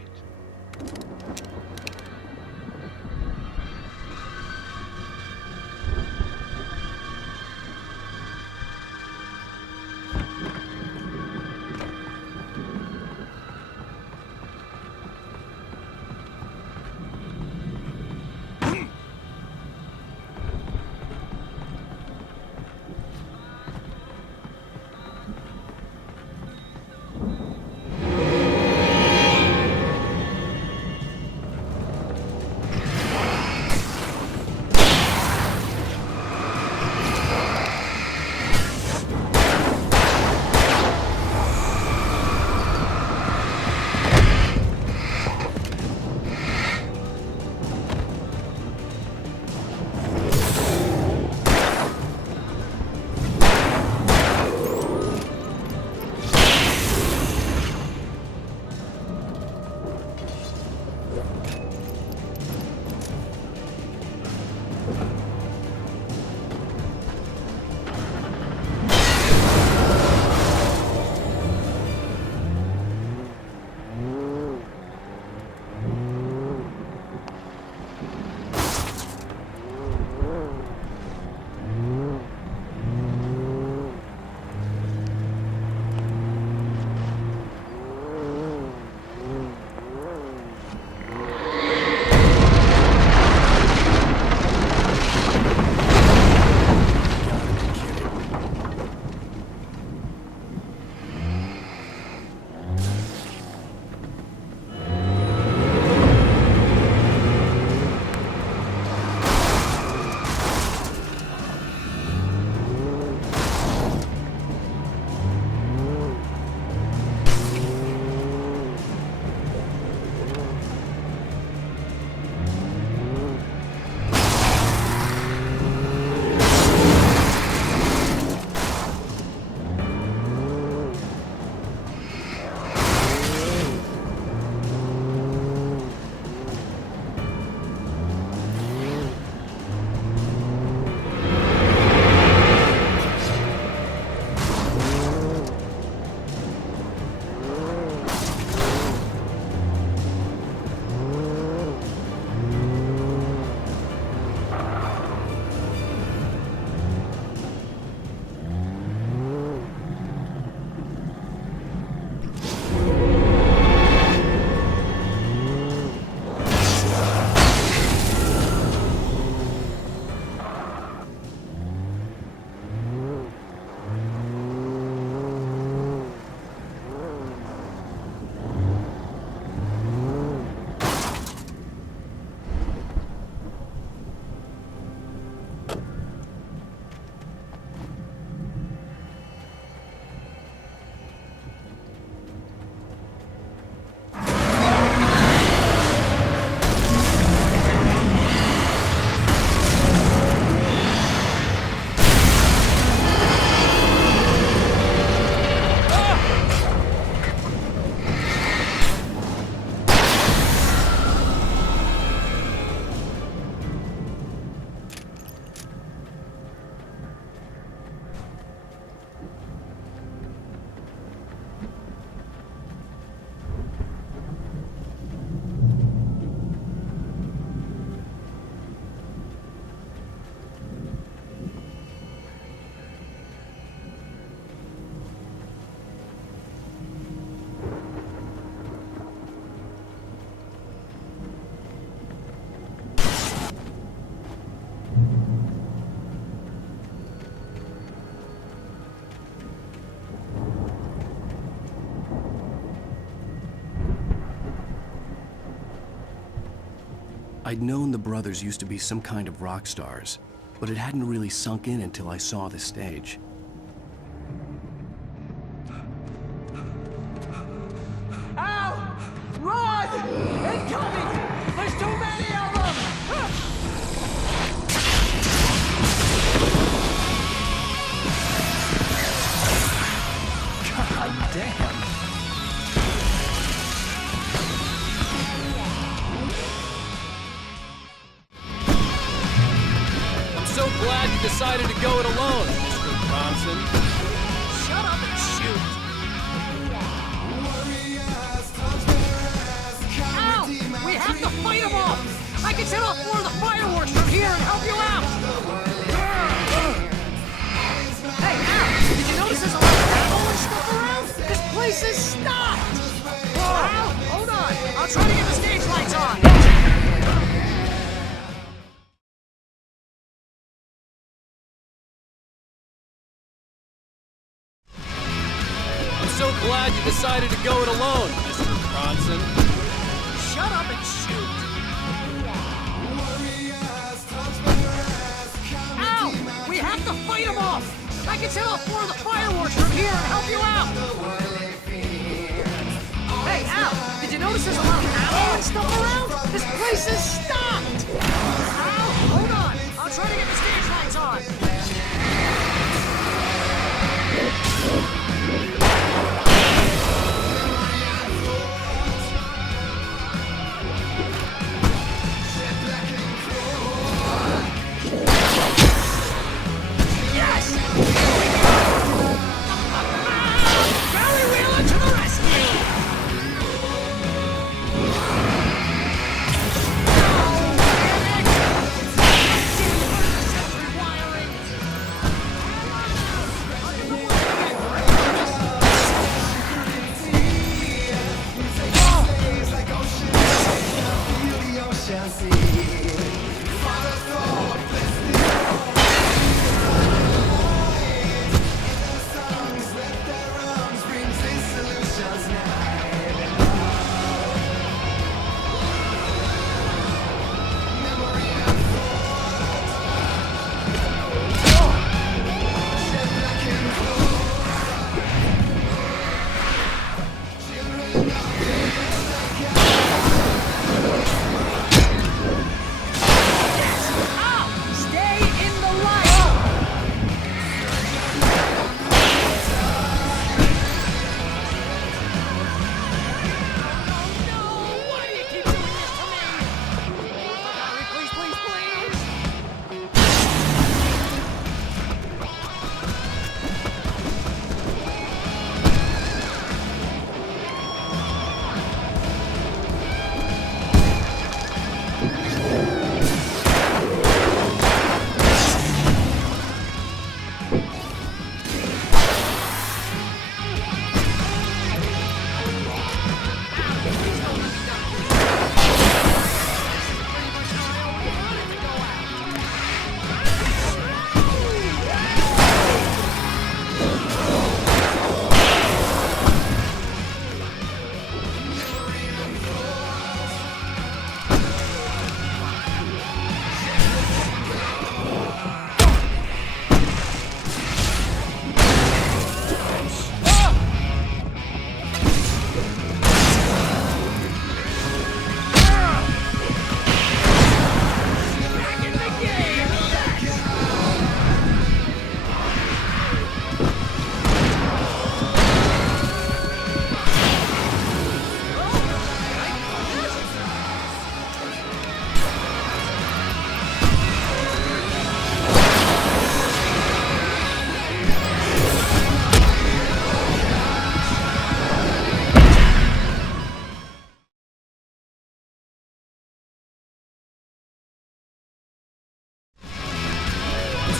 I'd known the brothers used to be some kind of rock stars, but it hadn't really sunk in until I saw the stage. Ow! Run! Incoming! There's too many of them! God damn. I'm so glad you decided to go it alone, Mr. Bronson. Shut up and shoot! Ow! We have to fight them off! I can set off more of the fireworks from here and help you out! Hey, Al! Did you notice there's a lot of ammo and stuff around? This place is stopped! Al, hold on! I'll try to get the stage lights on! I'm so glad you decided to go it alone, Mr. Bronson. Shut up and shoot! Ow! We have to fight them off! I can set off more of the fireworks from here and help you out! Hey, Al! Did you notice there's a lot of ammo and stuff around? This place is stopped! Al, hold on! I'll try to get the stage lights on!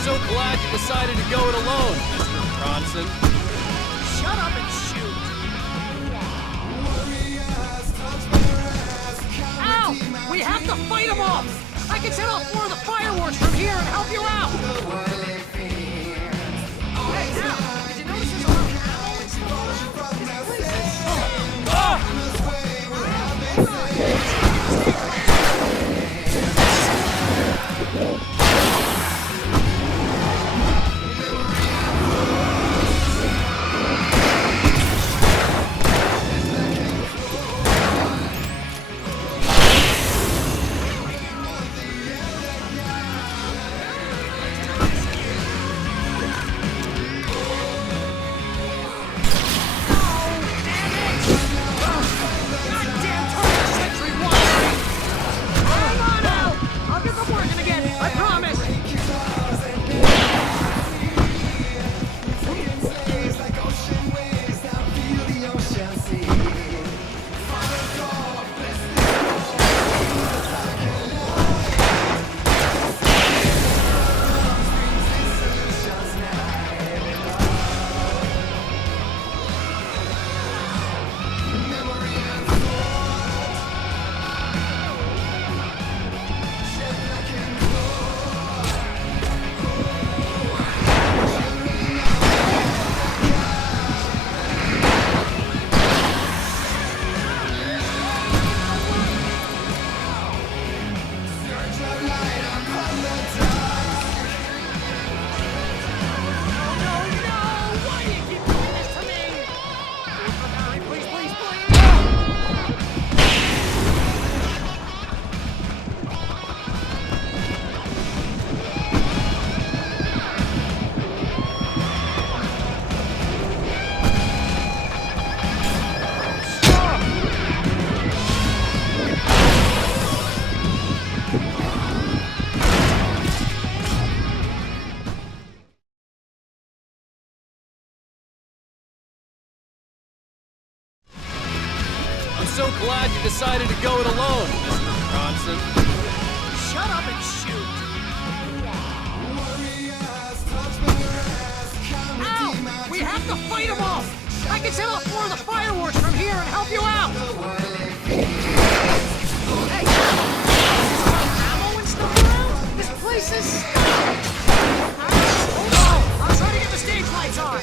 So glad you decided to go it alone, Mr. Bronson. Shut up and shoot! Ow! We have to fight them off! I can set off more of the fireworks from here and help you out! Hey, Al! Did you notice there's a lot of ammo and stuff around? This place is stopped! so glad you decided to go it alone, Mr. Bronson. Shut up and shoot! Ow! We have to fight them off! I can set off more of the fireworks from here and help you out! Hey! Ammo and stuff around? This place is... Hold on! I'll try to get the stage lights on!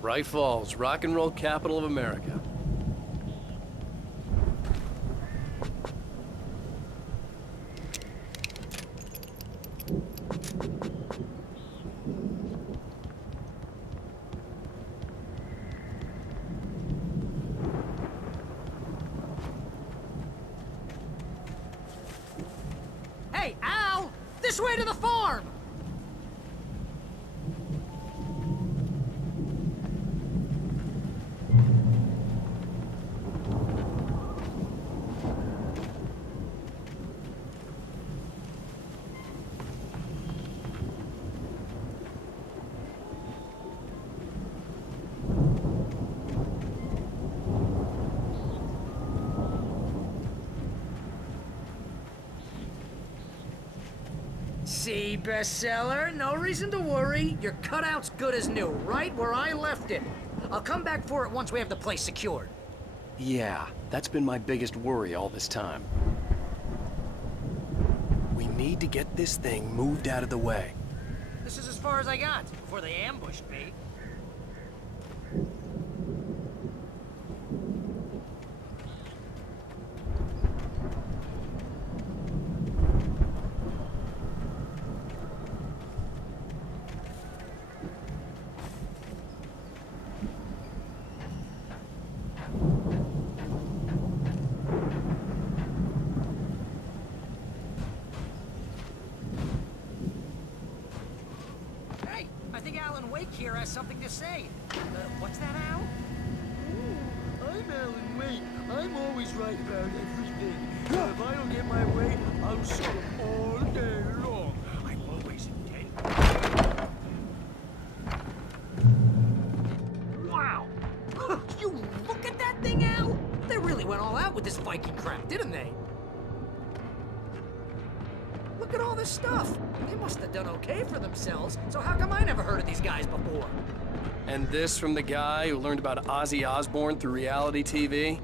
Bright Falls, rock and roll capital of America. Hey, Al! This way to the farm! See, bestseller? No reason to worry. Your cutout's good as new, right where I left it. I'll come back for it once we have the place secured. Yeah, that's been my biggest worry all this time. We need need to get this thing moved out of the way. This is as far as I got before they ambushed me. Here has something to say. What's that, Al? I'm Alan Wake. I'm always right about everything. If I don't get my way, I'll shut up all day long. I'm always intent. Wow! You look at that thing, Al! They really went all out with this Viking crap, didn't they? Look at all this stuff. They must have done okay for themselves, so how come I never heard of these guys before? And this from the guy who learned about Ozzy Osbourne through reality TV?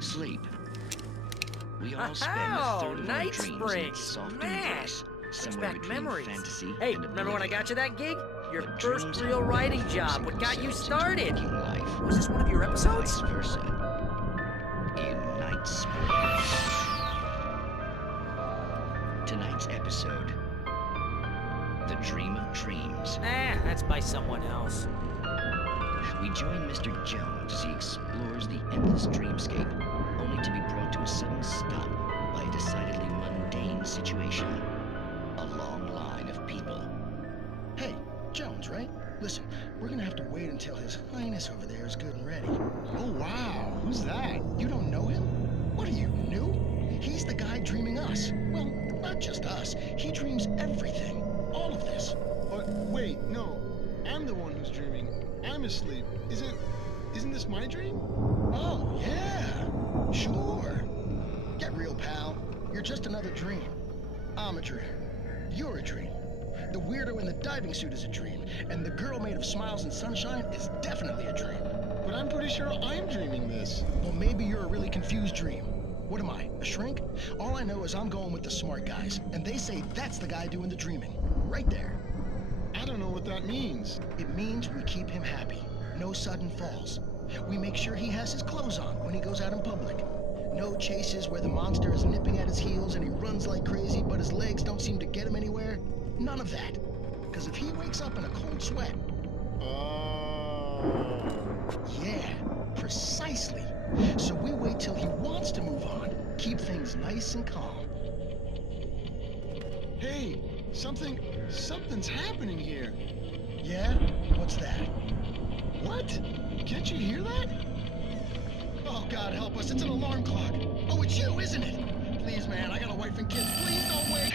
Sleep. We all spend a third of our Night dreams in Springs. soft Man, embrace, somewhere back between memories. fantasy Hey, and remember when I got you that gig? Your But first dreams real have writing ways of job. forcing What got you themselves into started? waking life. Was this one of your episodes? Vice versa. In Night Springs. Tonight's episode, The Dream of Dreams. That's by someone else. We join Mr. Jones as he explores the endless dreamscape, only to be brought to a sudden stop by a decidedly mundane situation. A long line of people. Hey, Jones, right? Listen, we're gonna have to wait until His Highness over there is good and ready. Oh, wow. Who's that? You don't know him? What are you, new? He's the guy dreaming us. Well, not just us. He dreams everything. All of this. Wait, no. I'm the one who's dreaming. I'm asleep. Isn't this my dream? Oh, yeah. Sure. Get real, pal. You're just another dream. I'm a dream. You're a dream. The weirdo in the diving suit is a dream, and the girl made of smiles and sunshine is definitely a dream. But I'm pretty sure I'm dreaming this. Well, maybe you're a really confused dream. What am I, a shrink? All I know is I'm going with the smart guys, and they say that's the guy doing the dreaming. Right there. I don't know what that means. It means we keep him happy. No sudden falls. We make sure he has his clothes on when he goes out in public. No chases where the monster is nipping at his heels and he runs like crazy, but his legs don't seem to get him anywhere. None of that. Because if he wakes up in a cold sweat... Yeah, precisely. So we wait till he wants to move on. Keep things nice and calm. Hey, something's happening here. Yeah? What's that? What? Can't you hear that? Oh, God help us, it's an alarm clock. Oh, it's you, isn't it? Please, man, I got a wife and kids. Please don't wait.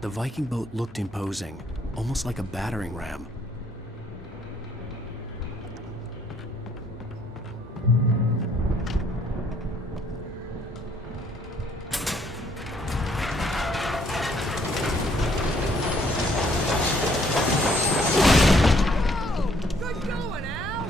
The Viking boat looked imposing, almost like a battering ram. Good going, Al!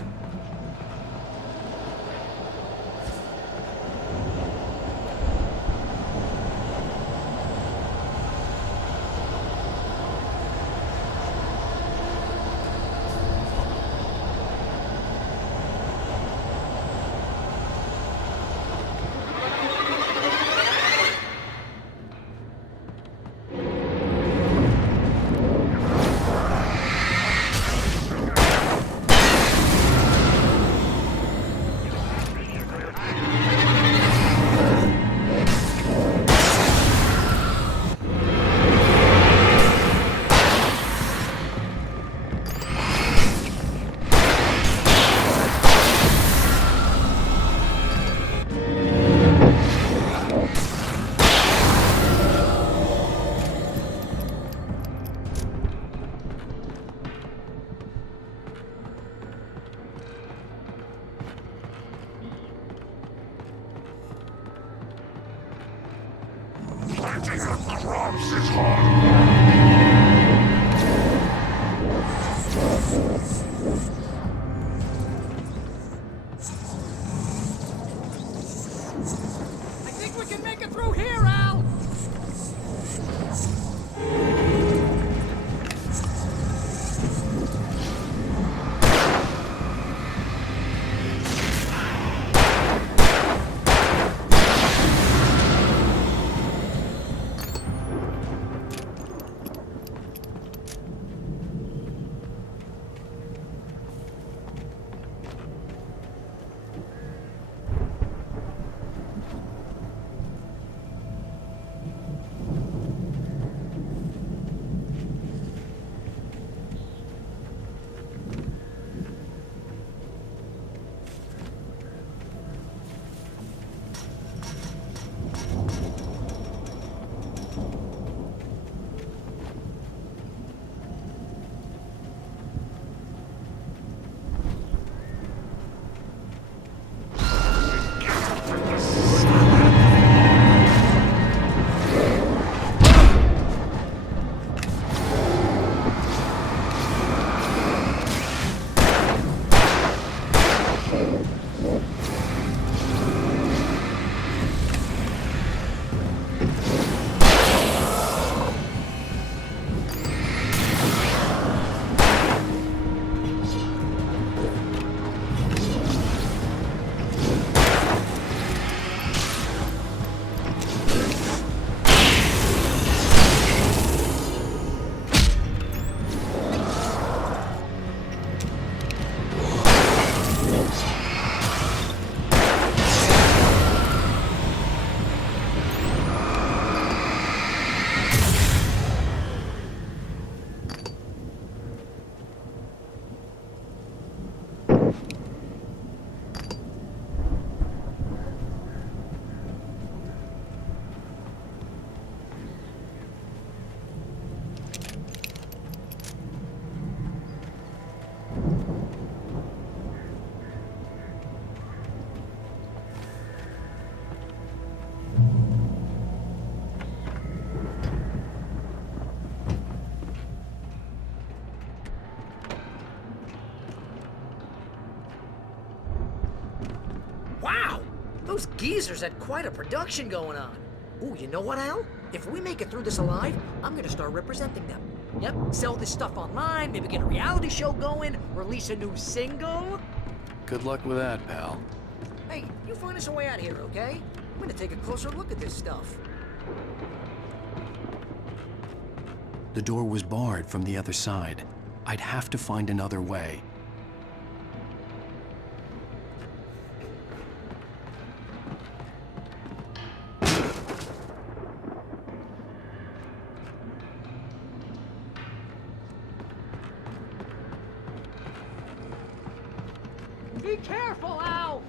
I think we can make it through here, Al! Wow! Those geezers had quite a production going on. Ooh, you know what, Al? If we make it through this alive, I'm gonna start representing them. Yep, sell this stuff online, maybe get a reality show going, release a new single. Good luck with that, pal. Hey, you find us a way out here, okay? I'm gonna take a closer look at this stuff. The door was barred from the other side. I'd have to find another way. Be careful, Al!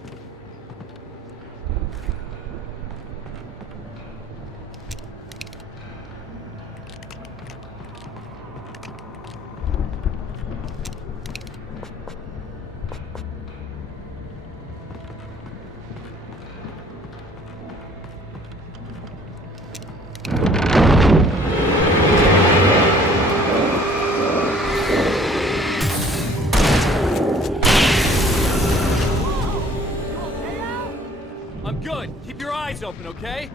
I'm good. Keep your eyes open, okay?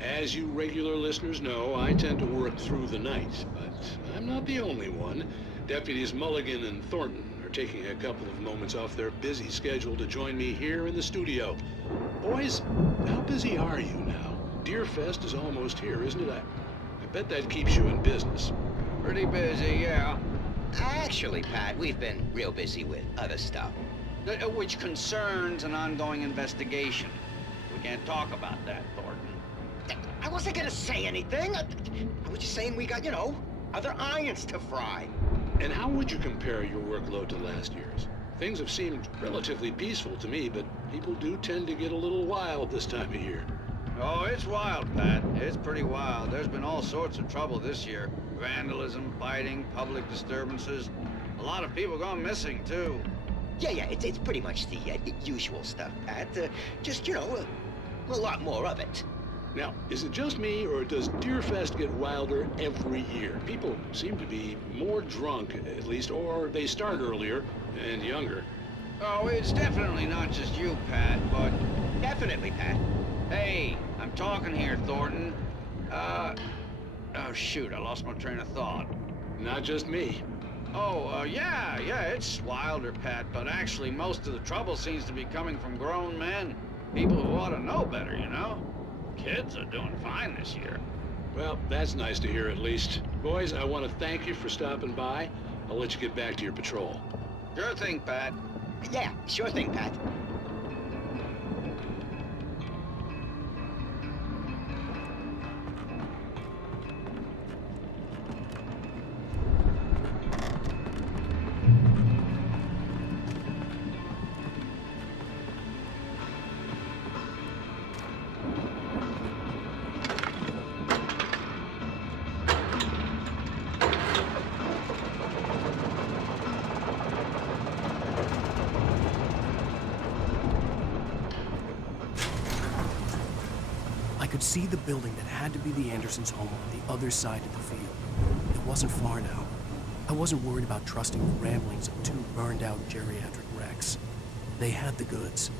As you regular listeners know, I tend to work through the night, but I'm not the only one. Deputies Mulligan and Thornton are taking a couple of moments off their busy schedule to join me here in the studio. Boys, how busy are you now? Deerfest is almost here, isn't it? I bet that keeps you in business. Pretty busy, yeah. Actually, Pat, we've been real busy with other stuff. Which concerns an ongoing investigation. We can't talk about that, Thornton. I wasn't gonna say anything. I was just saying we got, other irons to fry. And how would you compare your workload to last year's? Things have seemed relatively peaceful to me, but people do tend to get a little wild this time of year. Oh, it's wild, Pat. It's pretty wild. There's been all sorts of trouble this year. Vandalism, fighting, public disturbances. A lot of people gone missing, too. Yeah, it's pretty much the usual stuff, Pat. Just, a lot more of it. Now, is it just me, or does Deerfest get wilder every year? People seem to be more drunk, at least, or they start earlier and younger. Oh, it's definitely not just you, Pat, but... Definitely, Pat. Hey, I'm talking here, Thornton. Oh, shoot, I lost my train of thought. Not just me. Oh, yeah, it's wilder, Pat, but actually most of the trouble seems to be coming from grown men. People who ought to know better, Kids are doing fine this year. Well, that's nice to hear at least. Boys, I want to thank you for stopping by. I'll let you get back to your patrol. Sure thing, Pat. Yeah, sure thing, Pat. I could see the building that had to be the Andersons' home on the other side of the field. It wasn't far now. I wasn't worried about trusting the ramblings of two burned-out geriatric wrecks. They had the goods.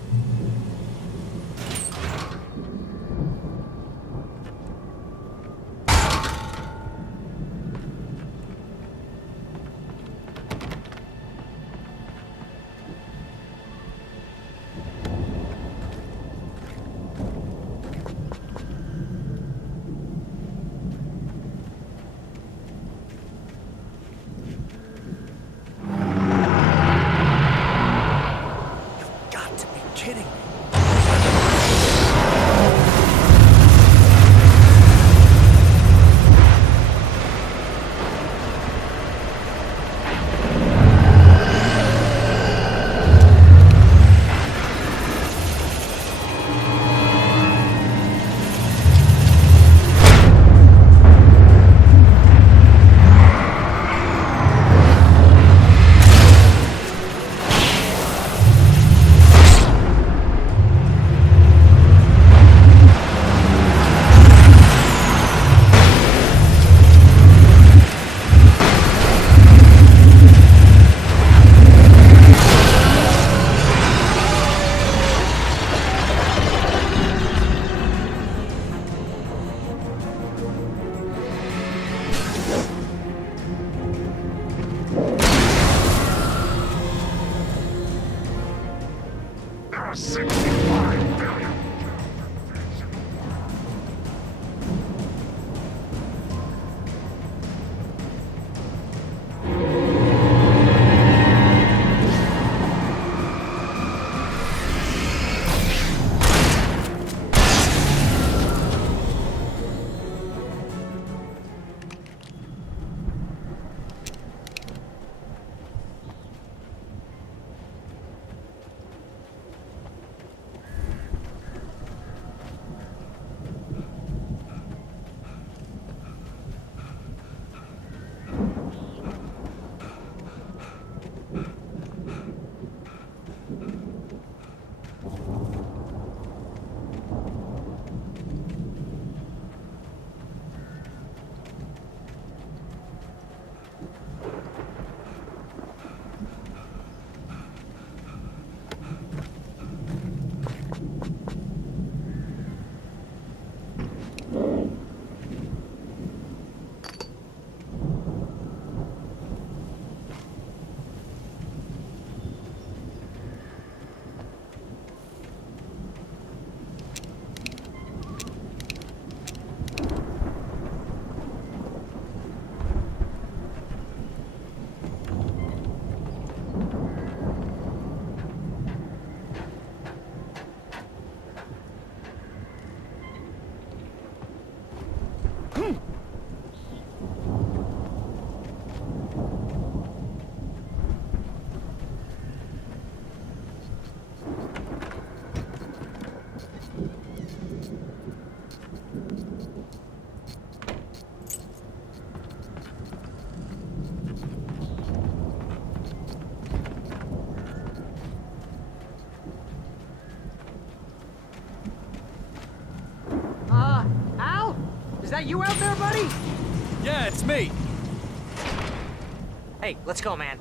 Kidding me. that you out there, buddy? Yeah, it's me. Hey, let's go, man.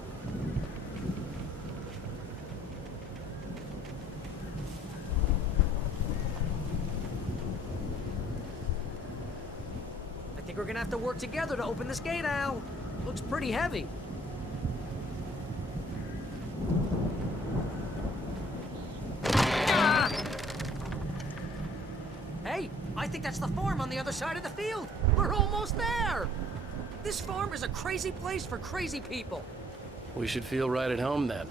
I think we're gonna have to work together to open this gate, Al. Looks pretty heavy. Ah! Hey, I think that's the farm on the other side of the field. We're almost there. This farm is a crazy place for crazy people. We should feel right at home then.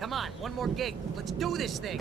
Come on, one more gate. Let's do this thing.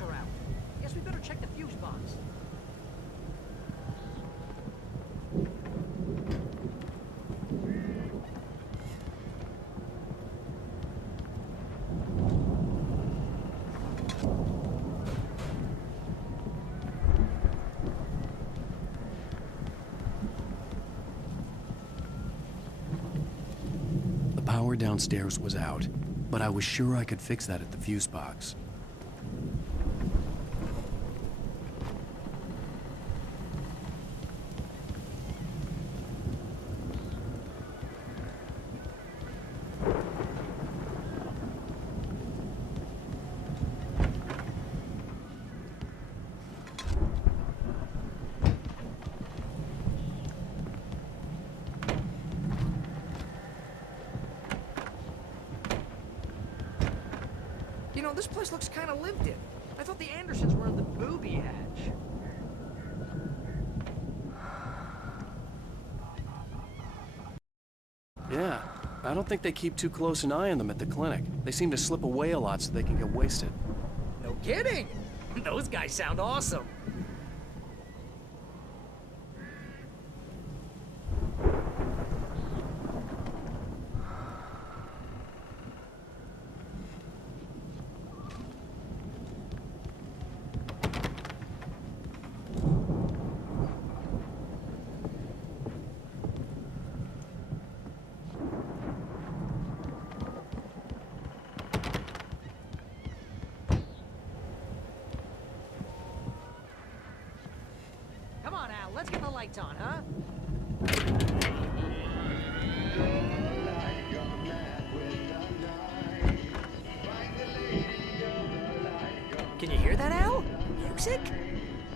Are out. Guess we better check the fuse box. The power downstairs was out, but I was sure I could fix that at the fuse box. You know, this place looks kind of lived in. I thought the Andersons were on the booby hatch. Yeah, I don't think they keep too close an eye on them at the clinic. They seem to slip away a lot so they can get wasted. No kidding! Those guys sound awesome. Come on, Al, let's get the lights on, huh? Can you hear that, Al? Music?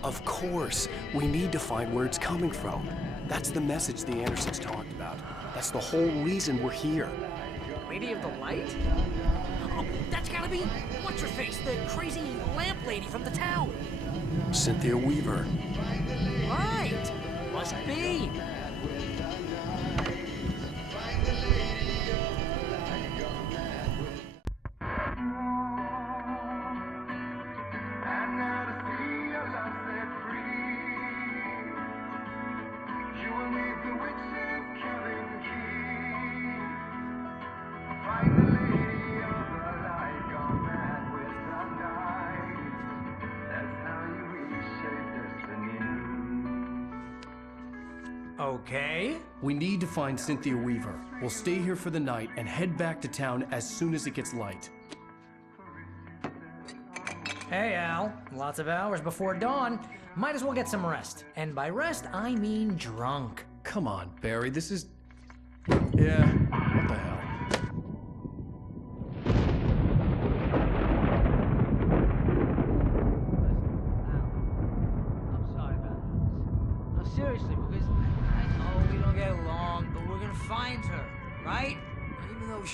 Of course. We need to find where it's coming from. That's the message the Andersons talked about. That's the whole reason we're here. Lady of the Light? Oh, that's gotta be what's-her-face, the crazy lamp lady from the town. Cynthia Weaver. Right! Must be! Okay. We need to find Cynthia Weaver. We'll stay here for the night and head back to town as soon as it gets light. Hey, Al. Lots of hours before dawn. Might as well get some rest. And by rest, I mean drunk. Come on, Barry, this is... Yeah, what the hell?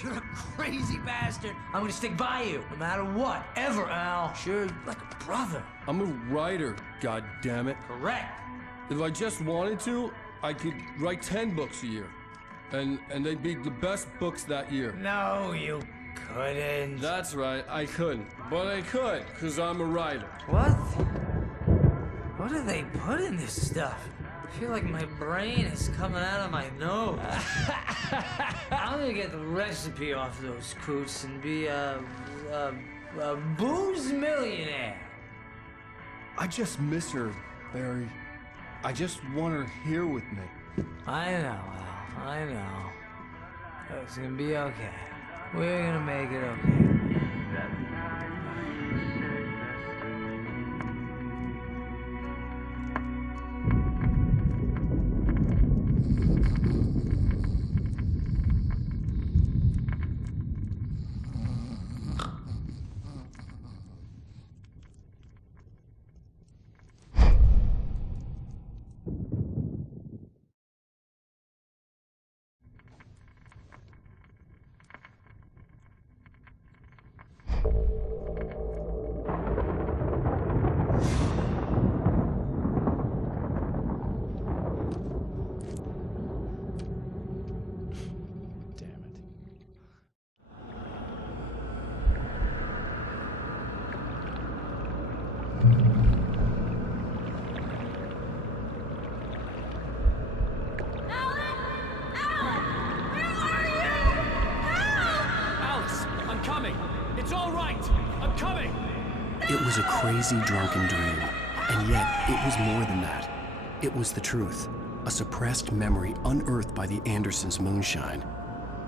you're a crazy bastard. I'm gonna stick by you, no matter what, ever, Al. Sure, like a brother. I'm a writer, goddammit. Correct. If I just wanted to, I could write 10 books a year. And they'd be the best books that year. No, you couldn't. That's right, I couldn't. But I could, because I'm a writer. What? What do they put in this stuff? I feel like my brain is coming out of my nose. I'm gonna get the recipe off those coots and be a booze millionaire. I just miss her, Barry. I just want her here with me. I know, Al. I know. It's gonna be okay. We're gonna make it okay. It was a crazy, drunken dream, and yet it was more than that. It was the truth, a suppressed memory unearthed by the Andersons' moonshine.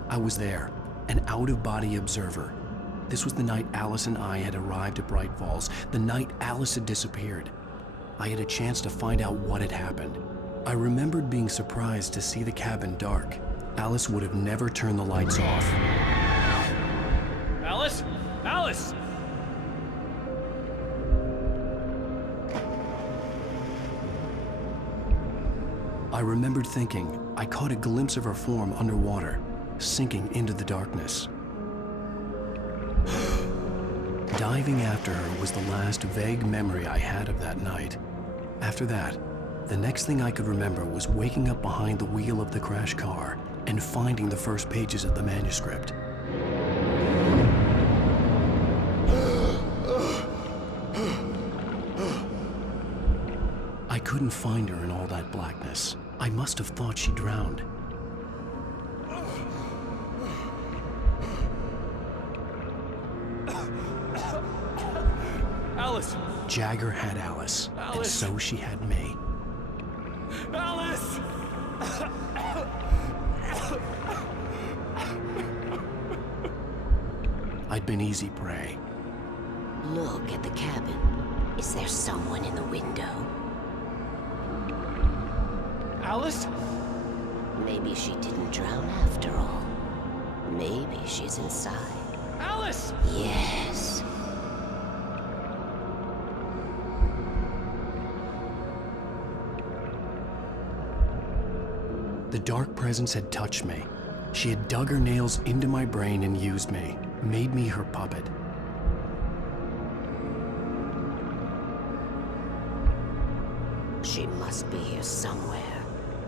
I was there, an out-of-body observer. This was the night Alice and I had arrived at Bright Falls, the night Alice had disappeared. I had a chance to find out what had happened. I remembered being surprised to see the cabin dark. Alice would have never turned the lights off. Alice? Alice! I remembered thinking I caught a glimpse of her form underwater, sinking into the darkness. Diving after her was the last vague memory I had of that night. After that, the next thing I could remember was waking up behind the wheel of the crash car and finding the first pages of the manuscript. I couldn't find her in all that blackness. I must have thought she drowned. Alice! Jagger had Alice, and so she had me. Alice! I'd been easy prey. Look at the cabin. Is there someone in the window? Alice? Maybe she didn't drown after all. Maybe she's inside. Alice! Yes. The dark presence had touched me. She had dug her nails into my brain and used me, made me her puppet. She must be here somewhere.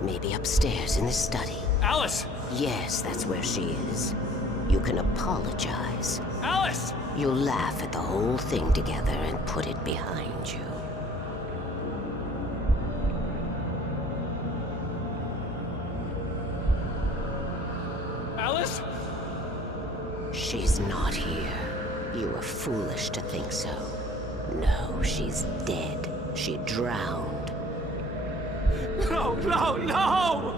Maybe upstairs in the study. Alice! Yes, that's where she is. You can apologize. Alice! You'll laugh at the whole thing together and put it behind you. Alice? She's not here. You were foolish to think so. No, she's dead. She drowned. No, no, no!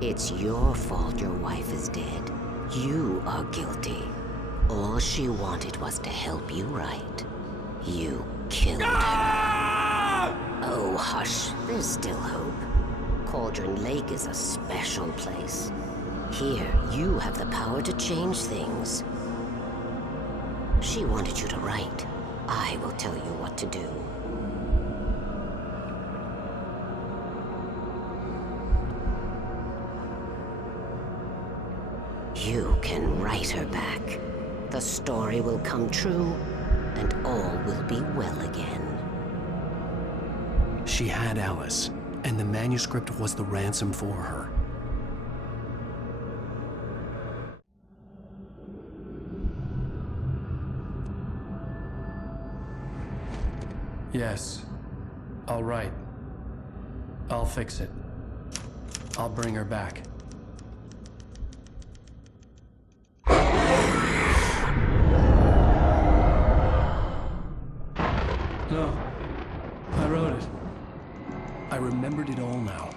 It's your fault your wife is dead. You are guilty. All she wanted was to help you right. You killed her. Oh, hush. There's still hope. Cauldron Lake is a special place. Here, you have the power to change things. She wanted you to write. I will tell you what to do. You can write her back. The story will come true, and all will be well again. She had Alice, and the manuscript was the ransom for her. Yes. All right. I'll fix it. I'll bring her back. No. I wrote it. I remembered it all now.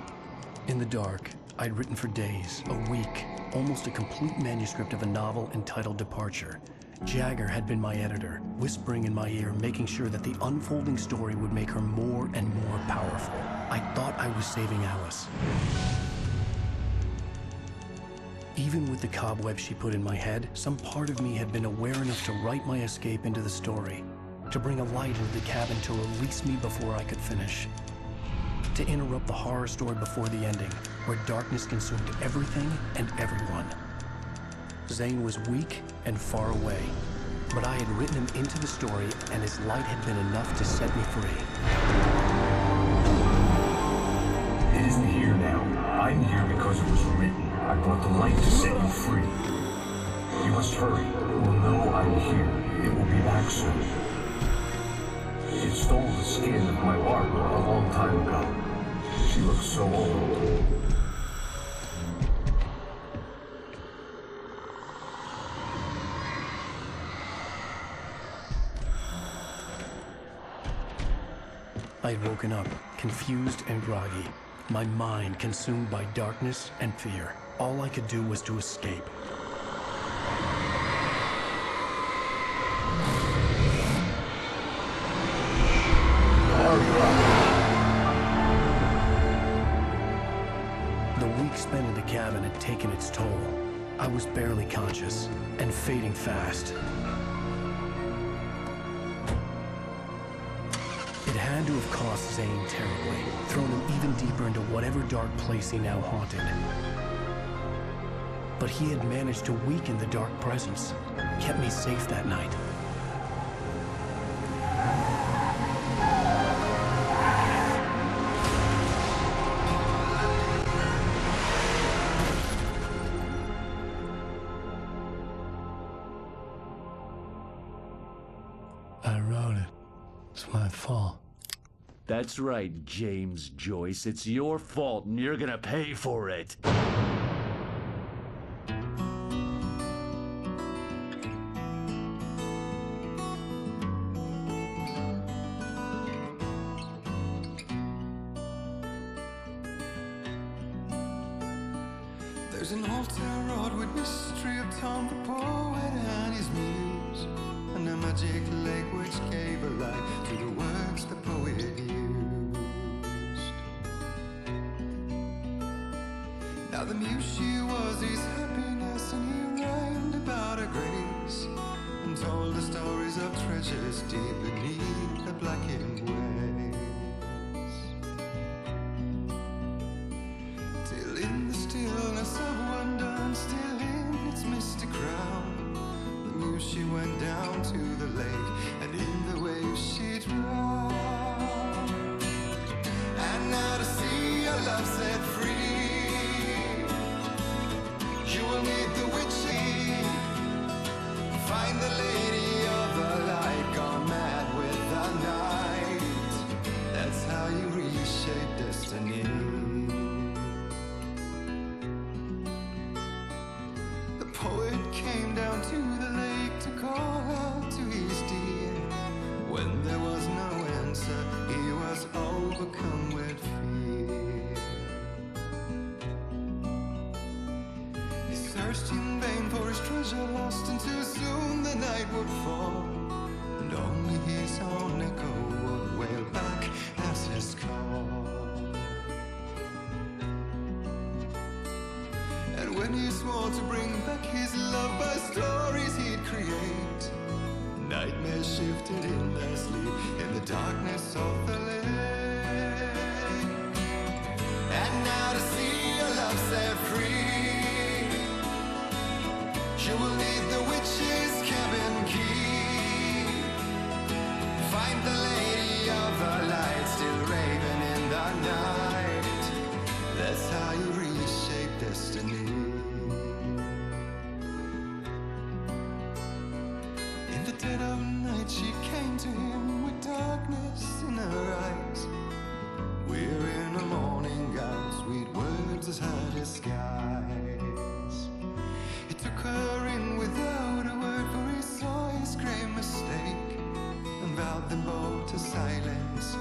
In the dark, I'd written for days, a week, almost a complete manuscript of a novel entitled Departure. Jagger had been my editor, whispering in my ear, making sure that the unfolding story would make her more and more powerful. I thought I was saving Alice. Even with the cobweb she put in my head, some part of me had been aware enough to write my escape into the story, to bring a light into the cabin to release me before I could finish, to interrupt the horror story before the ending, where darkness consumed everything and everyone. Zane was weak and far away, but I had written him into the story, and his light had been enough to set me free. It isn't here now. I'm here because it was written. I brought the light to set you free. You must hurry. It will know I'm here. It will be back soon. It stole the skin of my Barbara a long time ago. She looks so old. I'd woken up, confused and groggy, my mind consumed by darkness and fear. All I could do was to escape. The week spent in the cabin had taken its toll. I was barely conscious and fading fast. It had to have cost Zane terribly, thrown him even deeper into whatever dark place he now haunted. But he had managed to weaken the dark presence, kept me safe that night. I wrote it. It's my fault. That's right, James Joyce. It's your fault, and you're gonna pay for it. There's an old town road with mystery of Tom the poet and his muse, and a magic lake which gave a life to the words the poet used. Now the muse she was his happiness, and he rhymed about her grace, and told the stories of treasures deep beneath the blackened waves. Till in the stillness of wonder, and still in its misty crown, the muse she went down to the lake, and in the waves she drowned. And now to see your love set free, you will meet the witchy, find the lady of the light, gone mad with the night. That's how you reshape destiny. The poet came down to the lake to call out to his dear. When there was no answer, he was overcome with fear. He searched in vain for his treasure lost, and too soon the night would fall, and only his own echo would wail back as his call. And when he swore to bring back his love by stories he'd create, nightmares shifted in their sleep in the darkness of the lake. And now to see your love set free, them both to silence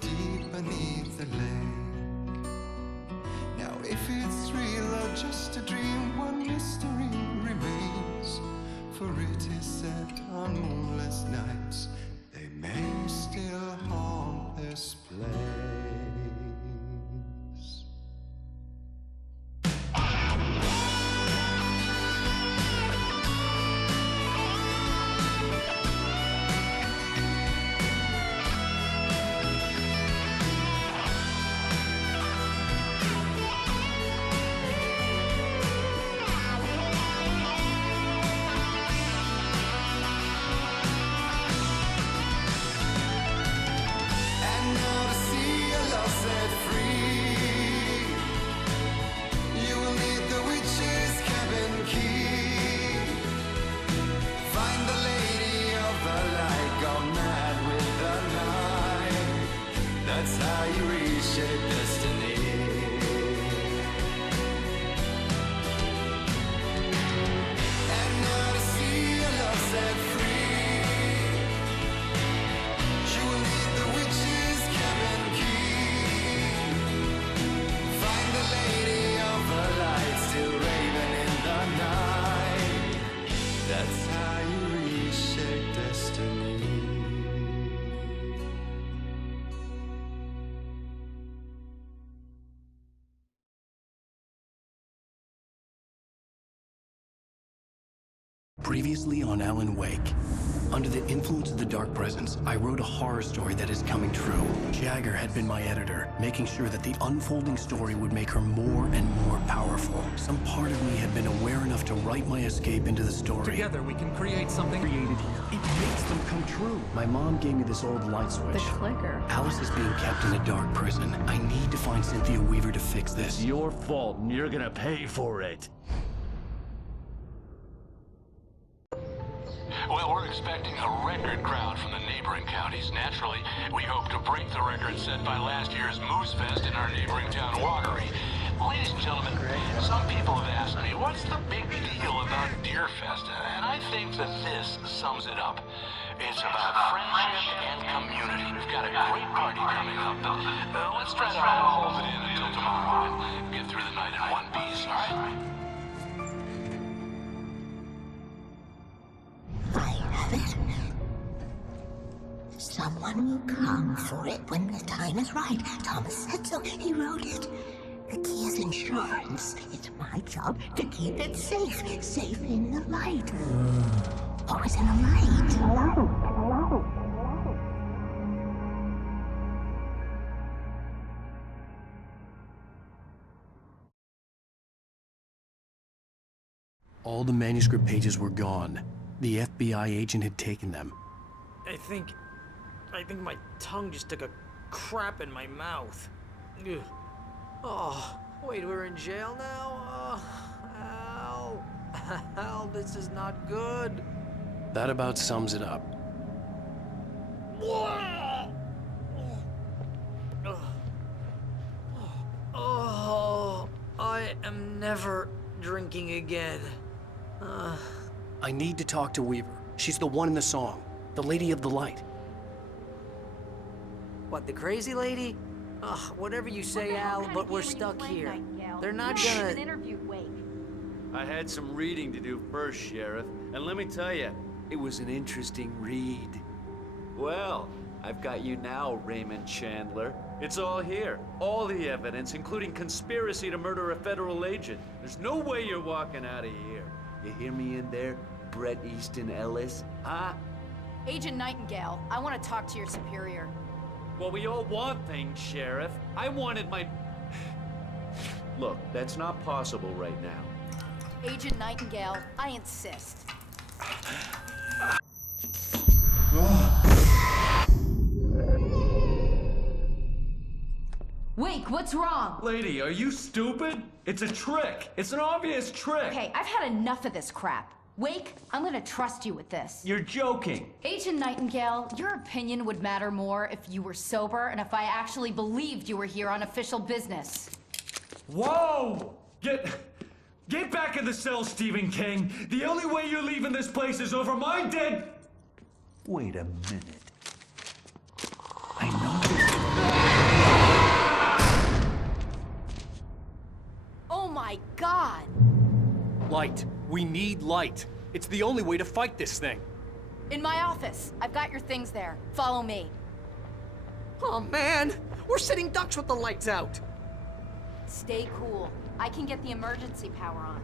deep beneath the lake. Now if it's real or just a dream, one mystery remains. For it is said on moonless nights they may still haunt this place. That's how you reshape destiny. And now to see your love set free, you will need the witch's cabin key. Find the lady of the light still raving in the night. That's how you reshape destiny. Previously on Alan Wake. Under the influence of the dark presence, I wrote a horror story that is coming true. Jagger had been my editor, making sure that the unfolding story would make her more and more powerful. Some part of me had been aware enough to write my escape into the story. Together we can create something created here. It makes them come true. My mom gave me this old light switch. The clicker. Alice is being kept in a dark prison. I need to find Cynthia Weaver to fix this. It's your fault, and you're gonna pay for it. Well, we're expecting a record crowd from the neighboring counties. Naturally, we hope to break the record set by last year's Moose Fest in our neighboring town, Watery. Ladies and gentlemen, some people have asked me, what's the big deal about Deer Fest? And I think that this sums it up. It's about friendship and community. We've got a great party coming up, but let's try to hold it in until tomorrow and get through the night in one piece, all right? Someone will come for it when the time is right. Thomas said so. He wrote it. The key is insurance. It's my job to keep it safe. Safe in the light. Always in the light. Hello. All the manuscript pages were gone. The FBI agent had taken them. I think my tongue just took a crap in my mouth. Ugh. Oh, wait, we're in jail now? Al. Al, this is not good. That about sums it up. Oh, I am never drinking again. I need to talk to Weaver. She's the one in the song. The Lady of the Light. What, the crazy lady? Ugh, whatever you say, Al, but we're stuck here. They're not gonna... I had some reading to do first, Sheriff, and let me tell you, it was an interesting read. Well, I've got you now, Raymond Chandler. It's all here. All the evidence, including conspiracy to murder a federal agent. There's no way you're walking out of here. You hear me in there, Bret Easton Ellis? Huh? Agent Nightingale, I want to talk to your superior. Well, we all want things, Sheriff. I wanted my... Look, that's not possible right now. Agent Nightingale, I insist. Wake, what's wrong? Lady, are you stupid? It's a trick. It's an obvious trick. Okay, I've had enough of this crap. Wake, I'm gonna trust you with this. You're joking. Agent Nightingale, your opinion would matter more if you were sober and if I actually believed you were here on official business. Whoa! Get back in the cell, Stephen King. The only way you're leaving this place is over my dead... Wait a minute. Light. We need light. It's the only way to fight this thing. In my office. I've got your things there. Follow me. Oh man, we're sitting ducks with the lights out. Stay cool. I can get the emergency power on.